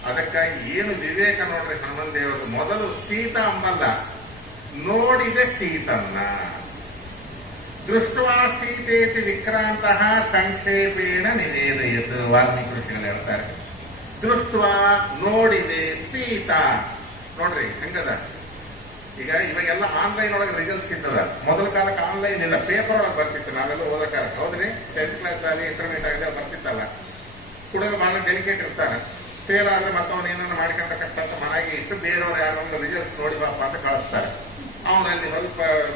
ಅದಕ್ಕಾಗಿ ಏನು ವಿವೇಕ ನೋಡ್ರಿ ಹನುಮಂತ ದೇವರು. ಮೊದಲು ಸೀತಾ ಅಂಬಲ್ಲ, ನೋಡಿದೆ ಸೀತನ್ನ. ದೃಷ್ಟವಾ ಸೀತೇತಿ ವಿಕ್ರಾಂತಃ ಸಂಕ್ಷೇಪೇಣ ನಿವೇದಯತು. ವಾಲ್ಮೀಕಿ ಋಷಿಗಳು ಹೇಳ್ತಾರೆ, ದೃಷ್ಟವಾ ನೋಡಿದೆ ಸೀತಾ. ನೋಡ್ರಿ ಹೆಂಗದ. ಈಗ ಇವಾಗೆಲ್ಲ ಆನ್ಲೈನ್ ಒಳಗೆ ರಿಸಲ್ಟ್ಸ್ ಇರ್ತದ. ಮೊದಲ ಕಾಲಕ್ಕೆ ಆನ್ಲೈನ್ ಇಲ್ಲ, ಪೇಪರ್ ಒಳಗೆ ಬರ್ತಿತ್ತು. ನಾವೆಲ್ಲ ಓದೋಕಾಲ ಹೌದ್ರಿ, 10th ಕ್ಲಾಸ್ ಆಗಲಿ ಇಂಟರ್ಮೀಡಿಯೇಟ್ ಆಗಲಿ ಬರ್ತಿತ್ತಲ್ಲ. ಹುಡುಗ ಬಹಳ ಡೆಲಿಕೇಟ್ ಇರ್ತಾನೆ. ಫೇಲ್ ಆದ್ರೆ ಮತ್ತವನ್ನ ಏನಾದ್ರು ಮಾಡ್ಕೊಂಡ ಕಷ್ಟ ಅಂತ ಮನೆಗೆ ಇಟ್ಟು ಬೇರೆಯವ್ರು ಯಾರೋ ಒಂದು ರಿಸಲ್ಟ್ಸ್ ನೋಡಿ ಬಾಪ ಅಂತ ಕಳಿಸ್ತಾರೆ. ಅವನಲ್ಲಿ ಹೋಗಿ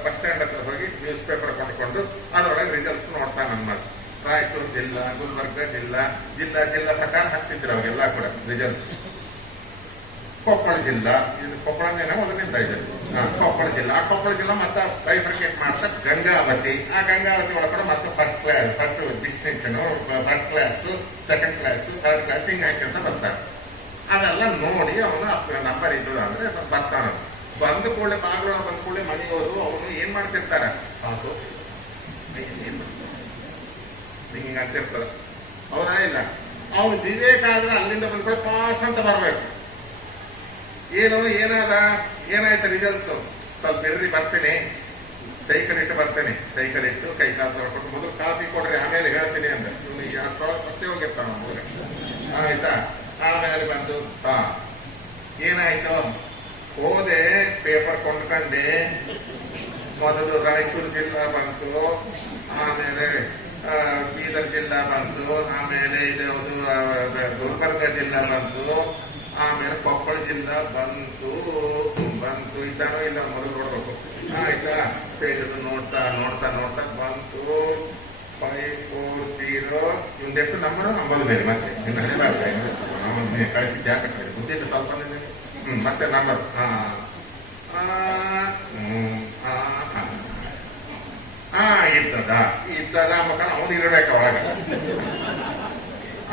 ಬಸ್ ಸ್ಟ್ಯಾಂಡ್ ಹತ್ರ ಹೋಗಿ ನ್ಯೂಸ್ ಪೇಪರ್ ಕೊಂಡ್ಕೊಂಡು ಅದರೊಳಗೆ ರಿಸಲ್ಟ್ಸ್ ನೋಡ್ತಾನೆ. ನಮ್ಮ ರಾಯಚೂರು ಜಿಲ್ಲಾ, ಗುಲ್ಬರ್ಗ ಜಿಲ್ಲಾ ಪ್ರಕಾರ ಹಾಕ್ತಿದ್ರು ಅವಾಗೆಲ್ಲ ಕೂಡ ರಿಸಲ್ಟ್ಸ್. ಕೊಪ್ಪಳ ಜಿಲ್ಲಾ, ಇದು ಕೊಪ್ಪಳದಿಂದ ಮೊದಲಿಂದ ಇದೆ. ಕೊಪ್ಪಳ ಜಿಲ್ಲಾ. ಆ ಕೊಪ್ಪಳ ಜಿಲ್ಲಾ ಮತ್ತೆ ಬೈಫರ್ಕೇಟ್ ಮಾಡ್ತಾ ಗಂಗಾವತಿ. ಆ ಗಂಗಾವತಿ ಒಳಗಡೆ ಮತ್ತೆ first distinction, first class, second class, third class ಹಿಂಗೆ ಹಾಕಿಂತ ಬರ್ತಾರೆ. ಅದೆಲ್ಲ ನೋಡಿ ಅವನು ನಂಬರ್ ಇದ್ದದ ಅಂದ್ರೆ ಬರ್ತಾನ. ಬಂದ ಕೂಡಲೇ ಬಾಗಿಲು ಬಂದ ಕೂಡಲೇ ಮನೆಯವರು ಅವನು ಏನ್ ಮಾಡ್ತಿರ್ತಾರ, ಪಾಸು ಹಿಂಗ ಅಂತಿರ್ತದ. ಹೌದಾ ಇಲ್ಲ? ಅವನು ವಿವೇಕ ಆದ್ರೆ ಅಲ್ಲಿಂದ ಬಂದ್ಕೊಳ್ಳಿ ಪಾಸ್ ಅಂತ ಬರ್ಬೇಕು. ಏನಾಯ್ತು ರಿಸಲ್ಟ್ಸ್? ಸ್ವಲ್ಪ ಇರ್ರಿ ಬರ್ತೀನಿ, ಸೈಕಲ್ ಇಟ್ಟು ಬರ್ತೇನೆ. ಸೈಕಲ್ ಇಟ್ಟು ಕೈ ಕಾಲು ತೊಳ್ಕೊಟ್ಟು ಮೊದಲು ಕಾಫಿ ಕೊಡ್ರಿ ಆಮೇಲೆ ಹೇಳ್ತೀನಿ ಅಂದ್ರೆ ಇವನು ಯಾಕೆ ಸತ್ಯ ಹೋಗಿರ್ತಾನ ಮಗ. ಆಯ್ತಾ? ಆಮೇಲೆ ಬಂದು ಏನಾಯ್ತು, ಹೋದೆ ಪೇಪರ್ ಕೊಂಡ್ಕೊಂಡೆ. ಮೊದಲು ರಾಯಚೂರು ಜಿಲ್ಲಾ ಬಂತು, ಆಮೇಲೆ ಬೀದರ್ ಜಿಲ್ಲಾ ಬಂತು, ಆಮೇಲೆ ಇದು ಗುಲ್ಬರ್ಗ ಜಿಲ್ಲಾ ಬಂತು, ಆಮೇಲೆ ಕೊಪ್ಪಳ ಜಿಲ್ಲಾ ಬಂತು. ಇದ್ದಾನೋ ಇಲ್ಲ ಮೊದಲು ನೋಡ್ಬೇಕು. ಆಯ್ತಾ? ತೆಗೆದು ನೋಡ್ತಾ ಬಂತು 540. ಇವಂದೆಷ್ಟು ನಂಬರು? ನಂಬೋದು ಬೇರೆ ಮತ್ತೆ ಕಳಿಸಿದ್ದೆ ಯಾಕೆ ಬುದ್ಧಿದ್ದು ಸ್ವಲ್ಪ ಮತ್ತೆ ನಂಬರ್ ಇದ್ದದ ಮಕ್ಕಳ ಅವನು ಇರಬೇಕು ಅವಾಗ.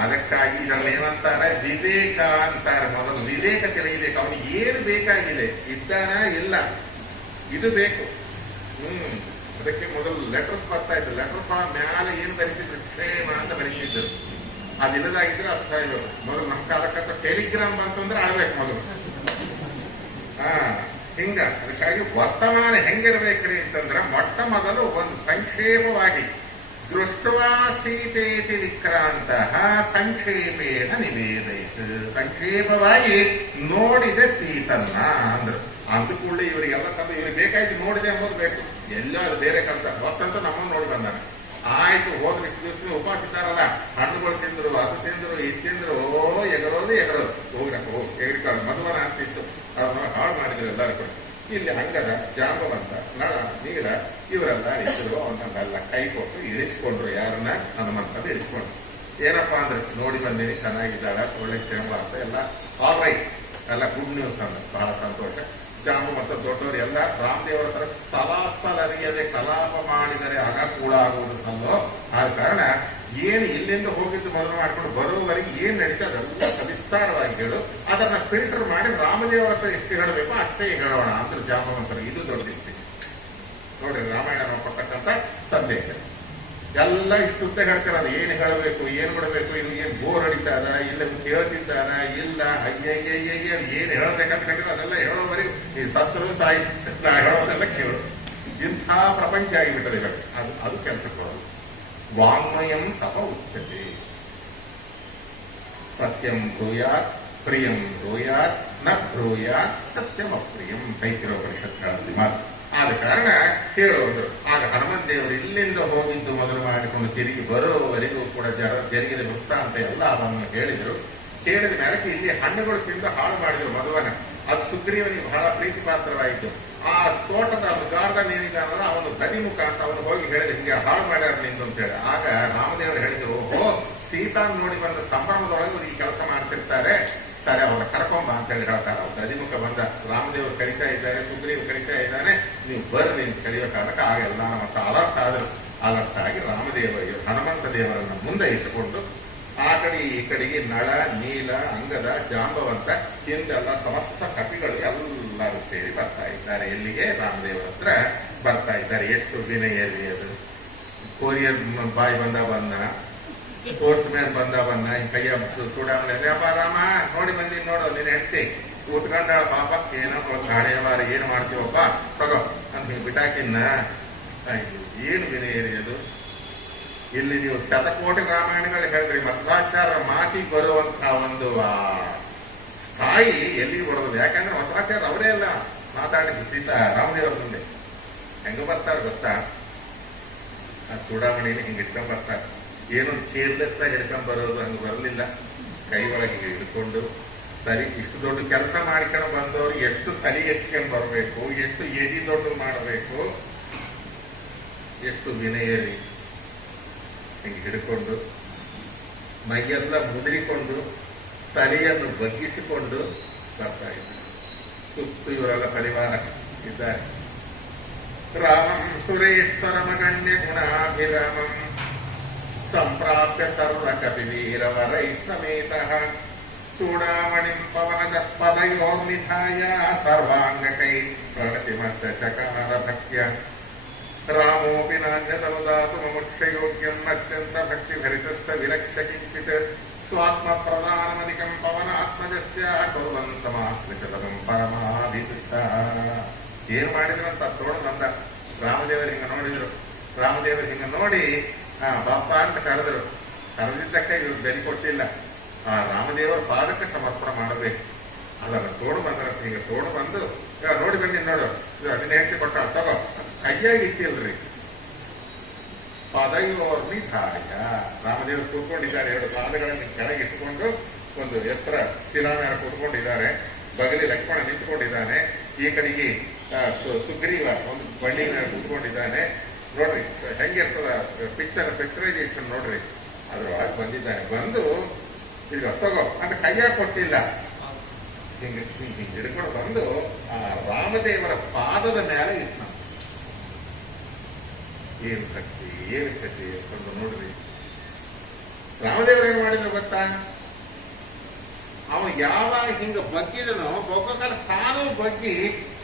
ಅದಕ್ಕಾಗಿ ಇದನ್ನು ಏನಂತಾರೆ, ವಿವೇಕ ಅಂತಾರೆ. ಮೊದಲು ವಿವೇಕ ತಿಳಿಯಬೇಕು. ಅವನಿಗೆ ಏನು ಬೇಕಾಗಿದೆ, ಇದ್ದಾನ ಇಲ್ಲ, ಇದು ಬೇಕು. ಅದಕ್ಕೆ ಮೊದಲು ಲೆಟರ್ಸ್ ಬರ್ತಾ ಇದ್ರು. ಲೆಟರ್ಸ್ ಮ್ಯಾಲೆ ಏನು ಬರೀತಿದ್ರು, ಕ್ಷೇಮ ಅಂತ ಬರೀತಿದ್ರು. ಅದಿಲ್ಲದಾಗಿದ್ರೆ ಅದು ಸಾಯ್ಬೇಕು. ಮೊದಲು ನಮ್ಮ ಕಾಲಕ್ಕಂತ ಟೆಲಿಗ್ರಾಮ್ ಬಂತು ಅಂದ್ರೆ ಆಳ್ಬೇಕು ಮೊದಲು. ಹಿಂಗ ಅದಕ್ಕಾಗಿ ವರ್ತಮಾನ ಹೆಂಗಿರ್ಬೇಕ್ರಿ ಅಂತಂದ್ರೆ, ಮೊಟ್ಟ ಮೊದಲು ಒಂದು ಸಂಕ್ಷೇಪವಾಗಿ ದೃಷ್ಟವಾ ಸೀತೇತಿ ವಿಕ್ರಾಂತ ಸಂಕ್ಷೇಪೇಣ ನಿವೇದಯಿತು. ಸಂಕ್ಷೇಪವಾಗಿ ನೋಡಿದೆ ಸೀತನ್ನ ಅಂದ್ರು. ಅಂದುಕೊಳ್ಳಿ ಇವರಿಗೆಲ್ಲ ಸಮ ಇವ್ರಿಗೆ ಬೇಕಾಯ್ತು ನೋಡಿದೆ ಎಂಬುದು ಬೇಕು. ಎಲ್ಲೋ ಅದು ಬೇರೆ ಕೆಲಸ. ಗೊತ್ತಂತೂ ನಮ್ಮನ್ನು ನೋಡಿ ಬಂದಾನೆ. ಆಯ್ತು, ಹೋದ್ರೆ ಇಷ್ಟು ದಿವಸ ಉಪವಾಸ ಇದ್ದಾರಲ್ಲ, ಹಣ್ಣುಗಳು ತಿಂದ್ರು, ಅದು ತಿಂದ್ರು, ಇದು ತಿಂದ್ರು, ಎಗರೋದು ಹೋಗ್ರಪ್ಪ ಎಗ್ರಿಕಾಲ ಮಧುವನ ಅಂತಿತ್ತು. ಅವ್ರನ್ನ ಹಾಳು ಮಾಡಿದ್ರು ಎಲ್ಲರೂ ಕೂಡ. ಇಲ್ಲಿ ಹಂಗದ ಜಾಂಬವಂತ, ನಳ, ನೀಳ ಇವರೆಲ್ಲ ಇದ್ರು. ಅವನ್ನೆಲ್ಲ ಕೈ ಕೊಟ್ಟು ಇಳಿಸ್ಕೊಂಡ್ರು. ಯಾರನ್ನ? ಹನುಮಂತನ ಇಳಿಸ್ಕೊಂಡ್ರು. ಏನಪ್ಪಾ ಅಂದ್ರೆ, ನೋಡಿ ಬಂದೇನಿ, ಚೆನ್ನಾಗಿದ್ದಾಳ, ಒಳ್ಳೆ ಕ್ಷೇಮ ಅಂತ ಎಲ್ಲ ಆಲ್ ರೈಟ್, ಎಲ್ಲ ಗುಡ್ ನ್ಯೂಸ್ ಅಂದ್ರೆ ಬಹಳ ಸಂತೋಷ. ಜಾಂಬು ಮತ್ತು ದೊಡ್ಡವರು ಎಲ್ಲ ರಾಮದೇವರ ತರ ಸ್ಥಳ ಅರಿಯದೆ ಕಲಾಪ ಮಾಡಿದರೆ ಆಗ ಕೂಡ ಆಗುವುದು ಸಲ್ಲೋ. ಆದ ಕಾರಣ ಏನು ಇಲ್ಲಿಂದ ಹೋಗಿದ್ದು ಮೊದಲು ಮಾಡ್ಕೊಂಡು ಬರೋವರೆಗೆ ಏನ್ ನಡೀತದೆ ಅದೆಲ್ಲ ಸವಿಸ್ತಾರವಾಗಿ ಹೇಳು. ಅದನ್ನ ಫಿಲ್ಟರ್ ಮಾಡಿ ರಾಮದೇವರ ಹತ್ರ ಎಷ್ಟು ಹೇಳಬೇಕು ಅಷ್ಟೇ ಹೇಳೋಣ ಅಂದ್ರೆ ಜಾಂಬವಂತರು. ಇದು ದೊಡ್ಡ ಸ್ಥಿತಿ ನೋಡಿ. ರಾಮಾಯಣ ನಾವು ಕೊಟ್ಟಕ್ಕಂತ ಸಂದೇಶ ಎಲ್ಲ ಇಷ್ಟುತ್ತ ಹೇಳ್ತಿರೋದು. ಏನು ಹೇಳಬೇಕು, ಏನು ಬಿಡಬೇಕು, ಇನ್ನು ಏನ್ ಬೋರ್ ಹೊಡಿತಾದ, ಇಲ್ಲ ಕೇಳ್ತಿದ್ದಾನ, ಇಲ್ಲ ಅಯ್ಯ ಏನ್ ಹೇಳ್ಬೇಕಂತ ಹೇಳಿದ್ರೆ ಅದೆಲ್ಲ ಹೇಳೋವರೆಗೂ ಈ ಸತ್ರು ಸಾಯಿ ನಾ ಹೇಳೋದೆಲ್ಲ ಕೇಳು. ಇಂಥ ಪ್ರಪಂಚ ಆಗಿಬಿಟ್ಟದೆ ಇವಾಗ. ಅದು ಕೆಲಸಕ್ಕೆ ಬರೋದು. ವಾಂಗ್ಮಯಂ ತಪ ಉಚ್ಯತೆ. ಸತ್ಯಂ ಬ್ರೂಯಾತ್ ಪ್ರಿಯಂ ಬ್ರೂಯಾತ್ ನ ಬ್ರೂಯಾತ್ ಸತ್ಯಂ ಅಪ್ರಿಯಂ. ತೈತಿರೋಪನಿಷತ್ ಹೇಳೋದು ಮಾತು. ಆದ ಕಾರಣ ಹೇಳೋದು. ಆಗ ಹನುಮಂತ ದೇವರು ಇಲ್ಲಿಂದ ಹೋಗಿದ್ದು ಮೊದಲು ಮಾಡಿಕೊಂಡು ತಿರುಗಿ ಬರೋವರೆಗೂ ಕೂಡ ಜರುಗಿದ ವೃತ್ತಾಂತ ಎಲ್ಲ ಅವನ್ನು ಹೇಳಿದ್ರು. ಹೇಳಿದ ಮೇಲೆ ಇಲ್ಲಿ ಹಣ್ಣುಗಳು ತಿಂದು ಹಾಳು ಮಾಡಿದ್ರು ಮಧುವನ. ಅದು ಸುಗ್ರೀವನಿಗೆ ಬಹಳ ಪ್ರೀತಿ ಪಾತ್ರವಾಯಿತು. ಆ ತೋಟದ ಗಾರ್ಡನ್ ಏನಿದಾನಲ್ಲ ಅವನು ದನಿಮುಖ ಅಂತ ಅವನು ಹೋಗಿ ಹೇಳಿದ, ಹಿಂಗೆ ಹಾಳು ಮಾಡ್ಯಾರ ನಿಂದು ಅಂತ ಹೇಳಿ. ಆಗ ರಾಮದೇವರು ಹೇಳಿದ್ರು, ಓಹೋ, ಸೀತಾನ್ ನೋಡಿ ಬಂದ ಸಂಭ್ರಮದೊಳಗೆ ಈ ಕೆಲಸ ಮಾಡ್ತಿರ್ತಾರೆ, ಸರಿ ಅವರ ಕರ್ಕೊಂಬ ಅಂತ ಹೇಳಿ ಹೇಳ್ತಾರೆ. ಅವ್ರು ದದಿಮುಖ ಬಂದ. ರಾಮದೇವರು ಕರಿತಾ ಇದ್ದಾರೆ, ಸುಗ್ರೀವ್ ಕರಿತಾ ಇದ್ದಾನೆ, ನೀವು ಬರ್ರಿ ಅಂತ ಕರೆಯೋ ಕಾಲಕ್ಕೆ ಆಗ ಎಲ್ಲ ಮತ್ತೆ ಅಲರ್ಟ್ ಆದರು. ಅಲರ್ಟ್ ಆಗಿ ರಾಮದೇವರಿಗೆ ಹನುಮಂತ ದೇವರನ್ನು ಮುಂದೆ ಇಟ್ಟುಕೊಂಡು ಆ ಕಡೆ ಈ ಕಡೆಗೆ ನಳ, ನೀಲ, ಅಂಗದ, ಜಾಂಬವಂತ ಹಿಂದೆಲ್ಲ ಸಮಸ್ತ ಕಪಿಗಳು ಎಲ್ಲರೂ ಸೇರಿ ಬರ್ತಾ ಇದ್ದಾರೆ. ಎಲ್ಲಿಗೆ? ರಾಮದೇವರ ಹತ್ರ ಬರ್ತಾ ಇದ್ದಾರೆ. ಎಷ್ಟು ವಿನಯರಿ ಅದು. ಕೊರಿಯರ್ ಬಾಯ್ ಬಂದ ಪೋಸ್ಟ್ ಮ್ಯಾನ್ ಬಂದ ಕೈಯ ಚೂಡಾವಣೆ, ಅಪ್ಪ ರಾಮ ನೋಡಿ ಬಂದಿನಿ, ನೋಡು ನೀನು ಹೆಂಡತಿ ಕೂತ್ಕೊಂಡ ಪಾಪ, ಏನೋ ಗಾಡಿಯವಾರ ಏನು ಮಾಡ್ತೀವಪ್ಪ ತಗೋ ಅಂತ ನೀವು ಬಿಟ್ಟಾಕಿನ್ನ. ಏನು ವಿನಯರಿ ಅದು. ಇಲ್ಲಿ ನೀವು ಶತಕೋಟಿ ರಾಮಾಯಣಗಳು ಹೇಳ್ರಿ, ಮಧ್ವಾಚಾರ್ಯ ಮಾತಿಗೆ ಬರುವಂತಹ ಒಂದು ಸ್ಥಾಯಿ ಎಲ್ಲಿಗೆ ಬರೋದು. ಯಾಕಂದ್ರೆ ಮಧ್ವಾಚಾರ್ಯ ಅವರೇ ಎಲ್ಲ ಮಾತಾಡಿದ್ದು ಸೀತಾ ರಾಮದೇವ್ರ ಮುಂದೆ. ಹೆಂಗ ಬರ್ತಾರೆ ಗೊತ್ತಾ? ಆ ಚೂಡಾಮಣಿನ ಹಿಂಗೆ ಇಟ್ಕೊಂಡ್ ಬರ್ತಾರೆ. ಏನು ಕೇರ್ಲೆಸ್ ಆಗಿ ಹಿಡ್ಕೊಂಡ್ ಬರೋದು ಹಂಗೆ ಬರಲಿಲ್ಲ. ಕೈ ಒಳಗೆ ಹಿಡ್ಕೊಂಡು ಸರಿ ಇಷ್ಟು ದೊಡ್ಡ ಕೆಲಸ ಮಾಡ್ಕೊಂಡು ಬಂದವ್ರು ಎಷ್ಟು ತಲೆ ಎತ್ಕೊಂಡು ಬರಬೇಕು, ಎಷ್ಟು ಎದಿ ದೊಡ್ಡದು ಮಾಡಬೇಕು, ಎಷ್ಟು ವಿನಯರಿ. ಹಿಂಗೆ ಹಿಡ್ಕೊಂಡು ಮೈಯೆಲ್ಲ ಮುದುರಿಕೊಂಡು ತಲೆಯನ್ನು ಬಗ್ಗಿಸಿಕೊಂಡು ಬರ್ತಾ ಇದ್ರು. ಸುತ್ತು ಇವರೆಲ್ಲ ಪರಿವಾರ ಇದ್ದಾರೆ. ರಾಮಂ ಸುರೇಶ್ವರಮಗಣ್ಯ ಗುಣಾಭಿರಾಮಂ ಸಂಪ್ರಾಪ್ಯ ಸರ್ವ ಕಪಿವೀರವರೈ ಸಮೇತಃ ಚೂಡಾಮಣಿಂ ಪವನದ ಪದಯೋರ್ನಿಧಾಯ ಸರ್ವಾಂಗಕೈ ಪ್ರಣತಿಮಸ್ಯ ಚಕಾರ ಭಕ್ತ್ಯ ರಾಮೋಪಿ ನಾಣ್ಯತನುದಾತು ಮುಮುಕ್ಷಯೋಗ್ಯಂ ಅತ್ಯಂತ ಭಕ್ತಿಭರಿತಸ್ಯ ವಿಲಕ್ಷ್ಯ ಕಿಂಚಿತ್ ಸ್ವಾತ್ಮ ಪ್ರಧಾನಮಧಿಕಂ ಪವನಾತ್ಮಜಸ್ಯ ಕುರ್ವನ್ ಸಮಾಶ್ಲಿತಂ ಪರಮಾಭಿತುಷ್ಟಃ. ಏನ್ ಮಾಡಿದ್ರಂತ ತೋಳು ಬಂದ. ರಾಮದೇವರು ಹಿಂಗ ನೋಡಿದ್ರು. ರಾಮದೇವರು ಹಿಂಗ ನೋಡಿ ಬಾಪ ಅಂತ ಕರೆದರು. ಕರೆದಿದ್ದಕ್ಕೆ ಇವ್ರು ಬೆಲೆ ಕೊಟ್ಟಿಲ್ಲ. ಆ ರಾಮದೇವರ ಪಾದಕ್ಕೆ ಸಮರ್ಪಣೆ ಮಾಡಬೇಕು. ಅದನ್ನ ತೋಡು ಬಂದ್ರಂತ. ಹಿಂಗ ತೋಡು ಬಂದು ನೋಡಿ ಬನ್ನಿ ನೋಡು, ಅದನ್ನ ಹೇಳ್ತಿ ಕೊಟ್ಟ ತಗೋ, ಕೈಯಾಗಿ ಇಟ್ಟಿಲ್ರಿ. ಪದಯೋರ್ನಿಧಾಯ ರಾಮದೇವರು ಕೂತ್ಕೊಂಡಿದ್ದಾರೆ. 2 ಪಾದಗಳನ್ನು ಕೆಳಗೆ ಇಟ್ಕೊಂಡು ಒಂದು ಎತ್ತರ ಶಿಲಾ ಮೇಲೆ ಕೂತ್ಕೊಂಡಿದ್ದಾರೆ. ಬಗಲಿ ಲಕ್ಷ್ಮಣ ನಿಂತ್ಕೊಂಡಿದ್ದಾನೆ. ಈ ಕಡೆಗೆ ಸುಗ್ರೀವ ಒಂದು ಬಂಡಿ ಮೇಲೆ ಕೂತ್ಕೊಂಡಿದ್ದಾನೆ. ನೋಡ್ರಿ ಹೆಂಗಿರ್ತದ ಪಿಕ್ಚರೈಸೇಷನ್ ನೋಡ್ರಿ. ಅದ್ರೊಳಗೆ ಬಂದಿದ್ದಾನೆ. ಬಂದು ಈಗ ತಗೋ ಅಂತ ಕೈಯಾಗ ಕೊಟ್ಟಿಲ್ಲ, ಹಿಂಗೆ ಹಿಡ್ಕೊಂಡು ಬಂದು ಆ ರಾಮದೇವರ ಪಾದದ ಮೇಲೆ ಇಟ್ಟ. ಏನು ಕಟ್ಟಿ ಅಂತಂದು ನೋಡ್ರಿ. ರಾಮದೇವರು ಏನ್ ಮಾಡಿದ್ರು ಗೊತ್ತಾ? ಅವನು ಯಾವಾಗ ಹಿಂಗ ಬಗ್ಗಿದನೋ ಬಗ್ಗಕಾಲ ತಾನು ಬಗ್ಗಿ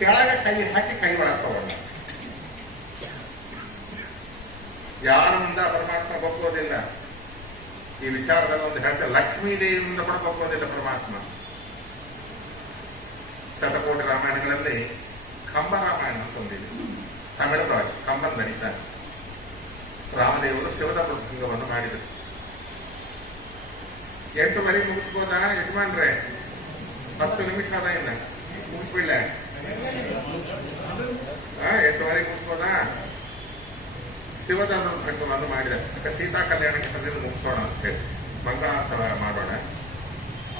ಕೆಳಗೆ ಕೈ ಹಾಕಿ ಕೈ ಒಳಗೆ ತಗೊಂಡ. ಯಾರ ಮುಂದ ಪರಮಾತ್ಮ ಬಗ್ಗೋದಿಲ್ಲ. ಈ ವಿಚಾರದಲ್ಲಿ ಒಂದು ಹೇಳ್ತಾರೆ, ಲಕ್ಷ್ಮೀದೇವಿಯಿಂದ ಕೂಡ ಬಗ್ಗೋದಿಲ್ಲ ಪರಮಾತ್ಮ. ಶತಕೋಟಿ ರಾಮಾಯಣಗಳಲ್ಲಿ ಕಂಬ ರಾಮಾಯಣ ಅಂತ ಒಂದಿದೆ, ತಮಿಳದೊಳಗೆ ಕಂಬನ್ ಬರೀತಾರೆ. ರಾಮದೇವರು ಶಿವದ ಪ್ರಸಂಗವನ್ನು ಮಾಡಿದರು. 8 ಮರಿ ಮುಗಿಸ್ಬೋದಾ ಯಜಮಾನ್ರೆ? 10 ನಿಮಿಷ ಅದ, ಇನ್ನ ಮುಗಿಸ್ಬಿಡ್ಲ? 8 ಮರಿ ಮುಗಿಸ್ಬೋದಾ? ಶಿವದ ಪ್ರಸಂಗವನ್ನು ಮಾಡಿದ. ಸೀತಾ ಕಲ್ಯಾಣಕ್ಕೆ ತಂದಿದ್ದು ಮುಗಿಸೋಣ ಅಂತ ಹೇಳಿ ಮಂಗಳಾರ್ಥ ಮಾಡೋಣ.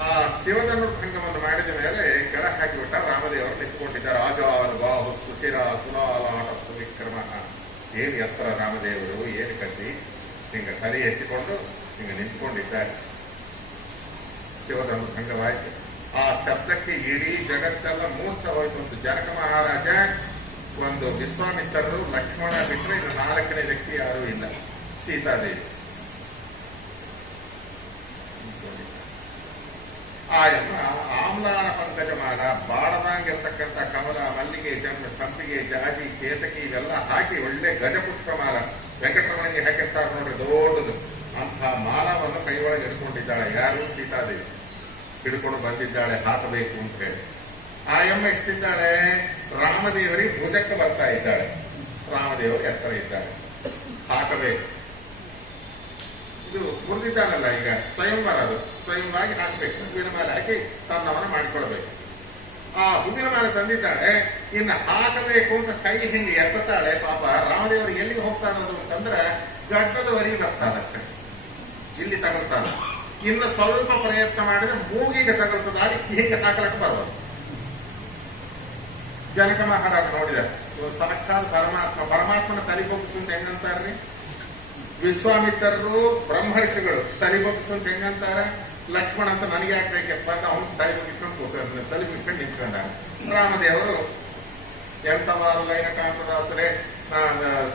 ಆ ಶಿವಧನು ಭಂಗವನ್ನು ಮಾಡಿದ ಮೇಲೆ ಕೆಳ ಹಾಕಿಬಿಟ್ಟ. ರಾಮದೇವರು ನಿಂತ್ಕೊಂಡಿದ್ದಾರೆ. ರಾಜಾರು ಬಾಹು ಸುಶಿರ ಸುಲಾಲಾಟ ಸುವಿಕ್ರಮ. ಏನು ಎತ್ತರ ರಾಮದೇವರು, ಏನು ಕತ್ತಿ, ಹಿಂಗ ತಲೆ ಎತ್ತಿಕೊಂಡು ಹಿಂಗ ನಿಂತ್ಕೊಂಡಿದ್ದಾರೆ. ಶಿವಧನು ಭಂಗವಾಯಿತು. ಆ ಶಬ್ದಕ್ಕೆ ಇಡೀ ಜಗತ್ತೆಲ್ಲ ಮೂರ್ಛ ಹೋಯ್ತು. ಒಂದು ಜನಕ ಮಹಾರಾಜ, ಒಂದು ವಿಶ್ವಾಮಿತ್ರರು, ಲಕ್ಷ್ಮಣ ಬಿಟ್ಟರೆ ಇನ್ನು 4ನೇ ವ್ಯಕ್ತಿ ಯಾರೂ ಇಲ್ಲ. ಸೀತಾದೇವಿ ಆಮ್ಲಾನ ಪಂಕಜಮಾಲ, ಬಾಡದಂಗಿರ್ತಕ್ಕಂಥ ಕಮಲ, ಮಲ್ಲಿಗೆ, ಜಂಬ, ಸಂಪಿಗೆ, ಜಾಜಿ, ಕೇತಕಿ ಇವೆಲ್ಲ ಹಾಕಿ ಒಳ್ಳೆ ಗಜಪುಷ್ಪಮಾಲ ವೆಂಕಟರಮಣಿಗೆ ಹಾಕಿರ್ತಾರೆ ನೋಡ್ರಿ, ದೊಡ್ಡದು. ಅಂಥ ಮಾಲವನ್ನು ಕೈ ಒಳಗೆ ಹಿಡ್ಕೊಂಡಿದ್ದಾಳೆ. ಯಾರು? ಸೀತಾದೇವಿ ಹಿಡ್ಕೊಂಡು ಬಂದಿದ್ದಾಳೆ ಹಾಕಬೇಕು ಅಂತ ಹೇಳಿ. ಆ ಎಮ್ಮ ಎಷ್ಟಿದ್ದಾಳೆ? ರಾಮದೇವರಿಗೆ ಭುಜಕ್ಕೆ ಬರ್ತಾ ಇದ್ದಾಳೆ. ರಾಮದೇವರು ಎತ್ತರ ಇದ್ದಾರೆ, ಹಾಕಬೇಕು. ಇದು ಮುರಿದಿದ್ದಾನಲ್ಲ, ಈಗ ಸ್ವಯಂವರ, ಅದು ಸ್ವಯಂವಾಗಿ ಹಾಕಬೇಕು. ಹೂವಿನ ಮೇಲೆ ಹಾಕಿ ತನ್ನವನ್ನ ಮಾಡಿಕೊಳ್ಬೇಕು. ಆ ಹೂವಿನ ಮೇಲೆ ತಂದಿದ್ದಾಳೆ. ಇನ್ನು ಹಾಕಬೇಕು ಅಂತ ಕೈ ಹಿಂಗೆ ಎತ್ತಾಳೆ. ಪಾಪ ರಾಮದೇವರು ಎಲ್ಲಿಗೆ ಹೋಗ್ತಾ ಇರೋದು ಅಂತಂದ್ರೆ ಗಡ್ಡದವರೆಗೆ ಬರ್ತಾದಷ್ಟೆ, ಇಲ್ಲಿ ತಗೊಳ್ತಾನೆ. ಇನ್ನು ಸ್ವಲ್ಪ ಪ್ರಯತ್ನ ಮಾಡಿದ್ರೆ ಮೂಗಿಗೆ ತಗೊಳ್ತದಾಗಿ ಹಿಂಗೆ ಹಾಕಲಕ್ಕೆ ಬರೋದು. ಜನಕ ಮಹಾರಾಜ ನೋಡಿದ, ಸಾಕ್ಷಾತ್ ಪರಮಾತ್ಮನ ತಲೆಬೊಗ್ಗಿಸು ಅಂತ ಹೆಂಗಂತಾರ್ರಿ? ವಿಶ್ವಾಮಿತ್ರರು ಬ್ರಹ್ಮರ್ಷಿಗಳು ತಲೆಬೊಗ್ಗಿಸು ಅಂತ ಹೆಂಗಂತಾರ? ಲಕ್ಷ್ಮಣ ಅಂತ ನನಗೆ ಹಾಕ್ಬೇಕಪ್ಪ ಅಂತ ಅವ್ನು ತಲೆಬೊಗ್ಗಿಸ್ಕೊಂಡು ತಲೆಬೊಗ್ಗಿಸ್ಕೊಂಡು ನಿಂತ್ಕೊಂಡ. ರಾಮದೇವರು ಎಂತವಾರು ಲೈನ ಕಾಂತದಾಸರೇ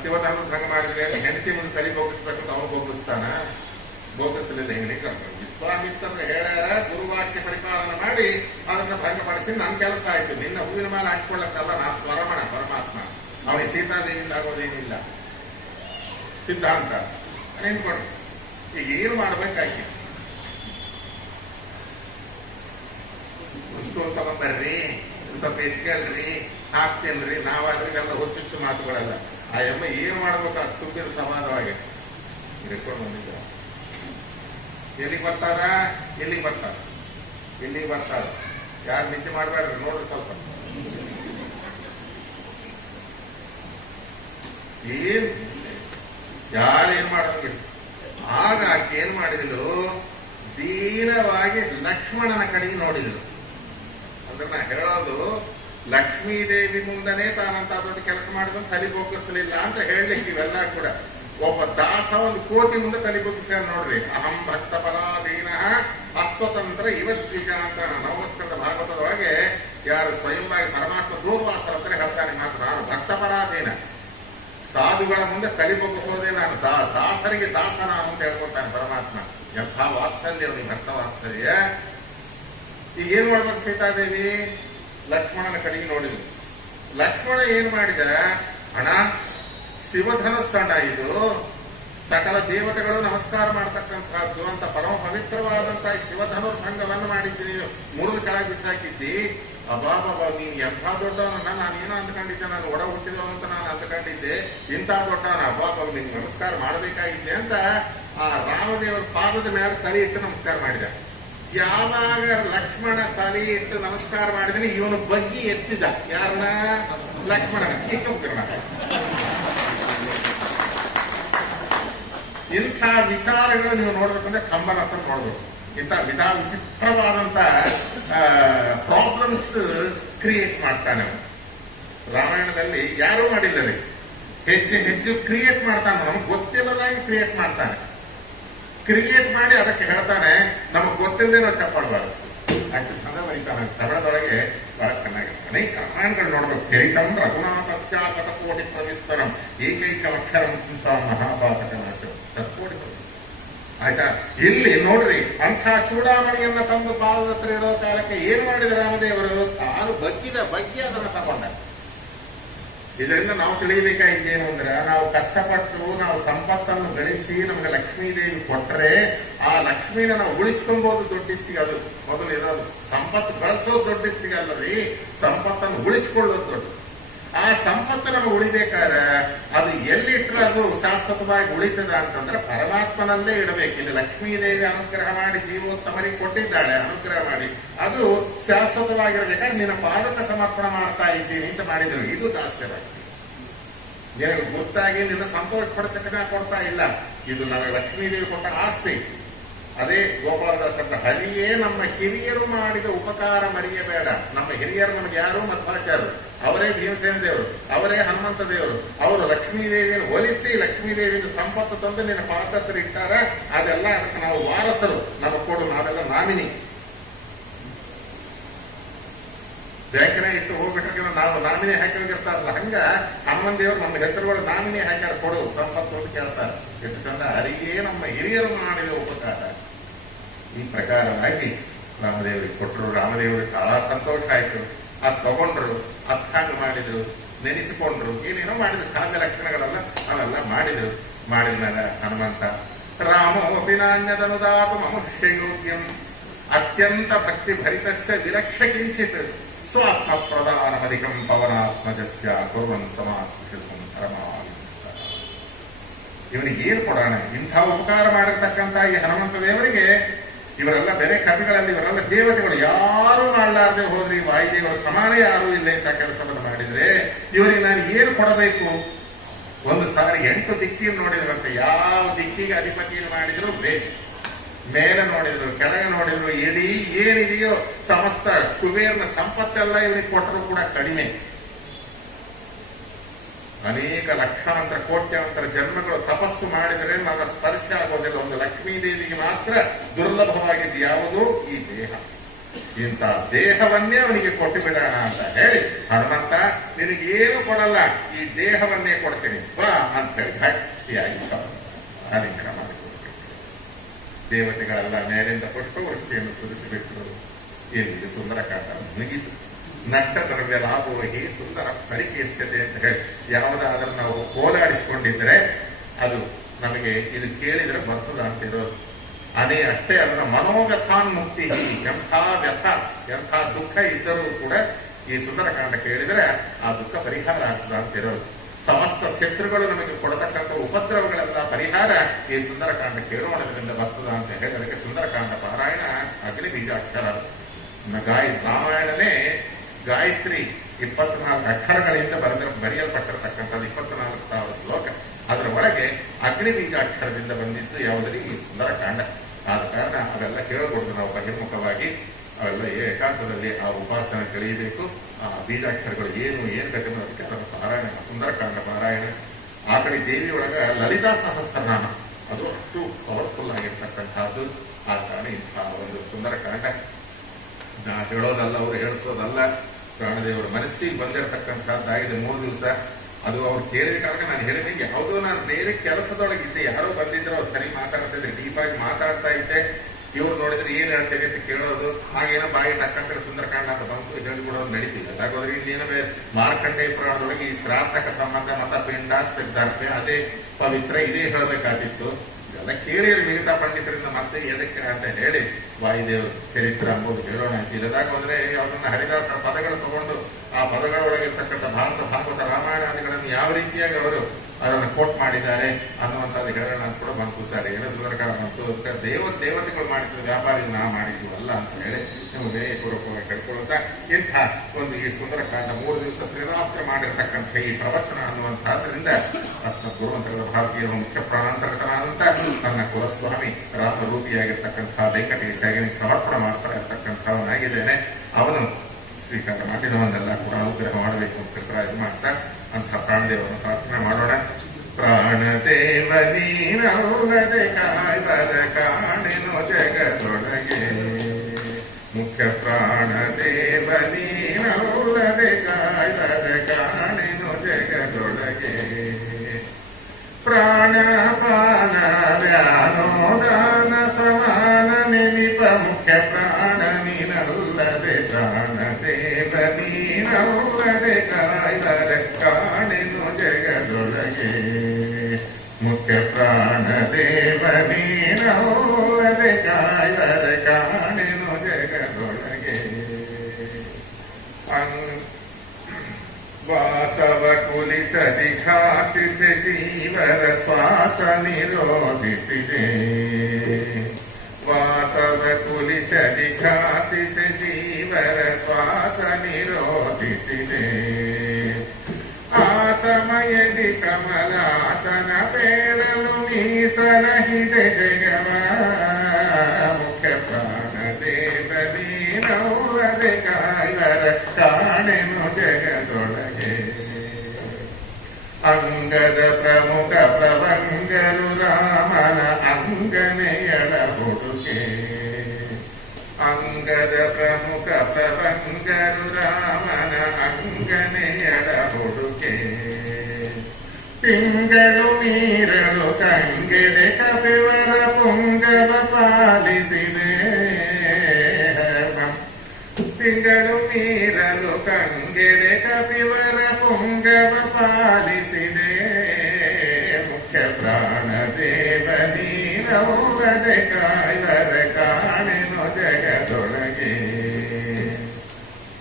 ಶಿವಧರ್ಮ ಭಂಗ ಮಾಡಿದ್ರೆ ಹೆಂಡತಿ ಮುಂದೆ ತಲೆಬೊಗ್ಗಿಸ್ಬೇಕಂತ ಅವನು ಬೊಗ್ಗಿಸ್ತಾನ? ಬೋಗಿಸಲಿಲ್ಲ. ಹೆಂಗಲಿಕ್ಕೆ ವಿಶ್ವಾಮಿತ್ರರು ಹೇಳ್ಯಾರ, ಗುರುವಾಕ್ಯ ಪರಿಪಾಲನೆ ಮಾಡಿ ಅದನ್ನ ಭಂಗಪಡಿಸಿ ನನ್ನ ಕೆಲಸ ಆಯ್ತು. ನಿನ್ನ ಹೂವಿನ ಮೇಲೆ ಹಾಕಿಕೊಳ್ಳಕ್ಕಲ್ಲ, ನಾನು ಸ್ವರಮಣ ಪರಮಾತ್ಮ. ಅವನಿಗೆ ಸೀತಾದೇವಿಯಿಂದ ಆಗೋದೇನಿಲ್ಲ. ಸಿದ್ಧಾಂತ ನಿಂತ್ಕೊಂಡು ಈಗ ಏನು ಮಾಡ್ಬೇಕಾಗಿ? ವಸ್ತು ತಗೊಂಬರ್ರಿ, ಸ್ವಲ್ಪ ಎತ್ಕೇಳ್ರಿ, ಹಾಕ್ತೇನ್ರಿ. ನಾವಾದ್ರಿಗೆಲ್ಲ ಹುಚ್ಚುಚ್ಚು ಮಾತುಗಳಲ್ಲ. ಆ ಎಮ್ಮ ಏನು ಮಾಡ್ಬೇಕು ಅದು ತುಂಬಿದ ಸಮಾನವಾಗಿ ಹಿಡ್ಕೊಂಡು ಬಂದಿದ್ದ. ಎಲ್ಲಿಗೆ ಬರ್ತಾರ? ಎಲ್ಲಿಗೆ ಬರ್ತಾರ? ಎಲ್ಲಿಗೆ ಬರ್ತಾರ? ಯಾರು ನಿಂತೆ ಮಾಡ್ಬೇಡ್ರಿ, ನೋಡ್ರಿ ಸ್ವಲ್ಪ. ಯಾರೇನ್ ಮಾಡೋಂಗಿಲ್ಲ. ಆಗ ಆಕೆ ಏನ್ ಮಾಡಿದಳು? ದೀನವಾಗಿ ಲಕ್ಷ್ಮಣನ ಕಡೆಗೆ ನೋಡಿದಳು. ಅಂದ್ರೆ ನಾ ಹೇಳೋದು, ಲಕ್ಷ್ಮೀದೇವಿ ಮುಂದನೆ ತಾನಂತ ದೊಡ್ಡ ಕೆಲಸ ಮಾಡಿದ್ರು ತಲೆ ಬೊಗ್ಗಿಸಲಿಲ್ಲ ಅಂತ ಹೇಳಲಿಕ್ಕೆ ಇವೆಲ್ಲ ಕೂಡ. ಒಬ್ಬ ದಾಸ 1 ಕೋಟಿ ಮುಂದೆ ತಲೆ ಬೊಗ್ಗಿಸ್ಯಾರ ನೋಡ್ರಿ. ಅಹಂ ಭಕ್ತ ಪರಾಧೀನ ಅಸ್ವತಂತ್ರ ಇವದ್ವಿಜ ಅಂತ ನವಸ್ಕಂದ ಭಾಗವತದೊಳಗೆ ಯಾರು ಸ್ವಯಂವಾಗಿ ಪರಮಾತ್ಮ ದೂರ್ವಾಸರ ಹತ್ರ ಹೇಳ್ತಾನೆ ಮಾತ್ರ, ನಾನು ಭಕ್ತ ಪರಾಧೀನ, ಸಾಧುಗಳ ಮುಂದೆ ತಲೆ ಬಗ್ಗಿಸೋದೇ ನಾನು, ದಾಸರಿಗೆ ದಾಸನ ಅಂತ ಹೇಳ್ಕೊತಾನೆ ಪರಮಾತ್ಮ. ಎಂಥ ವಾತ್ಸಲ್ಯ ಅವನಿಗೆ, ಭಕ್ತ ವಾತ್ಸಲ್ಯ. ಈಗ ಏನ್ ಮಾಡ್ಬೇಕು ಸೀತಾದೇವಿ? ಲಕ್ಷ್ಮಣನ ಕಡೆಗೆ ನೋಡಿದ್ಲು. ಲಕ್ಷ್ಮಣ ಏನ್ ಮಾಡಿದ? ಅಣ್ಣ, ಶಿವಧನಸ್ಸಣ್ಣ ಇದು, ಸಕಲ ದೇವತೆಗಳು ನಮಸ್ಕಾರ ಮಾಡ್ತಕ್ಕಂಥದ್ದು ಅಂತ ಪರಮ ಪವಿತ್ರವಾದಂತಹ ಶಿವಧನುರ್ಭಂಗವನ್ನು ಮಾಡಿದ್ದೀನಿ, ಮುರಿದು ಕೆಳಗೆ ಬಿಸಾಕಿದ್ದಿ. ಅಬಾಬಾಬಾ, ನೀನ್ ಎಂಥ ದೊಡ್ಡವನನ್ನ ನಾನೇನೋ ಅಂದ್ಕೊಂಡಿದ್ದೆ, ನಾನು ಒಡ ಹುಟ್ಟಿದವ ಅಂತ ನಾನು ಅಂದ್ಕೊಂಡಿದ್ದೆ, ಇಂಥ ದೊಡ್ಡವನ, ಅಬಾಬಾ ನಿನ್ಗೆ ನಮಸ್ಕಾರ ಮಾಡಬೇಕಾಗಿದ್ದೆ ಅಂತ ಆ ರಾಮದೇವರ ಪಾದದ ಮೇಲೆ ತಲೆ ಇಟ್ಟು ನಮಸ್ಕಾರ ಮಾಡಿದ. ಯಾವಾಗ ಲಕ್ಷ್ಮಣ ತಲೆ ಇಟ್ಟು ನಮಸ್ಕಾರ ಮಾಡಿದ್ರೆ ಇವನು ಬಗ್ಗಿ ಎತ್ತಿದ. ಯಾರನ್ನ? ಲಕ್ಷ್ಮಣನ. ಇಂಥ ವಿಚಾರಗಳು ನೀವು ನೋಡ್ಬೇಕಂದ್ರೆ ಕಂಬನ ಹತ್ರ ನೋಡ್ಬೇಕು. ಇಂಥ ವಿಚಿತ್ರವಾದಂತ ಪ್ರಾಬ್ಲಮ್ಸ್ ಕ್ರಿಯೇಟ್ ಮಾಡ್ತಾನೆ ರಾಮಾಯಣದಲ್ಲಿ. ಯಾರೂ ಮಾಡಿದ್ದಾರೆ, ಹೆಚ್ಚು ಕ್ರಿಯೇಟ್ ಮಾಡ್ತಾನೆ, ನಮ್ಗೆ ಗೊತ್ತಿಲ್ಲದಾಗಿ ಕ್ರಿಯೇಟ್ ಮಾಡ್ತಾನೆ. ಕ್ರಿಯೇಟ್ ಮಾಡಿ ಅದಕ್ಕೆ ಹೇಳ್ತಾನೆ, ನಮಗ್ ಗೊತ್ತಿಲ್ಲದೆ ನಾವು ಚಪ್ಪಾಳು ಬಾರಿಸ್ತೀವಿ. ಅಷ್ಟು ಚಂದ ಬರೀತಾನೆ ತಮಿಳದೊಳಗೆ, ಬಹಳ ಚೆನ್ನಾಗಿರ್ತಾನೆ. ಅನೇಕ ರಾಮಾಯಣಗಳು ನೋಡ್ಬೇಕು. ಚರಿತಂ ರಘುನಾಥಸ್ಯ ಶತಕೋಟಿ ಪ್ರವಿಸ್ತರಂ ಏಕೈಕ ಅಕ್ಷರಂ ಮಹಾಭಾರತ ಶತಕೋಟಿ ಪ್ರವಿಸ್ತರ. ಆಯ್ತಾ? ಇಲ್ಲಿ ನೋಡ್ರಿ, ಅಂಥ ಚೂಡಾಮಣಿಯನ್ನ ತಂದು ಪಾದದ ಹತ್ರ ಇಡೋ ಕಾಲಕ್ಕೆ ಏನ್ ಮಾಡಿದ ರಾಮದೇವರು? ತಾನು ಬಗ್ಗೆ ಅದನ್ನ ತಗೊಂಡ. ಇದರಿಂದ ನಾವು ತಿಳಿಯಬೇಕಾಗಿದ್ದೇನು ಅಂದ್ರೆ, ನಾವು ಕಷ್ಟಪಟ್ಟು ನಾವು ಸಂಪತ್ತನ್ನು ಗಳಿಸಿ ನಮ್ಗೆ ಲಕ್ಷ್ಮೀದೇವಿ ಕೊಟ್ರೆ ಆ ಲಕ್ಷ್ಮೀನ ನಾವು ಉಳಿಸ್ಕೊಬಹುದು. ದೊಡ್ಡಿಸ್ತಿಗೆ ಅದು ಮೊದಲು ಇರೋದು. ಸಂಪತ್ತು ಗಳಿಸೋದು ದೊಡ್ಡಿಸ್ತಿಗೆ ಅಲ್ಲರಿ, ಸಂಪತ್ತನ್ನು ಉಳಿಸ್ಕೊಳ್ಳೋದು ದೊಡ್ಡ. ಆ ಸಂಪತ್ತು ನಮಗೆ ಉಳಿಬೇಕಾದ್ರೆ ಅದು ಎಲ್ಲಿಟ್ರೆ ಅದು ಶಾಶ್ವತವಾಗಿ ಉಳಿತದ ಅಂತಂದ್ರೆ ಪರಮಾತ್ಮನಲ್ಲೇ ಇಡಬೇಕು. ಇಲ್ಲಿ ಲಕ್ಷ್ಮೀದೇವಿ ಅನುಗ್ರಹ ಮಾಡಿ ಜೀವೋತ್ತಮರಿಗೆ ಕೊಟ್ಟಿದ್ದಾಳೆ, ಅನುಗ್ರಹ ಮಾಡಿ ಅದು ಶಾಶ್ವತವಾಗಿರ್ಬೇಕಾದ್ರೆ ನಿನ್ನ ಪಾದಕ ಸಮರ್ಪಣೆ ಮಾಡ್ತಾ ಇದ್ದೀನಿ ಅಂತ ಮಾಡಿದ್ರು. ಇದು ದಾಸ್ಯವಾಗಿ ನಿನಗೆ ಗೊತ್ತಾಗಿ ನಿನ್ನ ಸಂತೋಷ ಪಡಿಸಕ್ಕೆ ಕೊಡ್ತಾ ಇಲ್ಲ. ಇದು ನನಗೆ ಲಕ್ಷ್ಮೀದೇವಿ ಕೊಟ್ಟ ಆಸ್ತಿ. ಅದೇ ಗೋಪಾಲದಾಸರ ಹರಿಯೇ ನಮ್ಮ ಹಿರಿಯರು ಮಾಡಿದ ಉಪಕಾರ ಮರೆಯಬೇಡ. ನಮ್ಮ ಹಿರಿಯರು ನಮ್ಗೆ ಯಾರು? ಮಧ್ವಾಚಾರ್ಯರು. ಅವರೇ ಭೀಮಸೇನ ದೇವರು, ಅವರೇ ಹನುಮಂತ ದೇವರು. ಅವರು ಲಕ್ಷ್ಮೀದೇವಿಯನ್ನು ಒಲಿಸಿ ಲಕ್ಷ್ಮೀದೇವಿಯಿಂದ ಸಂಪತ್ತು ತಂದು ನಿನ್ನ ಪಾದತ್ರ ಇಟ್ಟಾರ. ಅದೆಲ್ಲ ಅದಕ್ಕೆ ನಾವು ವಾರಸರು, ನಮಗೆ ಕೊಡು, ನಾವೆಲ್ಲ ನಾಮಿನಿ. ಬ್ಯಾಂಕನೇ ಇಟ್ಟು ಹೋಗ್ಬಿಟ್ರೆ ನಾವು ನಾಮಿನಿ ಹಾಕಿ ಹೋಗಿರ್ತಾರಲ್ಲ, ಹಂಗ ಹನುಮಂತ ದೇವರು ನಮ್ಮ ಹೆಸರುಗಳು ನಾಮಿನಿ ಹಾಕ್ಯಾರ, ಕೊಡು ಸಂಪತ್ತು ಅಂತ ಕೇಳ್ತಾರೆ. ಎಷ್ಟು ಚಂದ. ಹರಿಯೇ ನಮ್ಮ ಹಿರಿಯರು ಮಾಡಿದ ಉಪಕಾರ. ಈ ಪ್ರಕಾರವಾಗಿ ರಾಮದೇವರಿಗೆ ಕೊಟ್ಟರು. ರಾಮದೇವರಿಗೆ ಬಹಳ ಸಂತೋಷ ಆಯ್ತು. ಅದು ತಗೊಂಡ್ರು, ಅರ್ಥಾಂಗ ಮಾಡಿದ್ರು, ನೆನೆಸಿಕೊಂಡ್ರು, ಏನೇನೋ ಮಾಡಿದ್ರು. ಕಾವ್ಯ ಲಕ್ಷಣಗಳೆಲ್ಲ ಅವೆಲ್ಲ ಮಾಡಿದ್ರು. ಮಾಡಿದ ಮೇಲೆ ಹನುಮಂತ ರಾಮೋಪಿ ನಾಣ್ಯದನುದಾತು ಮನುಷ್ಯಯೋಗ್ಯಂ ಅತ್ಯಂತ ಭಕ್ತಿ ಭರಿತಸ್ಯ ವಿರಕ್ಷ ಕಿಂಚಿತ್ ಸ್ವಾತ್ಮ ಪ್ರಧಾನಮಧಿಕಂ ಪವನಾತ್ಮಜಸ್ಯ ಕುರ್ವನ್ ಸಮಾಸ್ಕೃತಂ ಪರಮಾತ್ಮ. ಇವನಿಗೆ ಏನು ಕೊಡೋಣ? ಇಂಥ ಉಪಕಾರ ಮಾಡಿರ್ತಕ್ಕಂಥ ಈ ಹನುಮಂತ ದೇವರಿಗೆ ಇವರೆಲ್ಲ ಬೇರೆ ಕವಿಗಳಲ್ಲಿ ಇವರೆಲ್ಲ ದೇವತೆಗಳು, ಯಾರು ಮಾಡಲಾರದೆ ಹೋದ್ರಿ, ವಾಯುದೇವರು ಸಮಾನ ಯಾರು ಇಲ್ಲ ಇಂಥ ಕೆಲಸವನ್ನು ಮಾಡಿದ್ರೆ ಇವರಿಗೆ ನಾನು ಏನು ಕೊಡಬೇಕು? ಒಂದು ಸಾರಿ 8 ದಿಕ್ಕಿಯನ್ನು ನೋಡಿದ್ರಂತೆ. ಯಾವ ದಿಕ್ಕಿಗೆ ಅಧಿಪತಿಯನ್ನು ಮಾಡಿದ್ರು ವೇಸ್ಟ್. ಮೇಲೆ ನೋಡಿದ್ರು, ಕೆಳಗೆ ನೋಡಿದ್ರು, ಇಡೀ ಏನಿದೆಯೋ ಸಮಸ್ತ ಕುಬೇರನ ಸಂಪತ್ತೆಲ್ಲ ಇವನಿಗೆ ಕೊಟ್ಟರು ಕೂಡ ಕಡಿಮೆ. ಅನೇಕ ಲಕ್ಷಾಂತರ ಕೋಟ್ಯಾಂತರ ಜನ್ಮಗಳು ತಪಸ್ಸು ಮಾಡಿದರೆ ನಮ್ಮ ಸ್ಪರ್ಶ ಆಗೋದಿಲ್ಲ. ಒಂದು ಲಕ್ಷ್ಮೀದೇವಿಗೆ ಮಾತ್ರ ದುರ್ಲಭವಾಗಿದ್ದು ಯಾವುದು? ಈ ದೇಹ. ಇಂಥ ದೇಹವನ್ನೇ ಅವನಿಗೆ ಕೊಟ್ಟು ಬಿಡೋಣ ಅಂತ ಹೇಳಿ, ಹನುಮಂತ ನಿನಗೇನು ಕೊಡಲ್ಲ, ಈ ದೇಹವನ್ನೇ ಕೊಡ್ತೀನಿ ಬಾ ಅಂತ ಹೇಳಿ ಗಟ್ಟಿಯಾಗಿ ಆಲಿಂಗನ ಮಾಡಿಕೊಡ್ಬೇಕು. ದೇವತೆಗಳೆಲ್ಲ ಮೇಲಿಂದ ಪುಷ್ಪವೃಷ್ಟಿಯನ್ನು ಸುರಿಸಿಬಿಟ್ಟರು. ಇಲ್ಲಿ ಸುಂದರಕಾಂಡ ಮುಗಿತು. ನಷ್ಟ ದ್ರವ್ಯ ಲಾಭೋಹಿ ಸುಂದರ ಪರಿಕೀರ್ಷತೆ ಅಂತ ಹೇಳಿ ಯಾವುದಾದ್ರೂ ನಾವು ಹೋಲಾಡಿಸಿಕೊಂಡಿದ್ರೆ ಅದು ನಮಗೆ ಇದು ಕೇಳಿದ್ರೆ ಬರ್ತದ ಅಂತಿರೋದು. ಅಷ್ಟೇ ಅದರ ಮನೋಗಥಾನ್ ಮುಕ್ತಿ. ಎಂಥ ವ್ಯಥ, ಎಂಥ ದುಃಖ ಇದ್ದರೂ ಕೂಡ ಈ ಸುಂದರಕಾಂಡ ಕೇಳಿದ್ರೆ ಆ ದುಃಖ ಪರಿಹಾರ ಆಗ್ತದ ಅಂತಿರೋದು. ಸಮಸ್ತ ಶತ್ರುಗಳು ನಮಗೆ ಕೊಡತಕ್ಕಂಥ ಉಪದ್ರವಗಳೆಲ್ಲ ಪರಿಹಾರ ಈ ಸುಂದರಕಾಂಡ ಕೇಳೋಣದ್ರಿಂದ ಬರ್ತದ ಅಂತ ಹೇಳಿ ಅದಕ್ಕೆ ಸುಂದರಕಾಂಡ ಪಾರಾಯಣ ಅಗ್ನಿ ಬೀಜಾಕ್ಷರ. ರಾಮಾಯಣನೇ ಗಾಯತ್ರಿ 24 ಅಕ್ಷರಗಳಿಂದ ಬರೆಯಲ್ಪಟ್ಟಿರತಕ್ಕಂಥದ್ದು 24,000 ಶ್ಲೋಕ. ಅದರ ಒಳಗೆ ಅಗ್ನಿ ಬೀಜಾಕ್ಷರದಿಂದ ಬಂದಿದ್ದು ಯಾವುದರಿ? ಈ ಸುಂದರಕಾಂಡ. ಆದ ಕಾರಣ ಅವೆಲ್ಲ ಕೇಳಬಹುದು ನಾವು ಬಹಿರ್ಮುಖವಾಗಿ. ಅವೆಲ್ಲ ಏಕಾಂತದಲ್ಲಿ ಆ ಉಪಾಸನೆ ಕಳೆಯಬೇಕು. ಆ ಬೀಜಾಕ್ಷರಗಳು ಏನು ಕಠಿಣ ಅದಕ್ಕೆ ಅದರ ಪಾರಾಯಣ, ಸುಂದರಕಾಂಡ ಪಾರಾಯಣ. ಆ ಕಡೆ ದೇವಿಯೊಳಗ ಲಲಿತಾ ಸಹಸ್ರನಾಮ, ಅದು ಅಷ್ಟು ಪವರ್ಫುಲ್ ಆಗಿರ್ತಕ್ಕಂಥದ್ದು. ಆ ಕಾರಣ ಇಂತಹ ಒಂದು ಸುಂದರಕಾಂಡ ನಾ ಹೇಳೋದಲ್ಲ, ಅವರು ಹೇಳಿಸೋದಲ್ಲ. ಪ್ರಾಣದೇವರು ಮನಸ್ಸಿಗೆ ಬಂದಿರತಕ್ಕಂಥದ್ದಾಗಿದೆ 3 ದಿವಸ. ಅದು ಅವ್ರು ಕೇಳಬೇಕಾದ್ರೆ ನಾನು ಹೇಳಿದೆ, ಯಾವುದೋ ನಾನು ಬೇರೆ ಕೆಲಸದೊಳಗಿದ್ದೆ, ಯಾರೋ ಬಂದಿದ್ರು, ಅವ್ರು ಸರಿ ಮಾತಾಡ್ತಿದ್ರೆ, ಡೀಪಾಗಿ ಮಾತಾಡ್ತಾ ಇದ್ದೆ. ಇವ್ರು ನೋಡಿದ್ರೆ ಏನ್ ಹೇಳ್ತೇವೆ ಅಂತ ಕೇಳೋದು, ಹಾಗೇನೋ ಬಾಯಿ ಟಕ್ಕಂತಾರೆ ಸುಂದರಕಾಂಡ ಅಂತ ಬಂತು ಹೇಳಿಬಿಡೋದು ನಡೀತಿಲ್ಲ. ಹಾಗಾದ್ರೆ ಇನ್ನೇನೋ ಮಾರ್ಕಂಡೇಯ ಪುರಾಣದೊಳಗೆ ಈ ಶ್ರಾದ್ದಕ ಸಂಬಂಧ ಮತ ಪಿಂಡ ದರ್ಭ್ಯ ಅದೇ ಪವಿತ್ರ ಇದೇ ಹೇಳಬೇಕಾದಿತ್ತು. ಎಲ್ಲ ಕೇಳಿರಿ ಮಿಗತಾ ಪಂಡಿತರಿಂದ ಮತ್ತೆ ಎದಕ್ಕೆ ಅಂತ ಹೇಳಿ ವಾಯುದೇವರು ಚರಿತ್ರ ಅಂಬೋದು ಹೇಳೋಣ ಅಂತ. ಇಲ್ಲದಾಗ ಹೋದ್ರೆ ಯಾವ್ದನ್ನ ಹರಿದಾಸರ ಪದಗಳು ತಗೊಂಡು ಆ ಪದಗಳೊಳಗಿರ್ತಕ್ಕಂಥ ಭಾರತ ಭಾಗವತ ರಾಮಾಯಣಾದಿಗಳನ್ನು ಯಾವ ರೀತಿಯಾಗಿ ಅವರು ಅದನ್ನು ಕೋಟ್ ಮಾಡಿದ್ದಾರೆ ಅನ್ನುವಂಥದ್ದು ಹೇಳೋಣ ಅಂತ ಕೂಡ ಬಂತು. ಸರ್ ದೇವತೆಗಳು ಮಾಡಿಸಿದ ವ್ಯಾಪಾರಿ ನಾ ಮಾಡಿದ್ವಲ್ಲ ಅಂತ ಹೇಳಿ ನಿಮಗೆ ಪೂರ್ವಕವಾಗಿ ಕಳ್ಕೊಳ್ಳುತ್ತಾ ಇಂಥ ಒಂದು ಈ ಸುಂದರಕಾಂಡ 3 ದಿವಸ ತ್ರಿರಾತ್ರ ಮಾಡಿರ್ತಕ್ಕಂಥ ಈ ಪ್ರವಚನ ಅನ್ನುವಂಥದ್ರಿಂದ ಅಸ್ಮತ್ ಗುರುವಂತರದ ಭಾರತೀಯ ಮುಖ್ಯ ಪ್ರಾಣಾಂತರಕನಾದಂತ ನನ್ನ ಕುಲಸ್ವಾಮಿ ರಾಮರೂಪಿಯಾಗಿರ್ತಕ್ಕಂಥ ವೆಂಕಟೇಶ ಸಮರ್ಪಣ ಮಾಡ್ತಾ ಇರ್ತಕ್ಕಂಥವನಾಗಿದ್ದೇನೆ. ಅವನು ಸ್ವೀಕಾರ ಮಾಡಿ ನಮ್ಮನ್ನೆಲ್ಲ ಕೂಡ ಅನುಗ್ರಹ ಮಾಡಬೇಕು ಅಂತ ಇದು ಮಾಡ್ತಾ ಅಂತ ಪ್ರಾಣದೇವರನ್ನು ಪ್ರಾರ್ಥನೆ ಮಾಡೋಣ. ಪ್ರಾಣದೇವ ನೀನೌಲದೆ ಕಾಯ್ಬರ ಕಾಣೆನು ಜಗದೊಳಗೆ, ಮುಖ್ಯ ಪ್ರಾಣದೇವ ನೀನೌಲದೆ ಕಾಯ್ಬರ ಕಾಣೆನು ಜಗದೊಳಗೆ, ಪ್ರಾಣಪಾನ ವ್ಯಾನೋದಾನ ಸಮಾನ ನೆನಿಪ ಮುಖ್ಯ ಪ್ರಾಣ ನೀನಲ್ಲದೆ, ಪ್ರಾಣದೇವ ನೀನಲ್ಲದೆ ಕಾಯ್ಬರ ಕಾಣೆನು ಜಗದೊಳಗೆ, ಮುಖ್ಯ ಪ್ರಾಣದೇವ ನೀನಲ್ಲದೆ ಕಾಯ್ಬರ ಕಾಣೆನು ಜಗದೊಳಗೆ. ವಾಸವ ಕುಲಿಸದಿ ಖಾಸಿಸೆ ಜೀವರ ಶ್ವಾಸ ನಿರೋಧಿಸಿದೆ, ವಾಸವ ಕುಲಿಸದಿ ಖಾಸಿಸೆ ಜೀವರ ಶ್ವಾಸ ನಿರೋಧಿಸಿದೆ, ಆ ಸಮಯದಿ ಕಮಲಾಸನ ಬೇಳಲು ಮೀಸಲಹಿದೆ ಜಗವ, ಮುಖ್ಯ ಪ್ರಾಣದೇವ ನೀನೌಲದೆ ಕಾಯ್ವರ ಕಾಣೆನು ಜಗದೊಳಗೆ, ಅಂಗದ ಪ್ರಮುಖ ಪ್ರವಂಗರು ರಾಮನ ಅಂಗನೆಯಳ ಹುಡುಗೆ, ಅಂಗದ ಪ್ರಮುಖ ಪ್ರವಂಗರು ರಾಮನ ಅಂಗನೆಯಳ ಹುಡುಗೆ, ತಿಂಗಳು ನೀರಳು ಕಂಗೆಡೆ ಕಪಿವರ ಪುಂಗವ ಪಾಲಿಸಿದೆ, ತಿಂಗಳು ನೀರಲು ಕಂಗೆಡೆ ಕಪಿವರ ಪುಂಗವ ಪಾಲಿಸಿದೆ, ಮುಖ್ಯ ಪ್ರಾಣದೇವ ನೀನೌಲದೆ ಕಾಯ್ವರ ಕಾಣೆನು ಜಗದೊಳಗೆ,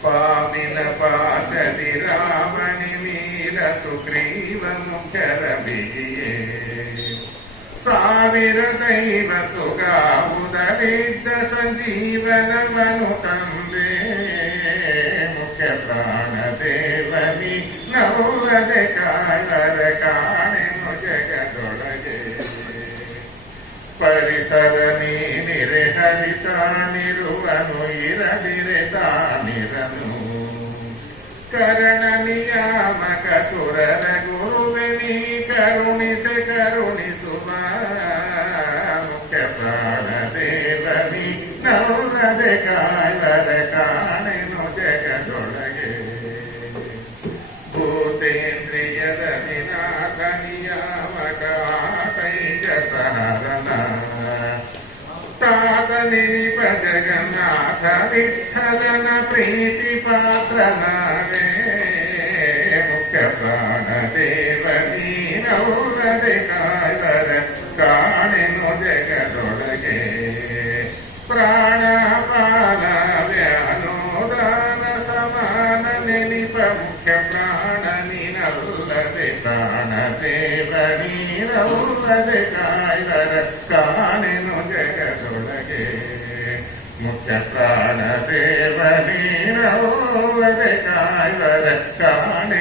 ಪಾಮಿನ ಪಾಸದಿ ರಾಮಣಿ ವೀರ ಸುಗ್ರೀವ ಮುಖ್ಯರ ಬಿಗಿಯೇ, ಸಾವಿರ ದೈವತುಗಾವುದರಿದ್ದ ಸಂಜೀವನವನು ತಂದೆ, ಮುಖ್ಯ ಪ್ರಾಣದೇವ ನೀನೌಲದೆ ಕಾಯ್ವರ ಕಾಣೆನು ಜಗದೊಳಗೆ, ಪರಿಸರ ನೀನಿರೆ ಹರಿತಾನಿರುವನು ಇರದಿರೆ ತಾನಿರನು, ಕರಣ ನಿಯಾಮಕ ಸುರರ ಗುರುವೆ ನೀ ಕರುಣಿಸೆ ಕರುಣಿಸುವ, ಮುಖ್ಯ ಪ್ರಾಣದೇವ ನೀನೌಲದೆ ಕಾಯ್ವರ ಕಾಣೆನು ಜಗದೊಳಗೆ, ಭೂತೇಂದ್ರಿಯದ ನಿನಾಥ ನಿಯಾಮಕ ತೈಜಸಹರನ, ತಾತ ನಿರಿಪ ಜಗನ್ನಾಥ ವಿಠಲನ ಪ್ರೀತಿ ಪಾತ್ರನಾದೆ, ಮುಖ್ಯ ಪ್ರಾಣದೇವ ನೀನೌಲದೆ ಕಾಯ್ವರ ಕಾಣೆನು ಜಗದೊಳಗೆ, ಪ್ರಾಣಪಾನ ವ್ಯಾನೋದಾನ ಸಮಾನ ನೆನಿಪ ಮುಖ್ಯ ಪ್ರಾಣ ನೀನಲ್ಲದೆ, ಪ್ರಾಣದೇವ ನೀನೌಲದೆ ಕಾಯ್ವರ ಕಾಣೆನು ಜಗದೊಳಗೆ, ಮುಖ್ಯ ಪ್ರಾಣದೇವ ನೀನೌಲದೆ ಕಾಯ್ವರ ಕಾಣೆ